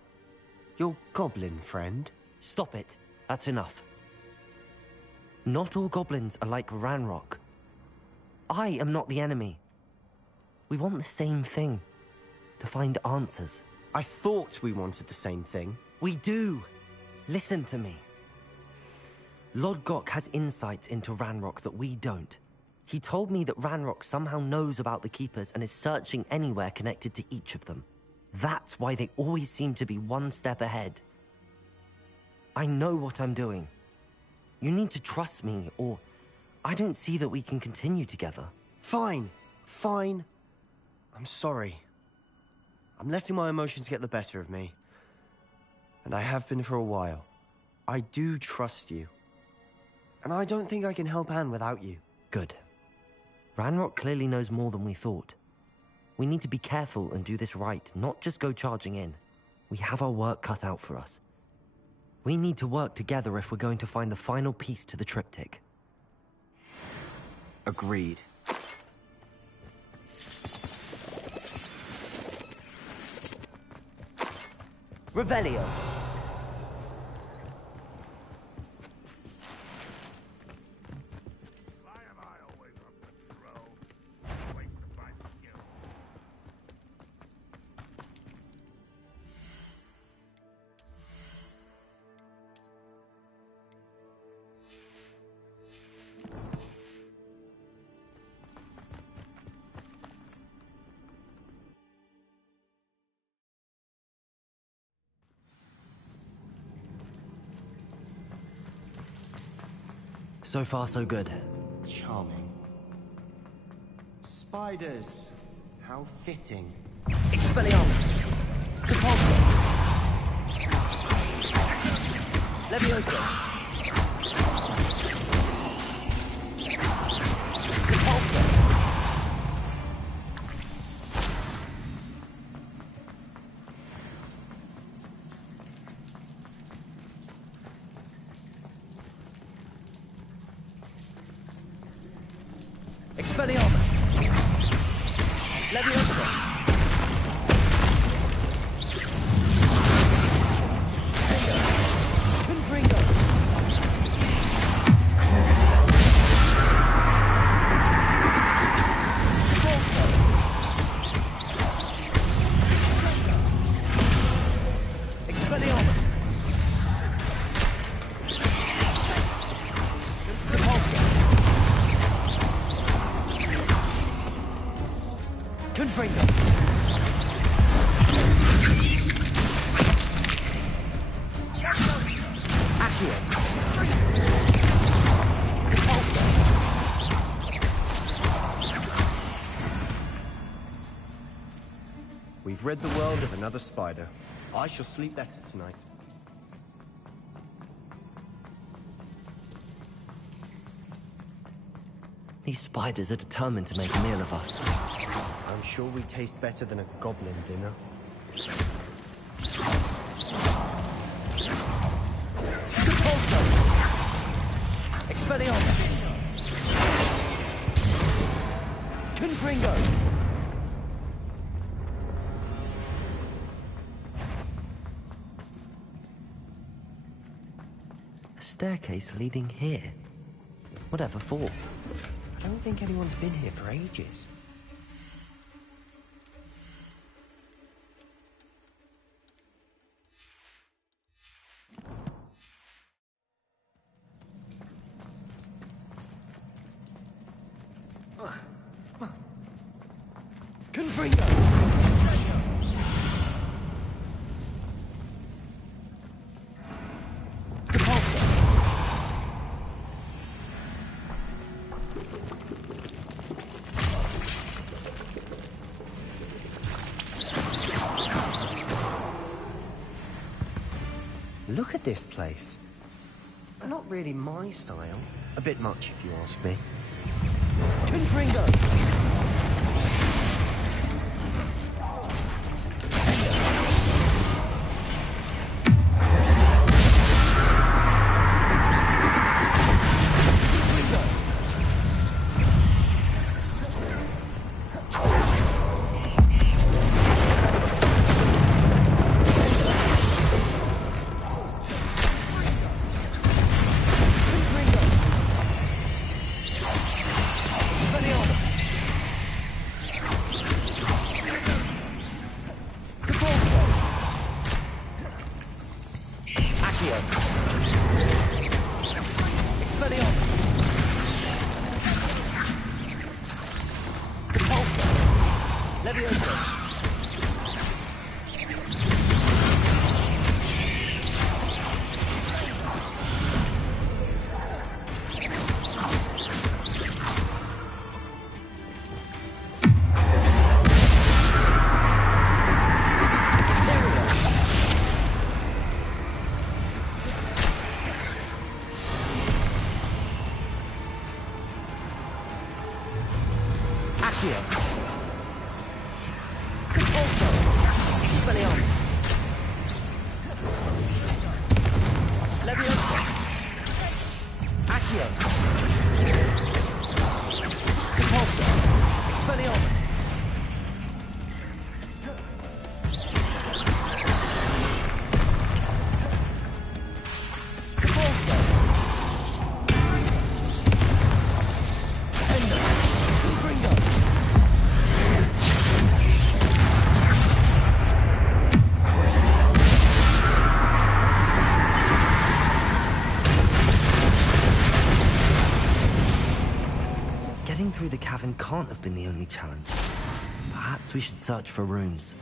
your goblin friend? Stop it. That's enough. Not all goblins are like Ranrock. I am not the enemy. We want the same thing. To find answers. I thought we wanted the same thing. We do. Listen to me. Lord Gok has insights into Ranrock that we don't. He told me that Ranrock somehow knows about the Keepers and is searching anywhere connected to each of them. That's why they always seem to be one step ahead. I know what I'm doing. You need to trust me, or I don't see that we can continue together. Fine. Fine. I'm sorry. I'm letting my emotions get the better of me. And I have been for a while. I do trust you. And I don't think I can help Anne without you. Good. Ranrock clearly knows more than we thought. We need to be careful and do this right, not just go charging in. We have our work cut out for us. We need to work together if we're going to find the final piece to the triptych. Agreed. Revelio. So far, so good. Charming. Spiders. How fitting. Expelliarmus! Repulsor! Leviosa! Repulsor! Expelliarmus! Leviosa! Confringo! Expelliarmus! Confringo! Accio! Repulsor! We've rid the world of another spider. I shall sleep better tonight. These spiders are determined to make a meal of us. I'm sure we taste better than a goblin dinner. Capulso! Expelliarmus! Confringo! A staircase leading here. Whatever for? I don't think anyone's been here for ages. Confringo! Capulso! Look at this place. Not really my style. A bit much, if you ask me. Confringo! Getting through the cavern can't have been the only challenge. Perhaps we should search for runes.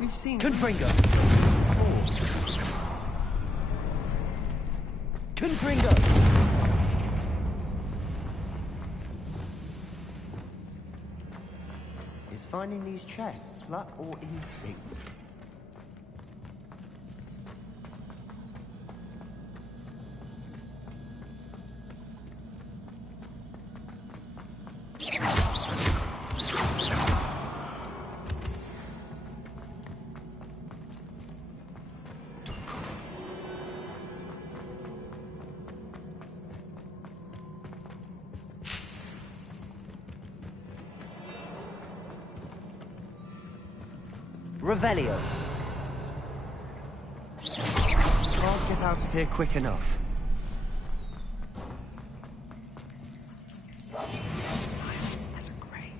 We've seen Confringo! Confringo! Is finding these chests luck or instinct? Revelio. Can't get out of here quick enough. Silent as a grave.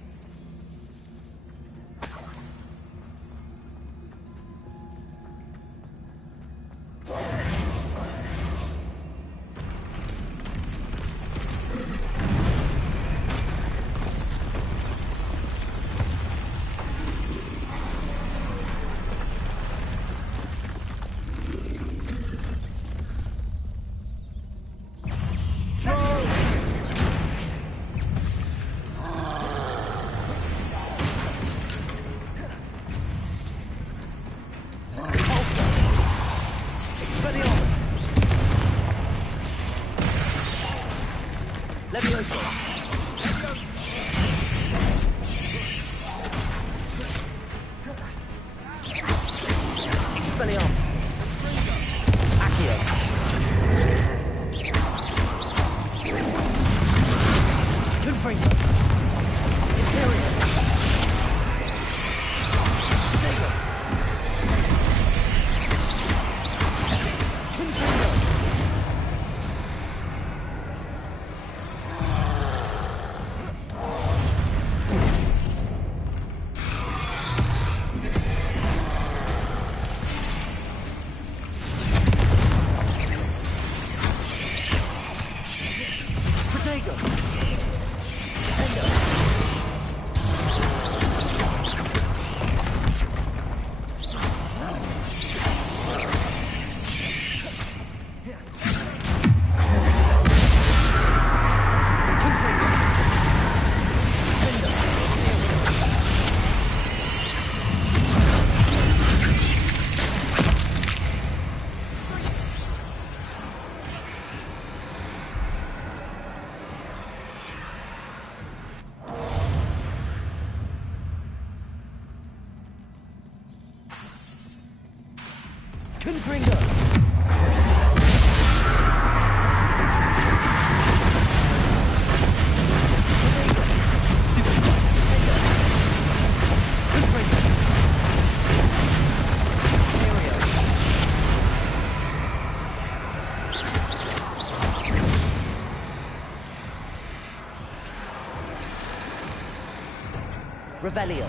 Revelio.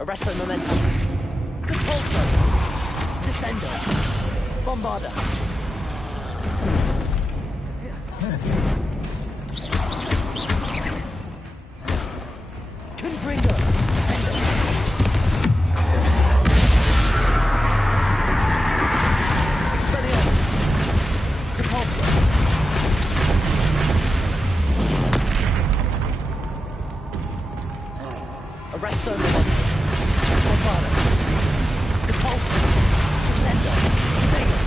Arresto momentum. Repulsor. Descendo. Bombarda. Confringo. Expelliarmus. Repulsor. Arresto momentum. Bombarda. Repulsor. Descendo. Confringo.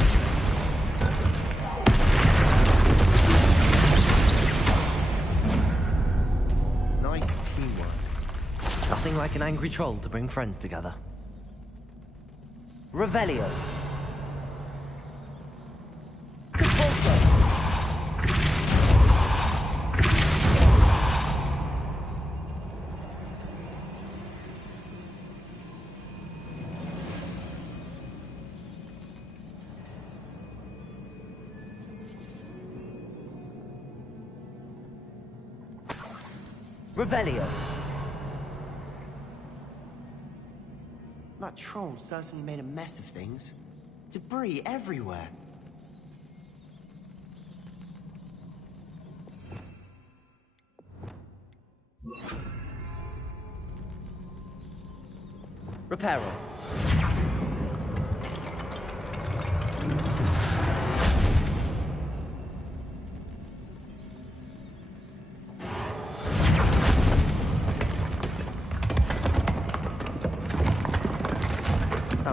Nice teamwork. Nothing like an angry troll to bring friends together. Revelio. Repulsor. Revelio. That troll certainly made a mess of things. Debris everywhere. Reparo.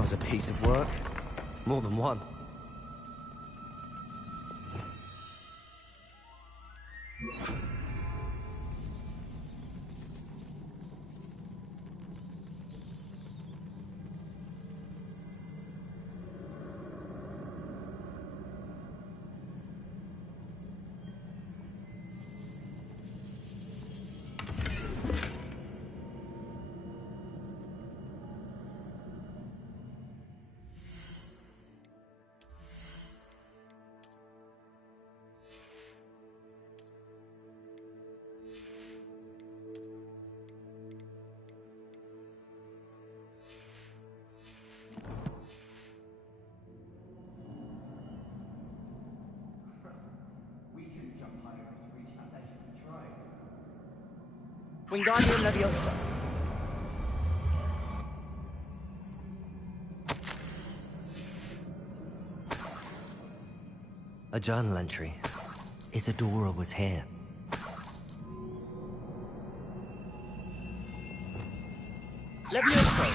was a piece of work. More than one. Wingardium Leviosa. A journal entry. Isadora was here. Leviosa.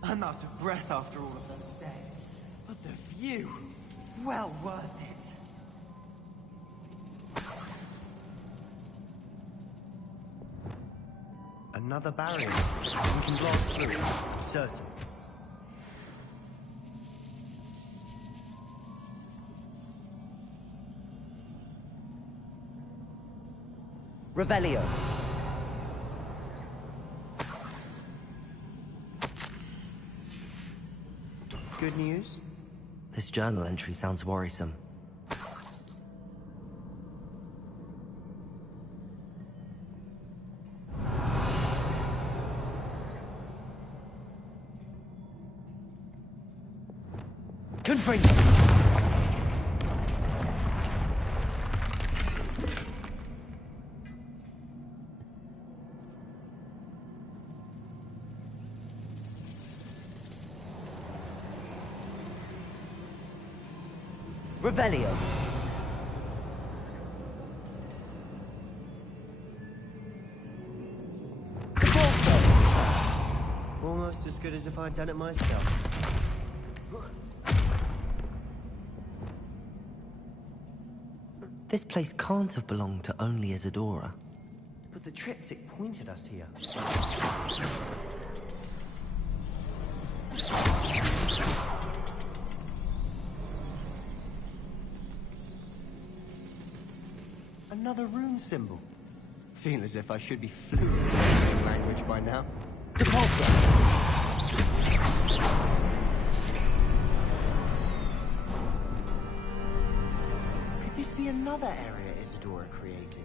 I'm out of breath after all of those stairs, but the view, well worth it. Another barrier. We can blast through, certain. Revelio. Good news? This journal entry sounds worrisome. Confringo. Revelio. Almost as good as if I'd done it myself. This place can't have belonged to only Isadora. But the triptych pointed us here. Another rune symbol. Feel as if I should be fluent in the language by now. Depulso. Could this be another area Isadora created?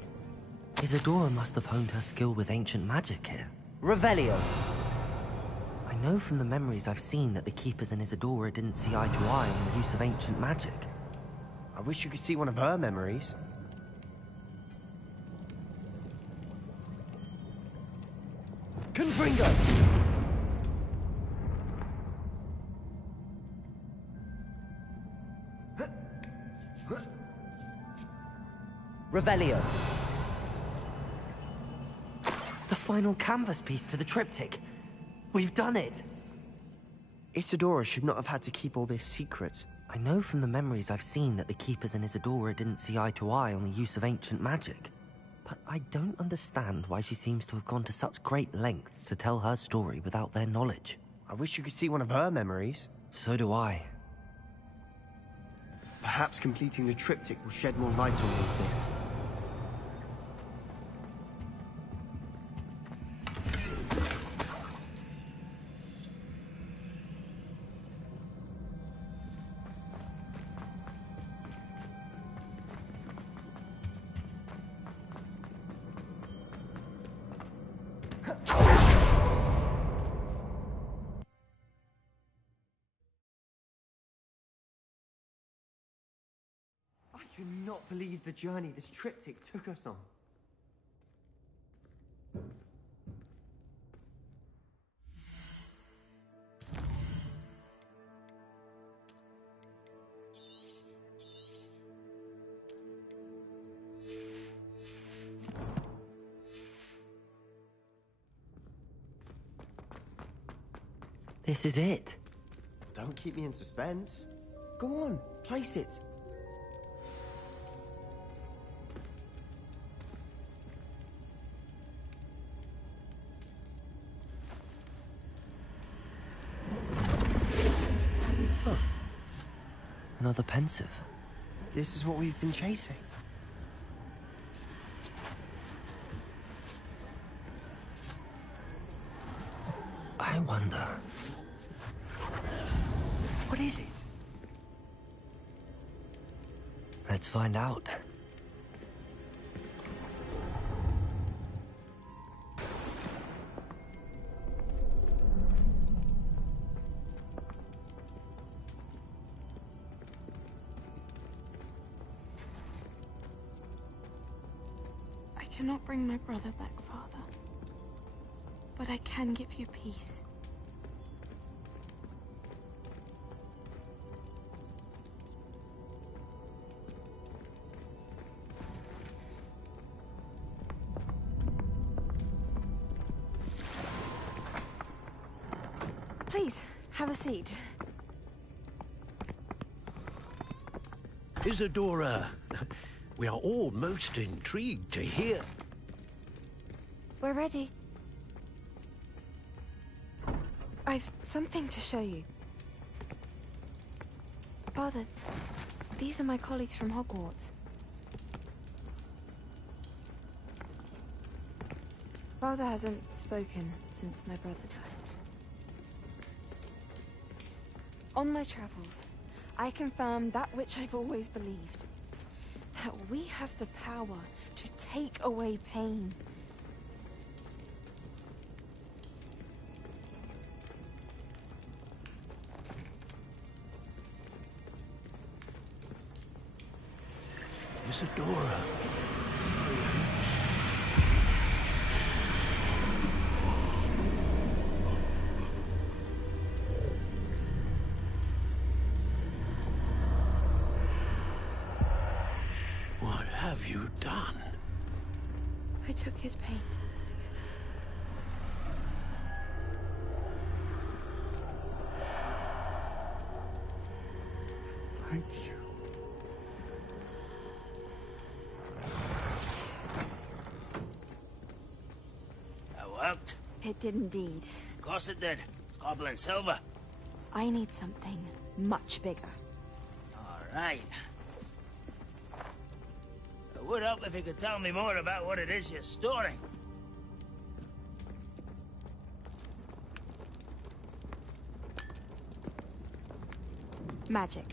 Isadora must have honed her skill with ancient magic here. Revelio. I know from the memories I've seen that the Keepers and Isadora didn't see eye to eye on the use of ancient magic. I wish you could see one of her memories. Confringo. Revelio. The final canvas piece to the triptych. We've done it! Isadora should not have had to keep all this secret. I know from the memories I've seen that the Keepers and Isadora didn't see eye to eye on the use of ancient magic. But I don't understand why she seems to have gone to such great lengths to tell her story without their knowledge. I wish you could see one of her memories. So do I. Perhaps completing the triptych will shed more light on all of this. I cannot believe the journey this triptych took us on. This is it. Don't keep me in suspense. Go on, place it. Huh. Another pensive. This is what we've been chasing. I wonder... What is it? Let's find out. I cannot bring my brother back, Father. But I can give you peace. Please, have a seat. Isadora, we are all most intrigued to hear. We're ready. I've something to show you. Father, these are my colleagues from Hogwarts. Father hasn't spoken since my brother died. On my travels, I confirmed that which I've always believed. That we have the power to take away pain. Isadora. What have you done? I took his pain. Thank you. That worked. It did indeed. Of course it did. It's goblin silver. I need something much bigger. All right. It would help if you could tell me more about what it is you're storing. Magic.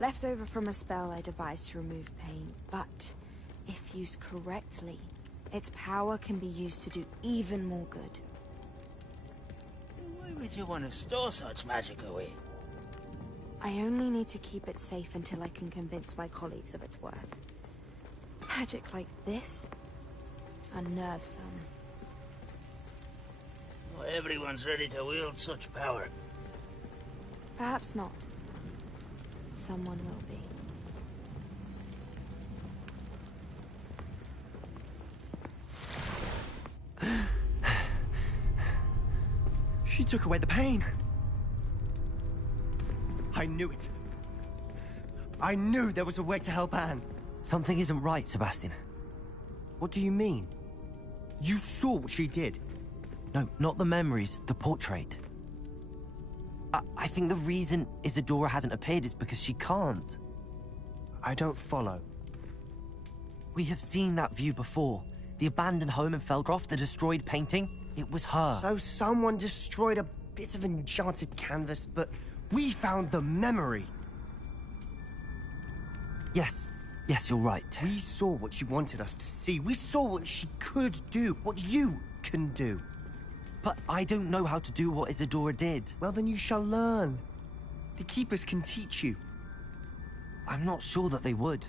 Left over from a spell I devised to remove pain, but if used correctly, its power can be used to do even more good. Why would you want to store such magic away? I only need to keep it safe until I can convince my colleagues of its worth. Magic like this unnerves some. Not everyone's ready to wield such power. Perhaps not. Someone will be. She took away the pain. I knew it. I knew there was a way to help Anne. Something isn't right, Sebastian. What do you mean? You saw what she did. No, not the memories, the portrait. I think the reason Isadora hasn't appeared is because she can't. I don't follow. We have seen that view before. The abandoned home in Felcroft, the destroyed painting, it was her. So someone destroyed a bit of enchanted canvas, but we found the memory. Yes, you're right. We saw what she wanted us to see. We saw what she could do, what you can do. But I don't know how to do what Isadora did. Well, then you shall learn. The Keepers can teach you. I'm not sure that they would.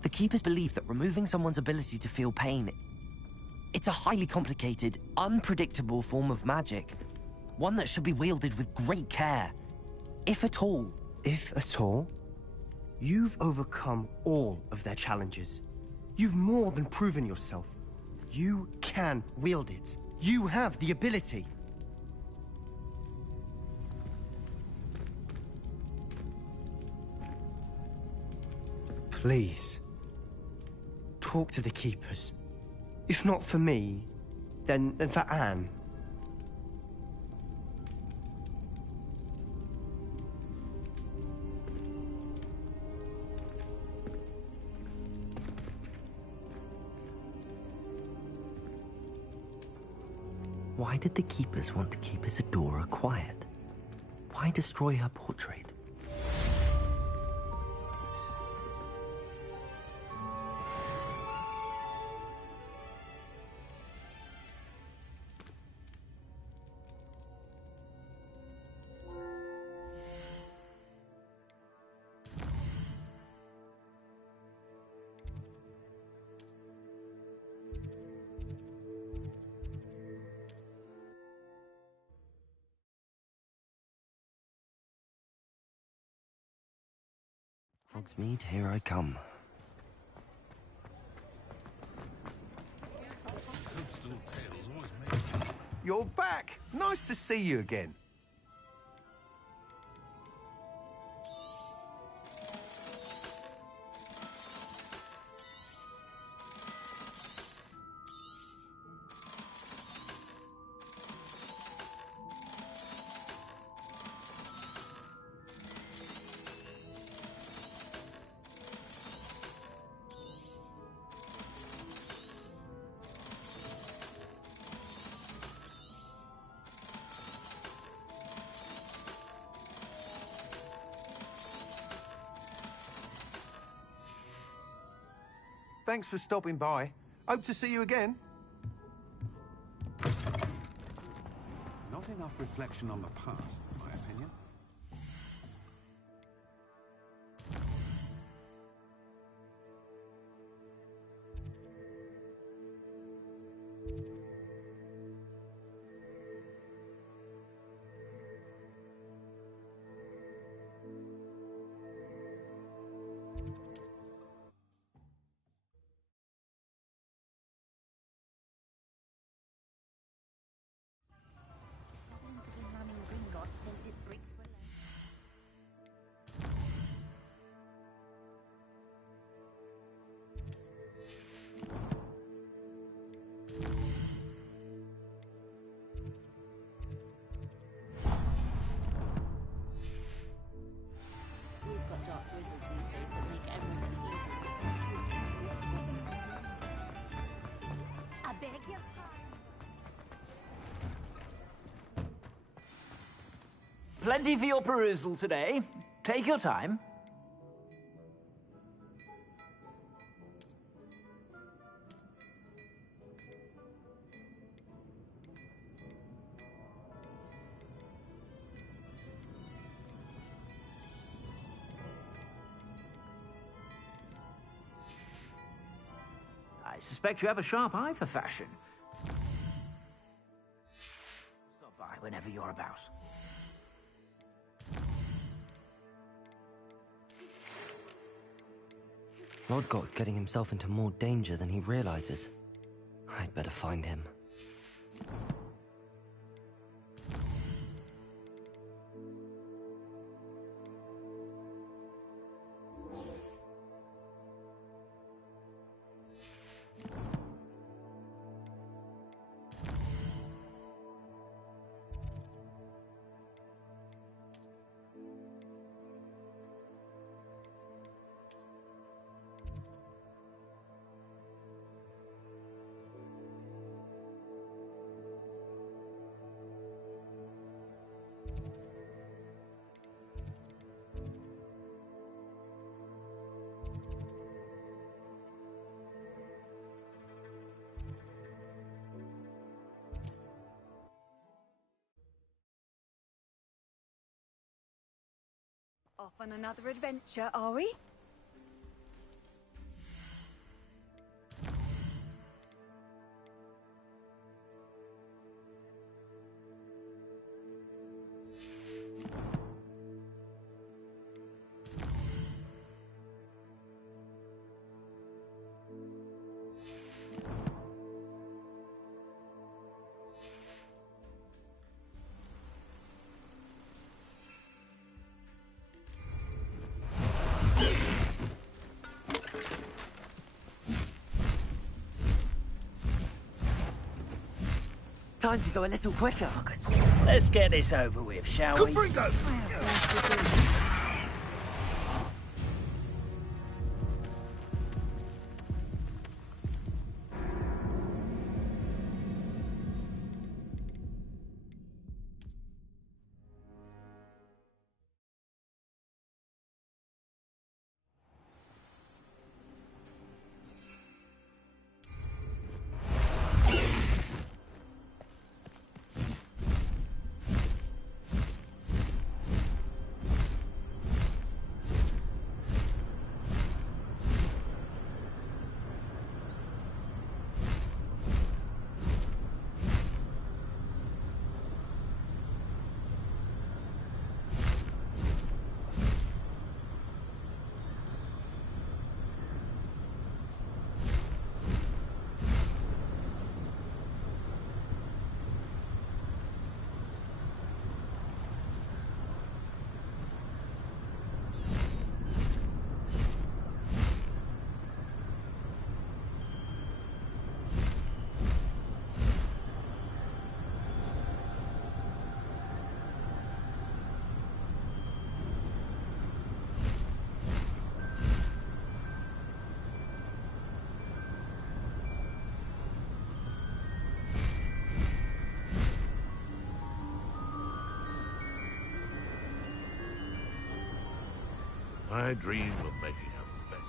The Keepers believe that removing someone's ability to feel pain, it's a highly complicated, unpredictable form of magic. One that should be wielded with great care. If at all. If at all? You've overcome all of their challenges. You've more than proven yourself. You can wield it. You have the ability. Please. Talk to the keepers. If not for me, then for Anne. Why did the keepers want to keep Isadora quiet? Why destroy her portrait? Hogsmeade, here I come. You're back! Nice to see you again. Thanks for stopping by. Hope to see you again. Not enough reflection on the past, in my opinion. Plenty for your perusal today. Take your time. I suspect you have a sharp eye for fashion. Stop by whenever you're about. Rodgott's getting himself into more danger than he realizes. I'd better find him. Off on another adventure, are we? time to go a little quicker. Let's get this over with, shall we? Bringo! I dream of making a better.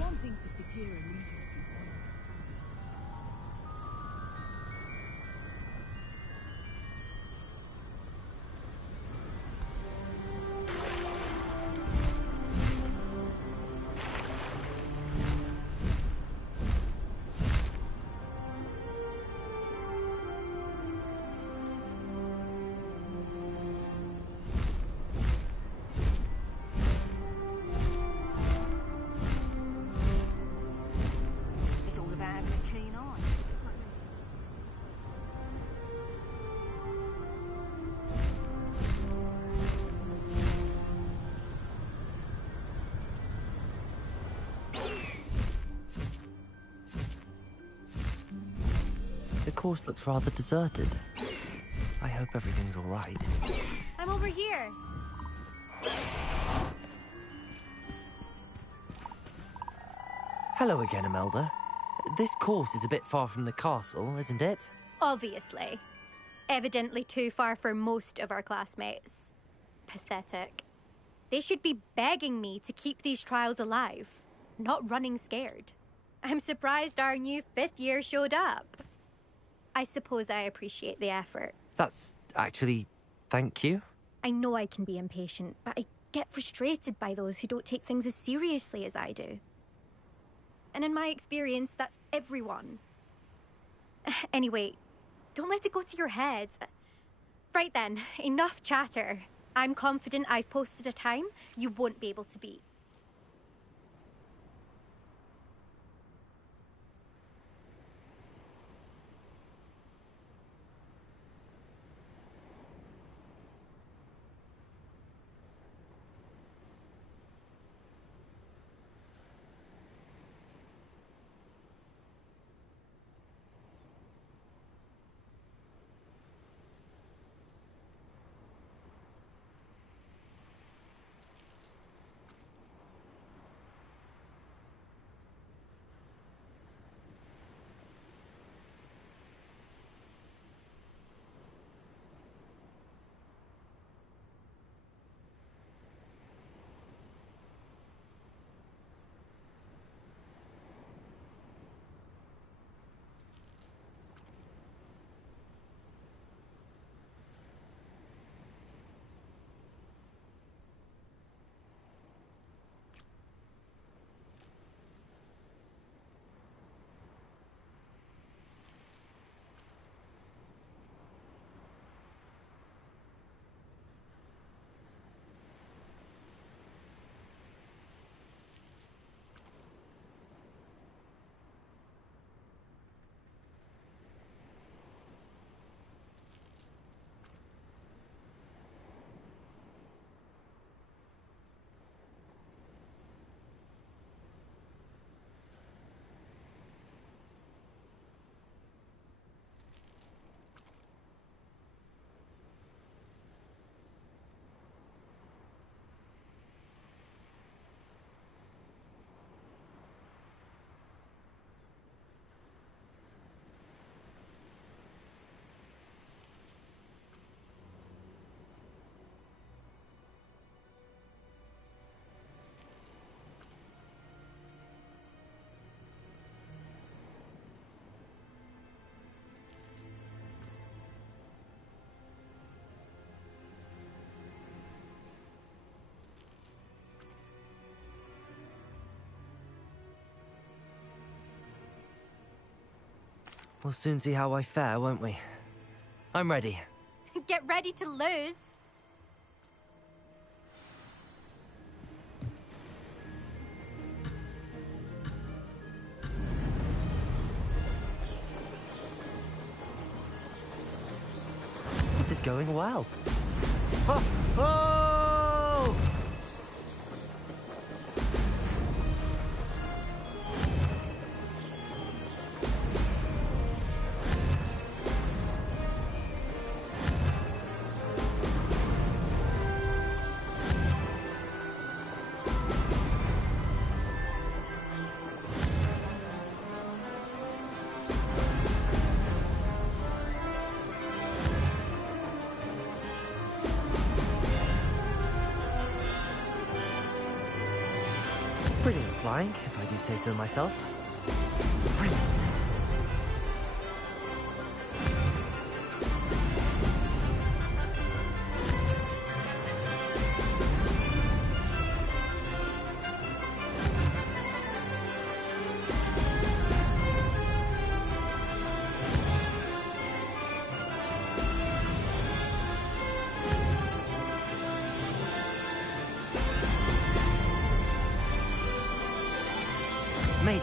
Wanting to secure allegiance to It's all about having a keen eye. The course looks rather deserted. I hope everything's all right. I'm over here. Hello again, Imelda. This course is a bit far from the castle, isn't it? Obviously. Evidently too far for most of our classmates. Pathetic. They should be begging me to keep these trials alive, not running scared. I'm surprised our new 5th year showed up. I suppose I appreciate the effort. That's actually... thank you. I know I can be impatient, but I get frustrated by those who don't take things as seriously as I do. And in my experience, that's everyone. Anyway, don't let it go to your head. Right then, enough chatter. I'm confident I've posted a time you won't be able to beat. We'll soon see how I fare, won't we? I'm ready. Get ready to lose. This is going well. Oh! Oh! Brilliant flying, if I do say so myself. Brilliant. Made it.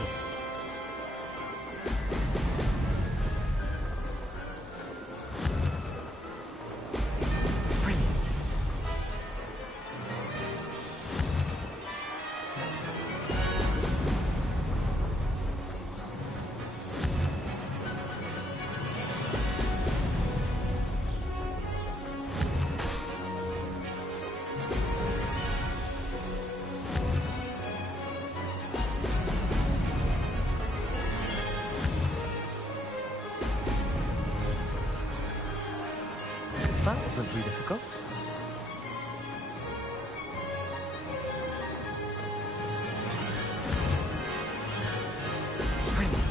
Brilliant. That wasn't too difficult. Brilliant.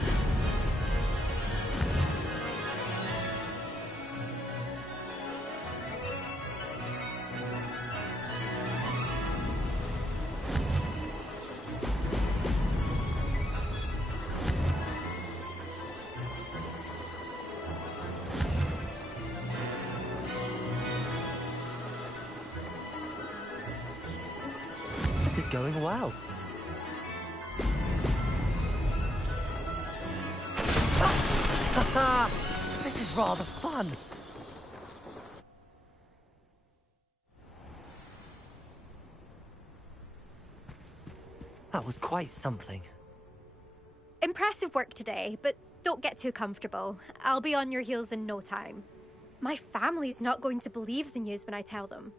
This is going well. Ah! This is rather fun. That was quite something. Impressive work today, but don't get too comfortable. I'll be on your heels in no time. My family's not going to believe the news when I tell them.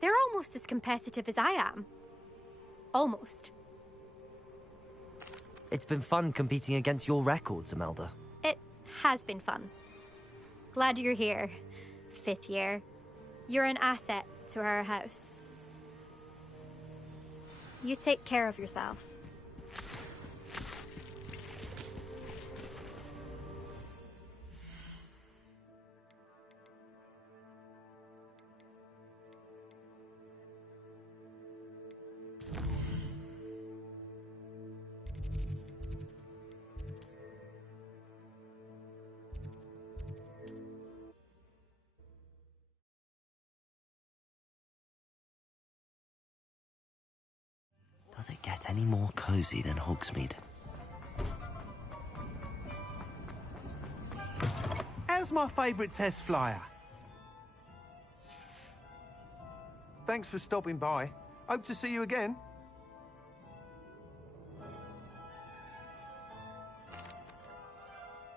They're almost as competitive as I am. Almost. It's been fun competing against your records, Imelda. It has been fun. Glad you're here. 5th year. You're an asset to our house. You take care of yourself. Does it get any more cozy than Hogsmeade? How's my favourite test flyer? Thanks for stopping by. Hope to see you again.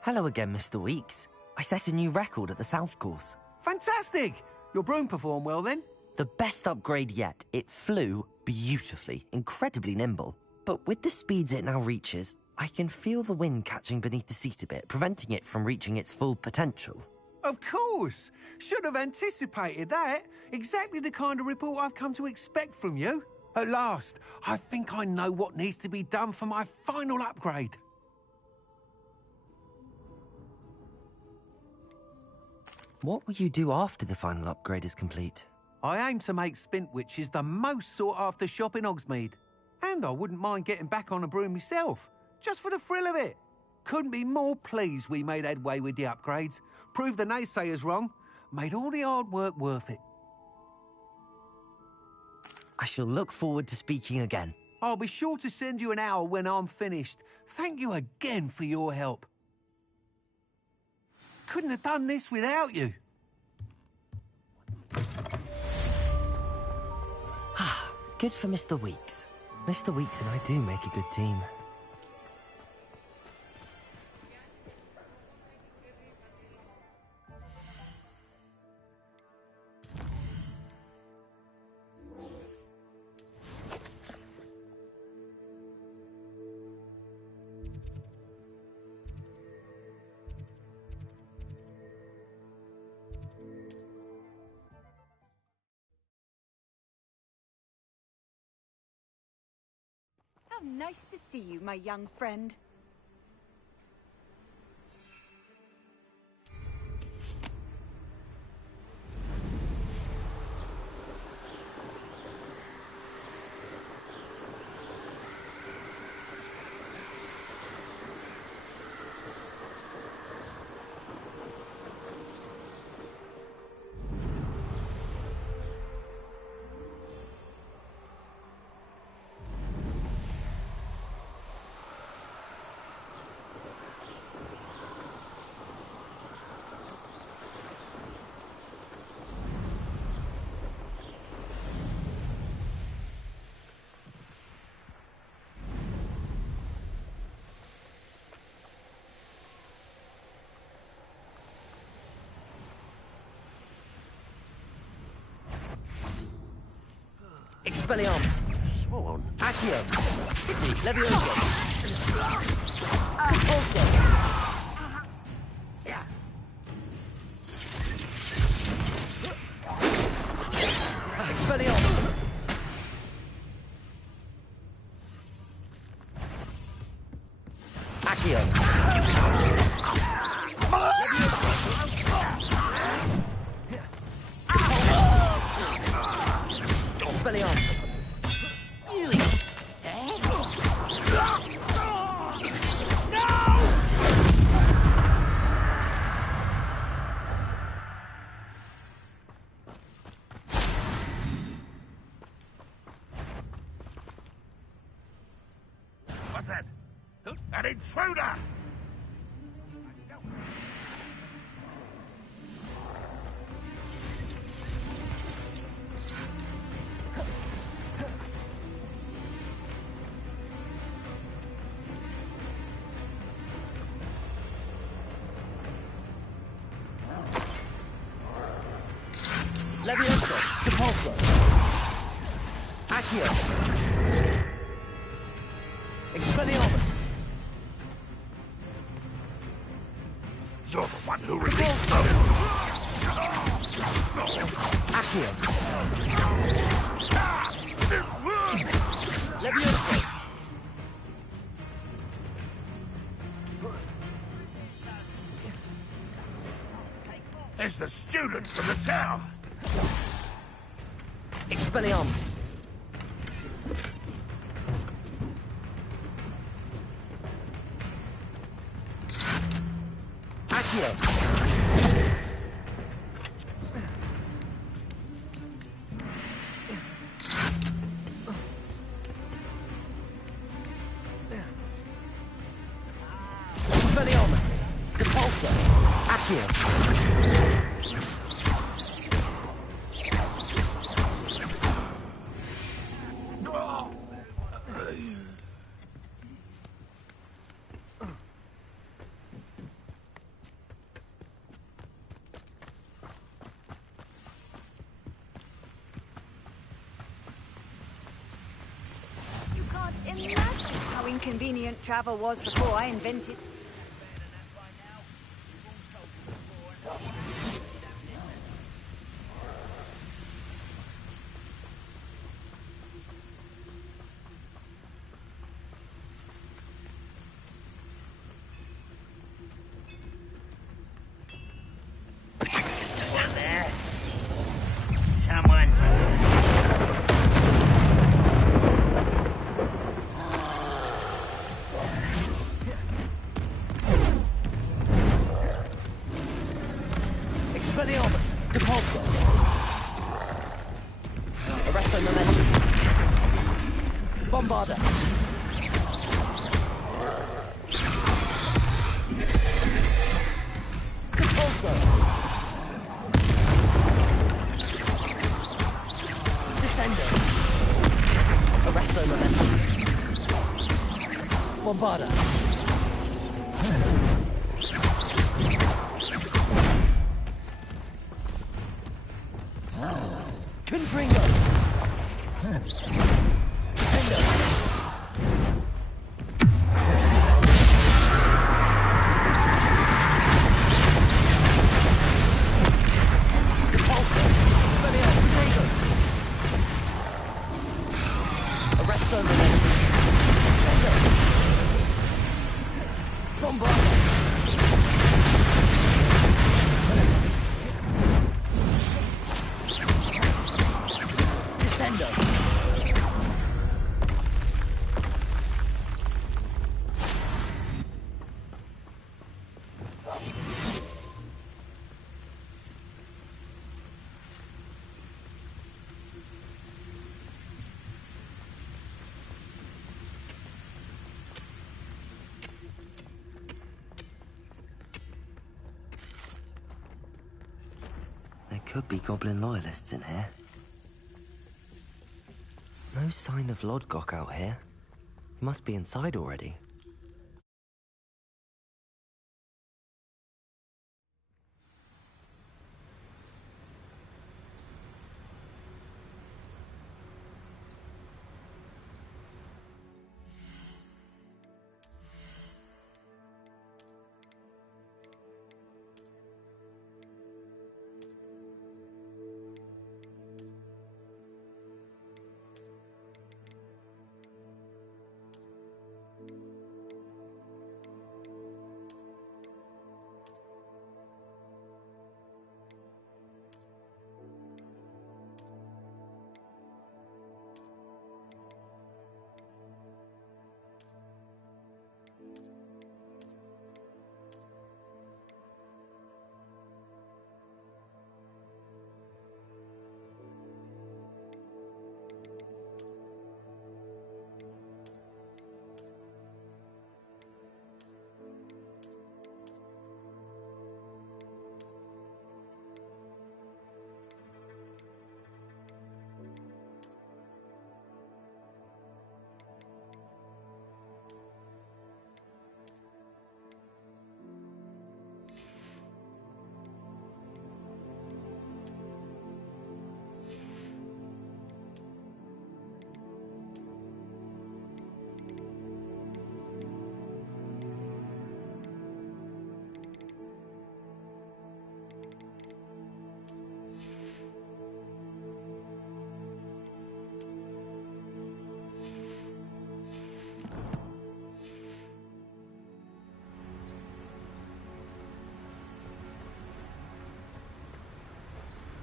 Hello again, Mr. Weeks. I set a new record at the South Course. Fantastic! Your broom performed well then? The best upgrade yet. It flew beautifully, incredibly nimble. But with the speeds it now reaches, I can feel the wind catching beneath the seat a bit, preventing it from reaching its full potential. Of course! Should have anticipated that. Exactly the kind of report I've come to expect from you. At last, I think I know what needs to be done for my final upgrade. What will you do after the final upgrade is complete? I aim to make Spintwitches the most sought-after shop in Hogsmeade. And I wouldn't mind getting back on a broom myself, just for the thrill of it. Couldn't be more pleased we made headway with the upgrades. Proved the naysayers wrong. Made all the hard work worth it. I shall look forward to speaking again. I'll be sure to send you an owl when I'm finished. Thank you again for your help. Couldn't have done this without you. Good for Mr. Weeks. Mr. Weeks and I do make a good team. How nice to see you, my young friend. Expelliarmus. Sworn. Accio. Levioso. Compulso. Expelliarmus. Accio. Expelliarmus. What's that? An intruder! Levioso. Compulso. Accio. Expelliarmus. You're the one who released them! Accio. Levioso. It's the students from the tower! Expelliarmus. Accio. Expelliarmus. Compulso. Accio. Imagine how inconvenient travel was before I invented... Stood down there. Someone's... Repulsor! Descender! Arresto momentum! Bombarda! Confringo! Defender! Repulsor! Expelliarmus! Arresto momentum! Defender! Bombarda! Descender! There could be goblin loyalists in here. No sign of Lodgok out here. He must be inside already.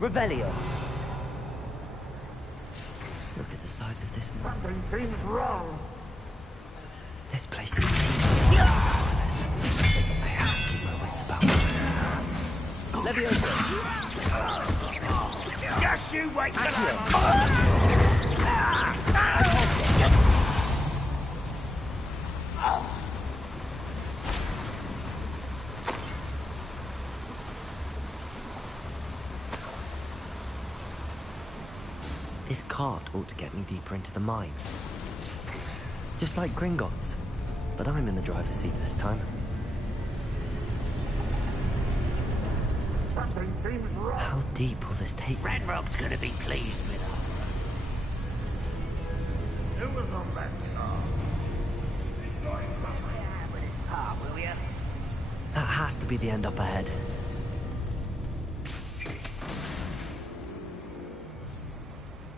Revelio! Look at the size of this map. Something seems wrong. This place is I have to keep my wits about me. Leviosa! Just you wait till This cart ought to get me deeper into the mine. Just like Gringotts. But I'm in the driver's seat this time. Something seems wrong. How deep will this take me? Ranrock's gonna be pleased with us. Who was on that car? Enjoy something with his car, will ya? That has to be the end up ahead.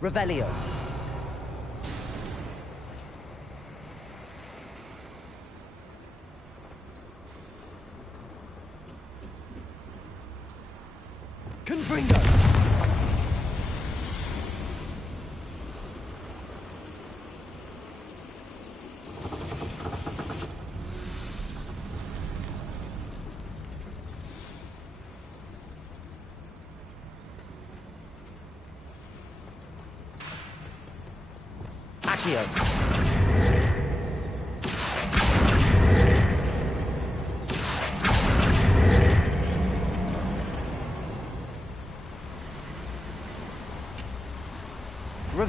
Revelio! Confringo! Accio!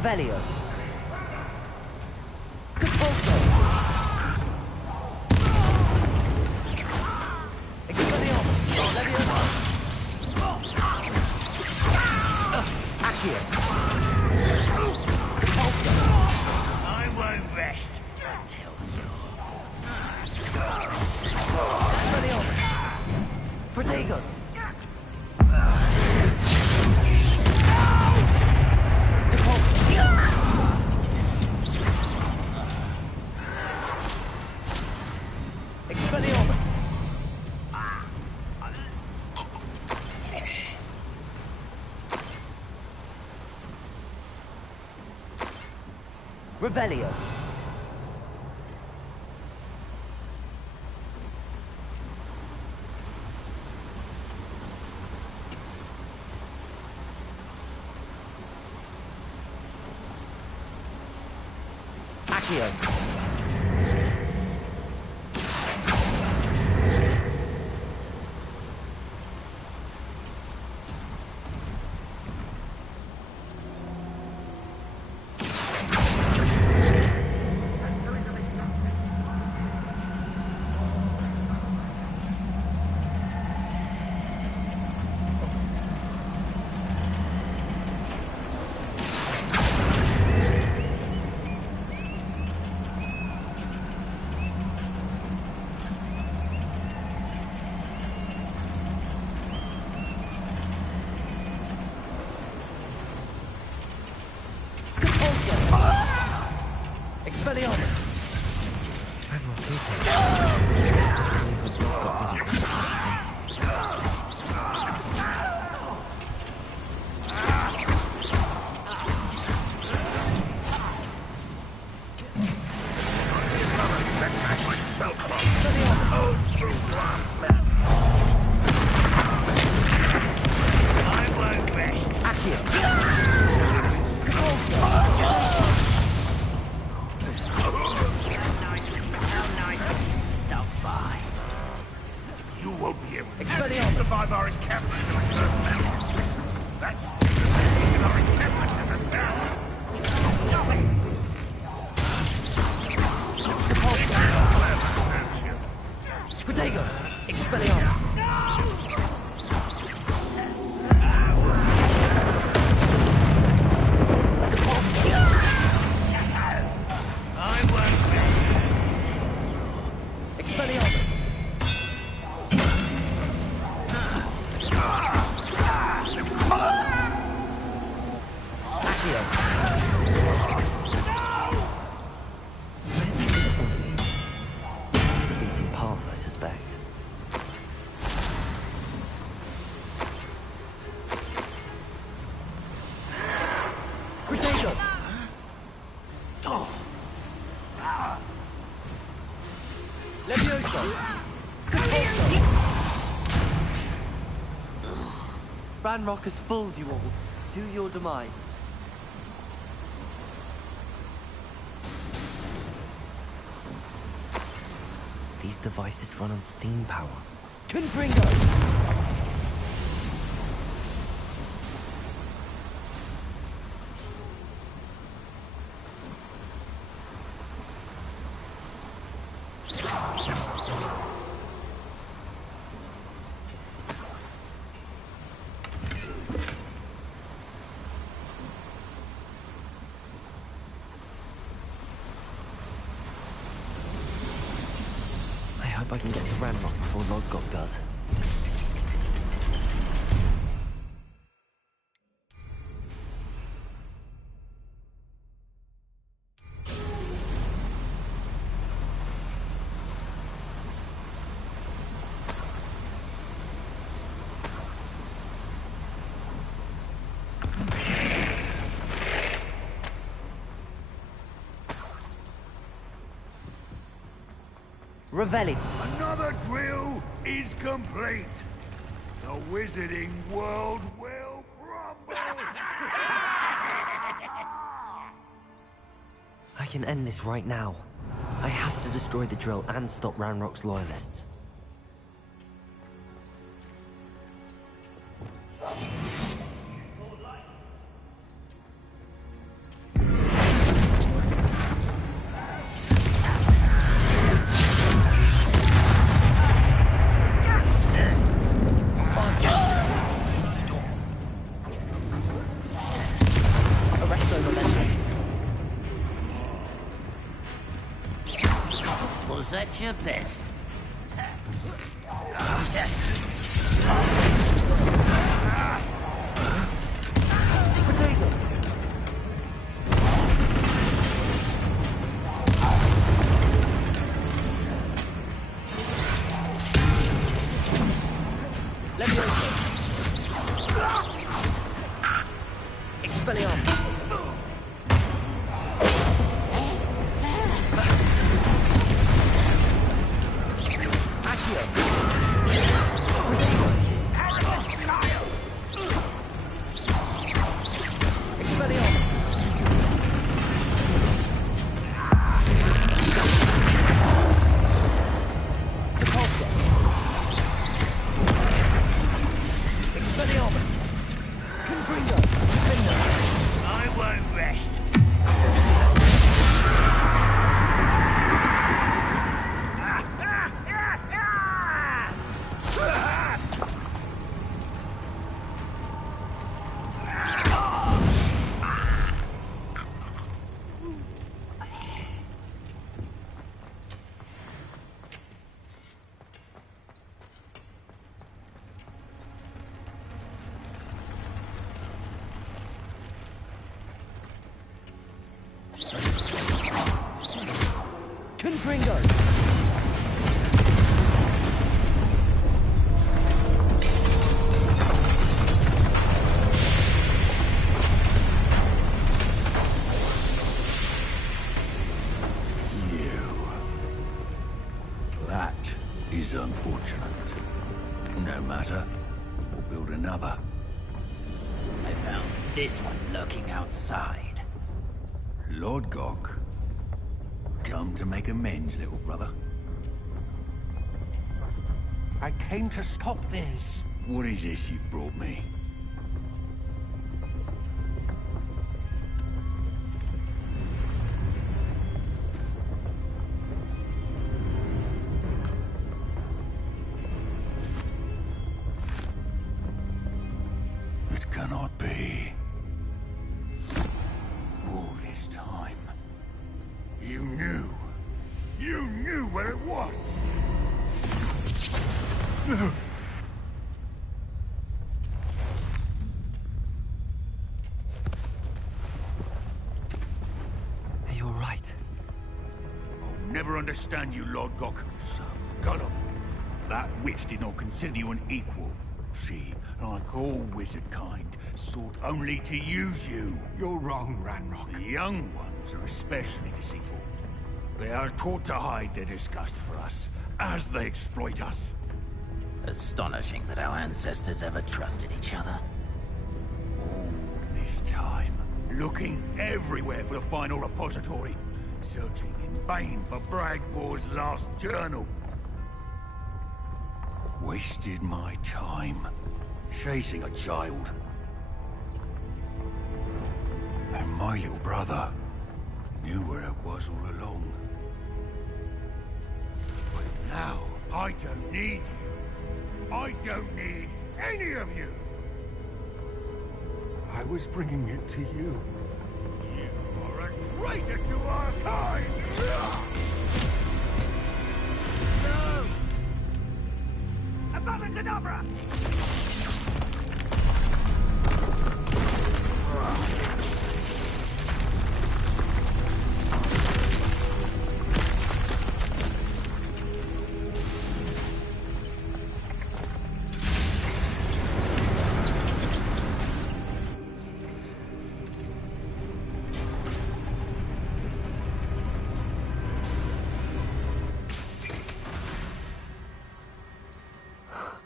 Revelio. Expulso. Expelliarmus. Leviosa. Accio. Expulso. I won't rest until Expelliarmus. Protego. Expelliarmus! Revelio. Accio. Expelliarmus! I won't rest. You won't be able to Expelliarmus. survive our encampment in the cursed mountain. That's in our encampment in the town. Stop it! Protego! Expelliarmus! I won't rest. Expelliarmus! The beaten path, I suspect. Protego! Leviosa! Expulso! Ranrock has fooled you all. To your demise. These devices run on steam power. Confringo! I hope I can get to Ranrock before Lodgok does. Revelli. Another drill is complete. The wizarding world will crumble. I can end this right now. I have to destroy the drill and stop Ranrock's loyalists. Was that your best? Potato! Leviosa! Expelliarmus! I won't rest. Confringo! That is unfortunate. No matter, we will build another. I found this one lurking outside. Lord Gok, come to make amends, little brother. I came to stop this. What is this you've brought me? It cannot be. All this time, you knew. You knew where it was. You're right. I'll never understand you, Lord Gok. So, Gollum, that witch did not consider you an equal. She, like all wizard kind, sought only to use you. You're wrong, Ranrock. The young ones are especially deceitful. They are taught to hide their disgust for us, as they exploit us. Astonishing that our ancestors ever trusted each other. All this time, looking everywhere for the final repository, searching in vain for Bragbor's last journal. Wasted my time, chasing a child. And my little brother knew where it was all along. But now, I don't need you. I don't need any of you. I was bringing it to you. You are a traitor to our kind! No! Avada Kedavra!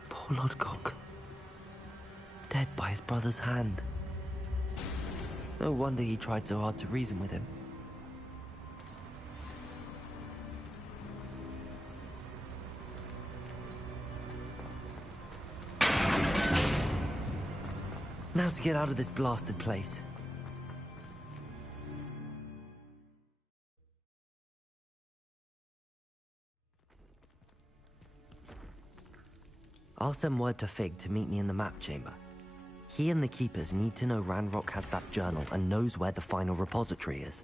Poor Lord Gok. Dead by his brother's hand. No wonder he tried so hard to reason with him. Now to get out of this blasted place. I'll send word to Fig to meet me in the map chamber. He and the Keepers need to know Ranrock has that journal and knows where the final repository is.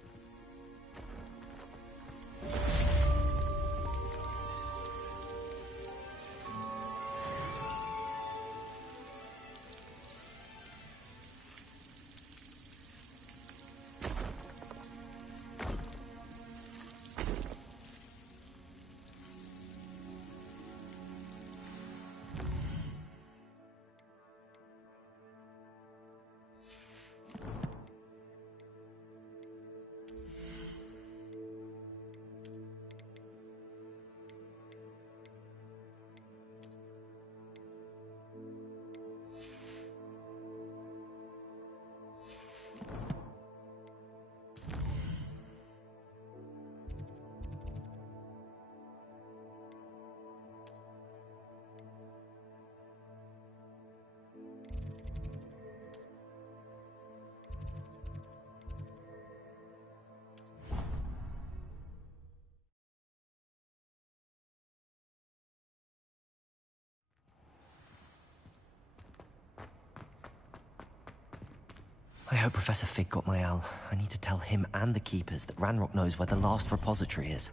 hope Professor Fig got my owl. I need to tell him and the Keepers that Ranrock knows where the last repository is.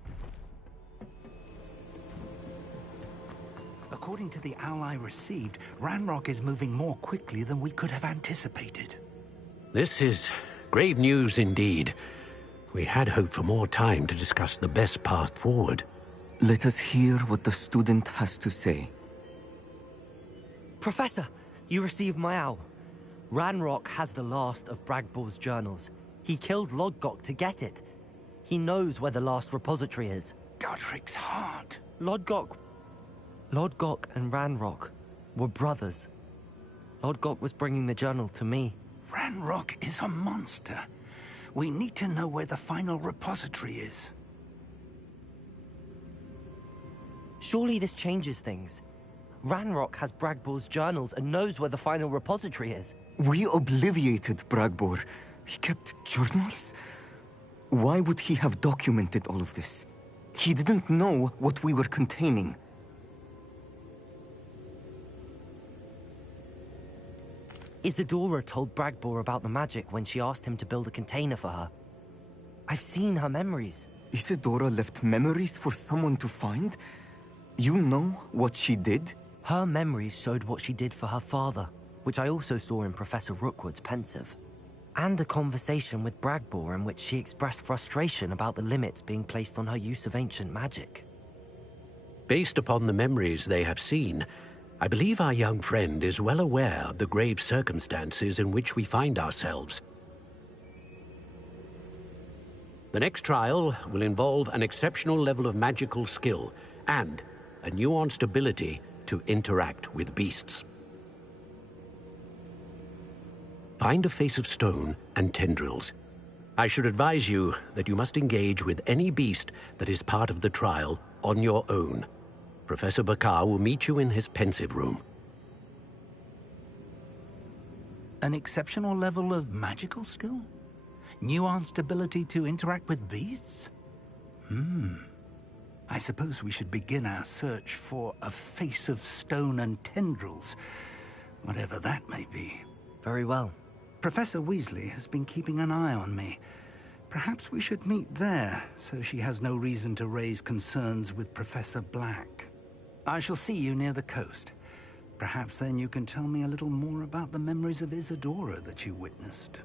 According to the owl I received, Ranrock is moving more quickly than we could have anticipated. This is grave news indeed. We had hoped for more time to discuss the best path forward. Let us hear what the student has to say. Professor, you received my owl. Ranrock has the last of Bragbor's journals. He killed Lodgok to get it. He knows where the last repository is. Godric's heart. Lodgok and Ranrock were brothers. Lodgok was bringing the journal to me. Ranrock is a monster. We need to know where the final repository is. Surely this changes things. Ranrock has Bragbor's journals and knows where the final repository is. We obliviated Bragbor. He kept journals? Why would he have documented all of this? He didn't know what we were containing. Isadora told Bragbor about the magic when she asked him to build a container for her. I've seen her memories. Isadora left memories for someone to find? You know what she did? Her memories showed what she did for her father, which I also saw in Professor Rookwood's pensive. And a conversation with Bragbor in which she expressed frustration about the limits being placed on her use of ancient magic. Based upon the memories they have seen, I believe our young friend is well aware of the grave circumstances in which we find ourselves. The next trial will involve an exceptional level of magical skill and a nuanced ability to interact with beasts. Find a face of stone and tendrils. I should advise you that you must engage with any beast that is part of the trial on your own. Professor Bakar will meet you in his pensive room. An exceptional level of magical skill? Nuanced ability to interact with beasts? I suppose we should begin our search for a face of stone and tendrils, whatever that may be. Very well. Professor Weasley has been keeping an eye on me. Perhaps we should meet there, so she has no reason to raise concerns with Professor Black. I shall see you near the coast. Perhaps then you can tell me a little more about the memories of Isadora that you witnessed.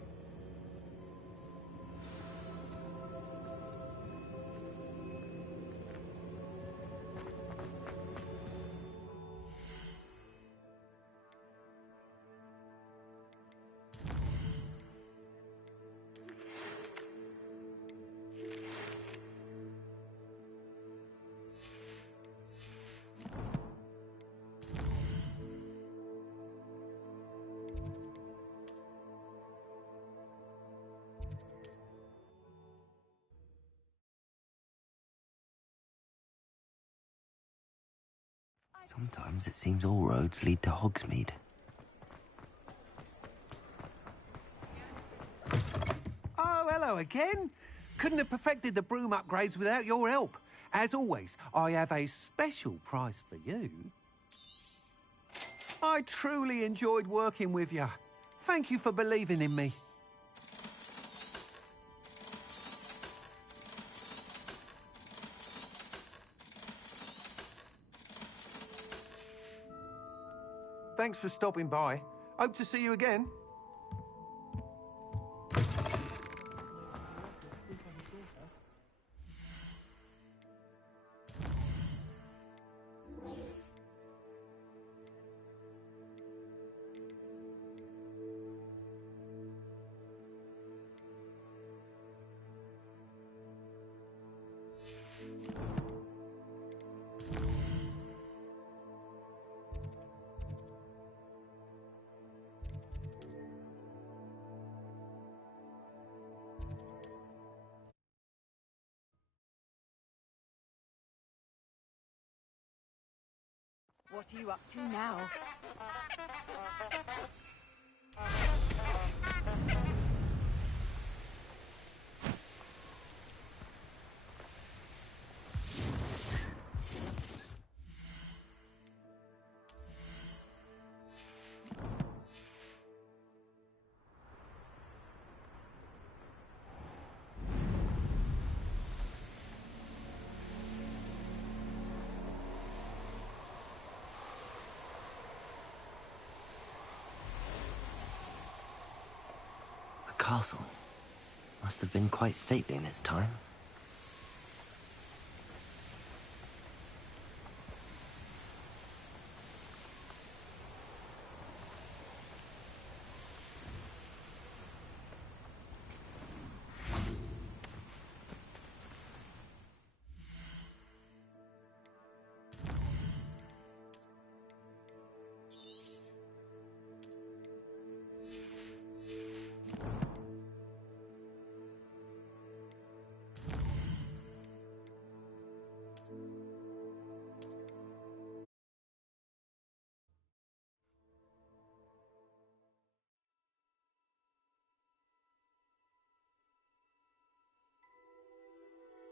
Sometimes it seems all roads lead to Hogsmeade. Oh, hello again. Couldn't have perfected the broom upgrades without your help. As always, I have a special prize for you. I truly enjoyed working with you. Thank you for believing in me. Thanks for stopping by. Hope to see you again. What are you up to now? castle. Must have been quite stately in its time.